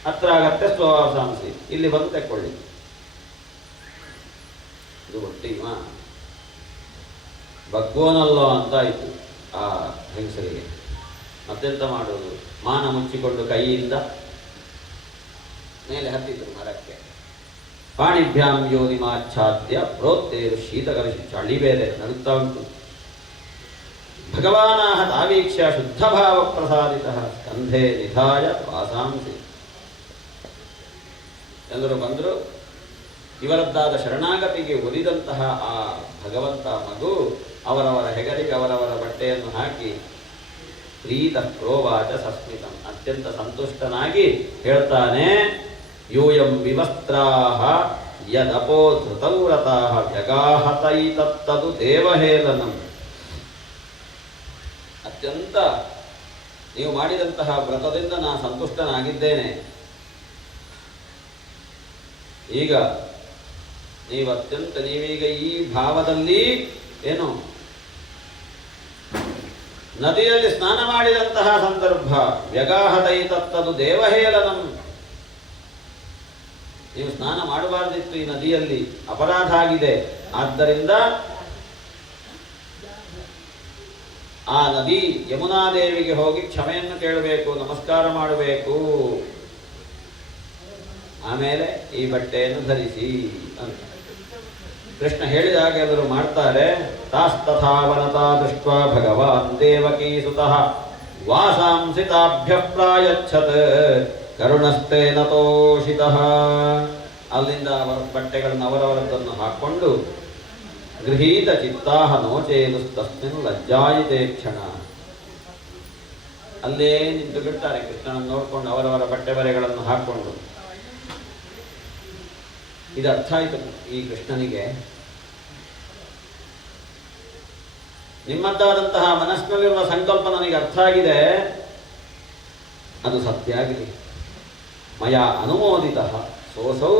ಹತ್ರ ಆಗತ್ತೆ ಸ್ವವಾಸಾಂಸಿ, ಇಲ್ಲಿ ಬಂದು ತೆಕ್ಕೊಳ್ಳಿ. ಇದು ಒಟ್ಟಿಗೆ ಬಗ್ಗೋನಲ್ಲೋ ಅಂತ ಆಯಿತು ಆ ಹೆಂಗಸರಿಗೆ. ಮತ್ತೆಂತ ಮಾಡೋದು? ಮಾನ ಮುಚ್ಚಿಕೊಂಡು ಕೈಯಿಂದ ಮೇಲೆ ಹತ್ತಿದ್ರು ಮರಕ್ಕೆ. ಪಾಣಿಭ್ಯಾಂ ಯೋನಿಮಾಚ್ಛಾದ್ಯ ಪ್ರೋತ್ತೇರು ಶೀತಕರಿಸಿ, ಚಳಿ ಬೇರೆ ನಡುತ್ತಾ ಉಂಟು. ಭಗವಾನಾಹ ತಾವೀಕ್ಷ್ಯ ಶುದ್ಧಭಾವ ಪ್ರಸಾದಿತಃ ಸ್ಕಂಧೆ ನಿಧಾಯ ವಾಸಾಂಸಿ. ಎಲ್ಲರೂ ಬಂದರು. ಇವರದ್ದಾದ ಶರಣಾಗತಿಗೆ ಒಲಿದಂತಹ ಆ ಭಗವಂತ ಮಗು ಅವರವರ ಹೆಗಲಿಗೆ ಅವರವರ ಬಟ್ಟೆಯನ್ನು ಹಾಕಿ ಪ್ರೀತ ಪ್ರೋವಾಚ ಸಸ್ಮಿತಂ, ಅತ್ಯಂತ ಸಂತುಷ್ಟನಾಗಿ ಹೇಳ್ತಾನೆ, ಯೂಯಂ ವಿವಸ್ತ್ರಾಹ ಯದಪೋ ಧೃತವ್ರತಾಹ ವ್ಯಗಾಹತೈತತ್ತದು ದೇವಹೇಳನಂ. ಅತ್ಯಂತ ನೀವು ಮಾಡಿದಂತಹ ವ್ರತದಿಂದ ನಾನು ಸಂತುಷ್ಟನಾಗಿದ್ದೇನೆ. ಈಗ ನೀವೀಗ ಈ ಭಾವದಲ್ಲಿ ಏನು ನದಿಯಲ್ಲಿ ಸ್ನಾನ ಮಾಡಿದಂತಹ ಸಂದರ್ಭ, ವ್ಯಗಾಹತೈತತ್ತದು ದೇವಹೇಳನಂ. ನೀವು ಸ್ನಾನ ಮಾಡಬಾರ್ದಿತ್ತು ಈ ನದಿಯಲ್ಲಿ, ಅಪರಾಧ ಆಗಿದೆ. ಆದ್ದರಿಂದ ಆ ನದಿ ಯಮುನಾದೇವಿಗೆ ಹೋಗಿ ಕ್ಷಮೆಯನ್ನು ಕೇಳಬೇಕು, ನಮಸ್ಕಾರ ಮಾಡಬೇಕು. ಆಮೇಲೆ ಈ ಬಟ್ಟೆಯನ್ನು ಧರಿಸಿ ಅಂತ ಕೃಷ್ಣ ಹೇಳಿದಾಗ ಎಲ್ಲರೂ ಮಾಡ್ತಾರೆ. ತಾಸ್ತಥಾವನತಾ ದೃಷ್ಟ್ವಾ ಭಗವಾನ್ ದೇವಕೀ ಸುತಃ ವಾಸಾಂಸಿ ತಾಭ್ಯಃ ಪ್ರಾಯಚ್ಛತ್ ಕರುಣಸ್ತೇನ ತೋಷಿತಃ. ಅಲ್ಲಿಂದ ಅವರ ಬಟ್ಟೆಗಳನ್ನು ಅವರವರದ್ದನ್ನು ಹಾಕ್ಕೊಂಡು ಗೃಹೀತ ಚಿತ್ತಾಹ ನೋಚೇದು ತಸ್ಮಿನ್ ಲಜ್ಜಾಯಿತೆ ಕ್ಷಣ. ಅಲ್ಲೇ ನಿಂತು ಬಿಡ್ತಾರೆ ಕೃಷ್ಣನನ್ನು ನೋಡಿಕೊಂಡು, ಅವರವರ ಬಟ್ಟೆ ಬರೆಗಳನ್ನು ಹಾಕ್ಕೊಂಡು. ಇದು ಅರ್ಥ ಆಯಿತು ಈ ಕೃಷ್ಣನಿಗೆ. ನಿಮ್ಮದ್ದಾದಂತಹ ಮನಸ್ಸಿನಲ್ಲಿರುವ ಸಂಕಲ್ಪ ನನಗೆ ಅರ್ಥ ಆಗಿದೆ, ಅದು ಸತ್ಯ ಆಗಲಿ. ಮಯ ಅನುಮೋದಿತ ಸೋಸೌ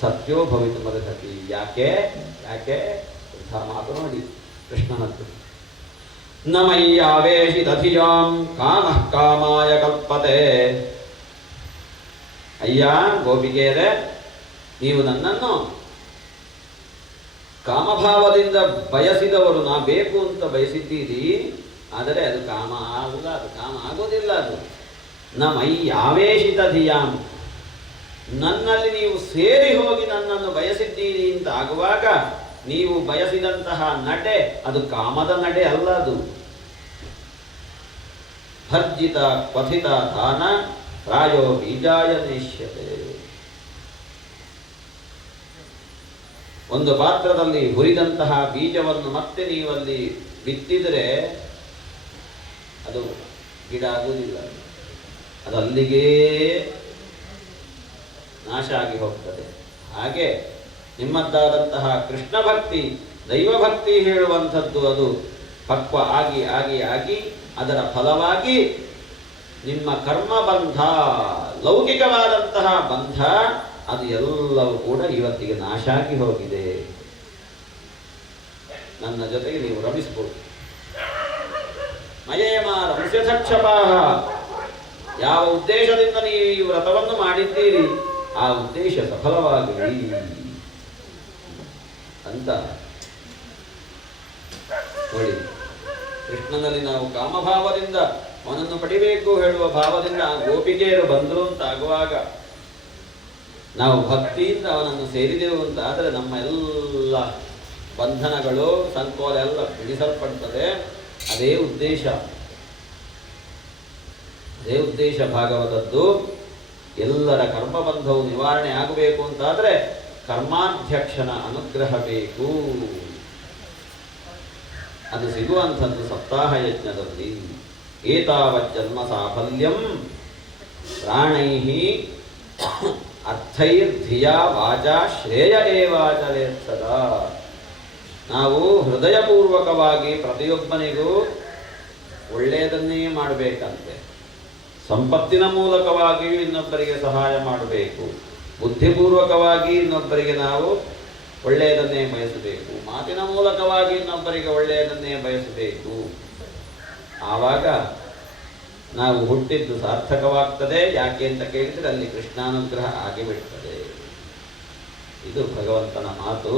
ಸತ್ಯೋ ಭವಿತು ಮದತಿ. ಯಾಕೆ ಮಾತು ನೋಡಿ ಕೃಷ್ಣನದ್ದು. ನ ಮಯ್ಯಾವೇಶಿತಧಿಯಾಂ ಕಾಮಃ ಕಾಮಾಯ ಕಲ್ಪತೆ. ಅಯ್ಯ ಗೋಪಿಗೆಯರೇ, ನೀವು ನನ್ನನ್ನು ಕಾಮಭಾವದಿಂದ ಬಯಸಿದವರು, ನಾ ಬೇಕು ಅಂತ ಬಯಸಿದ್ದೀರಿ. ಆದರೆ ಅದು ಕಾಮ ಅಲ್ಲ, ಅದು ಕಾಮ ಆಗೋದಿಲ್ಲ. ಅದು ನ ಮಯ್ಯಾವೇಶಿತ ಧಿಯಾಂ, ನನ್ನಲ್ಲಿ ನೀವು ಸೇರಿ ಹೋಗಿ ನನ್ನನ್ನು ಬಯಸಿದ್ದೀರಿ ಅಂತ ಆಗುವಾಗ ನೀವು ಬಯಸಿದಂತಹ ನಡೆ ಅದು ಕಾಮದ ನಡೆ ಅಲ್ಲ. ಅದು ಭರ್ಜಿತ ಕ್ವಥಿತ ದಾನ ಪ್ರಾಯೋ ಬೀಜಾಯ ನೇಷ್ಯತೆ. ಒಂದು ಪಾತ್ರದಲ್ಲಿ ಹುರಿದಂತಹ ಬೀಜವನ್ನು ಮತ್ತೆ ನೀವಲ್ಲಿ ಬಿತ್ತಿದರೆ ಅದು ಗಿಡ ಆಗುವುದಿಲ್ಲ, ಅದು ಅಲ್ಲಿಗೇ ನಾಶ ಆಗಿ ಹೋಗ್ತದೆ. ಹಾಗೆ ನಿಮ್ಮದ್ದಾದಂತಹ ಕೃಷ್ಣ ಭಕ್ತಿ, ದೈವಭಕ್ತಿ ಹೇಳುವಂಥದ್ದು ಅದು ಪಕ್ವ ಆಗಿ ಆಗಿ ಆಗಿ ಅದರ ಫಲವಾಗಿ ನಿಮ್ಮ ಕರ್ಮ ಬಂಧ, ಲೌಕಿಕವಾದಂತಹ ಬಂಧ ಅದು ಎಲ್ಲವೂ ಕೂಡ ಇವತ್ತಿಗೆ ನಾಶ ಆಗಿ ಹೋಗಿದೆ. ನನ್ನ ಜೊತೆಗೆ ನೀವು ರಮಿಸಬಹುದು. ಮಯೇಮ ರಮ್ಯಥಕ್ಷಪಾಹ, ಯಾವ ಉದ್ದೇಶದಿಂದ ನೀವು ಈ ವ್ರತವನ್ನು ಮಾಡಿದ್ದೀರಿ ಆ ಉದ್ದೇಶ ಸಫಲವಾಗಲಿ ಅಂತ ನೋಡಿ. ಕೃಷ್ಣನಲ್ಲಿ ನಾವು ಕಾಮಭಾವದಿಂದ ಅವನನ್ನು ಪಡಿಬೇಕು ಹೇಳುವ ಭಾವದಿಂದ ಗೋಪಿಕೆಯರು ಬಂದರು ಅಂತ ಆಗುವಾಗ, ನಾವು ಭಕ್ತಿಯಿಂದ ಅವನನ್ನು ಸೇರಿದೆವು ಅಂತ ಆದರೆ ನಮ್ಮ ಎಲ್ಲ ಬಂಧನಗಳು ಸಂಕೋಲ ಎಲ್ಲ ಬಿಡಿಸಲ್ಪಡ್ತದೆ. ಅದೇ ಉದ್ದೇಶ ಭಾಗವತದ್ದು. ಎಲ್ಲರ ಕರ್ಮಬಂಧವು ನಿವಾರಣೆ ಆಗಬೇಕು ಅಂತಾದರೆ ಕರ್ಮಾಧ್ಯಕ್ಷನ ಅನುಗ್ರಹ ಬೇಕು. ಅದು ಸಿಗುವಂಥದ್ದು ಸಪ್ತಾಹ ಯಜ್ಞದಲ್ಲಿ. ಏತಾವಜ್ಜನ್ಮ ಸಾಫಲ್ಯಂ ಪ್ರಾಣೈಃ ಅರ್ಥೈರ್ಧಿಯಾ ವಾಚಾ ಶ್ರೇಯ ಏವಾಚರೇತ್ ಸದಾ. ನಾವು ಹೃದಯಪೂರ್ವಕವಾಗಿ ಪ್ರತಿಯೊಬ್ಬನಿಗೂ ಒಳ್ಳೆಯದನ್ನೇ ಮಾಡಬೇಕಂತೆ. ಸಂಪತ್ತಿನ ಮೂಲಕವಾಗಿಯೂ ಇನ್ನೊಬ್ಬರಿಗೆ ಸಹಾಯ ಮಾಡಬೇಕು, ಬುದ್ಧಿಪೂರ್ವಕವಾಗಿ ಇನ್ನೊಬ್ಬರಿಗೆ ನಾವು ಒಳ್ಳೆಯದನ್ನೇ ಬಯಸಬೇಕು, ಮಾತಿನ ಮೂಲಕವಾಗಿ ಇನ್ನೊಬ್ಬರಿಗೆ ಒಳ್ಳೆಯದನ್ನೇ ಬಯಸಬೇಕು. ಆವಾಗ ನಾವು ಹುಟ್ಟಿದ್ದು ಸಾರ್ಥಕವಾಗ್ತದೆ. ಯಾಕೆ ಅಂತ ಕೇಳಿದರೆ ಅಲ್ಲಿ ಕೃಷ್ಣಾನುಗ್ರಹ ಆಗಿಬಿಡ್ತದೆ. ಇದು ಭಗವಂತನ ಮಾತು.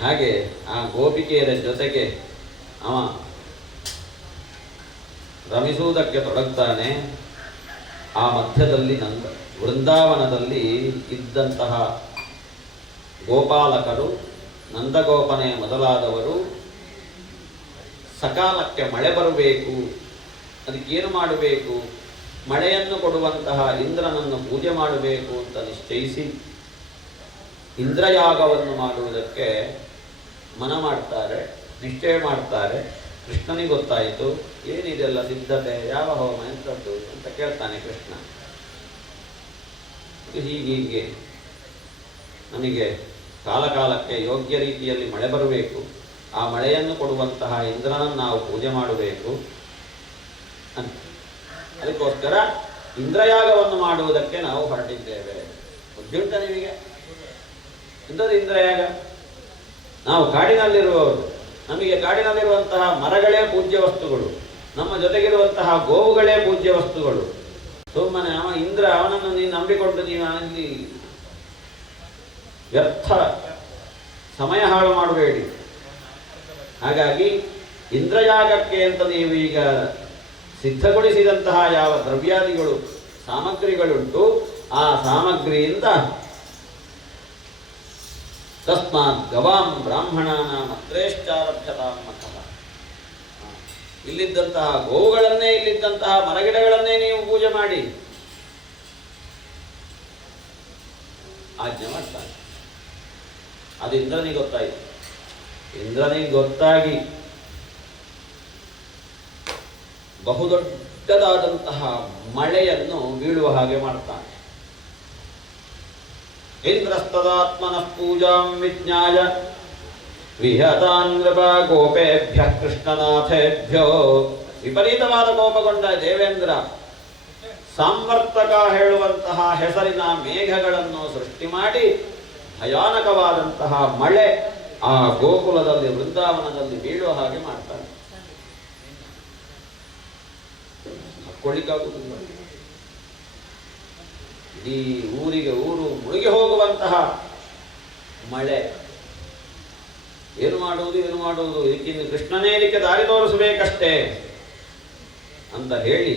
ಹಾಗೆ ಆ ಗೋಪಿಕೆಯರ ಜೊತೆಗೆ ಅವ ರಮಿಸುವುದಕ್ಕೆ ತೊಡಗ್ತಾನೆ. ಆ ಮಧ್ಯದಲ್ಲಿ ವೃಂದಾವನದಲ್ಲಿ ಇದ್ದಂತಹ ಗೋಪಾಲಕರು, ನಂದಗೋಪನೆ ಮೊದಲಾದವರು ಸಕಾಲಕ್ಕೆ ಮಳೆ ಬರಬೇಕು, ಅದಕ್ಕೇನು ಮಾಡಬೇಕು, ಮಳೆಯನ್ನು ಕೊಡುವಂತಹ ಇಂದ್ರನನ್ನು ಪೂಜೆ ಮಾಡಬೇಕು ಅಂತ ನಿಶ್ಚಯಿಸಿ ಇಂದ್ರಯಾಗವನ್ನು ಮಾಡುವುದಕ್ಕೆ ಮನ ಮಾಡ್ತಾರೆ, ನಿಶ್ಚಯ ಮಾಡ್ತಾರೆ. ಕೃಷ್ಣನಿಗೆ ಗೊತ್ತಾಯಿತು, ಏನಿದೆಲ್ಲ ಸಿದ್ಧತೆ, ಯಾವ ಹೋಮ ಎಂಥದ್ದು ಅಂತ ಕೇಳ್ತಾನೆ ಕೃಷ್ಣ. ಹೀಗೆ ನಮಗೆ ಕಾಲಕಾಲಕ್ಕೆ ಯೋಗ್ಯ ರೀತಿಯಲ್ಲಿ ಮಳೆ ಬರಬೇಕು, ಆ ಮಳೆಯನ್ನು ಕೊಡುವಂತಹ ಇಂದ್ರನನ್ನು ನಾವು ಪೂಜೆ ಮಾಡಬೇಕು ಅಂತ. ಅದಕ್ಕೋಸ್ಕರ ಇಂದ್ರಯಾಗವನ್ನು ಮಾಡುವುದಕ್ಕೆ ನಾವು ಹೊರಟಿದ್ದೇವೆ. ಬುದ್ಧಿಯುಂಟ ನಿಮಗೆ? ಎಂಥದ್ದು ಇಂದ್ರಯಾಗ? ನಾವು ಕಾಡಿನಲ್ಲಿರುವವರು, ನಮಗೆ ಕಾಡಿನಲ್ಲಿರುವಂತಹ ಮರಗಳೇ ಪೂಜ್ಯ ವಸ್ತುಗಳು, ನಮ್ಮ ಜೊತೆಗಿರುವಂತಹ ಗೋವುಗಳೇ ಪೂಜ್ಯ ವಸ್ತುಗಳು. ಸುಮ್ಮನೆ ಅವ ಇಂದ್ರ, ಅವನನ್ನು ನೀನು ನಂಬಿಕೊಂಡು ನೀವು ಅಲ್ಲಿ ವ್ಯರ್ಥ ಸಮಯ ಹಾಳು ಮಾಡಬೇಡಿ. ಹಾಗಾಗಿ ಇಂದ್ರಯಾಗಕ್ಕೆ ಅಂತ ನೀವು ಈಗ ಸಿದ್ಧಗೊಳಿಸಿದಂತಹ ಯಾವ ದ್ರವ್ಯಾದಿಗಳು ಸಾಮಗ್ರಿಗಳುಂಟು, ಆ ಸಾಮಗ್ರಿಯಿಂದ ತಸ್ಮಾತ್ ಗವಾಂ ಬ್ರಾಹ್ಮಣಾನ ಮತ್ರೇಶ್ಚಾರಭ್ಯತಾಂ ಮತಃ. ಇಲ್ಲಿದ್ದಂತಹ ಗೋವುಗಳನ್ನೇ, ಇಲ್ಲಿದ್ದಂತಹ ಮರಗಿಡಗಳನ್ನೇ ನೀವು ಪೂಜೆ ಮಾಡಿ ಆಜ್ಞೆ ಮಾಡ್ತಾರೆ. ಅದು ಇಂದ್ರನಿಗೆ ಗೊತ್ತಾಯಿತು. ಇಂದ್ರನಿಗೆ ಗೊತ್ತಾಗಿ ಬಹುದೊಡ್ಡದಾದಂತಹ ಮಳೆಯನ್ನು ಬೀಳುವ ಹಾಗೆ ಮಾಡ್ತಾನೆ. ಇಂದ್ರಸ್ತದಾತ್ಮನಃ ಪೂಜಾಂ ವಿಜ್ಞಾಯ ವಿಹತಾನ್ ನೃಪ ಗೋಪೇಭ್ಯ ಕೃಷ್ಣನಾಥೇಭ್ಯೋ. ವಿಪರೀತವಾದ ಕೋಪಗೊಂಡ ದೇವೇಂದ್ರ ಸಾಂವರ್ತಕ ಹೇಳುವಂತಹ ಹೆಸರಿನ ಮೇಘಗಳನ್ನು ಸೃಷ್ಟಿ ಮಾಡಿ ಭಯಾನಕವಾದಂತಹ ಮಳೆ ಆ ಗೋಕುಲದಲ್ಲಿ, ವೃಂದಾವನದಲ್ಲಿ ಬೀಳುವ ಹಾಗೆ ಮಾಡ್ತಾನೆ. ಹಾಕ್ಕೊಳ್ಳಿಕ್ಕಾಗುವುದಿಲ್ಲ. ಇಡೀ ಊರಿಗೆ ಊರು ಮುಳುಗಿ ಹೋಗುವಂತಹ ಮಳೆ. ಏನು ಮಾಡುವುದು, ಏನು ಮಾಡುವುದು, ಇದಕ್ಕಿಂತ ಕೃಷ್ಣನೇ ಇದಕ್ಕೆ ದಾರಿ ತೋರಿಸಬೇಕಷ್ಟೇ ಅಂತ ಹೇಳಿ,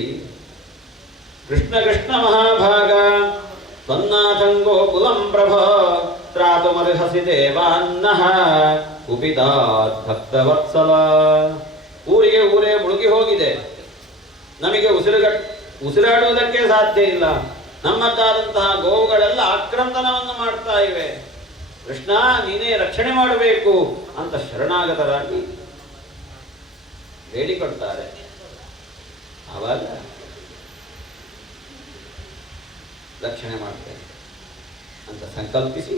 ಕೃಷ್ಣ ಕೃಷ್ಣ ಮಹಾಭಾಗ ತ್ವನ್ನಾಥಂಗೋ ಕುಲಂ ಪ್ರಭ ತ್ರಾತುಮರ್ಹಸಿ ದೇವಾನ್ನಃ ಕುಪಿತಾತ್ ಭಕ್ತವತ್ಸಲ. ಊರಿಗೆ ಊರೇ ಮುಳುಗಿ ಹೋಗಿದೆ, ನಮಗೆ ಉಸಿರಾಡುವುದಕ್ಕೆ ಸಾಧ್ಯ ಇಲ್ಲ. ನಮ್ಮದ್ದಾದಂತಹ ಗೋವುಗಳೆಲ್ಲ ಆಕ್ರಂದನವನ್ನು ಮಾಡ್ತಾ ಇವೆ. ಕೃಷ್ಣ, ನೀನೇ ರಕ್ಷಣೆ ಮಾಡಬೇಕು ಅಂತ ಶರಣಾಗತರಾಗಿ ಬೇಡಿಕೊಳ್ತಾರೆ. ಆವಾಗ ರಕ್ಷಣೆ ಮಾಡ್ತೇನೆ ಅಂತ ಸಂಕಲ್ಪಿಸಿ,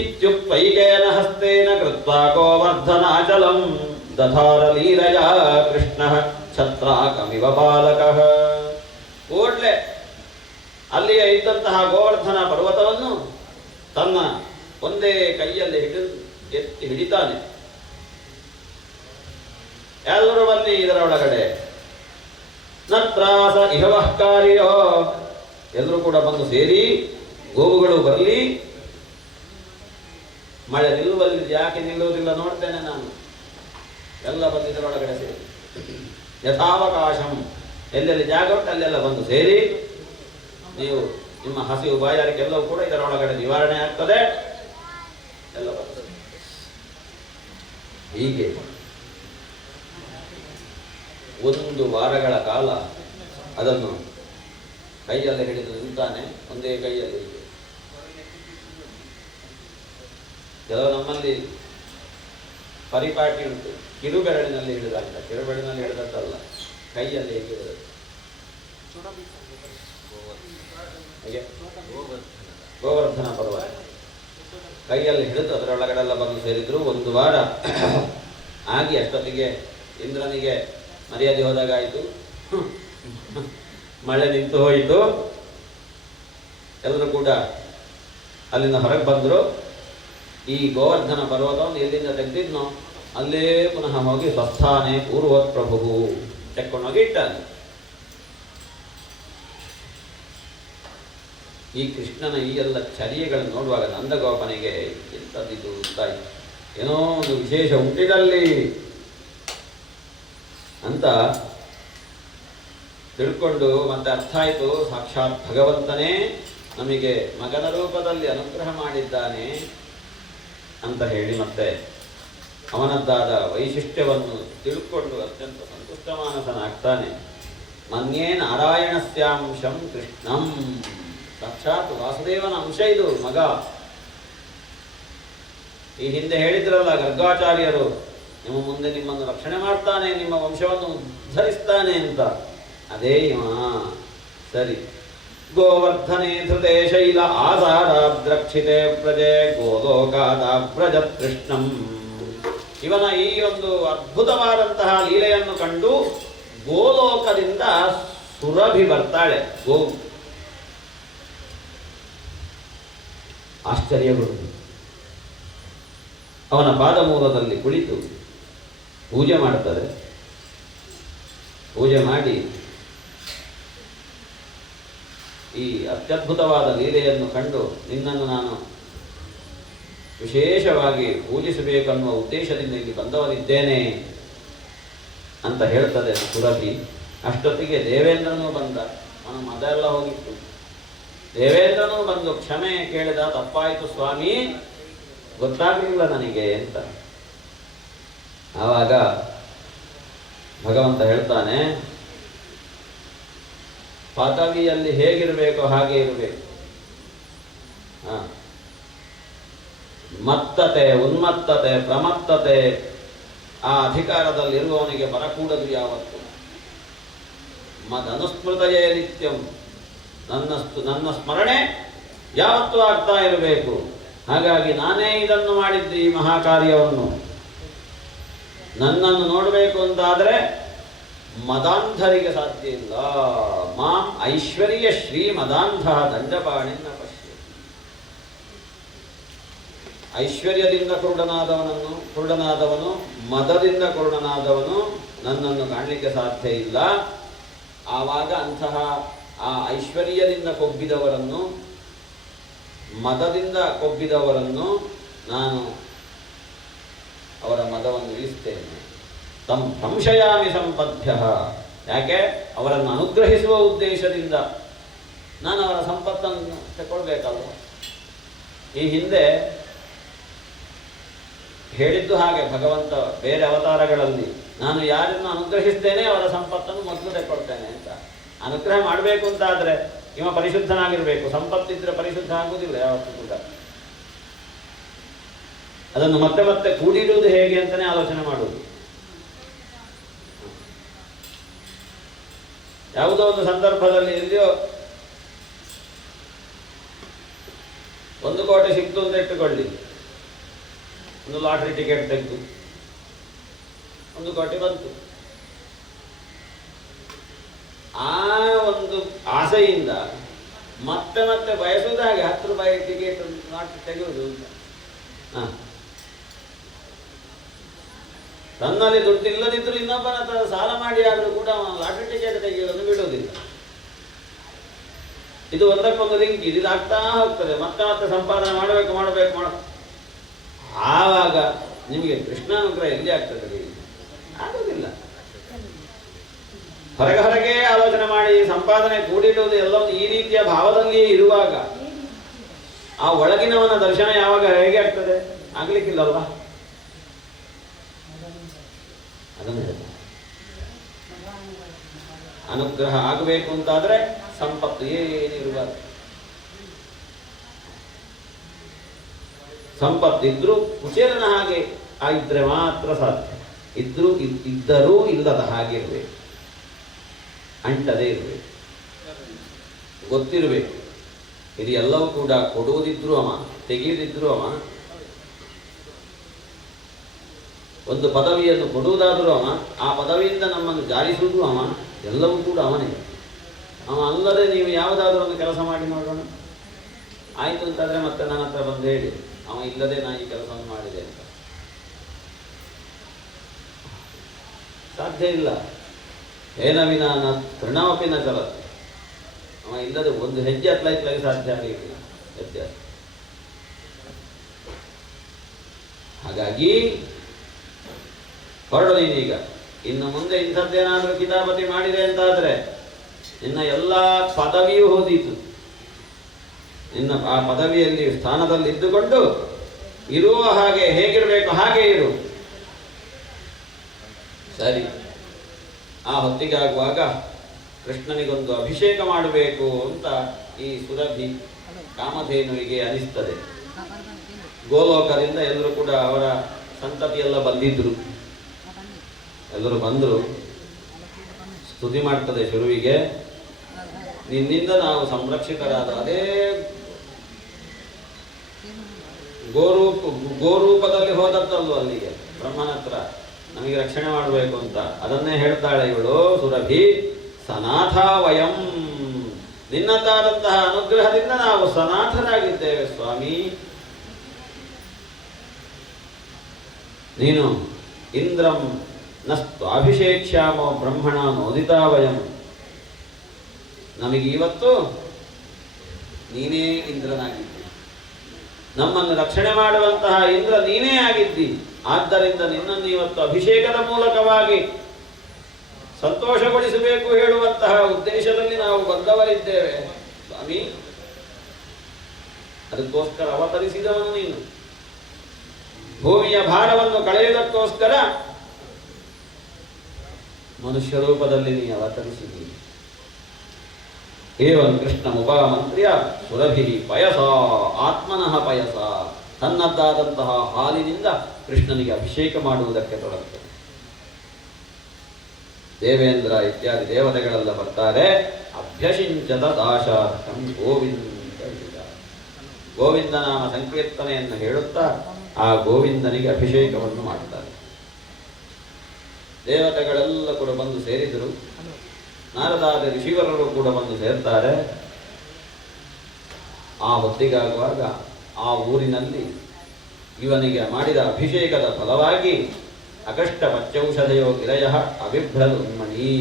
ಇತ್ಯುಕ್ತೈಕೇನ ಹಸ್ತೇನ ಕೃತ್ವಾ ಗೋವರ್ಧನಾಚಲಂ ದಧಾರ ಲೀಲಯ ಕೃಷ್ಣ ಛತ್ರಾಕಮಿವ ಬಾಲಕಃ. ಕೂಡಲೇ ಅಲ್ಲಿಯೇ ಇದ್ದಂತಹ ಗೋವರ್ಧನ ಪರ್ವತವನ್ನು ತನ್ನ ಒಂದೇ ಕೈಯಲ್ಲಿ ಎತ್ತಿ ಹಿಡಿತಾನೆ. ಎಲ್ಲರೂ ಬನ್ನಿ ಇದರ ಒಳಗಡೆ. ನತ್ರಾಸ ಇಹವಹ್ಕಾರಿಯೋ, ಎಲ್ಲರೂ ಕೂಡ ಬಂದು ಸೇರಿ, ಗೋವುಗಳು ಬರಲಿ. ಮಳೆ ನಿಲ್ಲುವಲ್ಲಿ ಯಾಕೆ ನಿಲ್ಲುವುದಿಲ್ಲ ನೋಡ್ತೇನೆ ನಾನು. ಎಲ್ಲ ಬಂದು ಇದರೊಳಗಡೆ ಸೇರಿ ಯಥಾವಕಾಶಂ, ಎಲ್ಲೆಲ್ಲಿ ಜಾಗ ಉಂಟು ಅಲ್ಲೆಲ್ಲ ಬಂದು ಸೇರಿ, ನೀವು ನಿಮ್ಮ ಹಸಿವು ಬಾಯಾರಿಕೆಲ್ಲವೂ ಕೂಡ ಇದರೊಳಗಡೆ ನಿವಾರಣೆ ಆಗ್ತದೆ. ಎಲ್ಲ ಬಂದು ಹೀಗೆ 1 ವಾರಗಳ ಕಾಲ ಅದನ್ನು ಕೈಯಲ್ಲಿ ಹಿಡಿದು ನಿಂತಾನೆ, ಒಂದೇ ಕೈಯಲ್ಲಿ. ಕೆಲವು ನಮ್ಮಲ್ಲಿ ಪರಿಪಾಟಿ ಉಂಟು, ಕಿರುಬೆರಳಿನಲ್ಲಿ ಹಿಡಿದಂತ. ಕಿರುಬೆರಳಿನಲ್ಲಿ ಹಿಡಿದದ್ದಲ್ಲ, ಕೈಯಲ್ಲಿ ಹೇಗೆ ಹಿಡಿದದ್ದು. ಹಾಗೆ ಗೋವರ್ಧನ ಪರ್ವತ ಕೈಯಲ್ಲಿ ಹಿಡಿದು ಅದರೊಳಗಡೆಲ್ಲ ಬಂದು ಸೇರಿದ್ರು. ಒಂದು ವಾರ ಆಗಿ ಅಷ್ಟೊತ್ತಿಗೆ ಇಂದ್ರನಿಗೆ ಮರ್ಯಾದೆ ಹೋದಾಗಾಯಿತು. ಮಳೆ ನಿಂತು ಹೋಯಿತು. ಎಲ್ಲರೂ ಕೂಡ ಅಲ್ಲಿಂದ ಹೊರಗೆ ಬಂದರು. ಈ ಗೋವರ್ಧನ ಪರ್ವತವನ್ನು ಎಲ್ಲಿಂದ ತೆಗೆದಿದ್ನೋ ಅಲ್ಲೇ ಪುನಃ ಹೋಗಿ ಸ್ವಸ್ಥಾನೆ ಪೂರ್ವತ್ ಪ್ರಭು ತೆಕ್ಕೊಂಡೋಗಿ ಇಟ್ಟಾನೆ. ಈ ಕೃಷ್ಣನ ಈ ಎಲ್ಲ ಚರ್ಯೆಗಳನ್ನು ನೋಡುವಾಗ ನಂದಗೋಪನಿಗೆ ಎಂಥದ್ದಿದು ಗೊತ್ತಾಯಿತು, ಏನೋ ಒಂದು ವಿಶೇಷ ಉಂಟಿದಲ್ಲಿ ಅಂತ ತಿಳ್ಕೊಂಡು ಮತ್ತೆ ಅರ್ಥ ಆಯಿತು. ಸಾಕ್ಷಾತ್ ಭಗವಂತನೇ ನಮಗೆ ಮಗನ ರೂಪದಲ್ಲಿ ಅನುಗ್ರಹ ಮಾಡಿದ್ದಾನೆ ಅಂತ ಹೇಳಿ ಮತ್ತೆ ಅವನದ್ದಾದ ವೈಶಿಷ್ಟ್ಯವನ್ನು ತಿಳ್ಕೊಂಡು ಅತ್ಯಂತ ಸಂತುಷ್ಟ ಮಾನಸನಾಗ್ತಾನೆ. ಮನ್ಯೇ ನಾರಾಯಣಸ್ಯಾಂಶಂ ಕೃಷ್ಣಂ, ಸಾಕ್ಷಾತ್ ವಾಸುದೇವನ ಅಂಶ ಇದು ಮಗ. ಈ ಹಿಂದೆ ಹೇಳಿದ್ರಲ್ಲ ಗರ್ಗಾಚಾರ್ಯರು, ನಿಮ್ಮ ಮುಂದೆ ನಿಮ್ಮನ್ನು ರಕ್ಷಣೆ ಮಾಡ್ತಾನೆ, ನಿಮ್ಮ ವಂಶವನ್ನು ಉದ್ಧರಿಸ್ತಾನೆ ಅಂತ. ಅದೇ ಇವ. ಸರಿ. ಗೋವರ್ಧನೆ ಧೃತೆ ಶೈಲ ಆಧಾರಾದ್ರಕ್ಷಿತೆ ಪ್ರಜೆ ಗೋಲೋಕಾದಾವ್ರಜ ಕೃಷ್ಣಂ. ಇವನ ಈ ಒಂದು ಅದ್ಭುತವಾದಂತಹ ಲೀಲೆಯನ್ನು ಕಂಡು ಗೋಲೋಕದಿಂದ ಸುರಭಿ ಬರ್ತಾಳೆ. ಆಶ್ಚರ್ಯಗೊಂಡು ಅವನ ಪಾದಮೂಲದಲ್ಲಿ ಕುಳಿತು ಪೂಜೆ ಮಾಡುತ್ತದೆ. ಪೂಜೆ ಮಾಡಿ ಈ ಅತ್ಯದ್ಭುತವಾದ ಲೀಲೆಯನ್ನು ಕಂಡು ನಿನ್ನನ್ನು ನಾನು ವಿಶೇಷವಾಗಿ ಪೂಜಿಸಬೇಕನ್ನುವ ಉದ್ದೇಶದಿಂದ ಇಲ್ಲಿ ಬಂದವನಿದ್ದೇನೆ ಅಂತ ಹೇಳ್ತದೆ ಸುರಭಿ. ಅಷ್ಟೊತ್ತಿಗೆ ದೇವೇಂದ್ರನೂ ಬಂದ. ಅವನ ಮದ ಎಲ್ಲ ಹೋಗಿತ್ತು. ದೇವೇಂದ್ರನೂ ಬಂದು ಕ್ಷಮೆ ಕೇಳಿದ, ತಪ್ಪಾಯಿತು ಸ್ವಾಮಿ, ಗೊತ್ತಾಗಲಿಲ್ಲ ನನಗೆ ಅಂತ. ಆವಾಗ ಭಗವಂತ ಹೇಳ್ತಾನೆ, ಪದವಿಯಲ್ಲಿ ಹೇಗಿರಬೇಕು ಹಾಗೆ ಇರಬೇಕು. ಮತ್ತತೆ, ಉನ್ಮತ್ತತೆ, ಪ್ರಮತ್ತತೆ ಆ ಅಧಿಕಾರದಲ್ಲಿರುವವನಿಗೆ ಬರಕೂಡದು ಯಾವತ್ತು. ಮದನುಸ್ಮೃತಯೇ ನಿತ್ಯಂ, ನನ್ನ ಸ್ಮರಣೆ ಯಾವತ್ತೂ ಆಗ್ತಾ ಇರಬೇಕು. ಹಾಗಾಗಿ ನಾನೇ ಇದನ್ನು ಮಾಡಿದ್ದೆ, ಈ ಮಹಾಕಾರ್ಯವನ್ನು. ನನ್ನನ್ನು ನೋಡಬೇಕು ಅಂತಾದರೆ ಮದಾಂಧರಿಗೆ ಸಾಧ್ಯ ಇಲ್ಲ. ಮಾಂ ಐಶ್ವರ್ಯ ಶ್ರೀ ಮದಾಂಧ ದಂಡಪಾಣಿನ ಪಶ್ಯ. ಐಶ್ವರ್ಯದಿಂದ ಕುರುಡನಾದವನು, ಮದದಿಂದ ಕುರುಡನಾದವನು ನನ್ನನ್ನು ಕಾಣಲಿಕ್ಕೆ ಸಾಧ್ಯ ಇಲ್ಲ. ಆವಾಗ ಅಂತಹ ಆ ಐಶ್ವರ್ಯದಿಂದ ಕೊಬ್ಬಿದವರನ್ನು, ಮದದಿಂದ ಕೊಬ್ಬಿದವರನ್ನು ನಾನು ಅವರ ಮದವನ್ನು ಇಳಿಸ್ತೇನೆ. ಸಂಶಯಾಮಿ ಸಂಪದ್ಭ್ಯ. ಯಾಕೆ? ಅವರನ್ನು ಅನುಗ್ರಹಿಸುವ ಉದ್ದೇಶದಿಂದ ನಾನು ಅವರ ಸಂಪತ್ತನ್ನು ತಗೊಳ್ಬೇಕಲ್ವ. ಈ ಹಿಂದೆ ಹೇಳಿದ್ದು ಹಾಗೆ ಭಗವಂತ ಬೇರೆ ಅವತಾರಗಳಲ್ಲಿ, ನಾನು ಯಾರನ್ನು ಅನುಗ್ರಹಿಸ್ತೇನೆ ಅವರ ಸಂಪತ್ತನ್ನು ಮೊದಲು ತಗೊಳ್ತೇನೆ ಅಂತ. ಅನುಗ್ರಹ ಮಾಡಬೇಕು ಅಂತಾದರೆ ಇವ ಪರಿಶುದ್ಧನಾಗಿರಬೇಕು. ಸಂಪತ್ತಿದ್ರೆ ಪರಿಶುದ್ಧ ಆಗುವುದಿಲ್ಲ ಯಾವತ್ತೂ ಕೂಡ. ಅದನ್ನು ಮತ್ತೆ ಮತ್ತೆ ಕೂಡಿಡುವುದು ಹೇಗೆ ಅಂತಲೇ ಆಲೋಚನೆ ಮಾಡುವುದು. ಯಾವುದೋ ಒಂದು ಸಂದರ್ಭದಲ್ಲಿ ಎಲ್ಲಿಯೋ 1 ಕೋಟಿ ಸಿಕ್ತು ಅಂತ ಇಟ್ಟುಕೊಳ್ಳಿ. ಒಂದು ಲಾಟ್ರಿ ಟಿಕೆಟ್ ತೆಗೆದು 1 ಕೋಟಿ ಬಂತು. ಆ ಒಂದು ಆಸೆಯಿಂದ ಮತ್ತೆ ಮತ್ತೆ ಬಯಸುವುದಾಗೆ 10 ರೂಪಾಯಿ ಟಿಕೆಟ್ ಲಾಟ್ರಿ ತೆಗೆಯುವುದು ಅಂತ. ತನ್ನಲ್ಲಿ ದುಡ್ಡು ಇಲ್ಲದಿದ್ದರೂ ಇನ್ನೊಬ್ಬನ ಹತ್ರ ಸಾಲ ಮಾಡಿ ಆದರೂ ಕೂಡ ಲಾಟ್ರಿ ಟಿಕೆಟ್ ತೆಗೆಯೋದನ್ನು ಬಿಡುವುದಿಲ್ಲ. ಇದು ಒಂದಕ್ಕೊಂದು ಲಿಂಕ್, ಇದಾಗ್ತಾ ಹೋಗ್ತದೆ. ಮತ್ತೆ ಮತ್ತೆ ಸಂಪಾದನೆ ಮಾಡಬೇಕು. ಆವಾಗ ನಿಮಗೆ ಕೃಷ್ಣಾನುಗ್ರಹ ಎಲ್ಲಿ ಆಗ್ತದೆ? ಆಗೋದಿಲ್ಲ. ಹೊರಗೆ ಆಲೋಚನೆ ಮಾಡಿ ಸಂಪಾದನೆ ಕೂಡಿಡುವುದು ಎಲ್ಲವೂ ಈ ರೀತಿಯ ಭಾವದಲ್ಲಿಯೇ ಇರುವಾಗ ಆ ಒಳಗಿನವನ ದರ್ಶನ ಯಾವಾಗ ಹೇಗೆ ಆಗ್ತದೆ? ಆಗ್ಲಿಕ್ಕಿಲ್ಲಲ್ವಾ? ಅದನ್ನು ಹೇಳ್ತಾರೆ. ಅನುಗ್ರಹ ಆಗಬೇಕು ಅಂತಾದರೆ ಸಂಪತ್ತು ಏನಿರಬಾರ್ದು. ಸಂಪತ್ತಿದ್ರೂ ಕುಚೇಲನ ಹಾಗೆ ಆಗಿದ್ರೆ ಮಾತ್ರ ಸಾಧ್ಯ. ಇದ್ದರೂ ಇಲ್ಲದ ಹಾಗೆ ಇರಬೇಕು, ಅಂಟದೇ ಇರಬೇಕು, ಗೊತ್ತಿರಬೇಕು. ಇದು ಎಲ್ಲವೂ ಕೂಡ ಕೊಡುವುದಿದ್ರು ಅವ, ತೆಗೆಯುವುದಿದ್ರು ಅವ. ಒಂದು ಪದವಿಯನ್ನು ಕೊಡುವುದಾದರೂ ಅವ, ಆ ಪದವಿಯಿಂದ ನಮ್ಮನ್ನು ಜಾರಿಸುವುದು ಅವ. ಎಲ್ಲವೂ ಕೂಡ ಅವನೇ. ಅವ ಅಲ್ಲದೆ ನೀವು ಯಾವುದಾದ್ರೂ ಒಂದು ಕೆಲಸ ಮಾಡಿ ನೋಡೋಣ. ಆಯಿತು ಅಂತಾದರೆ ಮತ್ತೆ ನನ್ನ ಹತ್ರ ಬಂದು ಹೇಳಿ, ಅವ ಇಲ್ಲದೆ ನಾ ಈ ಕೆಲಸವನ್ನು ಮಾಡಿದೆ ಅಂತ. ಸಾಧ್ಯ ಇಲ್ಲ. ಏನ ವಿನಾನ ತೃಣವಪಿನ ಚಲತೆ. ಅವ ಇಲ್ಲದೆ ಒಂದು ಹೆಜ್ಜೆ ಹತ್ತಲಾಯ್ತಲಾಗಿ ಸಾಧ್ಯ ಆಗಲಿಲ್ಲ ವ್ಯತ್ಯಾಸ. ಹಾಗಾಗಿ ಹೊರಡು ನೀನೀಗ. ಇನ್ನು ಮುಂದೆ ಇಂಥದ್ದೇನಾದರೂ ಕಿತಾಪತಿ ಮಾಡಿದೆ ಅಂತಾದರೆ ನಿನ್ನ ಎಲ್ಲ ಪದವಿಯೂ ಹೋದೀತು. ನಿನ್ನ ಆ ಪದವಿಯಲ್ಲಿ ಸ್ಥಾನದಲ್ಲಿ ಇದ್ದುಕೊಂಡು ಇರುವ ಹಾಗೆ ಹೇಗಿರಬೇಕು ಹಾಗೆ ಇರು. ಸರಿ, ಆ ಹೊತ್ತಿಗಾಗುವಾಗ ಕೃಷ್ಣನಿಗೊಂದು ಅಭಿಷೇಕ ಮಾಡಬೇಕು ಅಂತ ಈ ಸುರಭಿ ಕಾಮಧೇನುವಿಗೆ ಅನಿಸ್ತದೆ. ಗೋಲೋಕದಿಂದ ಎಲ್ಲರೂ ಕೂಡ ಅವರ ಸಂತತಿಯೆಲ್ಲ ಬಂದಿದ್ರು. ಎಲ್ಲರೂ ಬಂದರು. ಸ್ತುತಿ ಮಾಡ್ತದೆ ಶುರುವಿಗೆ, ನಿನ್ನಿಂದ ನಾವು ಸಂರಕ್ಷಿತರಾದ. ಅದೇ ಗೋರೂಪದಲ್ಲಿ ಹೋದದ್ದಲ್ವ ಅಲ್ಲಿಗೆ ಬ್ರಹ್ಮನ ಹತ್ರ ನಮಗೆ ರಕ್ಷಣೆ ಮಾಡಬೇಕು ಅಂತ. ಅದನ್ನೇ ಹೇಳ್ತಾಳೆ ಇವಳು ಸುರಭಿ. ಸನಾಥ ವಯಂ, ನಿನ್ನದಾದಂತಹ ಅನುಗ್ರಹದಿಂದ ನಾವು ಸನಾಥರಾಗಿದ್ದೇವೆ ಸ್ವಾಮಿ. ನೀನು ಇಂದ್ರಂ ನಸ್ತು ಅಭಿಷೇಕ್ಷ್ಯಾಮೋ ಬ್ರಹ್ಮಣ ನೋದಿತಾ ವಯಂ. ನಮಗೆ ಇವತ್ತು ನೀನೇ ಇಂದ್ರನಾಗಿದ್ದಿ, ನಮ್ಮನ್ನು ರಕ್ಷಣೆ ಮಾಡುವಂತಹ ಇಂದ್ರ ನೀನೇ ಆಗಿದ್ದಿ. ಆದ್ದರಿಂದ ನಿನ್ನನ್ನು ಇವತ್ತು ಅಭಿಷೇಕದ ಮೂಲಕವಾಗಿ ಸಂತೋಷಗೊಳಿಸಬೇಕು ಹೇಳುವಂತಹ ಉದ್ದೇಶದಲ್ಲಿ ನಾವು ಬಂದವರಿದ್ದೇವೆ ಸ್ವಾಮಿ. ಅದಕ್ಕೋಸ್ಕರ ಅವತರಿಸಿದವನು ನೀನು. ಭೂಮಿಯ ಭಾರವನ್ನು ಕಳೆಯುವುದಕ್ಕೋಸ್ಕರ ಮನುಷ್ಯ ರೂಪದಲ್ಲಿ ನೀ ಅವತರಿಸಿದ್ದೀನಿ. ಏವಂ ಕೃಷ್ಣ ಉಪಮಂತ್ರ್ಯ ಸುರಭಿ ಪಯಸ ಆತ್ಮನಃ ಪಯಸ. ತನ್ನದ್ದಾದಂತಹ ಹಾಲಿನಿಂದ ಕೃಷ್ಣನಿಗೆ ಅಭಿಷೇಕ ಮಾಡುವುದಕ್ಕೆ ತೊಡಗುತ್ತದೆ. ದೇವೇಂದ್ರ ಇತ್ಯಾದಿ ದೇವತೆಗಳೆಲ್ಲ ಬರ್ತಾರೆ. ಅಭ್ಯಸಿಂಚದ ದಾಶಾರ್ಥಂ ಗೋವಿಂದ. ಗೋವಿಂದನಾಮ ಸಂಕೀರ್ತನೆಯನ್ನು ಹೇಳುತ್ತಾ ಆ ಗೋವಿಂದನಿಗೆ ಅಭಿಷೇಕವನ್ನು ಮಾಡುತ್ತಾರೆ. ದೇವತೆಗಳೆಲ್ಲ ಕೂಡ ಬಂದು ಸೇರಿದರು. ನಾರದಾದ ಋಷಿವರರು ಕೂಡ ಬಂದು ಸೇರ್ತಾರೆ. ಆ ಹೊತ್ತಿಗಾಗುವಾಗ ಆ ಊರಿನಲ್ಲಿ ಇವನಿಗೆ ಮಾಡಿದ ಅಭಿಷೇಕದ ಫಲವಾಗಿ ಅಗಷ್ಟ ಪಚ್ಚೌಷಧಯೋ ಗಿರಯ ಅಭಿಭ್ರದುನ್ಮಣಿ.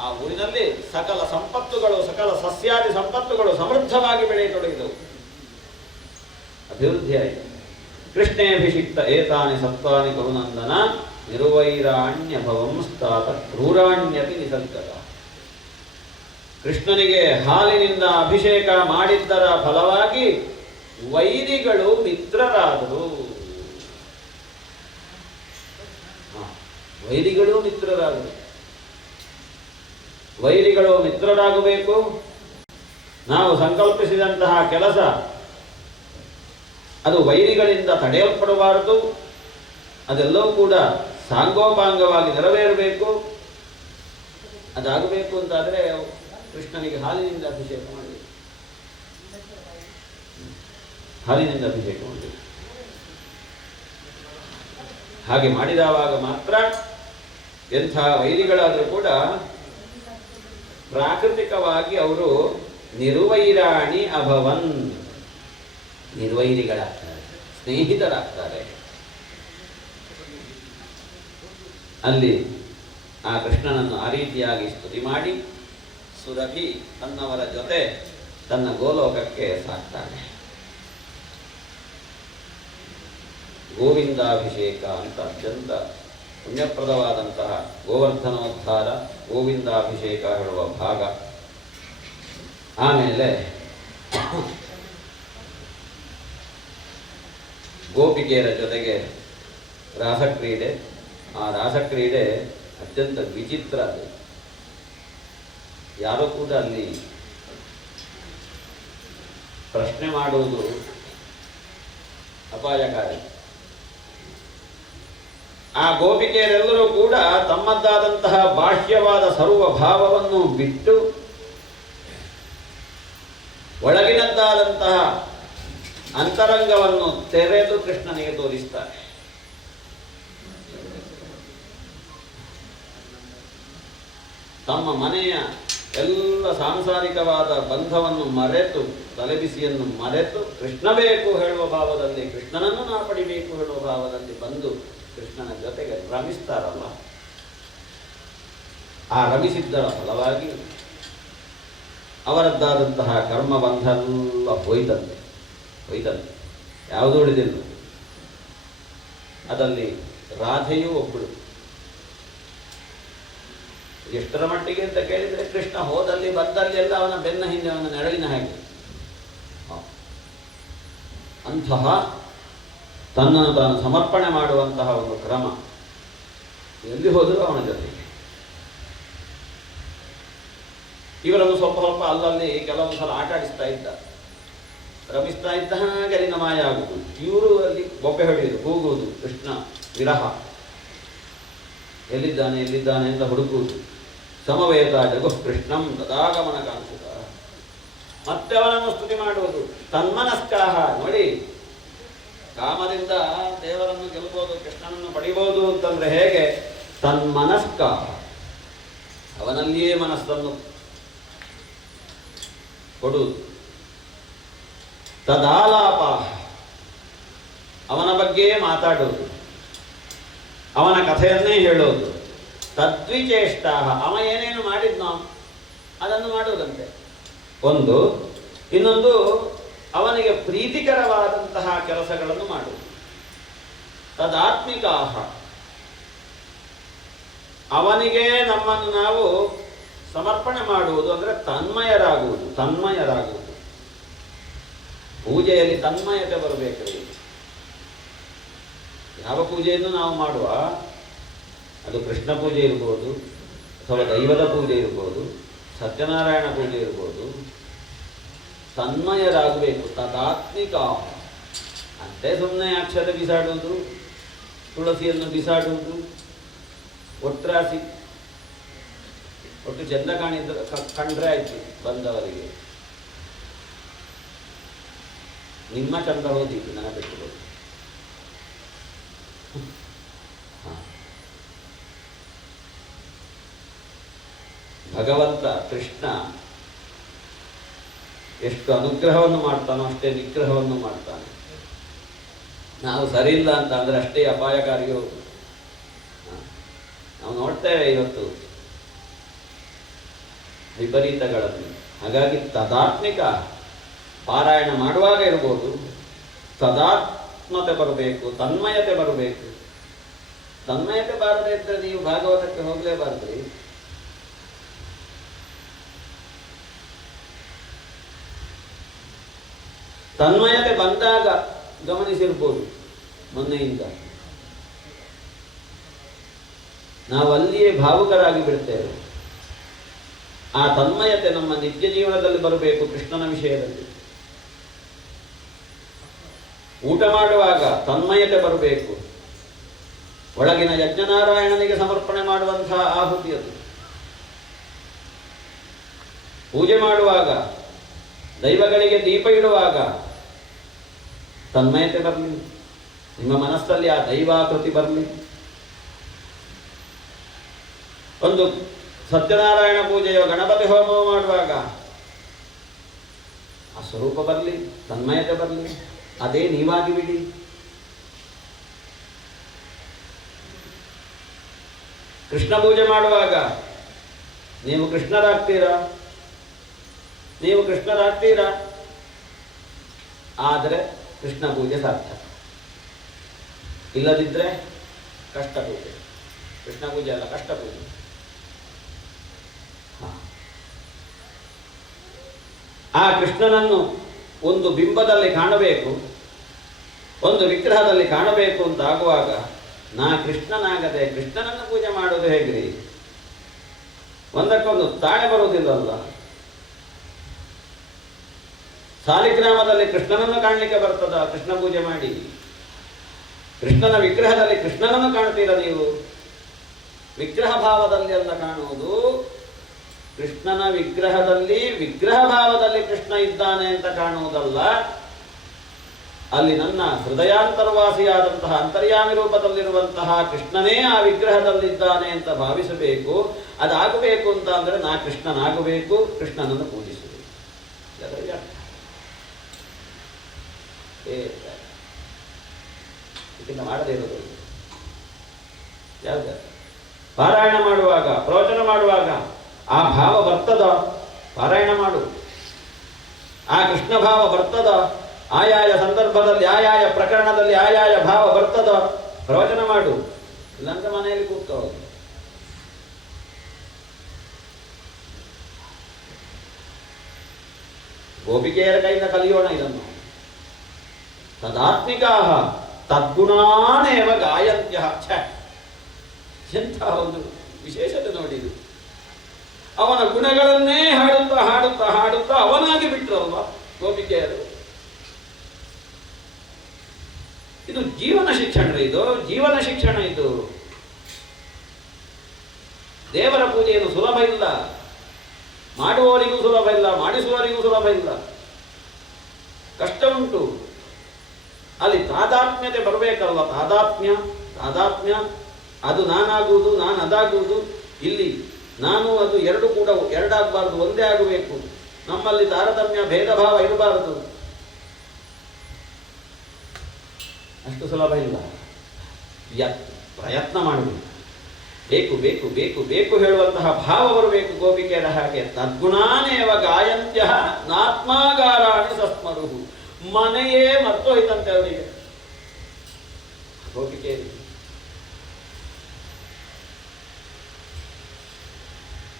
ಆ ಊರಿನಲ್ಲಿ ಸಕಲ ಸಂಪತ್ತುಗಳು, ಸಕಲ ಸಸ್ಯಾದಿ ಸಂಪತ್ತುಗಳು ಸಮೃದ್ಧವಾಗಿ ಬೆಳೆಯತೊಡಗಿದವು, ಅಭಿವೃದ್ಧಿಯಾಯಿತು. ಕೃಷ್ಣೇಭಿಷಿಕ್ತ ಏತಾನಿ ಸತ್ವಾನಿ ಕರುನಂದನ ನಿರ್ವೈರಾಣ್ಯಭವಂ ಸ್ತಾತ ಕ್ರೂರಾಣ್ಯಪಿ ನಿಸರ್ಗದ. ಕೃಷ್ಣನಿಗೆ ಹಾಲಿನಿಂದ ಅಭಿಷೇಕ ಮಾಡಿದ್ದರ ಫಲವಾಗಿ ವೈರಿಗಳು ಮಿತ್ರರಾದರು. ವೈರಿಗಳು ಮಿತ್ರರಾದರು. ವೈರಿಗಳು ಮಿತ್ರರಾಗಬೇಕು. ನಾವು ಸಂಕಲ್ಪಿಸಿದಂತಹ ಕೆಲಸ ಅದು ವೈರಿಗಳಿಂದ ತಡೆಯಲ್ಪಡಬಾರದು. ಅದೆಲ್ಲವೂ ಕೂಡ ಸಾಂಗೋಪಾಂಗವಾಗಿ ನೆರವೇರಬೇಕು. ಅದಾಗಬೇಕು ಅಂತಾದರೆ ಕೃಷ್ಣನಿಗೆ ಹಾಲಿನಿಂದ ಅಭಿಷೇಕ ಮಾಡಬೇಕು. ಹಾಲಿನಿಂದ ಅಭಿಷೇಕ ಮಾಡಬೇಕು. ಹಾಗೆ ಮಾಡಿದವಾಗ ಮಾತ್ರ ಎಂಥ ವೈರಿಗಳಾದರೂ ಕೂಡ ಪ್ರಾಕೃತಿಕವಾಗಿ ಅವರು ನಿರ್ವೈರಾಣಿ ಅಭವನ್, ನಿರ್ವೈರಿಗಳಾಗ್ತಾರೆ, ಸ್ನೇಹಿತರಾಗ್ತಾರೆ. ಅಲ್ಲಿ ಆ ಕೃಷ್ಣನನ್ನು ಆ ರೀತಿಯಾಗಿ ಸ್ತುತಿ ಮಾಡಿ ಸುರಭಿ ತನ್ನವರ ಜೊತೆ ತನ್ನ ಗೋಲೋಕಕ್ಕೆ ಸಾಕ್ತಾನೆ. ಗೋವಿಂದಾಭಿಷೇಕ ಅಂತ ಅತ್ಯಂತ ಪುಣ್ಯಪ್ರದವಾದಂತಹ ಗೋವರ್ಧನೋದ್ಧಾರ, ಗೋವಿಂದಾಭಿಷೇಕ ಹೇಳುವ ಭಾಗ. ಆಮೇಲೆ ಗೋಪಿಕೆಯರ ಜೊತೆಗೆ ರಾಸಕ್ರೀಡೆ. ಆ ರಾಸಕ್ರೀಡೆ ಅತ್ಯಂತ ವಿಚಿತ್ರ ಅದು. ಯಾರೂ ಕೂಡ ಅಲ್ಲಿ ಪ್ರಶ್ನೆ ಮಾಡುವುದು ಅಪಾಯಕಾರಿ. ಆ ಗೋಪಿಕೆಯರೆಲ್ಲರೂ ಕೂಡ ತಮ್ಮದ್ದಾದಂತಹ ಬಾಹ್ಯವಾದ ಸರ್ವ ಭಾವವನ್ನು ಬಿಟ್ಟು ಒಳಗಿನದ್ದಾದಂತಹ ಅಂತರಂಗವನ್ನು ತೆರೆದು ಕೃಷ್ಣನಿಗೆ ತೋರಿಸ್ತಾರೆ. ತಮ್ಮ ಮನೆಯ ಎಲ್ಲ ಸಾಂಸಾರಿಕವಾದ ಬಂಧವನ್ನು ಮರೆತು, ತಲೆಬಿಸಿಯನ್ನು ಮರೆತು, ಕೃಷ್ಣ ಬೇಕು ಹೇಳುವ ಭಾವದಲ್ಲಿ, ಕೃಷ್ಣನನ್ನು ನಾ ಪಡಿಬೇಕು ಹೇಳುವ ಭಾವದಲ್ಲಿ ಬಂದು ಕೃಷ್ಣನ ಜೊತೆಗೆ ರಮಿಸ್ತಾರಲ್ಲ, ಆ ರಮಿಸಿದ್ದರ ಫಲವಾಗಿ ಅವರದ್ದಾದಂತಹ ಕರ್ಮಬಂಧೆಲ್ಲ ಹೋಯ್ತಂತೆ. ಯಾವುದೂ ಉಳಿದಿಲ್ಲ. ಅದರಲ್ಲಿ ರಾಧೆಯೂ ಒಬ್ಬಳು. ಎಷ್ಟರ ಮಟ್ಟಿಗೆ ಅಂತ ಕೇಳಿದರೆ, ಕೃಷ್ಣ ಹೋದಲ್ಲಿ ಬಂದಲ್ಲಿ ಎಲ್ಲ ಅವನ ಬೆನ್ನ ಹಿಂದೆ, ಅವನ ನೆರಳಿನ ಹಾಗೆ. ಅಂತಹ ತನ್ನನ್ನು ತಾನು ಸಮರ್ಪಣೆ ಮಾಡುವಂತಹ ಒಂದು ಕ್ರಮ ಎಲ್ಲಿ ಹೋದರೂ ಅವನ ಜೊತೆಗೆ. ಇವರನ್ನು ಸ್ವಲ್ಪ ಅಲ್ಲಲ್ಲಿ ಕೆಲವೊಂದು ಸಲ ಆಟ ಆಡಿಸ್ತಾ ಇದ್ದ, ರಮಿಸ್ತಾ ಇದ್ದ ಹಾಗೆ ಅಲ್ಲಿನ ಮಾಯ ಆಗುವುದು. ಇವರು ಅಲ್ಲಿ ಬೊಬ್ಬೆ ಹೊಡೆಯುವುದು, ಕೂಗುವುದು, ಕೃಷ್ಣ ವಿರಹ, ಎಲ್ಲಿದ್ದಾನೆ ಅಂತ ಹುಡುಕುವುದು. ಸಮವೇತ ಜಗು ಕೃಷ್ಣಂ ತದಾಗಮನ ಕಾಣಿಸುತ್ತ, ಮತ್ತೆ ಅವನನ್ನು ಸ್ತುತಿ ಮಾಡುವುದು. ತನ್ಮನಸ್ಕಾಹ, ನೋಡಿ, ಕಾಮದಿಂದ ದೇವರನ್ನು ಗೆಲ್ಲಬಹುದು, ಕೃಷ್ಣನನ್ನು ಪಡಿಬಹುದು ಅಂತಂದ್ರೆ ಹೇಗೆ? ತನ್ಮನಸ್ಕಾಹ, ಅವನಲ್ಲಿಯೇ ಮನಸ್ಸನ್ನು ಕೊಡುವುದು. ತದಾಲಾಪ, ಅವನ ಬಗ್ಗೆಯೇ ಮಾತಾಡುವುದು, ಅವನ ಕಥೆಯನ್ನೇ ಹೇಳೋದು. ತದ್ವಿಚೇಷ್ಟ, ಅವ ಏನೇನು ಮಾಡಿದ್ನೋ ಅದನ್ನು ಮಾಡುವುದಂತೆ ಒಂದು. ಇನ್ನೊಂದು, ಅವನಿಗೆ ಪ್ರೀತಿಕರವಾದಂತಹ ಕೆಲಸಗಳನ್ನು ಮಾಡುವುದು. ತದಾತ್ಮಿಕಾಹ, ಅವನಿಗೆ ನಮ್ಮನ್ನು ನಾವು ಸಮರ್ಪಣೆ ಮಾಡುವುದು ಅಂದರೆ ತನ್ಮಯರಾಗುವುದು. ಪೂಜೆಯಲ್ಲಿ ತನ್ಮಯತೆ ಬರಬೇಕ್ರಿ. ಯಾವ ಪೂಜೆಯನ್ನು ನಾವು ಮಾಡುವ, ಅದು ಕೃಷ್ಣ ಪೂಜೆ ಇರ್ಬೋದು, ಅಥವಾ ದೈವದ ಪೂಜೆ ಇರ್ಬೋದು, ಸತ್ಯನಾರಾಯಣ ಪೂಜೆ ಇರ್ಬೋದು, ತನ್ಮಯರಾಗಬೇಕು. ತದಾತ್ಮಿಕ ಅಂತೆ ಸುಮ್ಮನೆ ಅಕ್ಷರ ಬಿಸಾಡುವುದು, ತುಳಸಿಯನ್ನು ಬಿಸಾಡುವುದು, ಒಟ್ರಾಸಿ ಒಟ್ಟು ಚಂದ ಕಂಡ್ರೆ ಆಯ್ತು ಬಂದವರಿಗೆ. ನಿಮ್ಮ ಚಂದ ಹೋದಿತ್ತು, ನನಗೆ ಬಿಟ್ಟುಬೋದು. ಭಗವಂತ ಕೃಷ್ಣ ಎಷ್ಟು ಅನುಗ್ರಹವನ್ನು ಮಾಡ್ತಾನೋ ಅಷ್ಟೇ ನಿಗ್ರಹವನ್ನು ಮಾಡ್ತಾನೆ. ನಾವು ಸರಿ ಇಲ್ಲ ಅಂತ ಅಂದರೆ ಅಷ್ಟೇ ಅಪಾಯಕಾರಿಗೆ ಹೋಗುದು. ನಾವು ನೋಡ್ತೇವೆ ಇವತ್ತು ವಿಪರೀತಗಳನ್ನು. ಹಾಗಾಗಿ ತದಾತ್ಮಿಕ ಪಾರಾಯಣ ಮಾಡುವಾಗ ಇರ್ಬೋದು, ತದಾತ್ಮತೆ ಬರಬೇಕು, ತನ್ಮಯತೆ ಬರಬೇಕು. ತನ್ಮಯತೆ ಬಾರದೇ ಇದ್ದರೆ ನೀವು ಭಾಗವತಕ್ಕೆ ಹೋಗಲೇಬಾರ್ದ್ರಿ. ತನ್ಮಯತೆ ಬಂದಾಗ ಗಮನಿಸಿರ್ಬೋದು, ಮೊನ್ನೆಯಿಂದ ನಾವು ಅಲ್ಲಿಯೇ ಭಾವುಕರಾಗಿ ಬಿಡ್ತೇವೆ. ಆ ತನ್ಮಯತೆ ನಮ್ಮ ನಿತ್ಯ ಜೀವನದಲ್ಲಿ ಬರಬೇಕು. ಕೃಷ್ಣನ ವಿಷಯದಲ್ಲಿ ಊಟ ಮಾಡುವಾಗ ತನ್ಮಯತೆ ಬರಬೇಕು. ಒಳಗಿನ ಯಜ್ಞನಾರಾಯಣನಿಗೆ ಸಮರ್ಪಣೆ ಮಾಡುವಂತಹ ಆಹುತಿ ಅದು. ಪೂಜೆ ಮಾಡುವಾಗ, ದೈವಗಳಿಗೆ ದೀಪ ಇಡುವಾಗ ತನ್ಮಯತೆ ಬರಲಿ. ನಿಮ್ಮ ಮನಸ್ಸಲ್ಲಿ ಆ ದೈವಾಕೃತಿ ಬರಲಿ. ಒಂದು ಸತ್ಯನಾರಾಯಣ ಪೂಜೆಯೋ ಗಣಪತಿ ಹೋಮ ಮಾಡುವಾಗ ಆ ಸ್ವರೂಪ ಬರಲಿ, ತನ್ಮಯತೆ ಬರಲಿ. ಅದೇ ನೀವಾಗಿ ಬಿಡಿ. ಕೃಷ್ಣ ಪೂಜೆ ಮಾಡುವಾಗ ನೀವು ಕೃಷ್ಣರಾಗ್ತೀರಾ, ಆದರೆ ಕೃಷ್ಣ ಪೂಜೆ ಸಾರ್ಥಕ. ಇಲ್ಲದಿದ್ದರೆ ಕಷ್ಟ ಪೂಜೆ. ಕೃಷ್ಣ ಪೂಜೆ ಅಲ್ಲ, ಕಷ್ಟ ಪೂಜೆ. ಆ ಕೃಷ್ಣನನ್ನು ಒಂದು ಬಿಂಬದಲ್ಲಿ ಕಾಣಬೇಕು, ಒಂದು ವಿಗ್ರಹದಲ್ಲಿ ಕಾಣಬೇಕು ಅಂತ ಆಗುವಾಗ ನಾ ಕೃಷ್ಣನಾಗದೆ ಕೃಷ್ಣನನ್ನು ಪೂಜೆ ಮಾಡೋದು ಹೇಗ್ರಿ? ಒಂದಕ್ಕೊಂದು ತಾಳೆ ಬರುವುದಿಲ್ಲಲ್ಲ. ಸಾಲಿಗ್ರಾಮದಲ್ಲಿ ಕೃಷ್ಣನನ್ನು ಕಾಣಲಿಕ್ಕೆ ಬರ್ತದ? ಕೃಷ್ಣ ಪೂಜೆ ಮಾಡಿ. ಕೃಷ್ಣನ ವಿಗ್ರಹದಲ್ಲಿ ಕೃಷ್ಣನನ್ನು ಕಾಣ್ತೀರ ನೀವು? ವಿಗ್ರಹ ಭಾವದಲ್ಲಿ ಅಲ್ಲ ಕಾಣುವುದು. ಕೃಷ್ಣನ ವಿಗ್ರಹದಲ್ಲಿ ವಿಗ್ರಹ ಭಾವದಲ್ಲಿ ಕೃಷ್ಣ ಇದ್ದಾನೆ ಅಂತ ಕಾಣುವುದಲ್ಲ. ಅಲ್ಲಿ ನನ್ನ ಹೃದಯಾಂತರ್ವಾಸಿಯಾದಂತಹ ಅಂತರ್ಯಾಮಿ ರೂಪದಲ್ಲಿರುವಂತಹ ಕೃಷ್ಣನೇ ಆ ವಿಗ್ರಹದಲ್ಲಿದ್ದಾನೆ ಅಂತ ಭಾವಿಸಬೇಕು. ಅದಾಗಬೇಕು ಅಂತ ಅಂದರೆ ನಾ ಕೃಷ್ಣನಾಗಬೇಕು, ಕೃಷ್ಣನನ್ನು ಪೂಜಿಸಬೇಕು. ಇದನ್ನು ಮಾಡದೇ ಇರೋದು ಯಾವ್ದು? ಪಾರಾಯಣ ಮಾಡುವಾಗ, ಪ್ರವಚನ ಮಾಡುವಾಗ ಆ ಭಾವ ಬರ್ತದ? ಪಾರಾಯಣ ಮಾಡು. ಆ ಕೃಷ್ಣ ಭಾವ ಬರ್ತದ? ಆಯಾಯ ಸಂದರ್ಭದಲ್ಲಿ ಆಯಾಯ ಪ್ರಕರಣದಲ್ಲಿ ಆಯಾಯ ಭಾವ ಬರ್ತದ? ಪ್ರವಚನ ಮಾಡು. ಇಲ್ಲಾಂದ್ರೆ ಮನೆಯಲ್ಲಿ ಕೂತ್ಕೊಳ್ಳೋದು. ಗೋಪಿಕೆಯರ ಕೈಯಿಂದ ಕಲಿಯೋಣ ಇದನ್ನು. ತದಾತ್ಮಿಕಾ ತದ್ಗುಣಾನೇವ ಗಾಯಂತ್ಯ. ಎಂಥ ಒಂದು ವಿಶೇಷತೆ ನೋಡಿದು. ಅವನ ಗುಣಗಳನ್ನೇ ಹಾಡುತ್ತಾ ಹಾಡುತ್ತಾ ಹಾಡುತ್ತಾ ಅವನಾಗಿ ಬಿಟ್ರಲ್ವ ಗೋಪಿಕೆಯರು. ಇದು ಜೀವನ ಶಿಕ್ಷಣ. ಇದು ಜೀವನ ಶಿಕ್ಷಣ. ಇದು ದೇವರ ಪೂಜೆಯನ್ನು ಸುಲಭ ಇಲ್ಲ. ಮಾಡುವವರಿಗೂ ಸುಲಭ ಇಲ್ಲ, ಮಾಡಿಸುವವರಿಗೂ ಸುಲಭ ಇಲ್ಲ. ಕಷ್ಟ ಉಂಟು. ಅಲ್ಲಿ ತಾದಾತ್ಮ್ಯತೆ ಬರಬೇಕಲ್ವ? ತಾದಾತ್ಮ್ಯ ಅದು ನಾನಾಗುವುದು, ನಾನು ಅದಾಗುವುದು. ಇಲ್ಲಿ ನಾನು ಅದು ಎರಡು ಕೂಡ ಎರಡಾಗಬಾರದು, ಒಂದೇ ಆಗಬೇಕು. ನಮ್ಮಲ್ಲಿ ತಾರತಮ್ಯ ಭೇದ ಭಾವ ಇರಬಾರದು. ಅಷ್ಟು ಸುಲಭ ಇಲ್ಲ. ಪ್ರಯತ್ನ ಮಾಡಬೇಕು. ಬೇಕು ಬೇಕು ಬೇಕು ಬೇಕು ಹೇಳುವಂತಹ ಭಾವ ಬರಬೇಕು ಗೋಪಿಕೆಯರ ಹಾಗೆ. ತದ್ಗುಣಾನೇವ ಗಾಯಂತ್ಯ ನಾತ್ಮಾಗಾರಾಣಿ ಸಸ್ಮರುಹು. ಮನೆಯೇ ಮರ್ತೋಯ್ತಂತೆ ಅವರಿಗೆ, ಗೋಪಿಕೆಯರಿಗೆ.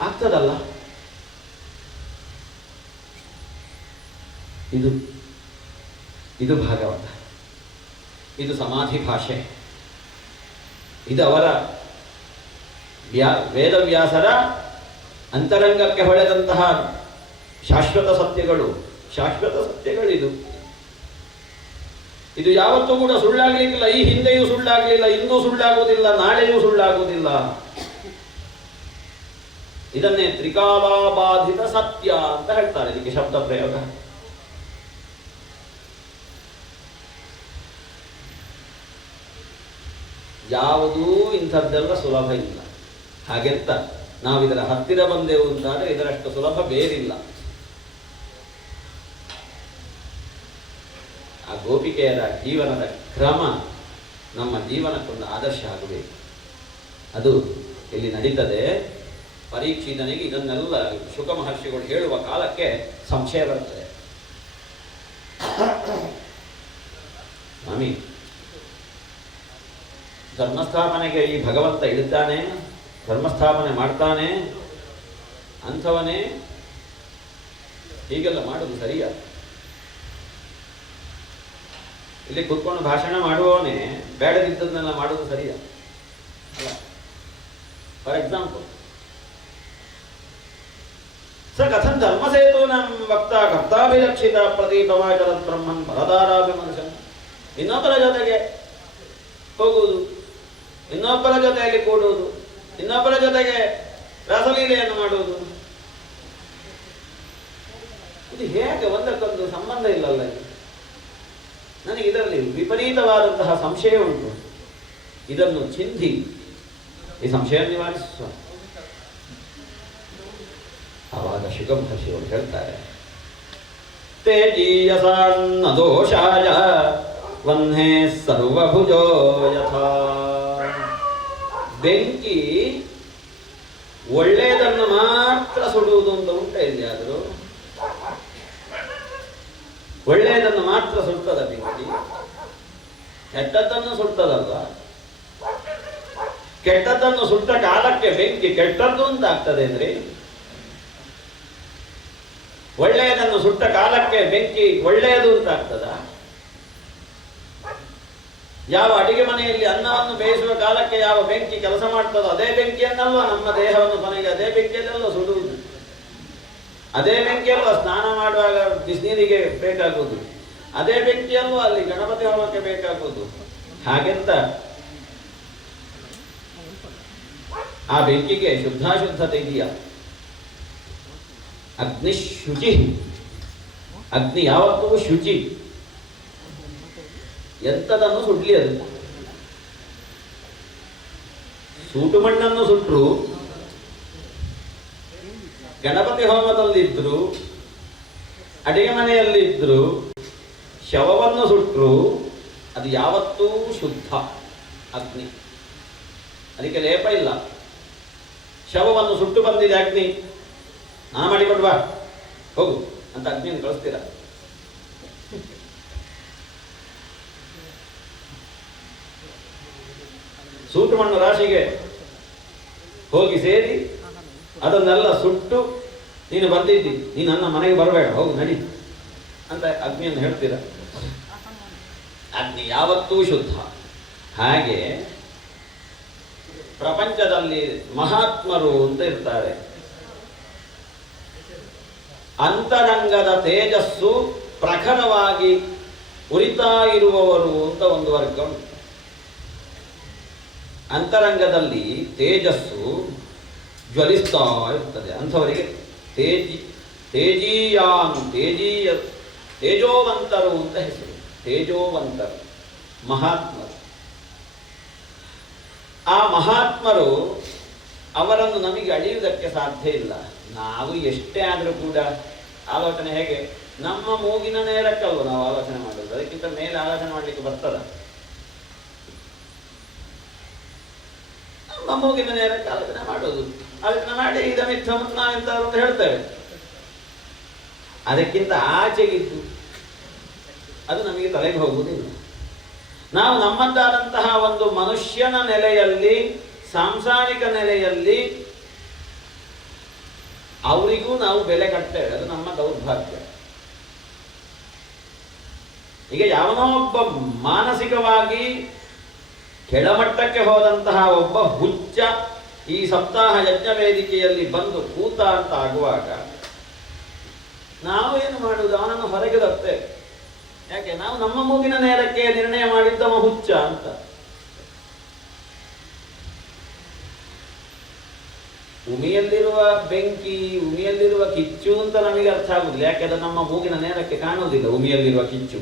ಆಗ್ತದಲ್ಲ ಇದು? ಇದು ಭಾಗವತ. ಇದು ಸಮಾಧಿ ಭಾಷೆ. ಇದು ಅವರ ವೇದವ್ಯಾಸರ ಅಂತರಂಗಕ್ಕೆ ಹೊಳೆದಂತಹ ಶಾಶ್ವತ ಸತ್ಯಗಳು. ಶಾಶ್ವತ ಸತ್ಯಗಳಿದು. ಇದು ಯಾವತ್ತೂ ಕೂಡ ಸುಳ್ಳಾಗಲಿಕ್ಕಿಲ್ಲ. ಈ ಹಿಂದೆಯೂ ಸುಳ್ಳಾಗಲಿಲ್ಲ, ಇಂದೂ ಸುಳ್ಳಾಗುವುದಿಲ್ಲ, ನಾಳೆಯೂ ಸುಳ್ಳಾಗುವುದಿಲ್ಲ. ಇದನ್ನೇ ತ್ರಿಕಾಲಾಬಾಧಿತ ಸತ್ಯ ಅಂತ ಹೇಳ್ತಾರೆ. ಇದಕ್ಕೆ ಶಬ್ದ ಪ್ರಯೋಗ. ಯಾವುದೂ ಇಂಥದ್ದೆಲ್ಲ ಸುಲಭ ಇಲ್ಲ. ಹಾಗೆಂತ ನಾವಿದರ ಹತ್ತಿರ ಬಂದೆವು ಅಂತಾದ್ರೆ ಇದರಷ್ಟು ಸುಲಭ ಬೇರಿಲ್ಲ. ಆ ಗೋಪಿಕೆಯರ ಜೀವನದ ಕ್ರಮ ನಮ್ಮ ಜೀವನಕ್ಕೊಂದು ಆದರ್ಶ ಆಗಬೇಕು. ಅದು ಇಲ್ಲಿ ನಡೀತದೆ. ಪರೀಕ್ಷಿತನಿಗೆ ಇದನ್ನೆಲ್ಲ ಶುಕ ಮಹರ್ಷಿಗಳು ಹೇಳುವ ಕಾಲಕ್ಕೆ ಸಂಶಯ ಬರ್ತದೆ. ಸ್ವಾಮಿ, ಧರ್ಮಸ್ಥಾಪನೆಗೆ ಈ ಭಗವಂತ ಇಳಿತಾನೆ, ಧರ್ಮಸ್ಥಾಪನೆ ಮಾಡ್ತಾನೆ, ಅಂಥವನೇ ಹೀಗೆಲ್ಲ ಮಾಡುವುದು ಸರಿಯ? ಇಲ್ಲಿ ಕೂತ್ಕೊಂಡು ಭಾಷಣ ಮಾಡುವವನೇ ಬೇಡದಿದ್ದದನ್ನೆಲ್ಲ ಮಾಡುವುದು ಸರಿಯ? ಫಾರ್ ಎಕ್ಸಾಂಪಲ್, ಸ ಕಥಂ ಧರ್ಮಸೇತೂನಂ ವಕ್ತ ಕರ್ತಾಭಿರಕ್ಷಿತ ಪ್ರದೀಪವಾಚರತ್ ಬ್ರಹ್ಮನ್ ಬಲದಾರಾಭಿಮನುಷನ್. ಇನ್ನೊಬ್ಬರ ಜೊತೆಗೆ ಹೋಗುವುದು, ಇನ್ನೊಬ್ಬರ ಜೊತೆಯಲ್ಲಿ ಕೂಡುವುದು, ಇನ್ನೊಬ್ಬರ ಜೊತೆಗೆ ರಸಲೀಲೆಯನ್ನು ಮಾಡುವುದು, ಇದು ಹೇಗೆ? ಒಂದಕ್ಕೊಂದು ಸಂಬಂಧ ಇಲ್ಲಲ್ಲ. ನನಗೆ ಇದರಲ್ಲಿ ವಿಪರೀತವಾದಂತಹ ಸಂಶಯ ಉಂಟು. ಇದನ್ನು ಚಿಂತಿ ಈ ಸಂಶಯ ನಿವಾರಿಸುವ. ಆವಾಗ ಶುಕ ಮಹರ್ಷಿಯವರು ಹೇಳ್ತಾರೆ, ತೇಜೀಯಸಾನ್ನ ದೋಷಾಯ ವಹ್ನೇ ಸರ್ವಭುಜೋ ಯಥಾ. ಬೆಂಕಿ ಒಳ್ಳೆಯದನ್ನು ಮಾತ್ರ ಸುಡುವುದು ಅಂತ ಉಂಟ ಎಲ್ಲಿಯಾದರೂ? ಒಳ್ಳೆಯದನ್ನು ಮಾತ್ರ ಸುಡ್ತದ ಬೆಂಕಿ? ಕೆಟ್ಟದ್ದನ್ನು ಸುಡ್ತದಲ್ವ? ಕೆಟ್ಟದ್ದನ್ನು ಸುಟ್ಟ ಕಾಲಕ್ಕೆ ಬೆಂಕಿ ಕೆಟ್ಟದ್ದು ಅಂತ ಆಗ್ತದೆ ಅಂದ್ರೆ, ಒಳ್ಳೆಯದನ್ನು ಸುಟ್ಟ ಕಾಲಕ್ಕೆ ಬೆಂಕಿ ಒಳ್ಳೆಯದು ಅಂತ ಆಗ್ತದ? ಯಾವ ಅಡಿಗೆ ಮನೆಯಲ್ಲಿ ಅನ್ನವನ್ನು ಬೇಯಿಸುವ ಕಾಲಕ್ಕೆ ಯಾವ ಬೆಂಕಿ ಕೆಲಸ ಮಾಡ್ತದೋ ಅದೇ ಬೆಂಕಿಯನ್ನಲ್ವ ನಮ್ಮ ದೇಹವನ್ನು ಕೊನೆಗೆ ಅದೇ ಬೆಂಕಿಯನ್ನೆಲ್ಲ ಸುಡುವುದು. ಅದೇ ಬೆಂಕಿಯಲ್ವ ಸ್ನಾನ ಮಾಡುವಾಗ ಬಿಸಿನೀರಿಗೆ ಬೇಕಾಗುವುದು. ಅದೇ ಬೆಂಕಿಯಲ್ವ ಅಲ್ಲಿ ಗಣಪತಿ ಹೋಮಕ್ಕೆ ಬೇಕಾಗುವುದು. ಹಾಗೆಂತ ಆ ಬೆಂಕಿಗೆ ಶುದ್ಧಾಶುದ್ಧತೆ ಇದೆಯಾ? ಅಗ್ನಿ ಶುಚಿ. ಅಗ್ನಿ ಯಾವತ್ತೂ ಶುಚಿ. ಎಂಥದನ್ನು ಸುಡ್ಲಿ ಅದು. ಸೂಟು ಮಣ್ಣನ್ನು ಸುಟ್ಟರು, ಗಣಪತಿ ಹೋಮದಲ್ಲಿದ್ರು, ಅಡಿಗೆ ಮನೆಯಲ್ಲಿದ್ರು, ಶವವನ್ನು ಸುಟ್ಟರು, ಅದು ಯಾವತ್ತೂ ಶುದ್ಧ ಅಗ್ನಿ. ಅದಕ್ಕೆ ಲೇಪ ಇಲ್ಲ. ಶವವನ್ನು ಸುಟ್ಟು ಬಂದಿದೆ ಅಗ್ನಿ, ನಾ ಮಾಡಿಕೊಡುವ ಹೋಗು ಅಂತ ಅಗ್ನಿಯನ್ನು ಕಳಿಸ್ತೀರ? ಸೂಟು ಮಣ್ಣು ರಾಶಿಗೆ ಹೋಗಿ ಸೇರಿ ಅದನ್ನೆಲ್ಲ ಸುಟ್ಟು ನೀನು ಬಂದಿದ್ದಿ, ನೀನು ನನ್ನ ಮನೆಗೆ ಬರಬೇಡ, ಹೋಗು ನಡಿ ಅಂತ ಅಗ್ನಿಯನ್ನು ಹೇಳ್ತೀರ? ಅಗ್ನಿ ಯಾವತ್ತೂ ಶುದ್ಧ. ಹಾಗೆ ಪ್ರಪಂಚದಲ್ಲಿ ಮಹಾತ್ಮರು ಅಂತ ಇರ್ತಾರೆ. ಅಂತರಂಗದ ತೇಜಸ್ಸು ಪ್ರಖರವಾಗಿ ಉರಿತಾ ಇರುವವರು ಅಂತ ಒಂದು ವರ್ಗ ಉಂಟು. ಅಂತರಂಗದಲ್ಲಿ ತೇಜಸ್ಸು ಜ್ವಲಿಸ್ತಾ ಇರ್ತದೆ. ಅಂಥವರಿಗೆ ತೇಜೋವಂತರು ಅಂತ ಹೆಸರು. ತೇಜೋವಂತರು ಮಹಾತ್ಮರು. ಆ ಮಹಾತ್ಮರು ಅವರನ್ನು ನಮಗೆ ಅಳಿಯುವುದಕ್ಕೆ ಸಾಧ್ಯ ಇಲ್ಲ. ನಾವು ಎಷ್ಟೇ ಆದರೂ ಕೂಡ ಆಲೋಚನೆ ಹೇಗೆ? ನಮ್ಮ ಮೂಗಿನ ನೇರಕ್ಕಲ್ವ ನಾವು ಆಲೋಚನೆ ಮಾಡೋದು, ಅದಕ್ಕಿಂತ ಮೇಲೆ ಆಲೋಚನೆ ಮಾಡಲಿಕ್ಕೆ ಬರ್ತದ? ನಮ್ಮ ಮೂಗಿನ ನೇರಕ್ಕೆ ಆಲೋಚನೆ ಮಾಡೋದು, ಆಲೋಚನೆ ಮಾಡಿ ಇದನ್ನಿಟ್ಟು ನಾವೆಂತ ಅಂತ ಹೇಳ್ತೇವೆ. ಅದಕ್ಕಿಂತ ಆಚೆಗಿದ್ದು ಅದು ನಮಗೆ ತಲೆಗೆ ಹೋಗುವುದಿಲ್ಲ. ನಾವು ನಮ್ಮದ್ದಾದಂತಹ ಒಂದು ಮನುಷ್ಯನ ನೆಲೆಯಲ್ಲಿ, ಸಾಂಸಾರಿಕ ನೆಲೆಯಲ್ಲಿ ಅವರಿಗೂ ನಾವು ಬೆಲೆ ಕಟ್ತೇವೆ. ಅದು ನಮ್ಮ ದೌರ್ಭಾಗ್ಯ. ಈಗ ಯಾವನೋ ಒಬ್ಬ ಮಾನಸಿಕವಾಗಿ ಕೆಳಮಟ್ಟಕ್ಕೆ ಹೋದಂತಹ ಒಬ್ಬ ಹುಚ್ಚ ಈ ಸಪ್ತಾಹ ಯಜ್ಞ ವೇದಿಕೆಯಲ್ಲಿ ಬಂದು ಕೂತ ಅಂತ ಆಗುವಾಗ ನಾವು ಏನು ಮಾಡುವುದು? ಅವನನ್ನು ಹೊರಗೆ ತರ್ತೇವೆ. ಯಾಕೆ? ನಾವು ನಮ್ಮ ಮೂಗಿನ ನೇರಕ್ಕೆ ನಿರ್ಣಯ ಮಾಡಿದ್ದವ ಹುಚ್ಚ ಅಂತ. ಉಮಿಯಲ್ಲಿರುವ ಬೆಂಕಿ, ಉಮಿಯಲ್ಲಿರುವ ಕಿಚ್ಚು ಅಂತ ನಮಗೆ ಅರ್ಥ ಆಗುದಿಲ್ಲ. ಯಾಕೆ? ಅದು ನಮ್ಮ ಮೂಗಿನ ನೇರಕ್ಕೆ ಕಾಣುವುದಿಲ್ಲ. ಉಮಿಯಲ್ಲಿರುವ ಕಿಚ್ಚು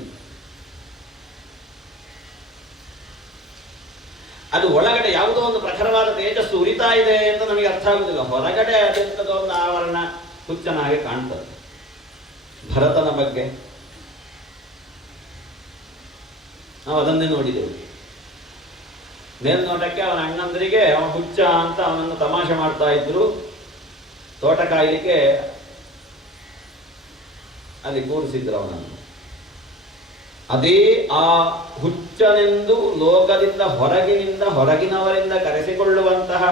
ಅದು ಒಳಗಡೆ ಯಾವುದೋ ಒಂದು ಪ್ರಖರವಾದ ತೇಜಸ್ಸು ಉರಿತಾ ಇದೆ ಅಂತ ನಮಗೆ ಅರ್ಥ ಆಗುದಿಲ್ಲ. ಹೊರಗಡೆ ಅದೆಂಥದೋ ಒಂದು ಆವರಣ ಹುಚ್ಚನ ಹಾಗೆ ಕಾಣ್ತದೆ. ಭರತನ ಬಗ್ಗೆ ನಾವು ಅದನ್ನೇ ನೋಡಿದೆವು. ಮೇಲ್ನೋಟಕ್ಕೆ ಅವನ ಅಣ್ಣಂದರಿಗೆ ಅವ ಹುಚ್ಚ ಅಂತ ಅವನನ್ನು ತಮಾಷೆ ಮಾಡ್ತಾ ಇದ್ರು. ತೋಟ ಕಾಯಲಿಕ್ಕೆ ಅಲ್ಲಿ ಕೂರಿಸಿದ್ರು ಅವನನ್ನು. ಅದೇ ಆ ಹುಚ್ಚನೆಂದು ಲೋಕದಿಂದ ಹೊರಗಿನವರಿಂದ ಕರೆಸಿಕೊಳ್ಳುವಂತಹ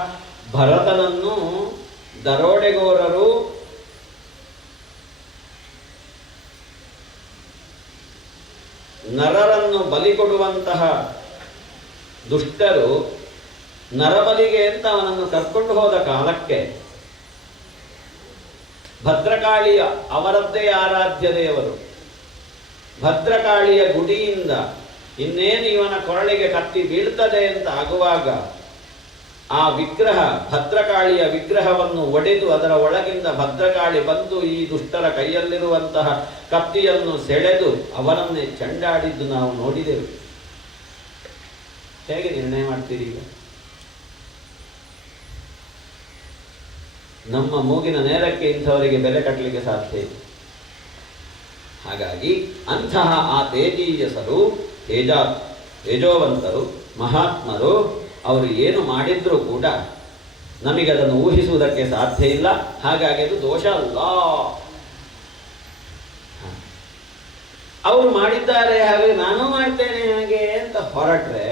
ಭರತನನ್ನು ದರೋಡೆಗೋರರು ನರರನ್ನು ಬಲಿ ಕೊಡುವಂತಹ ದುಷ್ಟರು ನರಬಲಿಗೆ ಅಂತ ಅವನನ್ನು ಕರ್ಕೊಂಡು ಹೋದ ಕಾಲಕ್ಕೆ ಭದ್ರಕಾಳಿಯ ಅವರದ್ದೇ ಆರಾಧ್ಯ ದೇವರು ಭದ್ರಕಾಳಿಯ ಗುಡಿಯಿಂದ ಇನ್ನೇನು ಇವನ ಕೊರಳಿಗೆ ಕತ್ತಿ ಬೀಳ್ತದೆ ಅಂತ ಆಗುವಾಗ ಆ ವಿಗ್ರಹ, ಭದ್ರಕಾಳಿಯ ವಿಗ್ರಹವನ್ನು ಒಡೆದು ಅದರ ಒಳಗಿಂದ ಭದ್ರಕಾಳಿ ಬಂದು ಈ ದುಷ್ಟರ ಕೈಯಲ್ಲಿರುವಂತಹ ಕತ್ತಿಯನ್ನು ಸೆಳೆದು ಅವರನ್ನೇ ಚಂಡಾಡಿದ್ದು ನಾವು ನೋಡಿದೆವು. ಹೇಗೆ ನಿರ್ಣಯ ಮಾಡ್ತೀರಿ? ಈಗ ನಮ್ಮ ಮೂಗಿನ ನೇರಕ್ಕೆ ಇಂಥವರಿಗೆ ಬೆಲೆ ಕಟ್ಟಲಿಕ್ಕೆ ಸಾಧ್ಯ ಇದೆ. ಹಾಗಾಗಿ ಅಂತಹ ಆ ತೇಜೀಯಸರು, ತೇಜೋವಂತರು, ಮಹಾತ್ಮರು, ಅವರು ಏನು ಮಾಡಿದ್ರೂ ಕೂಡ ನಮಗದನ್ನು ಊಹಿಸುವುದಕ್ಕೆ ಸಾಧ್ಯ ಇಲ್ಲ. ಹಾಗಾಗಿ ಅದು ದೋಷ ಅಲ್ಲ. ಅವರು ಮಾಡಿದ್ದಾರೆ ಹಾಗೆ ನಾನು ಮಾಡ್ತೇನೆ ಹಾಗೆ ಅಂತ ಹೊರಟ್ರೆ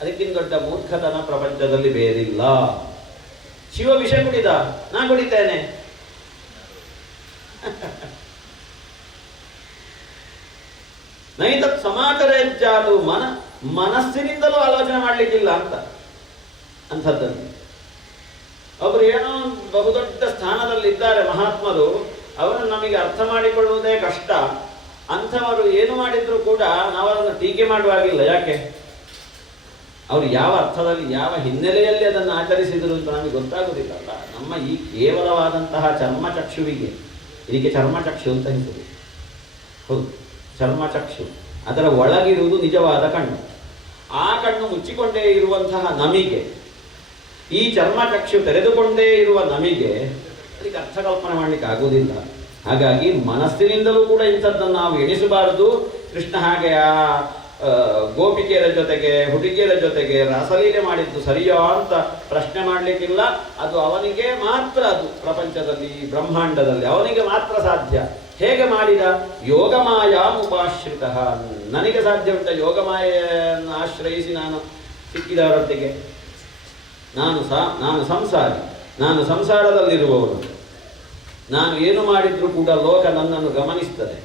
ಅದಕ್ಕಿಂತ ದೊಡ್ಡ ಮೂರ್ಖತನ ಪ್ರಪಂಚದಲ್ಲಿ ಬೇರಿಲ್ಲ. ಶಿವ ವಿಷ ಕುಡಿದ, ನಾ ಕುಡಿತೇನೆ. ನೈತತ್ ಸಮಾಚರೇಜ್ಜಾದು ಮನಸ್ಸಿನಿಂದಲೂ ಆಲೋಚನೆ ಮಾಡಲಿಕ್ಕಿಲ್ಲ ಅಂತ. ಅಂಥದ್ದನ್ನು ಒಬ್ಬರು ಏನೋ ಬಹುದೊಡ್ಡ ಸ್ಥಾನದಲ್ಲಿದ್ದಾರೆ ಮಹಾತ್ಮರು, ಅವರನ್ನು ನಮಗೆ ಅರ್ಥ ಮಾಡಿಕೊಳ್ಳುವುದೇ ಕಷ್ಟ. ಅಂಥವರು ಏನು ಮಾಡಿದ್ರು ಕೂಡ ನಾವು ಅದನ್ನು ಟೀಕೆ ಮಾಡುವಾಗಿಲ್ಲ. ಯಾಕೆ? ಅವರು ಯಾವ ಅರ್ಥದಲ್ಲಿ ಯಾವ ಹಿನ್ನೆಲೆಯಲ್ಲಿ ಅದನ್ನು ಆಚರಿಸಿದರು ಅಂತ ನಮಗೆ ಗೊತ್ತಾಗುವುದಿಲ್ಲಲ್ಲ. ನಮ್ಮ ಈ ಕೇವಲವಾದಂತಹ ಚರ್ಮಚಕ್ಷುವಿಗೆ, ಇದಕ್ಕೆ ಚರ್ಮಚಕ್ಷು ಅಂತ ಹೆಸರು. ಹೌದು, ಚರ್ಮಚಕ್ಷು, ಅದರ ಒಳಗಿರುವುದು ನಿಜವಾದ ಕಣ್ಣು. ಆ ಕಣ್ಣು ಮುಚ್ಚಿಕೊಂಡೇ ಇರುವಂತಹ ನಮಗೆ, ಈ ಚರ್ಮಚಕ್ಷು ತೆರೆದುಕೊಂಡೇ ಇರುವ ನಮಗೆ ಅದಕ್ಕೆ ಅರ್ಥ ಕಲ್ಪನೆ ಮಾಡಲಿಕ್ಕೆ ಆಗುವುದಿಲ್ಲ. ಹಾಗಾಗಿ ಮನಸ್ಸಿನಿಂದಲೂ ಕೂಡ ಇಂಥದ್ದನ್ನು ನಾವು ಎಣಿಸಬಾರದು. ಕೃಷ್ಣ ಹಾಗೆ ಆ ಗೋಪಿಕೆಯರ ಜೊತೆಗೆ ಹುಡುಗಿಯರ ಜೊತೆಗೆ ರಾಸಲೀಲೆ ಮಾಡಿದ್ದು ಸರಿಯೋ ಅಂತ ಪ್ರಶ್ನೆ ಮಾಡಲಿಕ್ಕಿಲ್ಲ. ಅದು ಅವನಿಗೆ ಮಾತ್ರ, ಅದು ಪ್ರಪಂಚದಲ್ಲಿ ಬ್ರಹ್ಮಾಂಡದಲ್ಲಿ ಅವನಿಗೆ ಮಾತ್ರ ಸಾಧ್ಯ. ಹೇಗೆ ಮಾಡಿದ? ಯೋಗಮಾಯಾಮುಪಾಶ್ರಿತ. ನನಗೆ ಸಾಧ್ಯ ಉಂಟ ಯೋಗಮಾಯೆಯನ್ನು ಆಶ್ರಯಿಸಿ ನಾನು ಸಿಕ್ಕಿದವರೊಟ್ಟಿಗೆ? ನಾನು ಸಂಸಾರಿ, ನಾನು ಸಂಸಾರದಲ್ಲಿರುವವನು. ನಾನು ಏನು ಮಾಡಿದ್ರೂ ಕೂಡ ಲೋಕ ನನ್ನನ್ನು ಗಮನಿಸ್ತದೆ.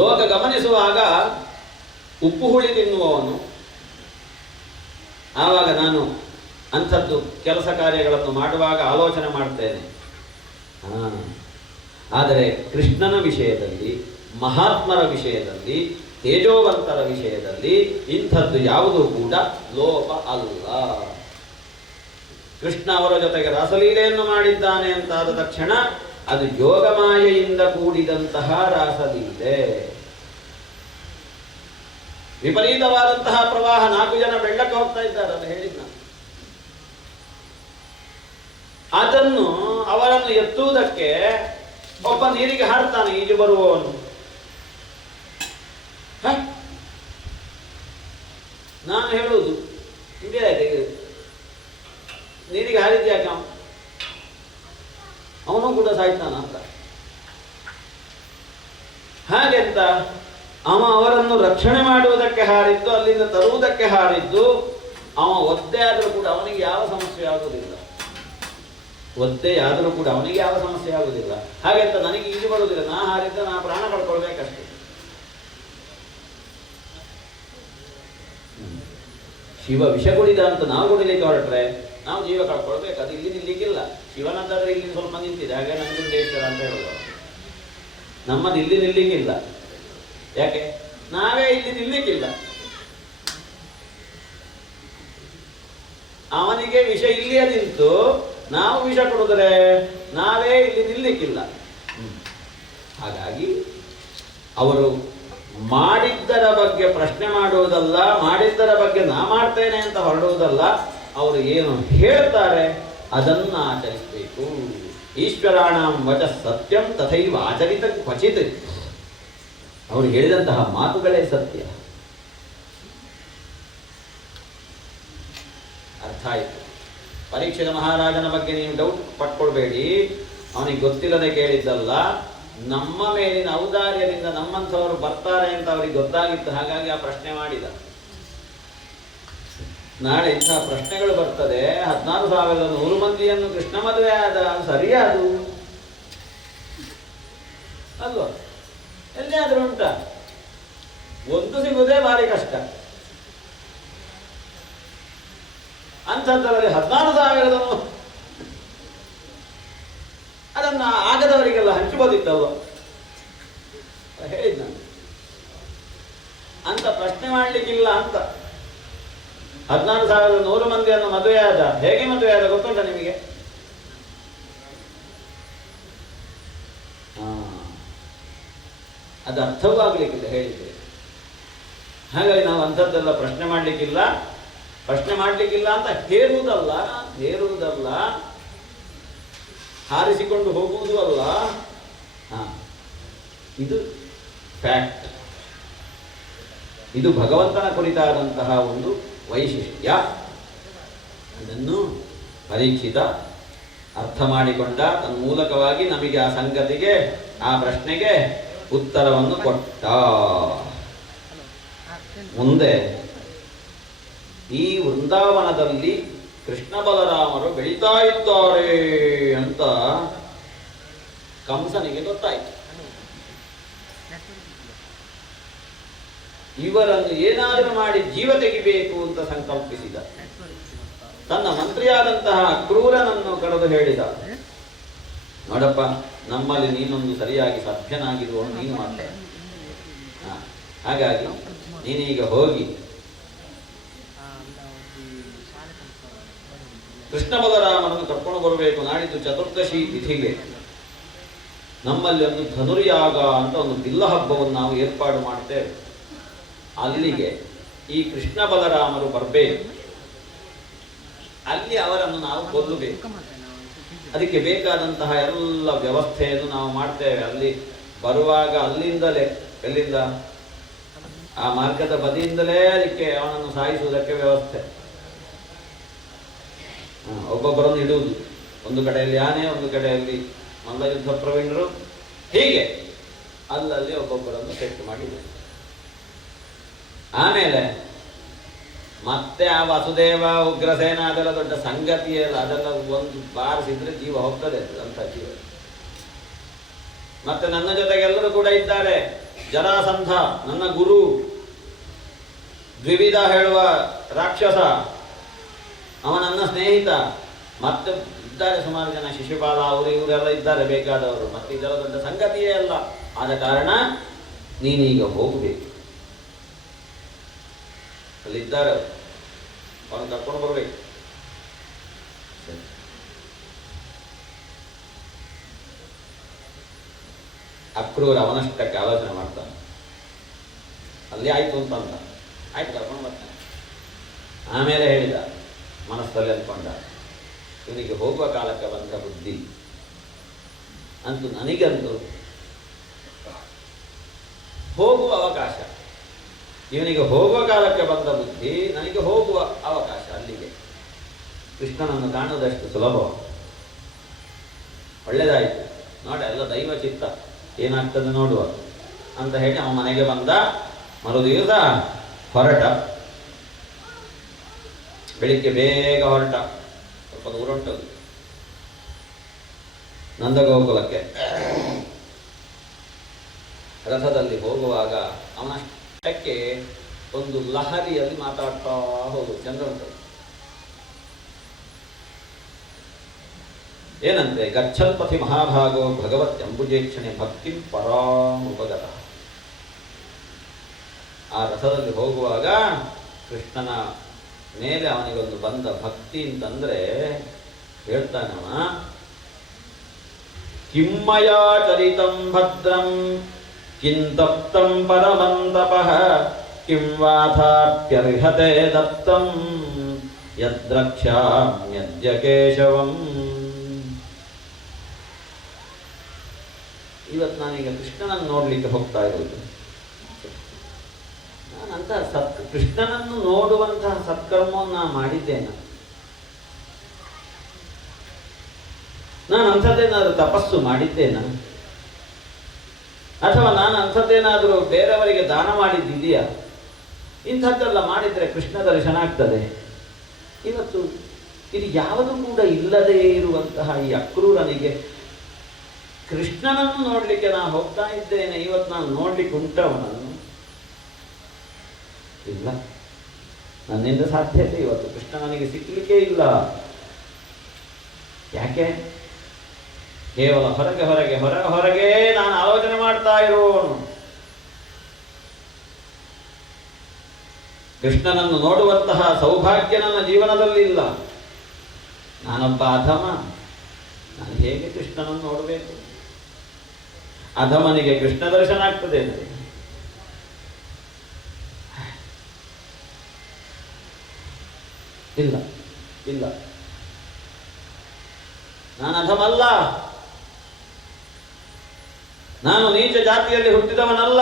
ಲೋಕ ಗಮನಿಸುವಾಗ ಉಪ್ಪು ಹುಳಿ ತಿನ್ನುವವನು. ಆವಾಗ ನಾನು ಅಂಥದ್ದು ಕೆಲಸ ಕಾರ್ಯಗಳನ್ನು ಮಾಡುವಾಗ ಆಲೋಚನೆ ಮಾಡ್ತೇನೆ. ಆದರೆ ಕೃಷ್ಣನ ವಿಷಯದಲ್ಲಿ, ಮಹಾತ್ಮರ ವಿಷಯದಲ್ಲಿ, ತೇಜೋವಂತರ ವಿಷಯದಲ್ಲಿ ಇಂಥದ್ದು ಯಾವುದೂ ಕೂಡ ಲೋಪ ಅಲ್ಲ. ಕೃಷ್ಣ ಅವರ ಜೊತೆಗೆ ರಾಸಲೀಲೆಯನ್ನು ಮಾಡಿದ್ದಾನೆ ಅಂತಾದ ತಕ್ಷಣ ಅದು ಯೋಗಮಾಯೆಯಿಂದ ಕೂಡಿದಂತಹ ರಾಸಲೀಲೆ. ವಿಪರೀತವಾದಂತಹ ಪ್ರವಾಹ, 4 ಜನ ಬೆಳ್ಳಕ್ಕೆ ಹೋಗ್ತಾ ಇದ್ದಾರೆ ಅಂತ ಹೇಳಿದ್ನ. ಅದನ್ನು ಅವರನ್ನು ಎತ್ತುವುದಕ್ಕೆ ಒಬ್ಬ ನೀರಿಗೆ ಹಾರ್ತಾನೆ, ಈಜು ಬರುವವನು. ನಾನು ಹೇಳುವುದು ಹಿಂಗೆ, ನೀರಿಗೆ ಹಾರಿದ್ಯಾಕೆ ಅವನು ಕೂಡ ಸಾಯ್ತಾನ ಅಂತ. ಹಾಗೆಂತ ಅವರನ್ನು ರಕ್ಷಣೆ ಮಾಡುವುದಕ್ಕೆ ಹಾರಿದ್ದು, ಅಲ್ಲಿಂದ ತರುವುದಕ್ಕೆ ಹಾರಿದ್ದು. ಒದ್ದೆ ಆದರೂ ಕೂಡ ಅವನಿಗೆ ಯಾವ ಸಮಸ್ಯೆ ಆಗುವುದಿಲ್ಲ. ಒದ್ದೆ ಆದರೂ ಕೂಡ ಅವನಿಗೆ ಯಾವ ಸಮಸ್ಯೆ ಆಗುವುದಿಲ್ಲ. ಹಾಗೆಂತ ನನಗೆ ಈಜು ಬರುವುದಿಲ್ಲ, ನಾ ಹಾರಿದ್ದ ನಾ ಪ್ರಾಣ ಕಳ್ಕೊಳ್ಬೇಕಷ್ಟೇ. ಶಿವ ವಿಷ ಕುಡಿದ ಅಂತ ನಾವು ಕುಡಿಲಿಕ್ಕೆ ಹೊರಟ್ರೆ ನಾವು ಜೀವ ಕಳ್ಕೊಳ್ಬೇಕು. ಅದು ಇಲ್ಲಿ ನಿಲ್ಲಿಕ್ಕಿಲ್ಲ. ಶಿವನಂತಾದ್ರೆ ಇಲ್ಲಿ ಸ್ವಲ್ಪ ನಿಂತಿದೆ, ಹಾಗೆ ನಂಜುಂಡೇಶ್ವರ ಅಂತ ಹೇಳುವ. ನಮ್ಮದು ಇಲ್ಲಿ ನಿಲ್ಲಿಕ್ಕಿಲ್ಲ. ಯಾಕೆ? ನಾವೇ ಇಲ್ಲಿ ನಿಲ್ಲಿಕ್ಕಿಲ್ಲ. ಅವನಿಗೆ ವಿಷ ಇಲ್ಲಿಯೇ ನಿಂತು ನಾವು ವಿಷ ಕೊಡಿದ್ರೆ ನಾವೇ ಇಲ್ಲಿ ನಿಲ್ಲಿಕ್ಕಿಲ್ಲ. ಹಾಗಾಗಿ ಅವರು ಮಾಡಿದ್ದರ ಬಗ್ಗೆ ಪ್ರಶ್ನೆ ಮಾಡುವುದಲ್ಲ, ಮಾಡಿದ್ದರ ಬಗ್ಗೆ ನಾ ಮಾಡ್ತೇನೆ ಅಂತ ಹೊರಡುವುದಲ್ಲ. ಅವರು ಏನು ಹೇಳ್ತಾರೆ ಅದನ್ನು ಆಚರಿಸಬೇಕು. ಈಶ್ವರಾಣಂ ವಚ ಸತ್ಯಂ ತಥೈವ ಆಚರಿತ ಕ್ವಚಿತ್. ಅವರು ಹೇಳಿದಂತಹ ಮಾತುಗಳೇ ಸತ್ಯ. ಅರ್ಥ ಆಯಿತು. ಪರೀಕ್ಷಿತ ಮಹಾರಾಜನ ಬಗ್ಗೆ ನೀವು ಡೌಟ್ ಪಟ್ಕೊಳ್ಬೇಡಿ. ಅವನಿಗೆ ಗೊತ್ತಿಲ್ಲದೆ ಕೇಳಿದ್ದಲ್ಲ. ನಮ್ಮ ಮೇಲಿನ ಔದಾರ್ಯದಿಂದ ನಮ್ಮಂಥವರು ಬರ್ತಾರೆ ಅಂತ ಅವರಿಗೆ ಗೊತ್ತಾಗಿತ್ತು. ಹಾಗಾಗಿ ಆ ಪ್ರಶ್ನೆ ಮಾಡಿದ. ನಾಳೆ ಇಂತಹ ಪ್ರಶ್ನೆಗಳು ಬರ್ತದೆ. 14,100 ಮಂದಿಯನ್ನು ಕೃಷ್ಣ ಮದುವೆ ಆದ, ಸರಿಯಾದು ಅಲ್ವಾ? ಎಲ್ಲಿಯಾದ್ರೂ ಉಂಟ? ಒಂದು ಸಿಗುವುದೇ ಭಾರಿ ಕಷ್ಟ. ಅಂಥದ್ದರಲ್ಲಿ 14,000 ಅದನ್ನ ಆಗದವರಿಗೆಲ್ಲ ಹಂಚಬಹುದಿತ್ತಲ್ವ? ಹೇಳಿದ್ ನಾನು. ಅಂತ ಪ್ರಶ್ನೆ ಮಾಡಲಿಕ್ಕಿಲ್ಲ ಅಂತ. 14,100 ಮಂದಿಯನ್ನು ಮದುವೆ ಆದ. ಹೇಗೆ ಮದುವೆ ಆದ ಗೊತ್ತುಂಟ ನಿಮಗೆ? ಅದು ಅರ್ಥವೂ ಆಗ್ಲಿಕ್ಕಿಲ್ಲ ಹೇಳಿದ್ರೆ. ಹಾಗಾಗಿ ನಾವು ಅಂಥದ್ದೆಲ್ಲ ಪ್ರಶ್ನೆ ಮಾಡಲಿಕ್ಕಿಲ್ಲ. ಪ್ರಶ್ನೆ ಮಾಡಲಿಕ್ಕಿಲ್ಲ ಅಂತ ಹೇರುವುದಲ್ಲ, ಹಾರಿಸಿಕೊಂಡು ಹೋಗುವುದೂ ಅಲ್ಲ. ಇದು ಫ್ಯಾಕ್ಟ್. ಇದು ಭಗವಂತನ ಕುರಿತಾದಂತಹ ಒಂದು ವೈಶಿಷ್ಟ್ಯ. ಅದನ್ನು ಪರೀಕ್ಷಿತ ಅರ್ಥ ಮಾಡಿಕೊಂಡ. ತನ್ಮೂಲಕವಾಗಿ ನಮಗೆ ಆ ಸಂಗತಿಗೆ, ಆ ಪ್ರಶ್ನೆಗೆ ಉತ್ತರವನ್ನು ಕೊಟ್ಟ. ಮುಂದೆ ಈ ವೃಂದಾವನದಲ್ಲಿ ಕೃಷ್ಣ ಬಲರಾಮರು ಬೆಳೀತಾ ಇದ್ದಾರೆ ಅಂತ ಕಂಸನಿಗೆ ಗೊತ್ತಾಯಿತು. ಇವರನ್ನು ಏನಾದರೂ ಮಾಡಿ ಜೀವ ತೆಗಿಬೇಕು ಅಂತ ಸಂಕಲ್ಪಿಸಿದ. ತನ್ನ ಮಂತ್ರಿಯಾದಂತಹ ಕ್ರೂರನನ್ನು ಕರೆದು ಹೇಳಿದ, ನೋಡಪ್ಪ, ನಮ್ಮಲ್ಲಿ ನೀನೊಂದು ಸರಿಯಾಗಿ ಸಭ್ಯನಾಗಿರುವವನು ನೀನು ಮಾತ್ರ. ಹಾಗಾಗಿ ನೀನೀಗ ಹೋಗಿ ಕೃಷ್ಣ ಬಲರಾಮನನ್ನು ಕರ್ಕೊಂಡು ಬರಬೇಕು. ನಾಡಿದ್ದು ಚತುರ್ದಶಿ ತಿಥಿಗೆ ನಮ್ಮಲ್ಲಿ ಒಂದು ಧನುರ್ಯಾಗ ಅಂತ ಒಂದು ಬಿಲ್ಲ ಹಬ್ಬವನ್ನು ನಾವು ಏರ್ಪಾಡು ಮಾಡ್ತೇವೆ. ಅಲ್ಲಿಗೆ ಈ ಕೃಷ್ಣ ಬಲರಾಮರು ಬರಬೇಕು. ಅಲ್ಲಿ ಅವರನ್ನು ನಾವು ಕೊಲ್ಲಬೇಕು. ಅದಕ್ಕೆ ಬೇಕಾದಂತಹ ಎಲ್ಲ ವ್ಯವಸ್ಥೆಯನ್ನು ನಾವು ಮಾಡ್ತೇವೆ. ಅಲ್ಲಿ ಬರುವಾಗ ಅಲ್ಲಿಂದಲೇ, ಎಲ್ಲಿಂದ, ಆ ಮಾರ್ಗದ ಬದಿಯಿಂದಲೇ ಅದಕ್ಕೆ ಅವನನ್ನು ಸಾಯಿಸುವುದಕ್ಕೆ ವ್ಯವಸ್ಥೆ. ಒಬ್ಬೊಬ್ಬರನ್ನು ಇಡುವುದು, ಒಂದು ಕಡೆಯಲ್ಲಿ ಆನೆ, ಒಂದು ಕಡೆಯಲ್ಲಿ ಮಲ್ಲಯುದ್ಧ ಪ್ರವೀಣರು, ಹೀಗೆ ಅಲ್ಲಲ್ಲಿ ಒಬ್ಬೊಬ್ಬರನ್ನು ಸೆಟ್ ಮಾಡಿದೆ. ಆಮೇಲೆ ಮತ್ತೆ ಆ ವಸುದೇವ ಉಗ್ರಸೇನ ಅದೆಲ್ಲ ದೊಡ್ಡ ಸಂಗತಿಯಲ್ಲ, ಅದೆಲ್ಲ ಒಂದು ಬಾರಿಸಿದ್ರೆ ಜೀವ ಹೋಗ್ತದೆ ಅಂತ ಜೀವ. ಮತ್ತೆ ನನ್ನ ಜೊತೆಗೆಲ್ಲರೂ ಕೂಡ ಇದ್ದಾರೆ. ಜರಾಸಂಧ ನನ್ನ ಗುರು, ದ್ವಿವಿಧ ಹೇಳುವ ರಾಕ್ಷಸ, ಅವ ನನ್ನ ಸ್ನೇಹಿತ. ಮತ್ತೆ ಇದ್ದಾರೆ ಸುಮಾರು ಜನ, ಶಿಶುಪಾಲ, ಅವರು ಇವರೆಲ್ಲ ಇದ್ದಾರೆ ಬೇಕಾದವರು. ಮತ್ತೆ ಇದೆಲ್ಲ ದೊಡ್ಡ ಸಂಗತಿಯೇ ಅಲ್ಲ. ಆದ ಕಾರಣ ನೀನೀಗ ಹೋಗಬೇಕು. ಅಲ್ಲಿದ್ದಾರೆ, ಅವನು ಕರ್ಕೊಂಡು ಬರಬೇಕು. ಅಕ್ರೂರ ಅವನಷ್ಟಕ್ಕೆ ಆಲೋಚನೆ ಮಾಡ್ತಾನೆ. ಅಲ್ಲಿ ಆಯ್ತು ಅಂತಂದ, ಆಯ್ತು ಕರ್ಕೊಂಡು ಬರ್ತಾನೆ. ಆಮೇಲೆ ಹೇಳಿದ, ಮನಸ್ಸಲ್ಲಿ ಅಂದ್ಕೊಂಡ, ಇವನಿಗೆ ಹೋಗುವ ಕಾಲಕ್ಕೆ ಬಂದ ಬುದ್ಧಿ ಅಂತೂ ನನಗಂತೂ ಹೋಗುವ ಅವಕಾಶ, ಇವನಿಗೆ ಹೋಗುವ ಕಾಲಕ್ಕೆ ಬಂದ ಬುದ್ಧಿ, ನನಗೆ ಹೋಗುವ ಅವಕಾಶ. ಅಲ್ಲಿಗೆ ಕೃಷ್ಣನನ್ನು ಕಾಣುವುದಷ್ಟು ಸುಲಭ. ಒಳ್ಳೆಯದಾಯಿತು, ನೋಡಿ ಎಲ್ಲ ದೈವ ಚಿತ್ತ, ಏನಾಗ್ತದೆ ನೋಡುವ ಅಂತ ಹೇಳಿ ಅವನ ಮನೆಗೆ ಬಂದ. ಮರುದಿವಸ ಹೊರಟ. ಬೆಳಿಗ್ಗೆ ಬೇಗ ಹೊರಟ, ಸ್ವಲ್ಪ ದೂರ ಉಂಟದು, ನಂದಗೋಕುಲಕ್ಕೆ. ರಥದಲ್ಲಿ ಹೋಗುವಾಗ ಅವನಷ್ಟಕ್ಕೆ ಒಂದು ಲಹರಿಯಲ್ಲಿ ಮಾತಾಡ್ತಾ ಹೋಗು. ಚಂದ್ರ ಉಂಟು. ಏನಂತೆ, ಗಚ್ಚಲ್ಪಥಿ ಮಹಾಭಾಗೋ ಭಗವತ್ ಅಂಬುಜೇಕ್ಷಣೆ ಭಕ್ತಿ ಪರಾಮುಪಗತ. ಆ ರಥದಲ್ಲಿ ಹೋಗುವಾಗ ಕೃಷ್ಣನ ಮೇಲೆ ಅವನಿಗೊಂದು ಬಂದ ಭಕ್ತಿ ಅಂತಂದ್ರೆ ಹೇಳ್ತಾನವ, ಕಿಮ್ಮಯ ಚರಿತಂ ಭದ್ರಂ ಕಿಂತಪ್ತಂ ಪರಮಂತಪಃ ಕಿಂ ವಾಥಾಪ್ಯರ್ಹತೆ ದತ್ತಂ ಯದ್ರಕ್ಷ್ಯಾಮ್ಯದ್ಯ ಕೇಶವಂ. ಇವತ್ತು ನಾನೀಗ ಕೃಷ್ಣನನ್ನು ನೋಡ್ಲಿಕ್ಕೆ ಹೋಗ್ತಾ ಇರೋದು. ನಾನಂತ ಕೃಷ್ಣನನ್ನು ನೋಡುವಂತಹ ಸತ್ಕರ್ಮವನ್ನು ನಾನು ಮಾಡಿದ್ದೇನೆ. ನಾನು ಅಂಥದ್ದೇನಾದರೂ ತಪಸ್ಸು ಮಾಡಿದ್ದೇನ? ಅಥವಾ ನಾನು ಅಂಥದ್ದೇನಾದರೂ ಬೇರೆಯವರಿಗೆ ದಾನ ಮಾಡಿದ್ದಿದೆಯಾ? ಇಂಥದ್ದೆಲ್ಲ ಮಾಡಿದರೆ ಕೃಷ್ಣ ದರ್ಶನ ಆಗ್ತದೆ. ಇವತ್ತು ಇದು ಯಾವುದು ಕೂಡ ಇಲ್ಲದೇ ಇರುವಂತಹ ಈ ಅಕ್ರೂರನಿಗೆ ಕೃಷ್ಣನನ್ನು ನೋಡಲಿಕ್ಕೆ ನಾನು ಹೋಗ್ತಾ ಇದ್ದೇನೆ. ಇವತ್ತು ನಾನು ನೋಡ್ಲಿಕ್ಕೆ ಉಂಟವನನ್ನು ಇಲ್ಲ, ನನ್ನಿಂದ ಸಾಧ್ಯತೆ ಇವತ್ತು ಕೃಷ್ಣ ನನಗೆ ಸಿಕ್ಕಲಿಕ್ಕೆ ಇಲ್ಲ. ಯಾಕೆ? ಕೇವಲ ಹೊರಗೆ ಹೊರಗೆ ಹೊರಗೆ ಹೊರಗೆ ನಾನು ಆಲೋಚನೆ ಮಾಡ್ತಾ ಇರುವವನು. ಕೃಷ್ಣನನ್ನು ನೋಡುವಂತಹ ಸೌಭಾಗ್ಯ ನನ್ನ ಜೀವನದಲ್ಲಿ ಇಲ್ಲ. ನಾನೊಬ್ಬ ಅಧಮ, ನಾನು ಹೇಗೆ ಕೃಷ್ಣನನ್ನು ನೋಡಬೇಕು? ಅಧಮನಿಗೆ ಕೃಷ್ಣ ದರ್ಶನ ಆಗ್ತದೆ ಅಂದರೆ ಇಲ್ಲ ಇಲ್ಲ, ನಾನು ಅಧಮಲ್ಲ, ನಾನು ನೀಚ ಜಾತಿಯಲ್ಲಿ ಹುಟ್ಟಿದವನಲ್ಲ.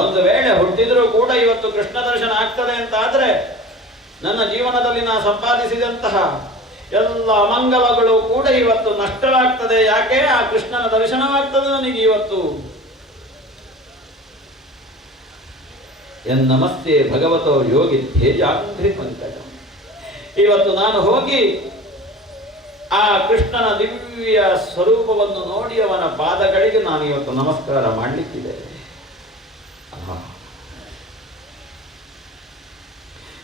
ಒಂದು ವೇಳೆ ಹುಟ್ಟಿದರೂ ಕೂಡ ಇವತ್ತು ಕೃಷ್ಣ ದರ್ಶನ ಆಗ್ತದೆ ಅಂತ ಆದ್ರೆ ನನ್ನ ಜೀವನದಲ್ಲಿ ನಾನು ಸಂಪಾದಿಸಿದಂತಹ ಎಲ್ಲ ಅಮಂಗಲಗಳು ಕೂಡ ಇವತ್ತು ನಷ್ಟವಾಗ್ತದೆ. ಯಾಕೆ? ಆ ಕೃಷ್ಣನ ದರ್ಶನವಾಗ್ತದೆ ನನಗೆ ಇವತ್ತು. ನಮಸ್ತೆ ಭಗವತೋ ಯೋಗಿ ಧ್ಯೇಯಾಗ್ರಿ ಪಂಕಜ. ಇವತ್ತು ನಾನು ಹೋಗಿ ಆ ಕೃಷ್ಣನ ದಿವ್ಯ ಸ್ವರೂಪವನ್ನು ನೋಡಿ ಅವನ ಪಾದಗಳಿಗೆ ನಾನು ಇವತ್ತು ನಮಸ್ಕಾರ ಮಾಡಲಿಕ್ಕಿದೆ.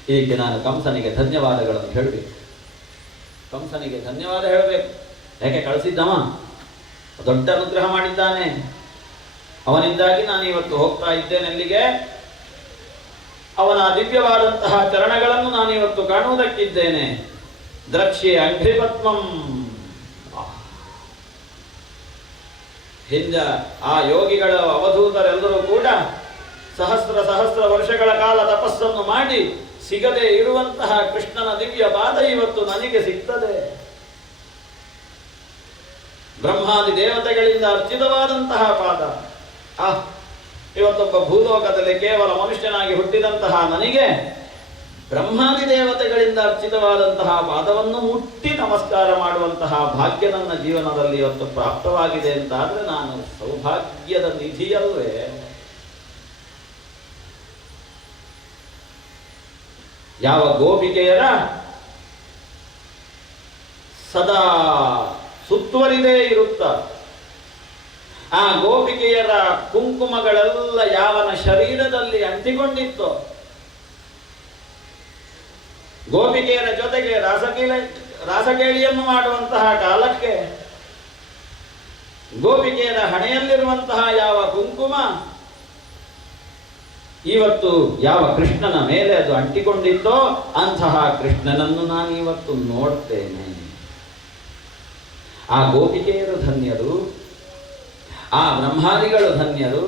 ಹೀಗೆ ನಾನು ಕಂಸನಿಗೆ ಧನ್ಯವಾದಗಳನ್ನು ಹೇಳಬೇಕು. ಕಂಸನಿಗೆ ಧನ್ಯವಾದ ಹೇಳಬೇಕು. ಯಾಕೆ ಕಳಿಸಿದ್ದವ ದೊಡ್ಡ ಅನುಗ್ರಹ ಮಾಡಿದ್ದಾನೆ. ಅವನಿಂದಾಗಿ ನಾನು ಇವತ್ತು ಹೋಗ್ತಾ ಇದ್ದೇನೆ ಎಲ್ಲಿಗೆ? ಅವನ ದಿವ್ಯವಾದಂತಹ ಚರಣಗಳನ್ನು ನಾನು ಇವತ್ತು ಕಾಣುವುದಕ್ಕಿದ್ದೇನೆ. ದ್ರಕ್ಷ್ಯೆ ಅಂಘ್ರಿಪದ್ಮಂ. ಹಿಂದೆ ಆ ಯೋಗಿಗಳ ಅವಧೂತರೆಲ್ಲರೂ ಕೂಡ ಸಹಸ್ರ ಸಹಸ್ರ ವರ್ಷಗಳ ಕಾಲ ತಪಸ್ಸನ್ನು ಮಾಡಿ ಸಿಗದೆ ಇರುವಂತಹ ಕೃಷ್ಣನ ದಿವ್ಯ ಪಾದ ಇವತ್ತು ನನಗೆ ಸಿಗ್ತದೆ. ಬ್ರಹ್ಮಾದಿ ದೇವತೆಗಳಿಂದ ಅರ್ಚಿತವಾದಂತಹ ಪಾದ. ಇವತ್ತೊಬ್ಬ ಭೂಲೋಕದಲ್ಲಿ ಕೇವಲ ಮನುಷ್ಯನಾಗಿ ಹುಟ್ಟಿದಂತಹ ನನಗೆ ಬ್ರಹ್ಮಾದಿ ದೇವತೆಗಳಿಂದ ಅರ್ಚಿತವಾದಂತಹ ಪಾದವನ್ನು ಮುಟ್ಟಿ ನಮಸ್ಕಾರ ಮಾಡುವಂತಹ ಭಾಗ್ಯ ನನ್ನ ಜೀವನದಲ್ಲಿ ಇವತ್ತು ಪ್ರಾಪ್ತವಾಗಿದೆ ಅಂತಾದ್ರೆ ನಾನು ಸೌಭಾಗ್ಯದ ನಿಧಿಯಲ್ವೇ? ಯಾವ ಗೋಪಿಕೆಯರ ಸದಾ ಸುತ್ತುವರಿದೇ ಇರುತ್ತ ಆ ಗೋಪಿಕೆಯರ ಕುಂಕುಮಗಳೆಲ್ಲ ಯಾವನ ಶರೀರದಲ್ಲಿ ಅಂಟಿಕೊಂಡಿತ್ತು, ಗೋಪಿಕೆಯರ ಜೊತೆಗೆ ರಾಸಕೇಳಿಯನ್ನು ಮಾಡುವಂತಹ ಕಾಲಕ್ಕೆ ಗೋಪಿಕೆಯರ ಹಣೆಯಲ್ಲಿರುವಂತಹ ಯಾವ ಕುಂಕುಮ ಇವತ್ತು ಯಾವ ಕೃಷ್ಣನ ಮೇಲೆ ಅದು ಅಂಟಿಕೊಂಡಿತ್ತೋ ಅಂತಹ ಕೃಷ್ಣನನ್ನು ನಾನು ಇವತ್ತು ನೋಡ್ತೇನೆ. ಆ ಗೋಪಿಕೆಯರು ಧನ್ಯರು, ಆ ಬ್ರಹ್ಮಾದಿಗಳು ಧನ್ಯರು.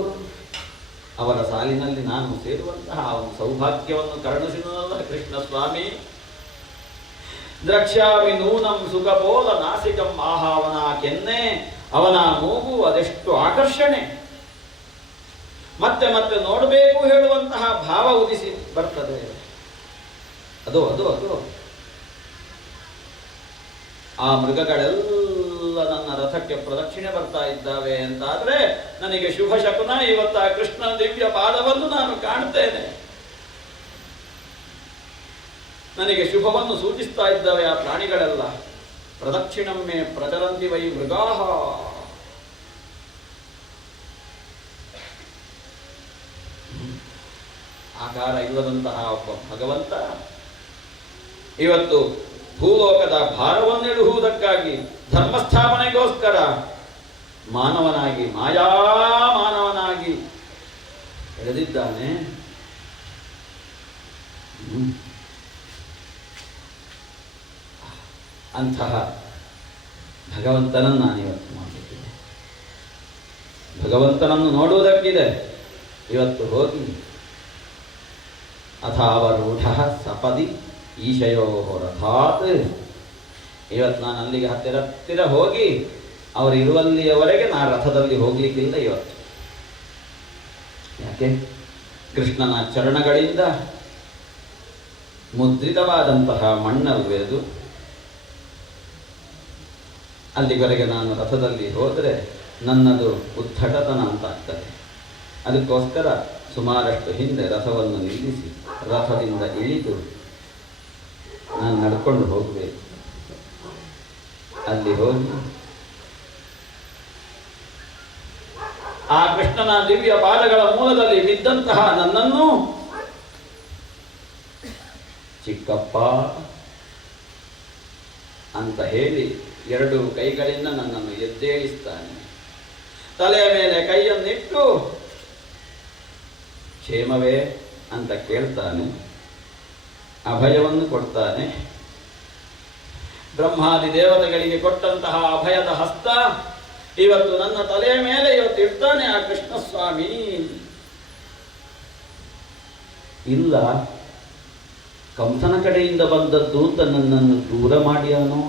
ಅವರ ಸಾಲಿನಲ್ಲಿ ನಾನು ಸೇರುವಂತಹ ಅವನ ಸೌಭಾಗ್ಯವನ್ನು ಕರುಣಿಸಿದನಲ್ಲ ಕೃಷ್ಣ ಸ್ವಾಮಿ. ದ್ರಕ್ಷ್ಯಾಮಿ ನೂನಂ ಸುಖಪೋಲ ನಾಸಿಕಂ. ಅವನ ಕೆನ್ನೆ, ಅವನ ಮೂಗು ಅದೆಷ್ಟು ಆಕರ್ಷಣೆ. ಮತ್ತೆ ಮತ್ತೆ ನೋಡಬೇಕು ಹೇಳುವಂತಹ ಭಾವ ಉದಿಸಿ ಬರ್ತದೆ. ಅದು ಅದು ಅದು ಆ ಮೃಗಗಳೆಲ್ಲ ನನ್ನ ರಥಕ್ಕೆ ಪ್ರದಕ್ಷಿಣೆ ಬರ್ತಾ ಇದ್ದಾವೆ ಅಂತಾದ್ರೆ ನನಗೆ ಶುಭ ಶಕುನ. ಇವತ್ತ ಕೃಷ್ಣ ದಿವ್ಯ ಪಾದವನ್ನು ನಾನು ಕಾಣ್ತೇನೆ. ನನಗೆ ಶುಭವನ್ನು ಸೂಚಿಸ್ತಾ ಇದ್ದಾವೆ ಆ ಪ್ರಾಣಿಗಳೆಲ್ಲ. ಪ್ರದಕ್ಷಿಣಮ್ಮೆ ಪ್ರಚರಂತಿ ವೈ ಮೃಗಾಹ. ಆಕಾರ ಇಲ್ಲದಂತಹ ಒಬ್ಬ ಭಗವಂತ ಇವತ್ತು ಭೂಲೋಕದ ಭಾರವನ್ನಿಡುವುದಕ್ಕಾಗಿ ಧರ್ಮಸ್ಥಾಪನೆಗೋಸ್ಕರ ಮಾನವನಾಗಿ ಮಾಯಾ ಮಾನವನಾಗಿ ಎಳೆದಿದ್ದಾನೆ. ಅಂತಹ ಭಗವಂತನನ್ನು ನಾನಿವತ್ತು ಮಾಡಿದ್ದೇನೆ. ಭಗವಂತನನ್ನು ನೋಡುವುದಕ್ಕಿದೆ. ಇವತ್ತು ಹೋಗಿ ಅಥಾವರೂಢ ಸಪದಿ ಈಶಯೋ ರಥಾತ್. ಇವತ್ತು ನಾನು ಅಲ್ಲಿಗೆ ಹತ್ತಿರ ಹೋಗಿ ಅವರು ಇರುವಲ್ಲಿಯವರೆಗೆ ನಾನು ರಥದಲ್ಲಿ ಹೋಗ್ಲಿಕ್ಕಿಲ್ಲ ಇವತ್ತು. ಯಾಕೆ? ಕೃಷ್ಣನ ಚರಣಗಳಿಂದ ಮುದ್ರಿತವಾದಂತಹ ಮಣ್ಣಲ್ವೇ ಅದು. ಅಲ್ಲಿವರೆಗೆ ನಾನು ರಥದಲ್ಲಿ ಹೋದರೆ ನನ್ನದು ಉದ್ಧಟತನ ಅಂತ ಆಗ್ತದೆ. ಅದಕ್ಕೋಸ್ಕರ ಸುಮಾರಷ್ಟು ಹಿಂದೆ ರಥವನ್ನು ನಿಲ್ಲಿಸಿ ರಥದಿಂದ ಇಳಿದು ನಾನು ನಡ್ಕೊಂಡು ಹೋಗಬೇಕು. ಅಲ್ಲಿ ಹೋಗಿ ಆ ಕೃಷ್ಣನ ದಿವ್ಯ ಪಾದಗಳ ಮೂಲದಲ್ಲಿ ಬಿದ್ದಂತಹ ನನ್ನನ್ನು ಚಿಕ್ಕಪ್ಪ ಅಂತ ಹೇಳಿ ಎರಡು ಕೈಗಳಿಂದ ನನ್ನನ್ನು ಎದ್ದೇಳಿಸ್ತಾನೆ. ತಲೆಯ ಮೇಲೆ ಕೈಯನ್ನಿಟ್ಟು ಕ್ಷೇಮವೇ ಅಂತ ಕೇಳ್ತಾನೆ. ಅಭಯವನ್ನು ಕೊಡ್ತಾನೆ. ಬ್ರಹ್ಮಾದಿ ದೇವತೆಗಳಿಗೆ ಕೊಟ್ಟಂತಹ ಅಭಯದ ಹಸ್ತ ಇವತ್ತು ನನ್ನ ತಲೆಯ ಮೇಲೆ ಇವತ್ತು ಇಡ್ತಾನೆ ಆ ಕೃಷ್ಣಸ್ವಾಮಿ. ಇಲ್ಲ ಕಂಸನ ಕಡೆಯಿಂದ ಬಂದದ್ದು ಅಂತ ನನ್ನನ್ನು ದೂರ ಮಾಡ್ಯಾನೋ.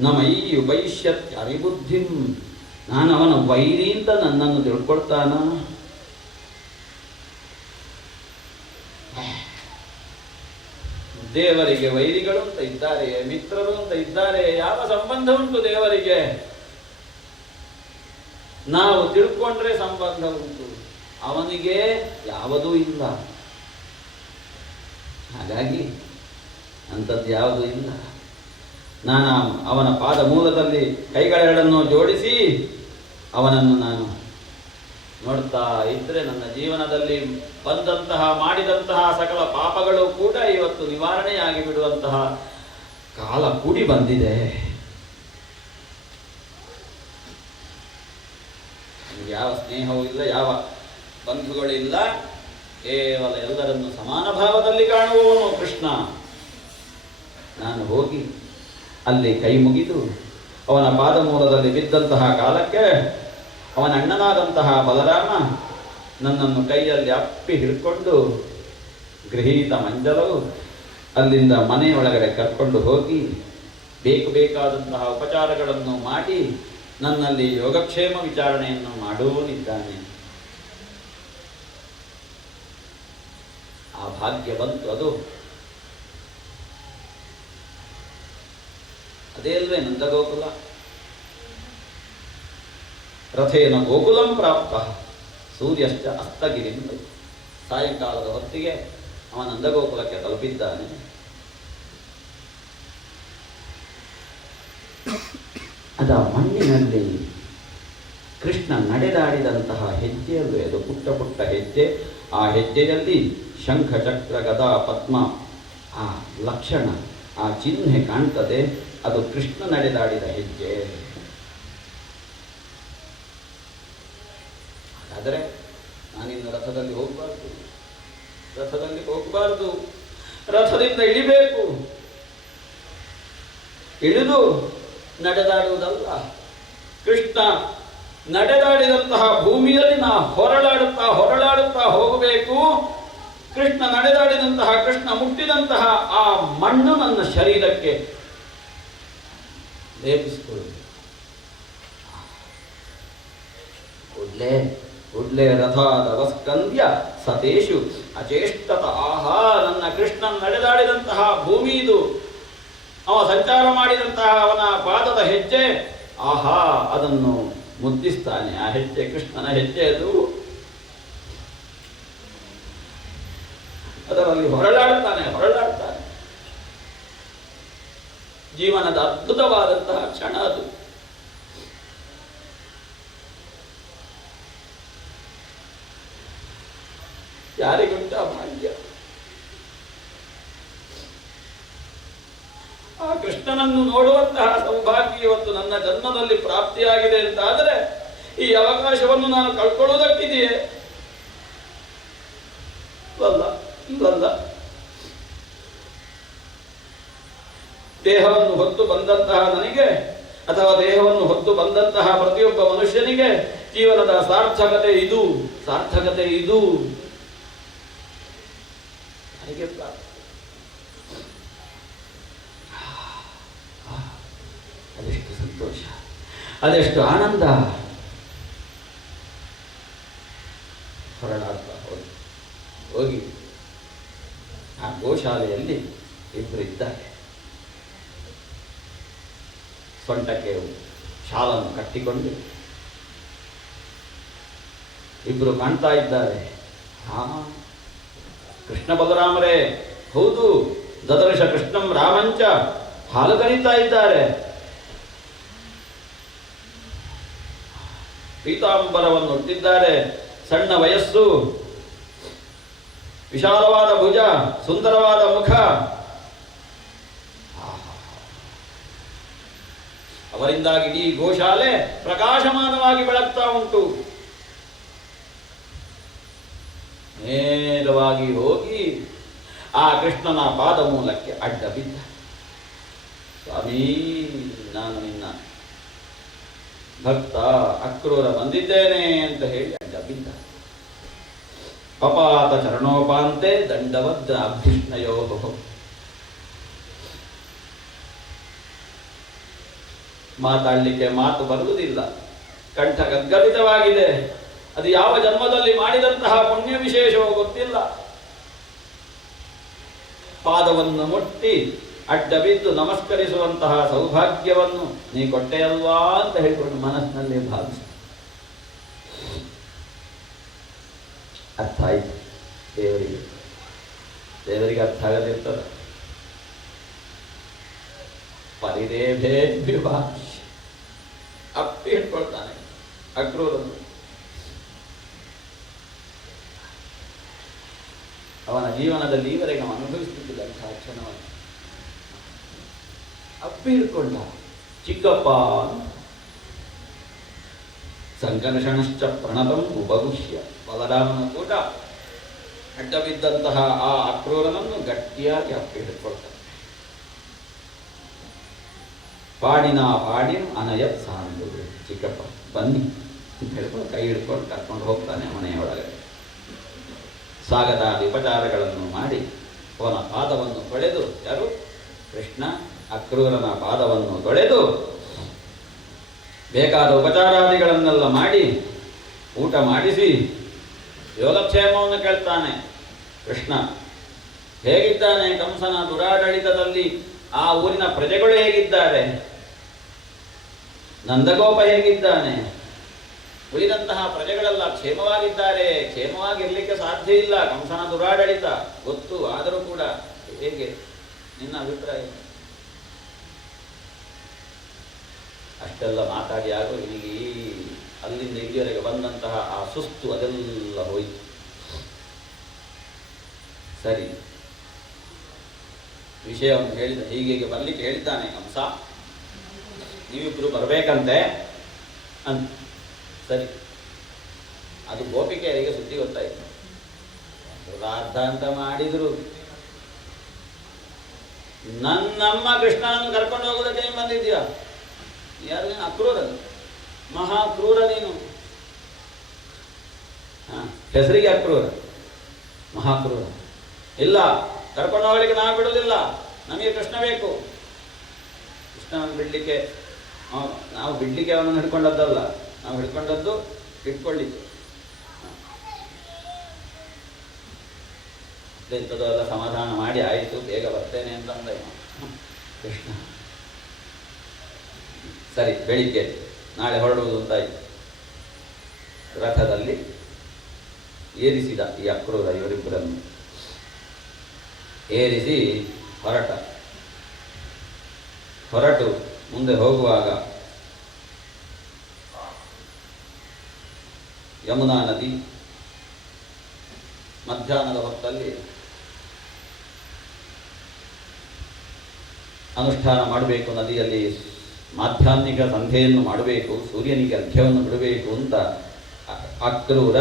ನಮೈ ವೈಶ್ಯತ್ ಅರಿಬುದ್ಧಿಂ. ನಾನು ಅವನ ವೈರಿ ಅಂತ ನನ್ನನ್ನು ತಿಳ್ಕೊಳ್ತಾನ. ದೇವರಿಗೆ ವೈರಿಗಳು ಅಂತ ಇದ್ದಾರೆ, ಮಿತ್ರರು ಅಂತ ಇದ್ದಾರೆ. ಯಾವ ಸಂಬಂಧ ಉಂಟು ದೇವರಿಗೆ? ನಾವು ತಿಳ್ಕೊಂಡ್ರೆ ಸಂಬಂಧ ಉಂಟು, ಅವನಿಗೆ ಯಾವುದೂ ಇಲ್ಲ. ಹಾಗಾಗಿ ಅಂಥದ್ದು ಯಾವುದೂ ಇಲ್ಲ. ನಾನು ಅವನ ಪಾದ ಮೂಲದಲ್ಲಿ ಕೈಗಳೆರಡನ್ನು ಜೋಡಿಸಿ ಅವನನ್ನು ನಾನು ನೋಡ್ತಾ ಇದ್ರೆ ನನ್ನ ಜೀವನದಲ್ಲಿ ಬಂದಂತಹ ಮಾಡಿದಂತಹ ಸಕಲ ಪಾಪಗಳು ಕೂಡ ಇವತ್ತು ನಿವಾರಣೆಯಾಗಿ ಬಿಡುವಂತಹ ಕಾಲ ಕೂಡಿ ಬಂದಿದೆ. ಯಾವ ಸ್ನೇಹವೂ ಇಲ್ಲ, ಯಾವ ಬಂಧುಗಳಿಲ್ಲ, ಕೇವಲ ಎಲ್ಲರನ್ನು ಸಮಾನ ಭಾವದಲ್ಲಿ ಕಾಣುವವನು ಕೃಷ್ಣ. ನಾನು ಹೋಗಿ ಅಲ್ಲಿ ಕೈ ಮುಗಿದು ಅವನ ಪಾದಮೂಲದಲ್ಲಿ ಬಿದ್ದಂತಹ ಕಾಲಕ್ಕೆ ಅವನ ಅಣ್ಣನಾದಂತಹ ಬಲರಾಮ ನನ್ನನ್ನು ಕೈಯಲ್ಲಿ ಅಪ್ಪಿ ಹಿಡ್ಕೊಂಡು ಗೃಹೀತ ಮಂಜಲು ಅಲ್ಲಿಂದ ಮನೆಯೊಳಗಡೆ ಕರ್ಕೊಂಡು ಹೋಗಿ ಬೇಕಾದಂತಹ ಉಪಚಾರಗಳನ್ನು ಮಾಡಿ ನನ್ನಲ್ಲಿ ಯೋಗಕ್ಷೇಮ ವಿಚಾರಣೆಯನ್ನು ಮಾಡುವನಿದ್ದಾನೆ. ಆ ಭಾಗ್ಯ ಬಂತು. ಅದೇ ಅಲ್ವೇ ನಂದಗೋಕುಲ. ರಥೇನ ಗೋಕುಲಂ ಪ್ರಾಪ್ತ ಸೂರ್ಯಶ್ಚ ಅಸ್ತಗಿರಿಂದು. ಸಾಯಂಕಾಲದ ಹೊತ್ತಿಗೆ ಅವ ನಂದಗೋಕುಲಕ್ಕೆ ತಲುಪಿದ್ದಾನೆ. ಅದ ಮಣ್ಣಿನಲ್ಲಿ ಕೃಷ್ಣ ನಡೆದಾಡಿದಂತಹ ಹೆಜ್ಜೆಯಲ್ಲೂ ಅದು ಪುಟ್ಟ ಪುಟ್ಟ ಹೆಜ್ಜೆ. ಆ ಹೆಜ್ಜೆಯಲ್ಲಿ ಶಂಖ ಚಕ್ರ ಗದಾ ಪದ್ಮ ಆ ಲಕ್ಷಣ, ಆ ಚಿಹ್ನೆ ಕಾಣ್ತದೆ. ಅದು ಕೃಷ್ಣ ನಡೆದಾಡಿದ ಹೆಜ್ಜೆ. ಹಾಗಾದರೆ ನಾನಿನ್ನು ರಥದಲ್ಲಿ ಹೋಗಬಾರ್ದು, ರಥದಿಂದ ಇಳಿಬೇಕು. ಇಳಿದು ನಡೆದಾಡುವುದಲ್ಲ, ಕೃಷ್ಣ ನಡೆದಾಡಿದಂತಹ ಭೂಮಿಯಲ್ಲಿ ನಾ ಹೊರಳಾಡುತ್ತಾ ಹೋಗಬೇಕು. ಕೃಷ್ಣ ನಡೆದಾಡಿದಂತಹ, ಕೃಷ್ಣ ಮುಟ್ಟಿದಂತಹ ಆ ಮಣ್ಣು ನನ್ನ ಶರೀರಕ್ಕೆ ಲೇಪಿಸಿಕೊಳ್ಳುವುದು. ಕೂಡ್ಲೆ ರಥಾದವಸ್ಕಂದ್ಯ ಸತೇಶು ಅಚೇಷ್ಟತ. ಆಹಾ, ನನ್ನ ಕೃಷ್ಣ ನಡೆದಾಡಿದಂತಹ ಭೂಮಿ ಇದು. ಅವ ಸಂಚಾರ ಮಾಡಿದಂತಹ ಅವನ ಪಾದದ ಹೆಜ್ಜೆ, ಆಹಾ, ಅದನ್ನು ಮುದ್ದಿಸ್ತಾನೆ. ಆ ಹೆಜ್ಜೆ ಕೃಷ್ಣನ ಹೆಜ್ಜೆ. ಅದು ಅದರಲ್ಲಿ ಹೊರಳಾಡ್ತಾನೆ. ಜೀವನದ ಅದ್ಭುತವಾದಂತಹ ಕ್ಷಣ ಅದು. ಯಾರಿಗುಂಟ ಭಾಗ್ಯ? ಆ ಕೃಷ್ಣನನ್ನು ನೋಡುವಂತಹ ಸೌಭಾಗ್ಯ ಇವತ್ತು ನನ್ನ ಜನ್ಮದಲ್ಲಿ ಪ್ರಾಪ್ತಿಯಾಗಿದೆ ಅಂತಾದರೆ ಈ ಅವಕಾಶವನ್ನು ನಾನು ಕಳ್ಕೊಳ್ಳುವುದಕ್ಕಿದೆಯೇ? ಇಲ್ಲಲ್ಲ. ದೇಹವನ್ನು ಹೊತ್ತು ಬಂದಂತಹ ನನಗೆ, ಅಥವಾ ದೇಹವನ್ನು ಹೊತ್ತು ಬಂದಂತಹ ಪ್ರತಿಯೊಬ್ಬ ಮನುಷ್ಯನಿಗೆ ಜೀವನದ ಸಾರ್ಥಕತೆ ಇದು. ಹೇಗೆ ಪ್ರಾಪ್ತಿ? ಅದೆಷ್ಟು ಸಂತೋಷ, ಅದೆಷ್ಟು ಆನಂದ. ಹೊರಡಾಡ್ತಾ ಹೋಗಿ ಆ ಗೋಶಾಲೆಯಲ್ಲಿ ಇಬ್ಬರು ಇದ್ದಾರೆ. ಸೊಂಟಕ್ಕೆ ಶಾಲನ್ನು ಕಟ್ಟಿಕೊಂಡು ಇಬ್ಬರು ಕಾಣ್ತಾ ಇದ್ದಾರೆ. ಕೃಷ್ಣ ಬಲರಾಮರೇ, ಹೌದು. ದದರ್ಶ ಕೃಷ್ಣಂ ರಾಮಂಚ, ಹಾಲು ಕರೀತಾ ಇದ್ದಾರೆ. ಪೀತಾಂಬರವನ್ನು ಒಟ್ಟಿದ್ದಾರೆ. ಸಣ್ಣ ವಯಸ್ಸು, ವಿಶಾಲವಾದ ಭುಜ, ಸುಂದರವಾದ ಮುಖ. ಅವರಿಂದಾಗಿ ಇಡೀ ಗೋಶಾಲೆ ಪ್ರಕಾಶಮಾನವಾಗಿ ಬೆಳಗ್ತಾ ಉಂಟು. ನೇರವಾಗಿ ಹೋಗಿ ಆ ಕೃಷ್ಣನ ಪಾದ ಮೂಲಕ್ಕೆ ಅಡ್ಡ ಬಿದ್ದ. ಸ್ವಾಮಿ, ನಾನು ನಿನ್ನ ಭಕ್ತ ಅಕ್ರೂರ ಬಂದಿದ್ದೇನೆ ಅಂತ ಹೇಳಿ ಅಡ್ಡ ಬಿದ್ದ. ಪಪಾತ ಚರಣೋಪಾಂತೆ ದಂಡವದ್ರ ಅಭ್ಯುಷ್ಣಯೋ. ಮಾತಾಡಲಿಕ್ಕೆ ಮಾತು ಬರುವುದಿಲ್ಲ, ಕಂಠ ಗದ್ಗದಿತವಾಗಿದೆ. ಅದು ಯಾವ ಜನ್ಮದಲ್ಲಿ ಮಾಡಿದಂತಹ ಪುಣ್ಯ ವಿಶೇಷವೋ ಗೊತ್ತಿಲ್ಲ. ಪಾದವನ್ನು ಮುಟ್ಟಿ ಅಡ್ಡ ಬಿದ್ದು ನಮಸ್ಕರಿಸುವಂತಹ ಸೌಭಾಗ್ಯವನ್ನು ನೀ ಕೊಟ್ಟೆಯಲ್ವಾ ಅಂತ ಹೇಳಿಕೊಂಡು ಮನಸ್ಸಿನಲ್ಲಿ ಭಾವಿಸಿ. ಅರ್ಥ ಆಯ್ತು ದೇವರಿಗೆ ಅರ್ಥ ಆಗದಿರ್ತದೆ. ಪರಿರೇಭೆ ವಿಭಾಷ್ ಅಪ್ಪಿ ಹಿಡ್ಕೊಳ್ತಾನೆ. ಅಕ್ರೂರನು. ಅವನ ಜೀವನದಲ್ಲಿ ಈವರೆಗೆ ನಾವು ಅನುಭವಿಸುತ್ತಿದ್ದಿಲ್ಲ ಅಂತಹ ಕ್ಷಣವನ್ನು. ಅಪ್ಪಿ ಹಿಡ್ಕೊಂಡ ಚಿಕ್ಕಪ್ಪ. ಸಂಕರ್ಷಣಶ್ಚ ಪ್ರಣತಂ ಉಪಗುಹ್ಯ. ಬಲರಾಮನ ಕೂಟ ಅಡ್ಡ ಬಿದ್ದಂತಹ ಆ ಅಕ್ರೂರನನ್ನು ಗಟ್ಟಿಯಾಗಿ ಅಪ್ಪಿ ಹಿಡ್ಕೊಳ್ತಾನೆ. ಪಾಡಿನ ಪಾಡಿನ ಅನಯತ್ ಸಾಂದು. ಚಿಕ್ಕಪ್ಪ ಬನ್ನಿ ಅಂತ ಹೇಳ್ಕೊಂಡು ಕೈ ಹಿಡ್ಕೊಂಡು ಕರ್ಕೊಂಡು ಹೋಗ್ತಾನೆ ಮನೆಯೊಳಗೆ. ಸ್ವಾಗತಾದಿ ಉಪಚಾರಗಳನ್ನು ಮಾಡಿ ಅವನ ಪಾದವನ್ನು ತೊಳೆದು, ಯಾರು ಕೃಷ್ಣ ಅಕ್ರೂರನ ಪಾದವನ್ನು ತೊಳೆದು ಬೇಕಾದ ಉಪಚಾರಾದಿಗಳನ್ನೆಲ್ಲ ಮಾಡಿ ಊಟ ಮಾಡಿಸಿ ಯೋಗಕ್ಷೇಮವನ್ನು ಕೇಳ್ತಾನೆ. ಕೃಷ್ಣ ಹೇಗಿದ್ದಾನೆ? ಕಂಸನ ದುರಾಡಳಿತದಲ್ಲಿ ಆ ಊರಿನ ಪ್ರಜೆಗಳು ಹೇಗಿದ್ದಾರೆ? ನಂದಗೋಪ ಹೇಗಿದ್ದಾನೆ? ಉಳಿದಂತಹ ಪ್ರಜೆಗಳೆಲ್ಲ ಕ್ಷೇಮವಾಗಿದ್ದಾರೆ. ಕ್ಷೇಮವಾಗಿರ್ಲಿಕ್ಕೆ ಸಾಧ್ಯ ಇಲ್ಲ, ಕಂಸನ ದುರಾಡಳಿತ ಗೊತ್ತು. ಆದರೂ ಕೂಡ ಹೇಗೆ ನಿನ್ನ ಅಭಿಪ್ರಾಯ? ಅಷ್ಟೆಲ್ಲ ಮಾತಾಡಿ ಆಗೋ ಈಗ ಅಲ್ಲಿಂದ ಇಲ್ಲಿವರೆಗೆ ಬಂದಂತಹ ಆ ಸುಸ್ತು ಅದೆಲ್ಲ ಹೋಯಿತು. ಸರಿ, ವಿಷಯವನ್ನು ಹೇಳಿದ. ಹೀಗೆ ಬರ್ಲಿಕ್ಕೆ ಹೇಳಿದ್ದಾನೆ ಕಂಸ, ನೀವಿಬ್ರು ಬರಬೇಕಂತೆ ಅಂತ. ಸರಿ, ಅದು ಗೋಪಿಕೆಯರಿಗೆ ಸುದ್ದಿ ಗೊತ್ತಾಯಿತು. ರಾಧ ಅಂತ ಮಾಡಿದ್ರು, ನಮ್ಮ ಕೃಷ್ಣನನ್ನು ಕರ್ಕೊಂಡು ಹೋಗೋದಕ್ಕೆ ಏನು ಬಂದಿದ್ಯಾ? ಯಾರು ನೀನು? ಅಕ್ರೂರ, ಮಹಾ ಕ್ರೂರ ನೀನು. ಹೆಸರಿಗೆ ಅಕ್ರೂರ, ಮಹಾಕ್ರೂರ. ಇಲ್ಲ, ಕರ್ಕೊಂಡು ಹೋಗ್ಲಿಕ್ಕೆ ನಾವು ಬಿಡೋದಿಲ್ಲ. ನಮಗೆ ಕೃಷ್ಣ ಬೇಕು. ಕೃಷ್ಣನನ್ನು ಬಿಡ್ಲಿಕ್ಕೆ ನಾವು ಬಿಡ್ಲಿಕ್ಕೆ ಅವನನ್ನು ಹಿಡ್ಕೊಂಡದ್ದಲ್ಲ, ನಾವು ಹಿಡ್ಕೊಂಡದ್ದು ಇಟ್ಕೊಳ್ಳಿಕ್ಕೆ. ಇಂಥದ್ದೆಲ್ಲ ಸಮಾಧಾನ ಮಾಡಿ ಆಯಿತು, ಬೇಗ ಬರ್ತೇನೆ ಅಂತಂದ ಕೃಷ್ಣ. ಸರಿ, ಬೆಳಿಗ್ಗೆ ನಾಳೆ ಹೊರಡುವುದು ಅಂತಾಯಿತು. ರಥದಲ್ಲಿ ಏರಿಸಿದ ಈ ಅಕ್ರೂರ ಇವರಿಬ್ಬರನ್ನು. ಏರಿಸಿ ಹೊರಟು ಮುಂದೆ ಹೋಗುವಾಗ ಯಮುನಾ ನದಿ ಮಧ್ಯಾಹ್ನದ ಹೊತ್ತಲ್ಲಿ ಅನುಷ್ಠಾನ ಮಾಡಬೇಕು. ನದಿಯಲ್ಲಿ ಮಾಧ್ಯಾಹ್ನಿಕ ಸಂಧ್ಯೆಯನ್ನು ಮಾಡಬೇಕು, ಸೂರ್ಯನಿಗೆ ಅರ್ಘ್ಯವನ್ನು ಬಿಡಬೇಕು ಅಂತ ಅಕ್ರೂರ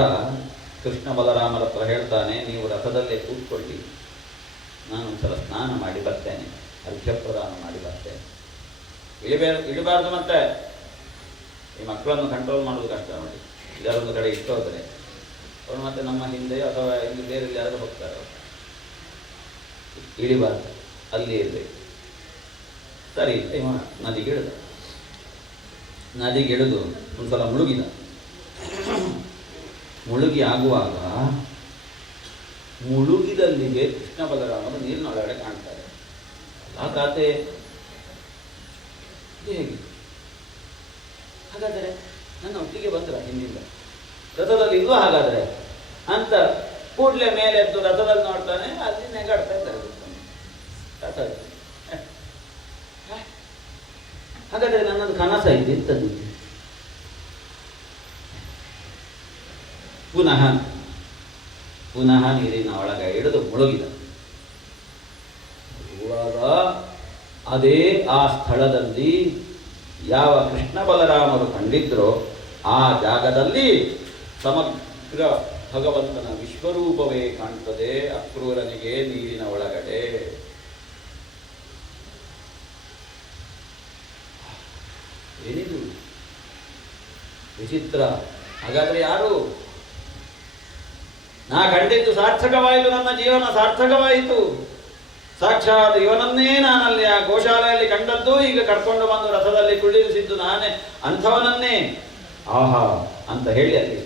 ಕೃಷ್ಣ ಬಲರಾಮರ ಹತ್ರ ಹೇಳ್ತಾನೆ, ನೀವು ರಥದಲ್ಲೇ ಕೂತ್ಕೊಳ್ಳಿ, ನಾನು ಒಂದ್ಸಲ ಸ್ನಾನ ಮಾಡಿ ಬರ್ತೇನೆ, ಅರ್ಘ್ಯ ಪ್ರದಾನ ಮಾಡಿ ಬರ್ತೇನೆ. ಇಳಿಬಾರ್ದು. ಮತ್ತೆ ಈ ಮಕ್ಕಳನ್ನು ಕಂಟ್ರೋಲ್ ಮಾಡೋದು ಕಷ್ಟ ನೋಡಿ. ಇದರೊಂದು ಕಡೆ ಇಷ್ಟು ಹೋದರೆ ಅವರು ಮತ್ತೆ ನಮ್ಮ ಹಿಂದೆ ಅಥವಾ ಇಲ್ಲಿ ಬೇರೆ ಯಾರು ಹೋಗ್ತಾರೆ. ಇಳಿಬಾರ್ದು, ಅಲ್ಲಿ ಇರಬೇಕು. ಸರಿ, ನದಿಗಿಳಿದು ಒಂದ್ಸಲ ಮುಳುಗಿದ. ಮುಳುಗಿ ಆಗುವಾಗ ಮುಳುಗಿದಲ್ಲಿಗೆ ಕೃಷ್ಣ ಬಲರಾಮರು ನೀರಿನ ಒಳಗಡೆ ಕಾಣ್ತಾರೆ. ಆ ಖಾತೆ ಹೇಗೆ? ಹಾಗಾದರೆ ನನ್ನ ಒಟ್ಟಿಗೆ ಬಂದ್ರ ಹಿಂದಿಂದ ರಥದಲ್ಲಿ ಇಲ್ವ ಹಾಗಾದ್ರೆ ಅಂತ ಕೂಡಲೇ ಮೇಲೆ ಎದ್ದು ರಥದಲ್ಲಿ ನೋಡ್ತಾನೆ. ಅಲ್ಲಿ ನೆಗಾಡ್ತಾ ಇದ್ದಾರೆ ರಥ. ಹಾಗಾದ್ರೆ ನನ್ನದು ಕನಸಾಯಿತು ಎಂತದ್ದು? ಪುನಃ ನೀರಿನ ಒಳಗೆ ಇಳಿದು ಮುಳುಗಿದ. ಇವಾಗ ಅದೇ ಆ ಸ್ಥಳದಲ್ಲಿ ಯಾವ ಕೃಷ್ಣ ಬಲರಾಮರು ಕಂಡಿದ್ರೋ ಆ ಜಾಗದಲ್ಲಿ ಸಮಗ್ರ ಭಗವಂತನ ವಿಶ್ವರೂಪವೇ ಕಾಣ್ತದೆ ಅಕ್ರೂರನಿಗೆ ನೀರಿನ ಒಳಗಡೆ. ಏನಿದು ವಿಚಿತ್ರ! ಹಾಗಾದ್ರೆ ಯಾರು? ನಾ ಕಂಡಿದ್ದು ಸಾರ್ಥಕವಾಯಿತು, ನನ್ನ ಜೀವನ ಸಾರ್ಥಕವಾಯಿತು. ಸಾಕ್ಷಾತ್ ಇವನನ್ನೇ ನಾನಲ್ಲಿ ಆ ಗೋಶಾಲೆಯಲ್ಲಿ ಕಂಡದ್ದು, ಈಗ ಕರ್ಕೊಂಡು ಬಂದು ರಥದಲ್ಲಿ ಕುಳ್ಳಿರಿಸಿದ್ದು ನಾನೇ, ಅಂಥವನನ್ನೇ. ಆಹಾ ಅಂತ ಹೇಳಿ ಅಲ್ಲಿ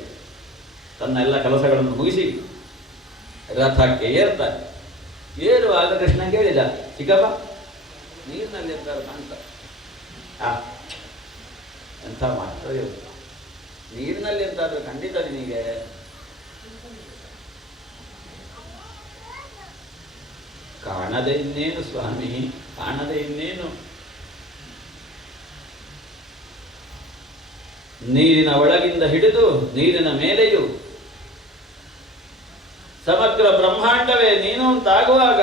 ತನ್ನ ಎಲ್ಲ ಕೆಲಸಗಳನ್ನು ಮುಗಿಸಿ ರಥಕ್ಕೆ ಏರ್ತಾನೆ. ಏರುವಾಗ ಕೃಷ್ಣ ಕೇಳಿದ, ಚಿಕ್ಕಪ್ಪ ನೀರಿನಲ್ಲಿ ಇರ್ತಾರೆ ಅಂತ. ಎಂಥ ಮಾತ್ರ ನೀರಿನಲ್ಲಿ ಇರ್ತಾದ್ರೆ ಖಂಡಿತ ನಿನಗೆ ಕಾಣದೆ ಇನ್ನೇನು ಸ್ವಾಮಿ, ಕಾಣದೆ ಇನ್ನೇನು. ನೀರಿನ ಒಳಗಿಂದ ಹಿಡಿದು ನೀರಿನ ಮೇಲೆಯೂ ಸಮಗ್ರ ಬ್ರಹ್ಮಾಂಡವೇ ನೀನು ಅಂತಾಗುವಾಗ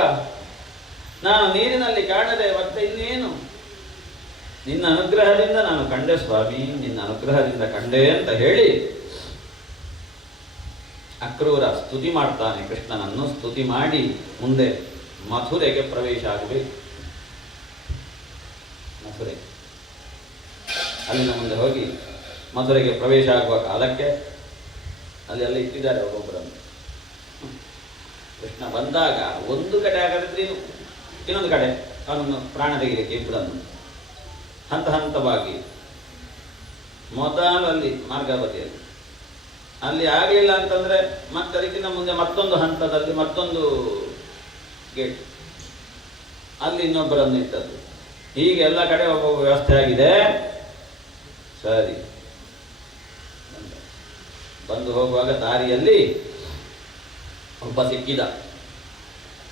ನಾನು ನೀರಿನಲ್ಲಿ ಕಾಣದೆ ಮತ್ತೆ ಇನ್ನೇನು? ನಿನ್ನ ಅನುಗ್ರಹದಿಂದ ನಾನು ಕಂಡೆ ಸ್ವಾಮಿ, ನಿನ್ನ ಅನುಗ್ರಹದಿಂದ ಕಂಡೆ ಅಂತ ಹೇಳಿ ಅಕ್ರೂರ ಸ್ತುತಿ ಮಾಡ್ತಾನೆ. ಕೃಷ್ಣನನ್ನು ಸ್ತುತಿ ಮಾಡಿ ಮುಂದೆ ಮಥುರೆಗೆ ಪ್ರವೇಶ ಆಗಬೇಕು. ಮಥುರೆ ಅಲ್ಲಿನ ಮುಂದೆ ಹೋಗಿ ಮಥುರೆಗೆ ಪ್ರವೇಶ ಆಗುವ ಕಾಲಕ್ಕೆ ಅಲ್ಲಿ ಇಟ್ಟಿದ್ದಾರೆ ಒಬ್ಬೊಬ್ಬರನ್ನು. ಕೃಷ್ಣ ಬಂದಾಗ ಒಂದು ಕಡೆ ಆಗದಿದ್ರೆ ಇನ್ನೊಂದು ಕಡೆ ಅವನನ್ನು ಪ್ರಾಣ ತೆಗೆಯಲಿಕ್ಕೆ ಇಬ್ಬರನ್ನು ಹಂತ ಹಂತವಾಗಿ ಮೊದಲಲ್ಲಿ ಮಾರ್ಗಾವತಿಯಲ್ಲಿ ಅಲ್ಲಿ ಆಗಲಿಲ್ಲ ಅಂತಂದ್ರೆ ಮತ್ತೆ ಅದಕ್ಕಿಂತ ಮುಂದೆ ಮತ್ತೊಂದು ಹಂತದಲ್ಲಿ ಮತ್ತೊಂದು ಗೇಟ್ ಅಲ್ಲಿ ಇನ್ನೊಬ್ಬರನ್ನು ಇಟ್ಟದ್ದು. ಹೀಗೆ ಎಲ್ಲ ಕಡೆ ಒಬ್ಬೊಬ್ಬ ವ್ಯವಸ್ಥೆ ಆಗಿದೆ. ಸರಿ, ಬಂದು ಹೋಗುವಾಗ ದಾರಿಯಲ್ಲಿ ಒಬ್ಬ ಸಿಕ್ಕಿದ.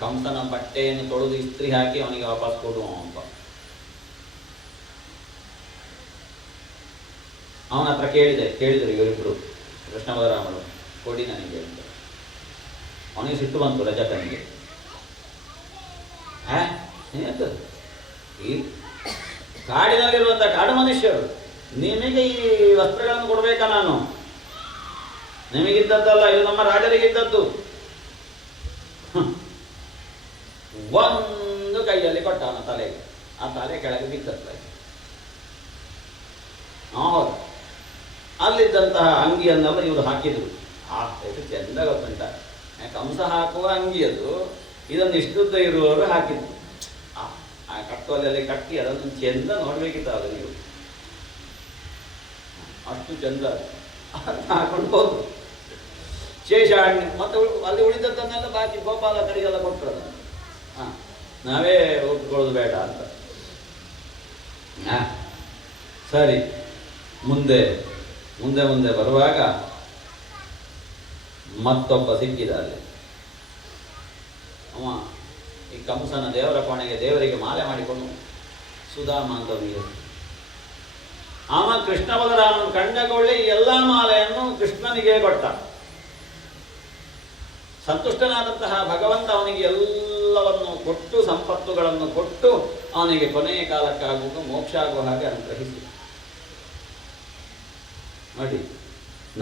ಕಂಸನ ಬಟ್ಟೆಯನ್ನು ತೊಳೆದು ಇಸ್ತ್ರಿ ಹಾಕಿ ಅವನಿಗೆ ವಾಪಸ್ ಕೊಡುವ ಒಬ್ಬ. ಅವನ ಹತ್ರ ಕೇಳಿದರು ಇವರಿಬ್ರು ಕೃಷ್ಣ ಬಲರಾಮರು, ಕೊಡಿ ನನಗೆ ಅಂತ. ಅವನಿಗೆ ಸಿಟ್ಟು ಬಂತು ರಜಕನಿಗೆ. ಈ ಕಾಡಿನಲ್ಲಿರುವಂತಹ ಕಾಡು ಮನುಷ್ಯರು ನಿಮಗೆ ಈ ವಸ್ತ್ರಗಳನ್ನು ಕೊಡ್ಬೇಕಾ? ನಾನು ನಿಮಗಿದ್ದದ್ದಲ್ಲ, ಇದು ನಮ್ಮ ರಾಜರಿಗಿದ್ದದ್ದು. ಒಂದು ಕೈಯಲ್ಲಿ ಕೊಟ್ಟ ಅವನ ತಲೆಗೆ, ಆ ತಲೆ ಕೆಳಗೆ ಬಿದ್ದತ್ತ. ಹೌದು, ಅಲ್ಲಿದ್ದಂತಹ ಅಂಗಿಯನ್ನೆಲ್ಲ ಇವರು ಹಾಕಿದ್ರು. ಇದು ಚೆಂದ ಗೊತ್ತುಂಟ, ಕಂಸ ಹಾಕುವ ಅಂಗಿ ಅದು. ಇದನ್ನು ಇಷ್ಟುದ್ದ ಇರುವವರು ಹಾಕಿದ್ರು. ಆ ಕಟ್ಟುವಲ್ಲಿ ಕಟ್ಟಿ ಅದನ್ನು ಚೆಂದ ನೋಡ್ಬೇಕಿತ್ತು ಅದು. ನೀವು ಅಷ್ಟು ಚೆಂದ ಹಾಕೊಂಡು ಹೋದ್ರು. ಶೇಷಾಣ್ಯ ಮತ್ತು ಅಲ್ಲಿ ಉಳಿದದ್ದನ್ನೆಲ್ಲ ಬಾಕಿ ಗೋಪಾಲ ಕಡೆಗೆಲ್ಲ ಕೊಟ್ಟರು ಅದನ್ನು. ನಾವೇ ಉಟ್ಕೊಳ್ಳೋದು ಬೇಡ ಅಂತ. ಸರಿ, ಮುಂದೆ ಮುಂದೆ ಮುಂದೆ ಬರುವಾಗ ಮತ್ತೊಬ್ಬ ಸಿಕ್ಕಿದ ಅಲ್ಲಿ. ಅವ ಈ ಕಂಸನ ದೇವರ ಕೋಣೆಗೆ ದೇವರಿಗೆ ಮಾಲೆ ಮಾಡಿಕೊಂಡು ಸುಧಾಮ ಅಂತವನಿಗೆ. ಅವ ಕೃಷ್ಣ ಬಲರಾಮನ ಕಂಡಕೊಳ್ಳಿ ಈ ಎಲ್ಲ ಮಾಲೆಯನ್ನು ಕೃಷ್ಣನಿಗೆ ಕೊಟ್ಟ. ಸಂತುಷ್ಟನಾದಂತಹ ಭಗವಂತ ಅವನಿಗೆ ಎಲ್ಲವನ್ನು ಕೊಟ್ಟು, ಸಂಪತ್ತುಗಳನ್ನು ಕೊಟ್ಟು, ಅವನಿಗೆ ಕೊನೆಯ ಕಾಲಕ್ಕಾಗುವುದು ಮೋಕ್ಷ ಆಗುವ ಹಾಗೆ ಅನುಗ್ರಹಿಸಿ. ನೋಡಿ,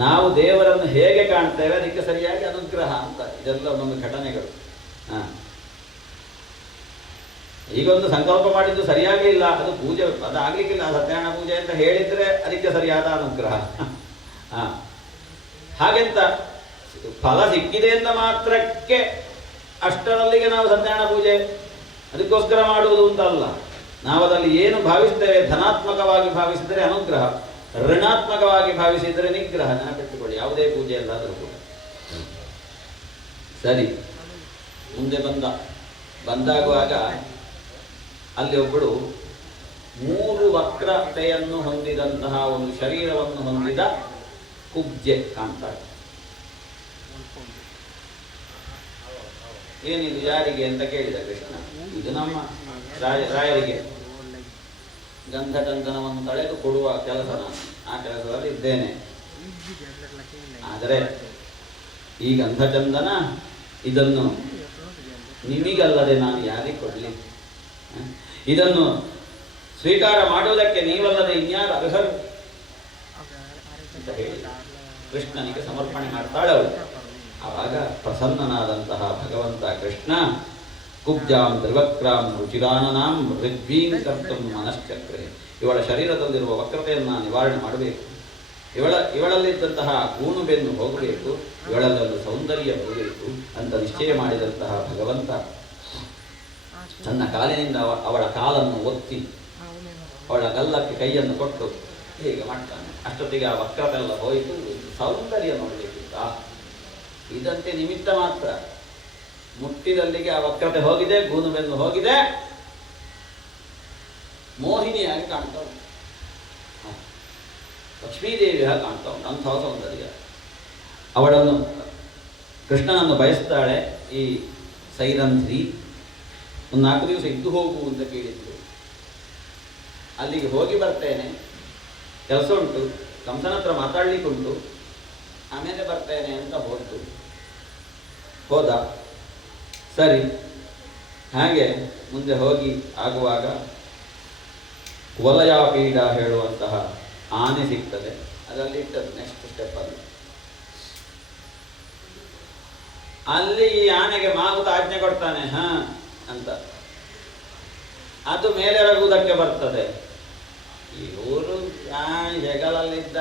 ನಾವು ದೇವರನ್ನು ಹೇಗೆ ಕಾಣ್ತೇವೆ ಅದಕ್ಕೆ ಸರಿಯಾಗಿ ಅನುಗ್ರಹ ಅಂತ. ಇದೆಲ್ಲ ಒಂದೊಂದು ಘಟನೆಗಳು. ಈಗೊಂದು ಸಂಕಲ್ಪ ಮಾಡಿದ್ದು ಸರಿಯಾಗಿ ಇಲ್ಲ, ಅದು ಪೂಜೆ ಅದು ಆಗ್ಲಿಕ್ಕಿಲ್ಲ, ಸತ್ಯನಾರಾಯಣ ಪೂಜೆ ಅಂತ ಹೇಳಿದ್ರೆ ಅದಕ್ಕೆ ಸರಿಯಾದ ಅನುಗ್ರಹ. ಹಾಗೆಂತ ಫಲ ಸಿಕ್ಕಿದೆ ಅಂತ ಮಾತ್ರಕ್ಕೆ ಅಷ್ಟರಲ್ಲಿಗೆ ನಾವು ಸತ್ಯನಾರಾಯಣ ಪೂಜೆ ಅದಕ್ಕೋಸ್ಕರ ಮಾಡುವುದು ಅಂತಲ್ಲ. ನಾವು ಅದರಲ್ಲಿ ಏನು ಭಾವಿಸ್ತೇವೆ, ಧನಾತ್ಮಕವಾಗಿ ಭಾವಿಸಿದರೆ ಅನುಗ್ರಹ, ಋಣಾತ್ಮಕವಾಗಿ ಭಾವಿಸಿದರೆ ನಿಗ್ರಹ. ನೆನಪಿಟ್ಟುಕೊಳ್ಳಿ, ಯಾವುದೇ ಪೂಜೆ ಅಲ್ಲಾದರೂ ಕೂಡ. ಸರಿ, ಮುಂದೆ ಬಂದಾಗುವಾಗ ಅಲ್ಲಿ ಒಬ್ಬಳು 3 ವಕ್ರತೆಯನ್ನು ಹೊಂದಿದಂತಹ ಒಂದು ಶರೀರವನ್ನು ಹೊಂದಿದ ಕುಬ್ಜೆ ಕಾಣ್ತಾಳೆ. ಏನಿದು ಯಾರಿಗೆ ಅಂತ ಕೇಳಿದ ಕೃಷ್ಣ. ಇದು ನಮ್ಮ ರಾಯರಿಗೆ ಗಂಧಚಂದನವನ್ನು ತಳೆದು ಕೊಡುವ ಕೆಲಸ, ನಾನು ಆ ಕೆಲಸದಲ್ಲಿ ಇದ್ದೇನೆ. ಆದರೆ ಈ ಗಂಧಚಂದನ ಇದನ್ನು ನಿಮಗಲ್ಲದೆ ನಾನು ಯಾರಿಗೆ ಕೊಡಲಿ? ಇದನ್ನು ಸ್ವೀಕಾರ ಮಾಡುವುದಕ್ಕೆ ನೀವಲ್ಲದೆ ಇನ್ಯಾರು ಅರ್ಹರು ಅಂತ ಹೇಳಿ ಕೃಷ್ಣನಿಗೆ ಸಮರ್ಪಣೆ ಮಾಡ್ತಾಳೆ ಅವಳು. ಆವಾಗ ಪ್ರಸನ್ನನಾದಂತಹ ಭಗವಂತ ಕೃಷ್ಣ ಕುಬ್ಜಾಂ ತ್ರಿವಕ್ರಾಂ ರುಚಿರಾನನಾಂ ಋಗ್ವೀಂ ಕರ್ತಂ ಮನಶ್ಚಕ್ರೆ, ಇವಳ ಶರೀರದಲ್ಲಿರುವ ವಕ್ರತೆಯನ್ನು ನಿವಾರಣೆ ಮಾಡಬೇಕು, ಇವಳಲ್ಲಿದ್ದಂತಹ ಕೂಣು ಬೆನ್ನು ಹೋಗಬೇಕು, ಇವಳಲ್ಲೊಂದು ಸೌಂದರ್ಯ ಬರಬೇಕು ಅಂತ ನಿಶ್ಚಯ ಮಾಡಿದಂತಹ ಭಗವಂತ ತನ್ನ ಕಾಲಿನಿಂದ ಅವಳ ಕಾಲನ್ನು ಒತ್ತಿ ಅವಳ ಗಲ್ಲಕ್ಕೆ ಕೈಯನ್ನು ಕೊಟ್ಟು ಹೀಗೆ ಮಾಡ್ತಾನೆ. ಅಷ್ಟೊತ್ತಿಗೆ ಆ ವಕ್ರತೆಲ್ಲ ಹೋಯಿತು, ಸೌಂದರ್ಯ ನೋಡಬೇಕಿತ್ತ. ಇದಂತೆ ನಿಮಿತ್ತ ಮಾತ್ರ. ಮುಟ್ಟಿದಲ್ಲಿಗೆ ಆ ವಕ್ರತೆ ಹೋಗಿದೆ, ಗೂನು ಬೆನ್ನು ಹೋಗಿದೆ, ಮೋಹಿನಿಯಾಗಿ ಕಾಣ್ತಾ ಉಂಟು, ಲಕ್ಷ್ಮೀದೇವಿಯಾಗಿ ಕಾಣ್ತಾ ಉಂಟು. ಅಂಥ ಸೌಂದರ್ಯ. ಅವಳನ್ನು ಕೃಷ್ಣನನ್ನು ಬಯಸ್ತಾಳೆ ಈ ಸೈರಂಧ್ರಿ. ಒಂದು 4 ದಿವಸ ಇದ್ದು ಹೋಗು ಅಂತ ಕೇಳಿದ್ರು. ಅಲ್ಲಿಗೆ ಹೋಗಿ ಬರ್ತೇನೆ, ಕೆಲಸ ಉಂಟು, ಕಂಸನ ಹತ್ರ ಮಾತಾಡ್ಲಿಕ್ಕುಂಟು, ಆಮೇಲೆ ಬರ್ತೇನೆ ಅಂತ ಹೋದ. ಸರಿ, ಹಾಗೆ ಮುಂದೆ ಹೋಗಿ ಆಗುವಾಗ ವಲಯಾಪೀಡ ಹೇಳುವಂತಹ ಆನೆ ಸಿಗ್ತದೆ. ಅದರಲ್ಲಿ ಇಟ್ಟದ್ದು ನೆಕ್ಸ್ಟ್ ಸ್ಟೆಪ್ ಅಲ್ಲಿ ಈ ಆನೆಗೆ ಮಾಗುತ ಆಜ್ಞೆ ಕೊಡ್ತಾನೆ ಅಂತ. ಅದು ಮೇಲೆ ರಗುವುದಕ್ಕೆ ಬರ್ತದೆ. ಇವರು ಹೆಗಲಲ್ಲಿದ್ದ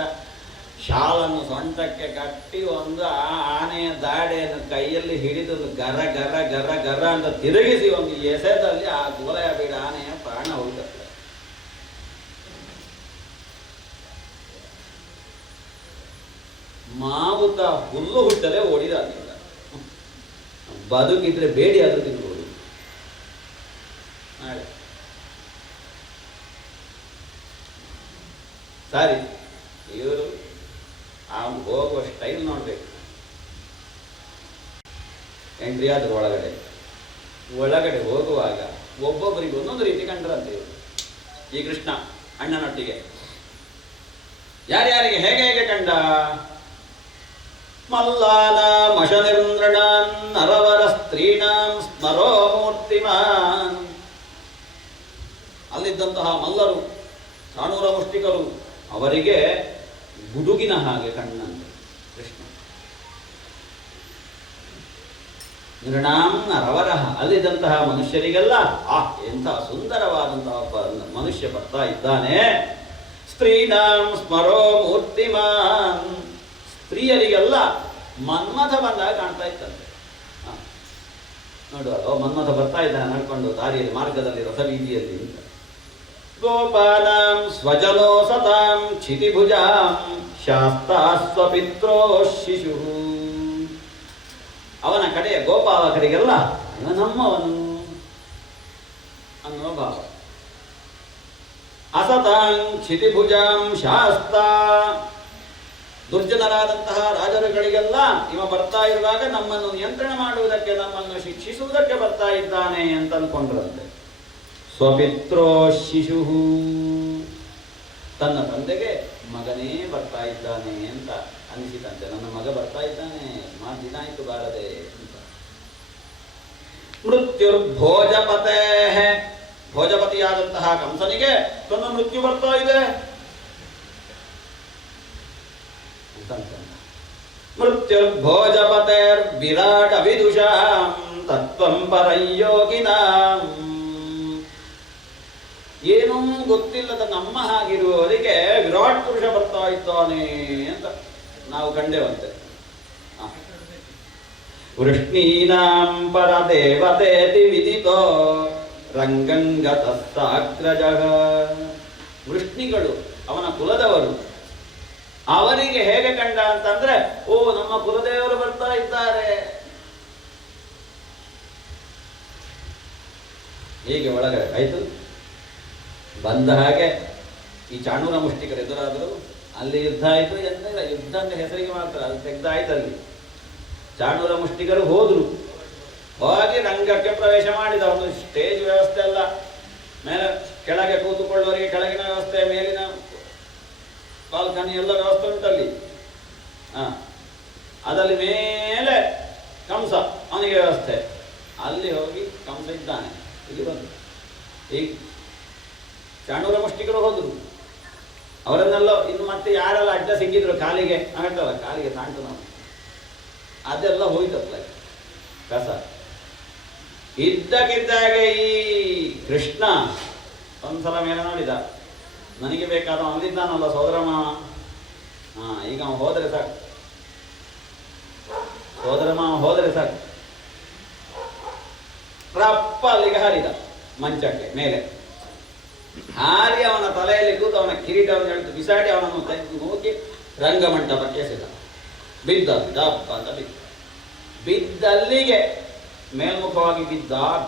ಶಾಲನ್ನು ಸೊಂಟಕ್ಕೆ ಕಟ್ಟಿ ಒಂದು ಆ ಆನೆಯ ದಾಡೆಯನ್ನು ಕೈಯಲ್ಲಿ ಹಿಡಿದು ಗರ ಗರ ಗರ ಗರ ಅಂತ ತಿರುಗಿಸಿ ಒಂದು ಎಸೆದಲ್ಲಿ ಆ ವಲಯಾಪೀಡ ಆನೆಯ ಪ್ರಾಣ ಹೋಗುತ್ತೆ. ಮಾವುತ ಹುಲ್ಲು ಹುಟ್ಟಲೇ ಓಡಿದಾಗಿಲ್ಲ. ಬದುಕಿದ್ರೆ ಬೇಡಿ ಆದ್ರೂ ತಿನ್ಬೋದು. ಸರಿ, ಇವರು ಅವನು ಹೋಗುವ ಸ್ಟೈಲ್ ನೋಡ್ಬೇಕು. ಎಂಟ್ರಿ ಆದ್ರು ಒಳಗಡೆ ಹೋಗುವಾಗ ಒಬ್ಬೊಬ್ಬರಿಗೆ ಒಂದೊಂದು ರೀತಿ ಕಂಡ್ರಂತೆ ಇವರು. ಈ ಕೃಷ್ಣ ಅಣ್ಣನೊಟ್ಟಿಗೆ ಯಾರ್ಯಾರಿಗೆ ಹೇಗೆ ಹೇಗೆ ಕಂಡ? ಮಲ್ಲಾನಾಂ ಅಶನಿರ್ನೃಣಾನ್ ನರವರ ಸ್ತ್ರೀಣಾಂ ಸ್ಮರೋ ಮೂರ್ತಿಮಾನ್. ಅಲ್ಲಿದ್ದಂತಹ ಮಲ್ಲರು, ಚಾಣೂರ ಮುಷ್ಟಿಕರು, ಅವರಿಗೆ ಗುಡುಗಿನ ಹಾಗೆ ಕಣ್ಣಂತೆ ಕೃಷ್ಣ. ನೃಣಾಂ ನರವರಃ, ಅಲ್ಲಿದ್ದಂತಹ ಮನುಷ್ಯರಿಗೆಲ್ಲ ಎಂಥ ಸುಂದರವಾದಂತಹ ಒಬ್ಬ ಮನುಷ್ಯ ಬರ್ತಾ ಇದ್ದಾನೆ. ಸ್ತ್ರೀಣಾಂ ಸ್ಮರೋ ಮೂರ್ತಿಮಾನ್, ಸ್ತ್ರೀಯರಿಗೆಲ್ಲ ಮನ್ಮಥ ಬಂದಾಗ ಕಾಣ್ತಾ ಇತ್ತಂತೆ. ನೋಡುವ, ಮನ್ಮಥ ಬರ್ತಾ ಇದ್ದಾನೆ ನಡ್ಕೊಂಡು ದಾರಿಯಲ್ಲಿ, ಮಾರ್ಗದಲ್ಲಿ, ರಥಬೀದಿಯಲ್ಲಿ. ಗೋಪಾನಾಂ ಸ್ವಜನೋ ಸತಾಂ ಕ್ಷಿತಿಭುಜಾಂ ಶಾಸ್ತಾ ಸ್ವಪಿತ್ರೋ ಶಿಶು. ಅವನ ಕಡೆಯ ಗೋಪಾಲ ಕಡೆಗೆಲ್ಲ ನಮ್ಮವನು ಅನ್ನೋ ಭಾವ. ಅಸತಾಂ ಕ್ಷಿತಿಭುಜಾಂ ಶಾಸ್ತಾ, ದುರ್ಜನರಾದಂತಹ ರಾಜರುಗಳಿಗೆಲ್ಲ ಇವ ಬರ್ತಾ ಇರುವಾಗ ನಮ್ಮನ್ನು ನಿಯಂತ್ರಣ ಮಾಡುವುದಕ್ಕೆ, ನಮ್ಮನ್ನು ಶಿಕ್ಷಿಸುವುದಕ್ಕೆ ಬರ್ತಾ ಇದ್ದಾನೆ ಅಂತ ಅನ್ಕೊಂಡ್ರಂತೆ. ಸ್ವಪಿತ್ರೋ ಶಿಶು, ತನ್ನ ತಂದೆಗೆ ಮಗನೇ ಬರ್ತಾ ಇದ್ದಾನೆ ಅಂತ ಅನಿಸಿತಂತೆ. ನನ್ನ ಮಗ ಬರ್ತಾ ಇದ್ದಾನೆ, ಸುಮಾರು ದಿನ ಆಯ್ತು ಬಾರದೆ ಅಂತ. ಮೃತ್ಯುರ್ಭೋಜಪತೆ, ಭೋಜಪತಿಯಾದಂತಹ ಕಂಸನಿಗೆ ತನ್ನ ಮೃತ್ಯು ಬರ್ತಾ ಇದೆ ಅಂತ. ಮೃತ್ಯುರ್ಭೋಜಪತೇರ್ ವಿರಾಟ ವಿದುಷಾಂ ತತ್ವಂ ಪರಯೋಗಿನಾಂ. ಏನೂ ಗೊತ್ತಿಲ್ಲದ ನಮ್ಮ ಹಾಗಿರುವವರಿಗೆ ವಿರಾಟ್ ಪುರುಷ ಬರ್ತಾ ಇದ್ದಾನೆ ಅಂತ ನಾವು ಕಂಡೇವಂತೆ. ವೃಷ್ಣೀನಾಂ ಪರದೇವತೇತಿ ವಿದಿತೋ ರಂಗಂಗತಸ್ಸಾಗ್ರಜಃ. ವೃಷ್ಣಿಗಳು ಅವನ ಕುಲದವರು, ಅವರಿಗೆ ಹೇಗೆ ಕಂಡ ಅಂತಂದ್ರೆ, ನಮ್ಮ ಕುಲದೇವರು ಬರ್ತಾ ಇದ್ದಾರೆ. ಹೀಗೆ ಒಳಗಡೆ ಆಯ್ತು. ಬಂದ ಹಾಗೆ ಈ ಚಾಣೂರ ಮುಷ್ಟಿಕರು ಎದುರಾದರು. ಅಲ್ಲಿ ಯುದ್ಧ ಆಯಿತು. ಎಂದಿಲ್ಲ, ಯುದ್ಧ ಅಂತ ಹೆಸರಿಗೆ ಮಾತ್ರ, ಅದು ತೆಗ್ದಾಯ್ತು. ಅಲ್ಲಿ ಚಾಣೂರ ಮುಷ್ಟಿಕರು ಹೋದ್ರು. ಹೋಗಿ ರಂಗಕ್ಕೆ ಪ್ರವೇಶ ಮಾಡಿದ. ಒಂದು ಸ್ಟೇಜ್ ವ್ಯವಸ್ಥೆ ಎಲ್ಲ, ಮೇಲೆ ಕೆಳಗೆ ಕೂತುಕೊಳ್ಳುವವರಿಗೆ ಕೆಳಗಿನ ವ್ಯವಸ್ಥೆ, ಮೇಲಿನ ಬಾಲ್ಕನಿ ಎಲ್ಲ ವ್ಯವಸ್ಥೆ ಉಂಟಲ್ಲಿ. ಅದಲ್ಲಿ ಮೇಲೆ ಕಂಸ, ಅವನಿಗೆ ವ್ಯವಸ್ಥೆ. ಅಲ್ಲಿ ಹೋಗಿ ಕಂಸ ಇದ್ದಾನೆ. ಇಲ್ಲಿ ಬಂದು ಈಗ ಚಾಣೂರ ಮುಷ್ಟಿಕರು ಹೋದ್ರು. ಅವರನ್ನೆಲ್ಲ ಇನ್ನು ಮತ್ತೆ ಯಾರೆಲ್ಲ ಅಡ್ಡ ಸಿಕ್ಕಿದ್ರು ಕಾಲಿಗೆ, ಆಗ್ತಲ್ಲ ಕಾಲಿಗೆ ತಾಂಟು ನಾವು, ಅದೆಲ್ಲ ಹೋಯ್ತಲ್ಲ ಕಸ. ಇದ್ದಕ್ಕಿದ್ದಾಗೆ ಈ ಕೃಷ್ಣ ಒಂದ್ಸಲ ಮೇಲೆ ನೋಡಿದ, ನನಗೆ ಬೇಕಾದ ಅಲ್ಲಿದ್ದಾನಲ್ಲ ಸೋದರ ಮಾವ, ಈಗ ಅವ ಹೋದರೆ ಸಾಕು, ಸೋದರ ಮಾವ ಹೋದರೆ ಸಾಕು. ರಪ್ಪ ಅಲ್ಲಿಗೆ ಹಾರಿದ ಮಂಚಕ್ಕೆ ಮೇಲೆ. ಹಾರಿ ಅವನ ತಲೆಯಲ್ಲಿ ಕೂತು ಅವನ ಕಿರೀಟವನ್ನು ಎಳೆದು ಬಿಸಾಡಿ ಅವನನ್ನು ತೆಗೆದು ಹೋಗಿ ರಂಗಮಂಟಪಕ್ಕೆ ಎಸೆದ. ಬಿದ್ದ ಡಪ್ಪ ಅಂತ ಬಿದ್ದಲ್ಲಿಗೆ ಮೇಲ್ಮುಖವಾಗಿ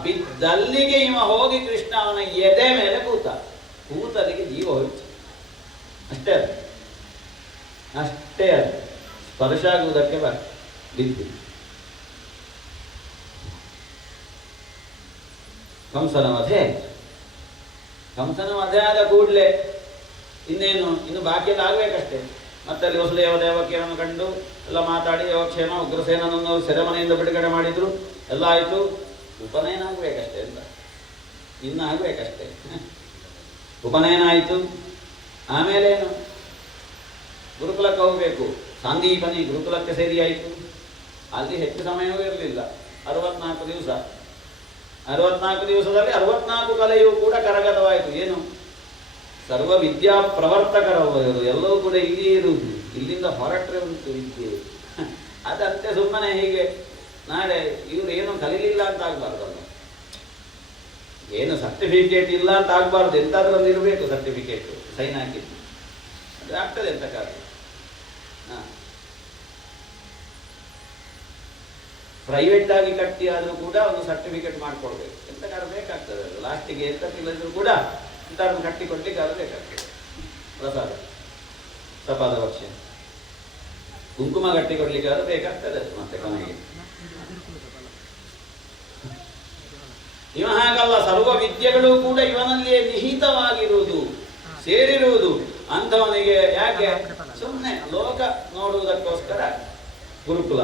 ಬಿದ್ದಲ್ಲಿಗೆ ಇವ ಹೋಗಿ ಕೃಷ್ಣ ಅವನ ಎದೆ ಮೇಲೆ ಕೂತಲ್ಲಿಗೆ ಜೀವ ಹೋಯ್ತು. ಅಷ್ಟೇ ಅದು ಸ್ಪರ್ಶ ಆಗುವುದಕ್ಕೆ ಬಿದ್ದು. ಕಂಸನ ವಧೆ ಆದ ಕೂಡಲೇ ಇನ್ನು ಬಾಕಿ ಎಲ್ಲ ಆಗ್ಬೇಕಷ್ಟೇ. ಮತ್ತೆ ಅಲ್ಲಿ ವಸುದೇವ ದೇವಕಿಯನ್ನು ಕಂಡು ಎಲ್ಲ ಮಾತಾಡಿ ಯೋಗಕ್ಷೇಮ ಉಗ್ರಸೇನನನ್ನು ಸೆರೆಮನೆಯಿಂದ ಬಿಡುಗಡೆ ಮಾಡಿದ್ರು, ಎಲ್ಲ ಆಯಿತು. ಉಪನಯನ ಆಗಬೇಕಷ್ಟೇ ಅಂತ, ಇನ್ನು ಆಗಬೇಕಷ್ಟೇ. ಉಪನಯನ ಆಯಿತು. ಆಮೇಲೇನು, ಗುರುಕುಲಕ್ಕೆ ಹೋಗಬೇಕು. ಸಾಂದೀಪನಿ ಗುರುಕುಲಕ್ಕೆ ಸೇರಿ ಆಯಿತು. ಅಲ್ಲಿ ಹೆಚ್ಚು ಸಮಯವೂ ಇರಲಿಲ್ಲ, 64 ದಿವಸ. 64 ದಿವಸದಲ್ಲಿ 64 ಕಲೆಯೂ ಕೂಡ ಕರಗತವಾಯಿತು. ಏನು, ಸರ್ವ ವಿದ್ಯಾ ಪ್ರವರ್ತಕರವರು ಎಲ್ಲವೂ ಕೂಡ ಇಲ್ಲಿ ಇರುವುದು. ಇಲ್ಲಿಂದ ಹೊರಟ್ರೆ ಉಂಟು ವಿದ್ಯೆ. ಅದಂತೆ ಸುಮ್ಮನೆ ಹೀಗೆ ನಾಳೆ ಇವರು ಏನು ಕಲೀಲಿಲ್ಲ ಅಂತ ಆಗಬಾರ್ದಲ್ಲ, ಏನು ಸರ್ಟಿಫಿಕೇಟ್ ಇಲ್ಲ ಅಂತ ಆಗಬಾರ್ದು. ಎಂತಾದ್ರಲ್ಲಿ ಇರಬೇಕು ಸರ್ಟಿಫಿಕೇಟು, ಸೈನ್ ಹಾಕಿದ್ದು. ಅದು ಆಗ್ತದೆ ಅಂತ ಕಾರಣ. ಪ್ರೈವೇಟ್ ಆಗಿ ಕಟ್ಟಿ ಆದರೂ ಕೂಡ ಒಂದು ಸರ್ಟಿಫಿಕೇಟ್ ಮಾಡಿಕೊಡ್ಬೇಕು. ಎಂತ ಕಾರಣ ಬೇಕಾಗ್ತದೆ. ಅದು ಲಾಸ್ಟಿಗೆ ಎಂತ ಇಲ್ಲದ್ರು ಕೂಡ ಇಂಥವ್ರನ್ನ ಕಟ್ಟಿ ಕೊಡ್ಲಿಕ್ಕಾದ್ರೂ ಬೇಕಾಗ್ತದೆ. ಪ್ರಸಾದ ಸಪಾದ ವರ್ಷ ಕುಂಕುಮ ಗಟ್ಟಿ ಕೊಡ್ಲಿಕ್ಕಾದ್ರೂ ಬೇಕಾಗ್ತದೆ. ಮತ್ತೆ ಕೊನೆಗೆ ಇವ ಹಾಗಲ್ಲ, ಸರ್ವ ವಿದ್ಯೆಗಳು ಕೂಡ ಇವನಲ್ಲಿಯೇ ನಿಹಿತವಾಗಿರುವುದು, ಸೇರಿರುವುದು. ಅಂಥವನಿಗೆ ಯಾಕೆ ಸುಮ್ಮನೆ ಲೋಕ ನೋಡುವುದಕ್ಕೋಸ್ಕರ ಗುರುಕುಲ.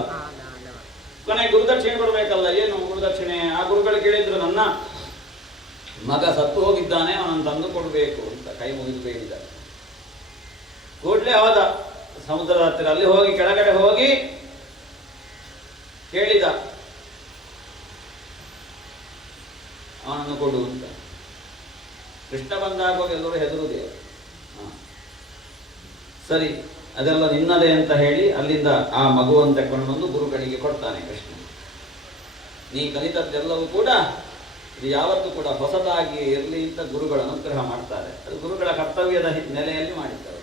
ಕೊನೆ ಗುರುದಕ್ಷಿಣೆ ಕೊಡಬೇಕಲ್ಲ. ಏನು ಗುರುದಕ್ಷಿಣೆ? ಆ ಗುರುಗಳು ಕೇಳಿದ್ರು, ನನ್ನ ಮಗ ಸತ್ತು ಹೋಗಿದ್ದಾನೆ, ಅವನನ್ನು ತಂದು ಕೊಡಬೇಕು ಅಂತ ಕೈ ಮುಗಿದು ಬೇಡಿದ. ಕೂಡಲೇ ಹೋದ ಸಮುದ್ರದ ಹತ್ತಿರ. ಅಲ್ಲಿ ಹೋಗಿ ಕೆಳಗಡೆ ಹೋಗಿ ಕೇಳಿದ, ಅವನನ್ನು ಕೊಡು ಅಂತ. ಕೃಷ್ಣ ಬಂದಾಗ ಎಲ್ಲರೂ ಹೆದರುದೇ. ಸರಿ, ಅದೆಲ್ಲ ನಿನ್ನದೇ ಅಂತ ಹೇಳಿ ಅಲ್ಲಿಂದ ಆ ಮಗುವನ್ನು ತಕೊಂಡು ಬಂದು ಗುರುಗಳಿಗೆ ಕೊಡ್ತಾನೆ ಕೃಷ್ಣ. ನೀ ಕಲಿತದ್ದೆಲ್ಲವೂ ಕೂಡ ಇದು ಯಾವತ್ತೂ ಕೂಡ ಹೊಸದಾಗಿ ಇರಲಿ ಅಂತ ಗುರುಗಳ ಅನುಗ್ರಹ ಮಾಡ್ತಾರೆ. ಅದು ಗುರುಗಳ ಕರ್ತವ್ಯದ ನೆಲೆಯಲ್ಲಿ ಮಾಡಿದ್ದಾರೆ.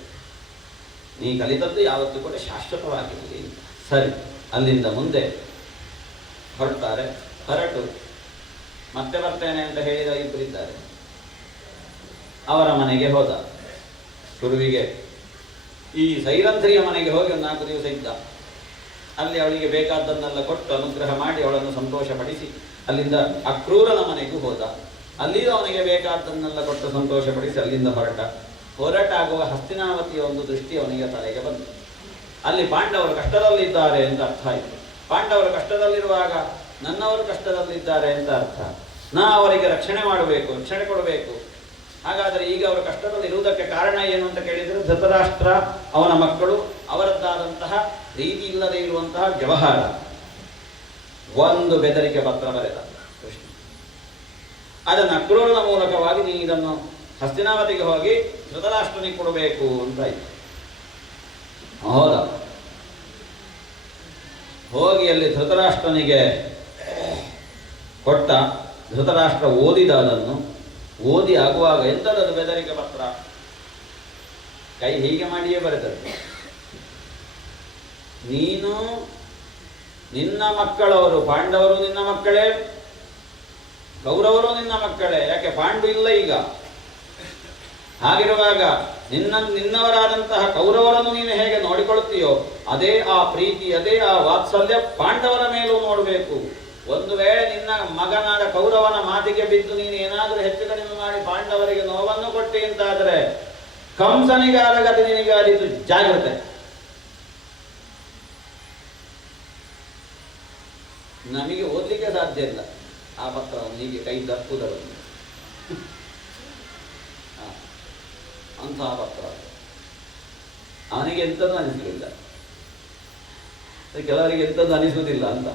ನೀ ಕಲಿತದ್ದು ಯಾವತ್ತೂ ಕೂಡ ಶಾಶ್ವತವಾಗಿರಲಿ. ಸರಿ, ಅಲ್ಲಿಂದ ಮುಂದೆ ಹೊರಡ್ತಾರೆ. ಹೊರಟು ಮತ್ತೆ ಬರ್ತೇನೆ ಅಂತ ಹೇಳಿದ ಇಬ್ಬರಿದ್ದಾರೆ. ಅವರ ಮನೆಗೆ ಹೋದ. ಗುರುವಿಗೆ ಈ ಸೈರಂಧ್ರಿಯ ಮನೆಗೆ ಹೋಗಿ ಒಂದು 4 ದಿವಸ ಇದ್ದ. ಅಲ್ಲಿ ಅವಳಿಗೆ ಬೇಕಾದ್ದನ್ನೆಲ್ಲ ಕೊಟ್ಟು ಅನುಗ್ರಹ ಮಾಡಿ ಅವಳನ್ನು ಸಂತೋಷಪಡಿಸಿ ಅಲ್ಲಿಂದ ಅಕ್ರೂರನ ಮನೆಗೂ ಹೋದ. ಅಲ್ಲಿಯೂ ಅವನಿಗೆ ಬೇಕಾದ್ದನ್ನೆಲ್ಲ ಕೊಟ್ಟು ಸಂತೋಷಪಡಿಸಿ ಅಲ್ಲಿಂದ ಹೊರಟಾಗುವ ಹಸ್ತಿನಾವತಿಯ ಒಂದು ದೃಷ್ಟಿ ಅವನಿಗೆ ತಲೆಗೆ ಬಂತು. ಅಲ್ಲಿ ಪಾಂಡವರು ಕಷ್ಟದಲ್ಲಿದ್ದಾರೆ ಅಂತ ಅರ್ಥ ಆಯಿತು. ಪಾಂಡವರು ಕಷ್ಟದಲ್ಲಿರುವಾಗ ನನ್ನವರು ಕಷ್ಟದಲ್ಲಿದ್ದಾರೆ ಅಂತ ಅರ್ಥ. ನಾ ಅವರಿಗೆ ರಕ್ಷಣೆ ಮಾಡಬೇಕು, ರಕ್ಷಣೆ ಕೊಡಬೇಕು. ಹಾಗಾದರೆ ಈಗ ಅವರು ಕಷ್ಟದಲ್ಲಿ ಇರುವುದಕ್ಕೆ ಕಾರಣ ಏನು ಅಂತ ಕೇಳಿದರೆ, ಧೃತರಾಷ್ಟ್ರ, ಅವನ ಮಕ್ಕಳು, ಅವರದ್ದಾದಂತಹ ರೀತಿ ಇಲ್ಲದೆ ಇರುವಂತಹ ವ್ಯವಹಾರ. ಒಂದು ಬೆದರಿಕೆ ಪತ್ರ ಬರೆದ ಕೃಷ್ಣ. ಅದನ್ನು ಅಕ್ರೂರನ ಮೂಲಕವಾಗಿ ನೀ ಇದನ್ನು ಹಸ್ತಿನಾವತಿಗೆ ಹೋಗಿ ಧೃತರಾಷ್ಟ್ರನಿಗೆ ಕೊಡಬೇಕು ಅಂತ ಆಯ್ತು. ಹೋದ. ಹೋಗಿ ಅಲ್ಲಿ ಧೃತರಾಷ್ಟ್ರನಿಗೆ ಕೊಟ್ಟ. ಧೃತರಾಷ್ಟ್ರ ಓದಿದ. ಅದನ್ನು ಓದಿ ಆಗುವಾಗ ಎಂಥದ್ದು ಬೆದರಿಕೆ ಪತ್ರ, ಕೈ ಹೀಗೆ ಮಾಡಿಯೇ ಬರೆದದ್ದು. ನೀನು ನಿನ್ನ ಮಕ್ಕಳವರು, ಪಾಂಡವರು ನಿನ್ನ ಮಕ್ಕಳೇ, ಕೌರವರು ನಿನ್ನ ಮಕ್ಕಳೇ. ಯಾಕೆ ಪಾಂಡು ಇಲ್ಲ ಈಗ. ಹಾಗಿರುವಾಗ ನಿನ್ನವರಾದಂತಹ ಕೌರವರನ್ನು ನೀನು ಹೇಗೆ ನೋಡಿಕೊಳ್ಳುತ್ತೀಯೋ ಅದೇ ಆ ಪ್ರೀತಿ, ಅದೇ ಆ ವಾತ್ಸಲ್ಯ ಪಾಂಡವರ ಮೇಲೂ ನೋಡಬೇಕು. ಒಂದು ವೇಳೆ ನಿನ್ನ ಮಗನಾದ ಕೌರವನ ಮಾತಿಗೆ ಬಿದ್ದು ನೀನು ಏನಾದರೂ ಹೆಚ್ಚು ಕಡಿಮೆ ಮಾಡಿ ಪಾಂಡವರಿಗೆ ನೋವನ್ನು ಕೊಟ್ಟಿ ಅಂತಾದರೆ ಕಂಸನಿಗಾರಗತಿ ನಿನಗಾದಿತು, ಜಾಗ್ರತೆ. ನಮಗೆ ಓದಲಿಕ್ಕೆ ಸಾಧ್ಯ ಇಲ್ಲ ಆ ಪತ್ರವನ್ನು ಹೀಗೆ ಕೈ ದಪ್ಪುದರನ್ನು. ಅಂತಹ ಪತ್ರ ಅವನಿಗೆ ಎಂಥದ್ದು ಅನಿಸಲಿಲ್ಲ, ಕೆಲವರಿಗೆ ಎಂಥದ್ದು ಅನಿಸುವುದಿಲ್ಲ ಅಂತ.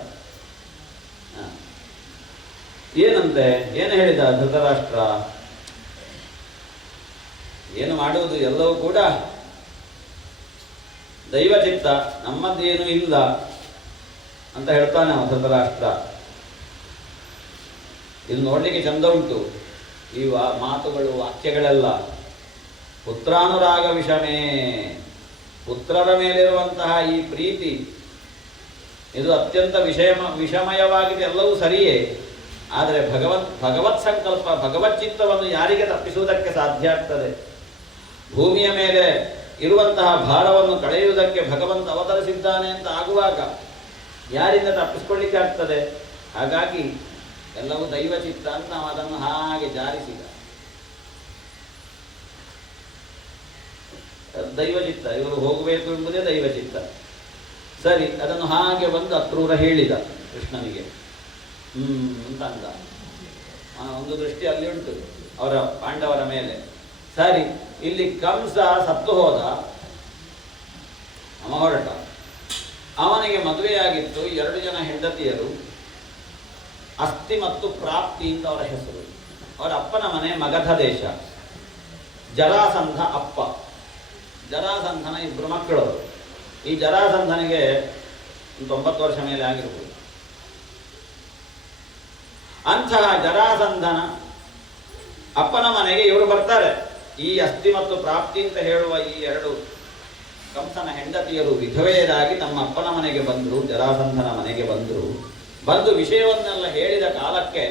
ಏನಂತೆ, ಏನು ಹೇಳಿದ ಧೃತರಾಷ್ಟ್ರ? ಏನು ಮಾಡುವುದು, ಎಲ್ಲವೂ ಕೂಡ ದೈವಚಿತ್ತ, ನಮ್ಮದೇನು ಇಲ್ಲ ಅಂತ ಹೇಳ್ತಾನೆ ಅವ ಧೃತರಾಷ್ಟ್ರ. ಇಲ್ಲಿ ನೋಡ್ಲಿಕ್ಕೆ ಚಂದ ಉಂಟು ಈ ಮಾತುಗಳು, ವಾಕ್ಯಗಳೆಲ್ಲ. ಪುತ್ರಾನುರಾಗ ವಿಷಮೇ, ಪುತ್ರರ ಮೇಲಿರುವಂತಹ ಈ ಪ್ರೀತಿ ಇದು ಅತ್ಯಂತ ವಿಷಮಯವಾಗಿದೆ. ಎಲ್ಲವೂ ಸರಿಯೇ, ಆದರೆ ಭಗವತ್ ಸಂಕಲ್ಪ, ಭಗವತ್ ಚಿತ್ತವನ್ನು ಯಾರಿಗೆ ತಪ್ಪಿಸುವುದಕ್ಕೆ ಸಾಧ್ಯ ಆಗ್ತದೆ? ಭೂಮಿಯ ಮೇಲೆ ಇರುವಂತಹ ಭಾರವನ್ನು ಕಳೆಯುವುದಕ್ಕೆ ಭಗವಂತ ಅವತರಿಸಿದ್ದಾನೆ ಅಂತ ಆಗುವಾಗ ಯಾರಿಂದ ತಪ್ಪಿಸ್ಕೊಳ್ಳಿಕ್ಕೆ ಆಗ್ತದೆ? ಹಾಗಾಗಿ ಎಲ್ಲವೂ ದೈವಚಿತ್ತ ಅಂತ ನಾವು ಅದನ್ನು ಹಾಗೆ ಜಾರಿಸಿದ. ದೈವಚಿತ್ತ, ಇವರು ಹೋಗಬೇಕು ಎಂಬುದೇ ದೈವಚಿತ್ತ. ಸರಿ, ಅದನ್ನು ಹಾಗೆ ಬಂದು ಅಕ್ರೂರ ಹೇಳಿದ ಕೃಷ್ಣನಿಗೆ. ಅಂತ ಅಂದ. ಒಂದು ದೃಷ್ಟಿ ಅಲ್ಲಿ ಉಂಟು ಅವರ ಪಾಂಡವರ ಮೇಲೆ. ಸರಿ, ಇಲ್ಲಿ ಕಂಸ ಸತ್ತು ಹೋದ, ಅವ ಹೊರಟ. ಅವನಿಗೆ ಮದುವೆಯಾಗಿತ್ತು 2 ಜನ ಹೆಂಡತಿಯರು, ಅಸ್ಥಿ ಮತ್ತು ಪ್ರಾಪ್ತಿ ಅಂತ ಅವರ ಹೆಸರು. ಅವರ ಅಪ್ಪನ ಮನೆ ಮಗಧ ದೇಶ. ಜರಾಸಂಧ ಅಪ್ಪ, ಜರಾಸಂಧನ 2 ಮಕ್ಕಳು. ಈ ಜರಾಸಂಧನಿಗೆ 90 ವರ್ಷ ಮೇಲೆ ಆಗಿರ್ಬೋದು. ಅಂತಹ ಜರಾಸಂಧನ ಅಪ್ಪನ ಮನೆಗೆ ಇವರು ಬರ್ತಾರೆ. ಈ ಅಸ್ಥಿ ಮತ್ತು ಪ್ರಾಪ್ತಿ ಅಂತ ಹೇಳುವ ಈ 2 ಕಂಸನ ಹೆಂಡತಿಯರು ವಿಧವೆಯರಾಗಿ ತಮ್ಮ ಅಪ್ಪನ ಮನೆಗೆ ಬಂದರು, ಜರಾಸಂಧನ ಮನೆಗೆ ಬಂದರು. ಬಂದು ವಿಷಯವನ್ನೆಲ್ಲ ಹೇಳಿದ ಕಾಲಕ್ಕೆ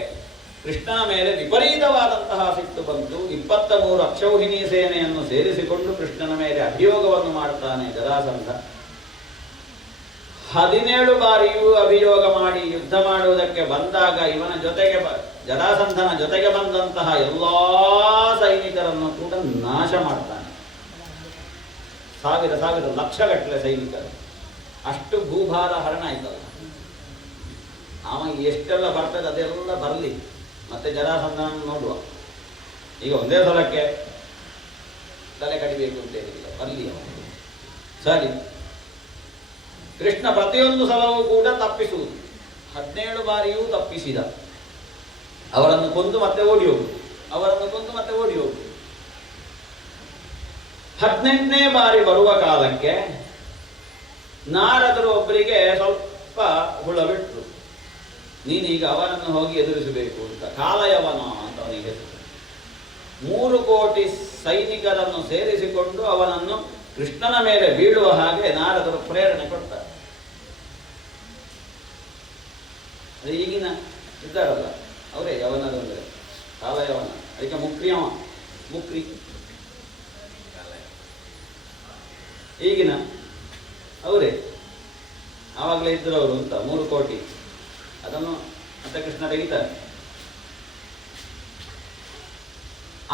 ಕೃಷ್ಣನ ಮೇಲೆ ವಿಪರೀತವಾದಂತಹ ಸಿಟ್ಟು ಬಂತು. 23 ಅಕ್ಷೌಹಿಣಿ ಸೇನೆಯನ್ನು ಸೇರಿಸಿಕೊಂಡು ಕೃಷ್ಣನ ಮೇಲೆ ಅಭಿಯೋಗವನ್ನು ಮಾಡ್ತಾನೆ ಜರಾಸಂಧ. 17 ಬಾರಿಯೂ ಅಭಿಯೋಗ ಮಾಡಿ ಯುದ್ಧ ಮಾಡುವುದಕ್ಕೆ ಬಂದಾಗ ಇವನ ಜೊತೆಗೆ ಜರಾಸಂಧನ ಜೊತೆಗೆ ಬಂದಂತಹ ಎಲ್ಲಾ ಸೈನಿಕರನ್ನು ಕೂಡ ನಾಶ ಮಾಡ್ತಾನೆ. 1000 ಲಕ್ಷಗಟ್ಟಲೆ ಸೈನಿಕರು. ಅಷ್ಟು ಭೂಭಾರ ಹರಣ ಆಯ್ತಲ್ಲ. ಅವ ಎಷ್ಟೆಲ್ಲ ಬರ್ತದೆ ಅದೆಲ್ಲ ಬರಲಿ, ಮತ್ತೆ ಜರಾಸಂಧನ ನೋಡುವ. ಈಗ ಒಂದೇ ಸಲಕ್ಕೆ ತಲೆ ಕಡಿಬೇಕು ಅಂತ ಹೇಳಿಲ್ಲ, ಬರಲಿ ಅವನಿಗೆ. ಸರಿ, ಕೃಷ್ಣ ಪ್ರತಿಯೊಂದು ಸಲವೂ ಕೂಡ ತಪ್ಪಿಸುವುದು. 17 ಬಾರಿಯೂ ತಪ್ಪಿಸಿದ. ಅವರನ್ನು ಕೊಂದು ಮತ್ತೆ ಓಡಿ ಹೋಗುದು, ಅವರನ್ನು ಕೊಂದು ಮತ್ತೆ ಓಡಿ ಹೋಗುದು. 18ನೇ ಬಾರಿ ಬರುವ ಕಾಲಕ್ಕೆ ನಾರದರು ಒಬ್ಬರಿಗೆ ಸ್ವಲ್ಪ ಹುಳ ಬಿಟ್ರು. ನೀನೀಗ ಅವನನ್ನು ಹೋಗಿ ಎದುರಿಸಬೇಕು ಅಂತ. ಕಾಲಯವನ ಅಂತ ಅವನಿಗೆ ಹೆಸರು. 3 ಕೋಟಿ ಸೈನಿಕರನ್ನು ಸೇರಿಸಿಕೊಂಡು ಅವನನ್ನು ಕೃಷ್ಣನ ಮೇಲೆ ಬೀಳುವ ಹಾಗೆ ನಾರದರು ಪ್ರೇರಣೆ ಕೊಡ್ತಾರೆ. ಈಗಿನ ಇದ್ದಾರಲ್ಲ ಅವರೇ ಯವನದಂದ್ರೆ ಕಾಲಯವನ. ಅದಕ್ಕೆ ಮುಕ್ರಿ ಈಗಿನ ಅವರೇ ಆವಾಗಲೇ ಇದ್ರು ಅವರು ಅಂತ. 3 ಕೋಟಿ ಅದನ್ನು ಅಂತ ಕೃಷ್ಣ ತೆಗಿತಾರೆ.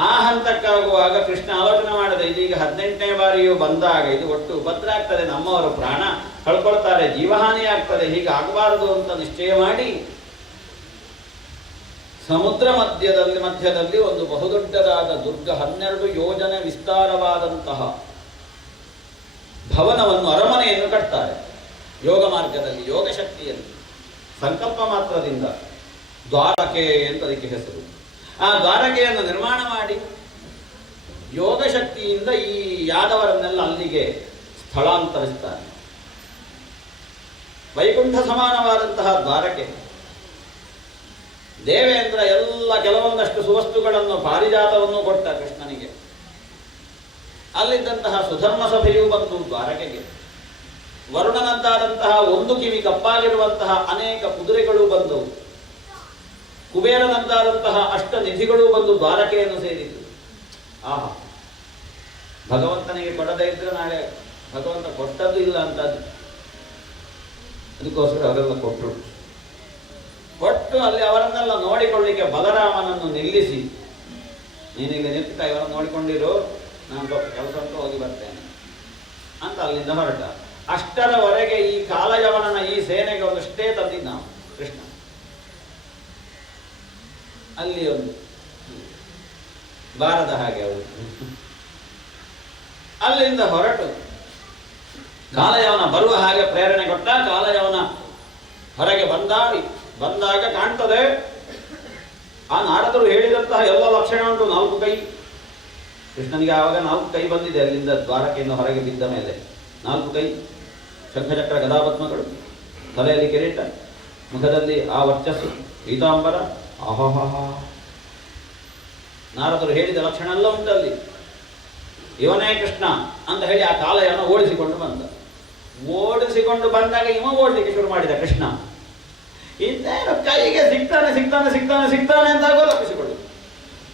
ಆ ಹಂತಕ್ಕಾಗುವಾಗ ಕೃಷ್ಣ ಆಲೋಚನೆ ಮಾಡಿದ, ಇದೀಗ 18ನೇ ಬಾರಿಯೂ ಬಂದಾಗ ಇದು ಒಟ್ಟು ಉಪದ್ರ ಆಗ್ತದೆ, ನಮ್ಮವರು ಪ್ರಾಣ ಕಳ್ಕೊಳ್ತಾರೆ, ಜೀವಹಾನಿ ಆಗ್ತದೆ, ಹೀಗೆ ಆಗಬಾರದು ಅಂತ ನಿಶ್ಚಯ ಮಾಡಿ ಸಮುದ್ರ ಮಧ್ಯದಲ್ಲಿ ಒಂದು ಬಹುದೊಡ್ಡದಾದ ದುರ್ಗ, 12 ಯೋಜನೆ ವಿಸ್ತಾರವಾದಂತಹ ಭವನವನ್ನು, ಅರಮನೆಯನ್ನು ಕಟ್ತಾರೆ. ಯೋಗ ಮಾರ್ಗದಲ್ಲಿ, ಯೋಗ ಶಕ್ತಿಯಲ್ಲಿ, ಸಂಕಲ್ಪ ಮಾತ್ರದಿಂದ ದ್ವಾರಕೆ ಅಂತ ಅದಕ್ಕೆ ಹೆಸರು. ಆ ದ್ವಾರಕೆಯನ್ನು ನಿರ್ಮಾಣ ಮಾಡಿ ಯೋಗ ಶಕ್ತಿಯಿಂದ ಈ ಯಾದವರನ್ನೆಲ್ಲ ಅಲ್ಲಿಗೆ ಸ್ಥಳಾಂತರಿಸ್ತಾರೆ. ವೈಕುಂಠ ಸಮಾನವಾದಂತಹ ದ್ವಾರಕೆ. ದೇವೇಂದ್ರ ಎಲ್ಲ ಕೆಲವೊಂದಷ್ಟು ಸುವಸ್ತುಗಳನ್ನು, ಪಾರಿಜಾತವನ್ನು ಕೊಟ್ಟ ಕೃಷ್ಣನಿಗೆ. ಅಲ್ಲಿದ್ದಂತಹ ಸುಧರ್ಮ ಸಭೆಯೂ ಬಂದು ದ್ವಾರಕೆಗೆ. ವರುಣನಂತಾದಂತಹ 1 ಕಿವಿ ಕಪ್ಪಾಗಿರುವಂತಹ ಅನೇಕ ಕುದುರೆಗಳು ಬಂದವು. ಕುಬೇರನಂತಾದಂತಹ ಅಷ್ಟನಿಧಿಗಳು ಬಂದು ದ್ವಾರಕೆಯನ್ನು ಸೇರಿತು. ಆಹಾ, ಭಗವಂತನಿಗೆ ಕೊಡದೇ ಇದ್ರೆ ನಾಳೆ ಭಗವಂತ ಕೊಟ್ಟದ್ದು ಇಲ್ಲ ಅಂತ. ಅದಕ್ಕೋಸ್ಕರ ಅವರೆಲ್ಲ ಕೊಟ್ಟರು. ಕೊಟ್ಟು ಅಲ್ಲಿ ಅವರನ್ನೆಲ್ಲ ನೋಡಿಕೊಳ್ಳಿಕ್ಕೆ ಬಲರಾಮನನ್ನು ನಿಲ್ಲಿಸಿ, ನೀನಿಲ್ಲಿ ನಿಂತ ಇವರನ್ನು ನೋಡಿಕೊಂಡಿರು, ನಾನು ಕೆಲಸ ಅಂತ ಹೋಗಿ ಬರ್ತೇನೆ ಅಂತ ಅಲ್ಲಿಂದ ಹೊರಟ. ಅಷ್ಟರವರೆಗೆ ಈ ಕಾಲಯವನನ ಈ ಸೇನೆಗೆ ಒಂದಷ್ಟೇ ತಂದಿದ್ದ ನಾವು ಕೃಷ್ಣ. ಅಲ್ಲಿ ಒಂದು ಬಾರದ ಹಾಗೆ ಅವರು ಅಲ್ಲಿಂದ ಹೊರಟು ಕಾಲಯವನ ಬರುವ ಹಾಗೆ ಪ್ರೇರಣೆ ಕೊಟ್ಟ. ಕಾಲಯವನ ಹೊರಗೆ ಬಂದಾಗ ಕಾಣ್ತದೆ ಆ ನಾರದರು ಹೇಳಿದಂತಹ ಎಲ್ಲ ಲಕ್ಷಣ ಉಂಟು. 4 ಕೈ ಕೃಷ್ಣನಿಗೆ ಆವಾಗ 4 ಕೈ ಬಂದಿದೆ. ಅಲ್ಲಿಂದ ದ್ವಾರಕೆಯನ್ನು ಹೊರಗೆ ಬಿದ್ದ ಮೇಲೆ 4 ಕೈ, ಶಂಖಚಕ್ರ ಗದಾಪದ್ಮಗಳು, ತಲೆಯಲ್ಲಿ ಕಿರೀಟ, ಮುಖದಲ್ಲಿ ಆ ವರ್ಚಸ್ಸು, ಪೀತಾಂಬರ. ಆಹಾಹಾ, ನಾರದರು ಹೇಳಿದ ಲಕ್ಷಣ ಎಲ್ಲ ಉಂಟಲ್ಲಿ. ಇವನೇ ಕೃಷ್ಣ ಅಂತ ಹೇಳಿ ಆ ಕಾಲಯನ್ನು ಓಡಿಸಿಕೊಂಡು ಬಂದಾಗ ಇವ ಓಡಲಿಕ್ಕೆ ಶುರು ಮಾಡಿದ ಕೃಷ್ಣ. ಇನ್ನೇನು ಕೈಗೆ ಸಿಗ್ತಾನೆ ಅಂತ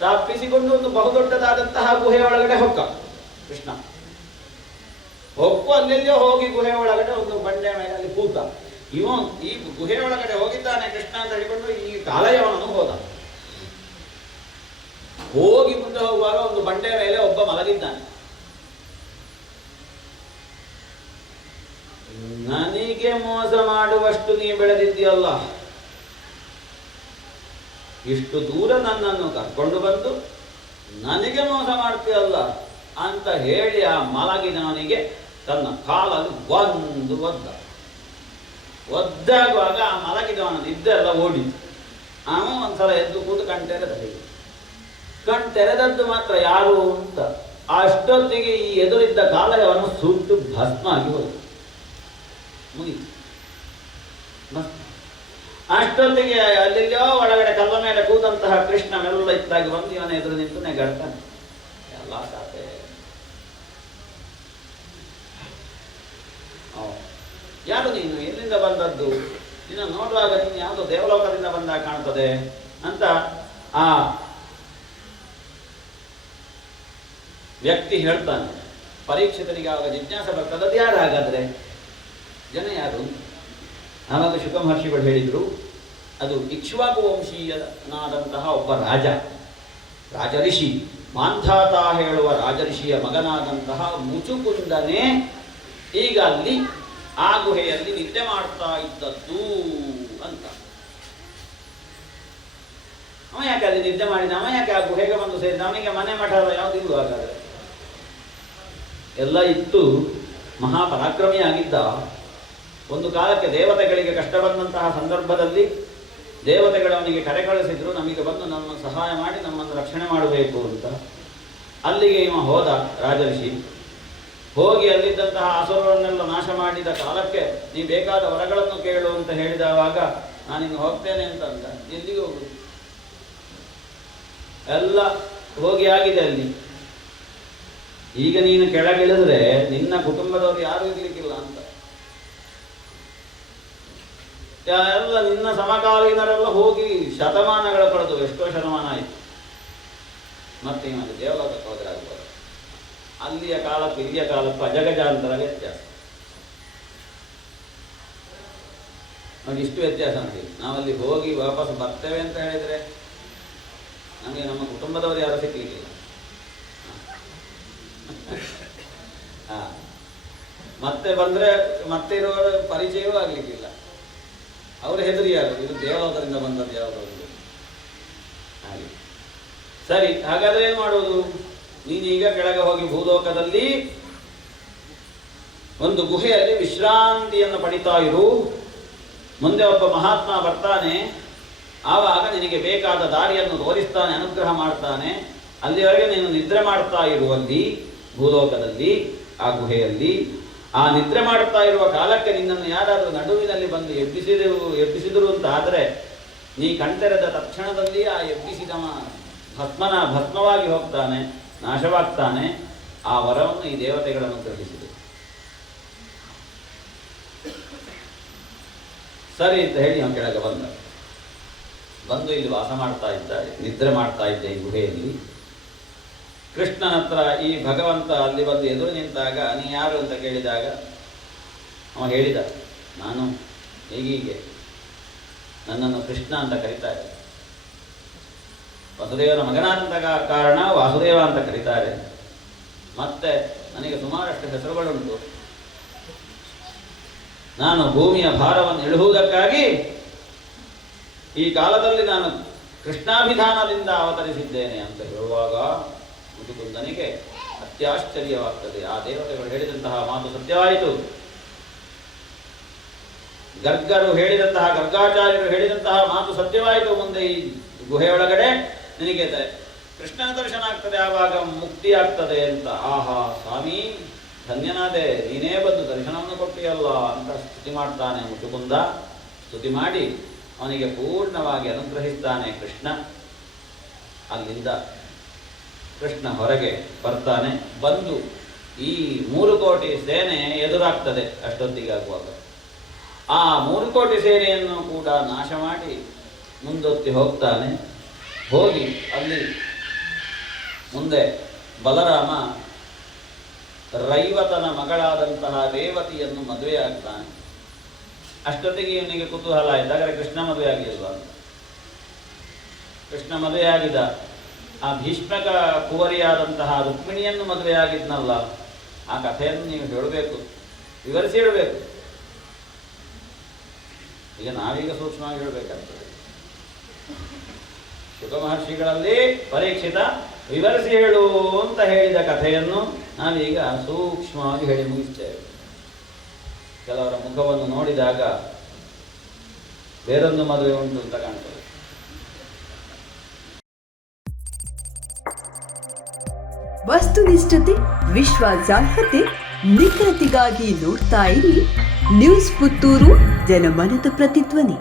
ತಪ್ಪಿಸಿಕೊಂಡು ಒಂದು ಬಹುದೊಡ್ಡದಾದಂತಹ ಗುಹೆ ಒಳಗಡೆ ಹೊಕ್ಕ ಕೃಷ್ಣ. ಅಲ್ಲೆಲ್ಲೋ ಹೋಗಿ ಗುಹೆ ಒಳಗಡೆ ಒಂದು ಬಂಡೆ ಮೇಲೆ ಅಲ್ಲಿ ಕೂತ. ಇವ ಈ ಗುಹೆ ಒಳಗಡೆ ಹೋಗಿದ್ದಾನೆ ಕೃಷ್ಣ ಅಂತ ಹೇಳಿಕೊಂಡು ಈ ಕಾಲಯವನನ್ನು ಹೋಗಿ ಮುಂದೆ ಹೋಗುವಾಗ ಒಂದು ಬಂಡೆ ಮೇಲೆ ಒಬ್ಬ ಮಲಗಿದ್ದಾನೆ. ನನಗೆ ಮೋಸ ಮಾಡುವಷ್ಟು ನೀ ಬೆಳೆದಿದ್ದೀಯಲ್ಲ, ಇಷ್ಟು ದೂರ ನನ್ನನ್ನು ಕರ್ಕೊಂಡು ಬಂದು ನನಗೆ ಮೋಸ ಮಾಡ್ತೀಯಲ್ಲ ಅಂತ ಹೇಳಿ ಆ ಮಲಗಿದವನಿಗೆ ತನ್ನ ಕಾಲಲ್ಲಿ ಒಂದು ಒದ್ದಾಗುವಾಗ ಆ ಮಲಗಿದವನ ನಿದ್ದೆಲ್ಲ ಓಡಿತು. ಅವ ಒಂದ್ಸಲ ಎದ್ದು ಕೂತು ಕಣ್ತೆರೆದದ್ದು ಮಾತ್ರ ಯಾರು ಅಂತ. ಅಷ್ಟೊತ್ತಿಗೆ ಈ ಎದುರಿದ್ದ ಕಾಲಯವನ್ನು ಸುಟ್ಟು ಭಸ್ಮ ಆಗಿ ಹೋಯಿತು, ಮುಗಿತು. ಅಷ್ಟೊತ್ತಿಗೆ ಅಲ್ಲಿಯೋ ಒಳಗಡೆ ಕಲ್ಲ ಮೇಲೆ ಕೂತಂತಹ ಕೃಷ್ಣ ಮೆಲ್ಲ ಇತ್ತಾಗಿ ಬಂದು ಇವನ ಎದುರು ನಿಂತು ನೆಗಡ್ತಾನೆ. ಎಲ್ಲ ಸಾತೆ ಯಾರು ನೀನು, ಎಲ್ಲಿಂದ ಬಂದದ್ದು, ನಿನ್ನ ನೋಡುವಾಗ ನೀನು ಯಾವುದೋ ದೇವಲೋಕದಿಂದ ಬಂದಾಗ ಕಾಣ್ತದೆ ಅಂತ ಆ ವ್ಯಕ್ತಿ ಹೇಳ್ತಾನೆ. ಪರೀಕ್ಷಿತನಿಗೆ ಆವಾಗ ಜಿಜ್ಞಾಸೆ ಬರ್ತದೆ, ಅದು ಯಾರು ಹಾಗಾದ್ರೆ, ಜನ ಯಾರು? ಆವಾಗ ಶುಕ ಮಹರ್ಷಿಗಳು ಹೇಳಿದರು, ಅದು ಇಕ್ಷ್ವಾಕು ವಂಶೀಯನಾದಂತಹ ಒಬ್ಬ ರಾಜಋಷಿ, ಮಾಂಧಾತ ಹೇಳುವ ರಾಜಋಷಿಯ ಮಗನಾದಂತಹ ಮುಚುಕುಂದನೇ ಈಗ ಅಲ್ಲಿ ಆ ಗುಹೆಯಲ್ಲಿ ನಿದ್ದೆ ಮಾಡ್ತಾ ಇದ್ದದ್ದು ಅಂತ. ಅವ ಯಾಕೆ ಅಲ್ಲಿ ನಿದ್ದೆ ಮಾಡಿದ, ಅವ ಯಾಕೆ ಆ ಗುಹೆಗೆ ಬಂದು ಸೇರಿದ, ಅವನಿಗೆ ಮನೆ ಮಠ ಯಾವುದಿಲ್ಲ ಹಾಗಾದ್ರೆ. ಎಲ್ಲ ಇತ್ತು, ಮಹಾಪರಾಕ್ರಮಿಯಾಗಿದ್ದ. ಒಂದು ಕಾಲಕ್ಕೆ ದೇವತೆಗಳಿಗೆ ಕಷ್ಟ ಬಂದಂತಹ ಸಂದರ್ಭದಲ್ಲಿ ದೇವತೆಗಳವನಿಗೆ ಕರೆ ಕಳಿಸಿದ್ರು, ನಮಗೆ ಬಂದು ನಮ್ಮನ್ನು ಸಹಾಯ ಮಾಡಿ ನಮ್ಮನ್ನು ರಕ್ಷಣೆ ಮಾಡಬೇಕು ಅಂತ. ಅಲ್ಲಿಗೆ ಇವ ಹೋದ ರಾಜಋಷಿ. ಹೋಗಿ ಅಲ್ಲಿದ್ದಂತಹ ಅಸುರರನ್ನೆಲ್ಲ ನಾಶ ಮಾಡಿದ ಕಾಲಕ್ಕೆ ನೀ ಬೇಕಾದ ವರಗಳನ್ನು ಕೇಳು ಅಂತ ಹೇಳಿದವಾಗ ನಾನಿನ್ನು ಹೋಗ್ತೇನೆ ಅಂತಂದ. ಎಲ್ಲಿಗೆ ಹೋಗುದು, ಎಲ್ಲ ಹೋಗಿ ಆಗಿದೆ ಅಲ್ಲಿ. ಈಗ ನೀನು ಕೆಳಗಿಳಿದ್ರೆ ನಿನ್ನ ಕುಟುಂಬದವರು ಯಾರು ಇರ್ಲಿಕ್ಕಿಲ್ಲ ಅಂತ. ಎಲ್ಲ ನಿನ್ನ ಸಮಕಾಲೀನರೆಲ್ಲ ಹೋಗಿ ಶತಮಾನಗಳ ಕಳೆದು, ಎಷ್ಟೋ ಶತಮಾನ ಆಯಿತು. ಮತ್ತೆ ಮತ್ತೆ ದೇವಲೋಕಕ್ಕೆ ಹೋದ್ರೆ ಆಗ್ಬೋದು. ಅಲ್ಲಿಯ ಕಾಲಕ್ಕೂ ಇಲ್ಲಿಯ ಕಾಲಕ್ಕೂ ಅಜಗಜಾಂತರ ವ್ಯತ್ಯಾಸ ನೋಡಿ. ಇಷ್ಟು ವ್ಯತ್ಯಾಸ ನೋಡಿ. ನಾವಲ್ಲಿ ಹೋಗಿ ವಾಪಸ್ ಬರ್ತೇವೆ ಅಂತ ಹೇಳಿದ್ರೆ ನಮಗೆ ನಮ್ಮ ಕುಟುಂಬದವರು ಯಾರು ಸಿಗ್ಲಿಕ್ಕಿಲ್ಲ. ಮತ್ತೆ ಬಂದ್ರೆ ಮತ್ತೆ ಇರುವವರ ಪರಿಚಯವೂ ಆಗ್ಲಿಕ್ಕಿಲ್ಲ. ಅವರು ಹೆದರಿಯಾರು, ಇದು ದೇವಲೋಕದಿಂದ ಬಂದದ್ದು ಯಾವುದೋ ಹಾಗೆ. ಸರಿ, ಹಾಗಾದ್ರೆ ಏನು ಮಾಡುವುದು? ನೀನೀಗ ಕೆಳಗೆ ಹೋಗಿ ಭೂಲೋಕದಲ್ಲಿ ಒಂದು ಗುಹೆಯಲ್ಲಿ ವಿಶ್ರಾಂತಿಯನ್ನು ಪಡಿತಾ ಇರು. ಮುಂದೆ ಒಬ್ಬ ಮಹಾತ್ಮ ಬರ್ತಾನೆ, ಆವಾಗ ನಿನಗೆ ಬೇಕಾದ ದಾರಿಯನ್ನು ತೋರಿಸ್ತಾನೆ, ಅನುಗ್ರಹ ಮಾಡ್ತಾನೆ. ಅಲ್ಲಿವರೆಗೆ ನೀನು ನಿದ್ರೆ ಮಾಡ್ತಾ ಇರುವಲ್ಲಿ ಭೂಲೋಕದಲ್ಲಿ ಆ ಗುಹೆಯಲ್ಲಿ ಆ ನಿದ್ರೆ ಮಾಡ್ತಾ ಇರುವ ಕಾಲಕ್ಕೆ ನಿನ್ನನ್ನು ಯಾರಾದರೂ ನಡುವಿನಲ್ಲಿ ಬಂದು ಎಬ್ಬಿಸಿದರು ಅಂತ ಆದರೆ ನೀ ಕಣ್ತೆರೆದ ತಕ್ಷಣದಲ್ಲಿ ಆ ಎಬ್ಬಿಸಿದ ಭಸ್ಮವಾಗಿ ಹೋಗ್ತಾನೆ, ನಾಶವಾಗ್ತಾನೆ. ಆ ವರವನ್ನು ಈ ದೇವತೆಗಳನ್ನು ಗ್ರಹಿಸಿದೆ. ಸರಿ ಅಂತ ಹೇಳಿ ಅವನು ಕೆಳಗೆ ಬಂದು ಇಲ್ಲಿ ವಾಸ ಮಾಡ್ತಾ ಇದ್ದ, ನಿದ್ರೆ ಮಾಡ್ತಾ ಇದ್ದ ಈ ಗುಹೆಯಲ್ಲಿ. ಕೃಷ್ಣನ ಹತ್ರ ಈ ಭಗವಂತ ಅಲ್ಲಿ ಬಂದು ಎದುರು ನಿಂತಾಗ ನೀ ಯಾರು ಅಂತ ಕೇಳಿದಾಗ ಅವ ಹೇಳಿದ, ನಾನು ಹೀಗೀಗೆ ನನ್ನನ್ನು ಕೃಷ್ಣ ಅಂತ ಕರೀತಾರೆ, ವಸುದೇವನ ಮಗನಾದಂತ ಕಾರಣ ವಾಸುದೇವ ಅಂತ ಕರೀತಾರೆ. ಮತ್ತೆ ನನಗೆ ಸುಮಾರಷ್ಟು ಹೆಸರುಗಳುಂಟು. ನಾನು ಭೂಮಿಯ ಭಾರವನ್ನು ಇಳುವುದಕ್ಕಾಗಿ ಈ ಕಾಲದಲ್ಲಿ ನಾನು ಕೃಷ್ಣಾಭಿಧಾನದಿಂದ ಅವತರಿಸಿದ್ದೇನೆ ಅಂತ ಹೇಳುವಾಗ ಮುಚುಕುಂದನಿಗೆ ಅತ್ಯಾಶ್ಚರ್ಯವಾಗ್ತದೆ. ಆ ದೇವತೆಗಳು ಹೇಳಿದಂತಹ ಮಾತು ಸತ್ಯವಾಯಿತು. ಗರ್ಗರು ಹೇಳಿದಂತಹ, ಗರ್ಗಾಚಾರ್ಯರು ಹೇಳಿದಂತಹ ಮಾತು ಸತ್ಯವಾಯಿತು. ಮುಂದೆ ಈ ಗುಹೆಯೊಳಗಡೆ ನಿನಗೆ ಕೃಷ್ಣನ ದರ್ಶನ ಆಗ್ತದೆ, ಆವಾಗ ಮುಕ್ತಿ ಆಗ್ತದೆ ಅಂತ. ಆಹಾ ಸ್ವಾಮಿ, ಧನ್ಯನಾದೆ, ನೀನೇ ಬಂದು ದರ್ಶನವನ್ನು ಕೊಟ್ಟಿಯಲ್ಲ ಅಂತ ಸ್ತುತಿ ಮಾಡ್ತಾನೆ ಮುಚುಕುಂದ. ಸ್ತುತಿ ಮಾಡಿ ಅವನಿಗೆ ಪೂರ್ಣವಾಗಿ ಅನುಗ್ರಹಿಸ್ತಾನೆ ಕೃಷ್ಣ. ಅಲ್ಲಿಂದ ಕೃಷ್ಣ ಹೊರಗೆ ಬರ್ತಾನೆ. ಬಂದು ಈ 3 ಕೋಟಿ ಸೇನೆ ಎದುರಾಗ್ತದೆ ಅಷ್ಟೊತ್ತಿಗಾಗುವಾಗ. ಆ 3 ಕೋಟಿ ಸೇನೆಯನ್ನು ಕೂಡ ನಾಶ ಮಾಡಿ ಮುಂದೊತ್ತಿ ಹೋಗ್ತಾನೆ. ಹೋಗಿ ಅಲ್ಲಿ ಮುಂದೆ ಬಲರಾಮ ರೈವತನ ಮಗಳಾದಂತಹ ರೇವತಿಯನ್ನು ಮದುವೆಯಾಗ್ತಾನೆ. ಅಷ್ಟೊತ್ತಿಗೆ ಇವನಿಗೆ ಕುತೂಹಲ ಆಯ್ತು, ಹಾಗಾದ್ರೆ ಕೃಷ್ಣ ಮದುವೆ ಆಗಲಿಲ್ವಾ ಅಂತ. ಕೃಷ್ಣ ಮದುವೆಯಾಗಿದ್ದ. ಆ ಭೀಷ್ಮಕ ಕುವರಿಯಾದಂತಹ ರುಕ್ಮಿಣಿಯನ್ನು ಮದುವೆಯಾಗಿದ್ನಲ್ಲ, ಆ ಕಥೆಯನ್ನು ನೀವು ಹೇಳಬೇಕು, ವಿವರಿಸಿ ಹೇಳಬೇಕು. ಈಗ ನಾವೀಗ ಸೂಕ್ಷ್ಮವಾಗಿ ಹೇಳಬೇಕಾಗ್ತದೆ. ಶುಕ ಮಹರ್ಷಿಗಳಲ್ಲಿ ಪರೀಕ್ಷಿತ ವಿವರಿಸಿ ಹೇಳು ಅಂತ ಹೇಳಿದ ಕಥೆಯನ್ನು ನಾವೀಗ ಸೂಕ್ಷ್ಮವಾಗಿ ಹೇಳಿ ಮುಗಿಸ್ತೇವೆ. ಕೆಲವರ ಮುಖವನ್ನು ನೋಡಿದಾಗ ಬೇರೊಂದು ಮದುವೆ ಉಂಟು ಅಂತ ಕಾಣ್ತದೆ. ವಸ್ತುನಿಷ್ಠತೆ, ವಿಶ್ವಾಸಾರ್ಹತೆ, ನಿಖರತೆಗಾಗಿ ನೋಡ್ತಾ ಇರಿ ನ್ಯೂಸ್ ಪುತ್ತೂರು, ಜನಮನದ ಪ್ರತಿಧ್ವನಿ.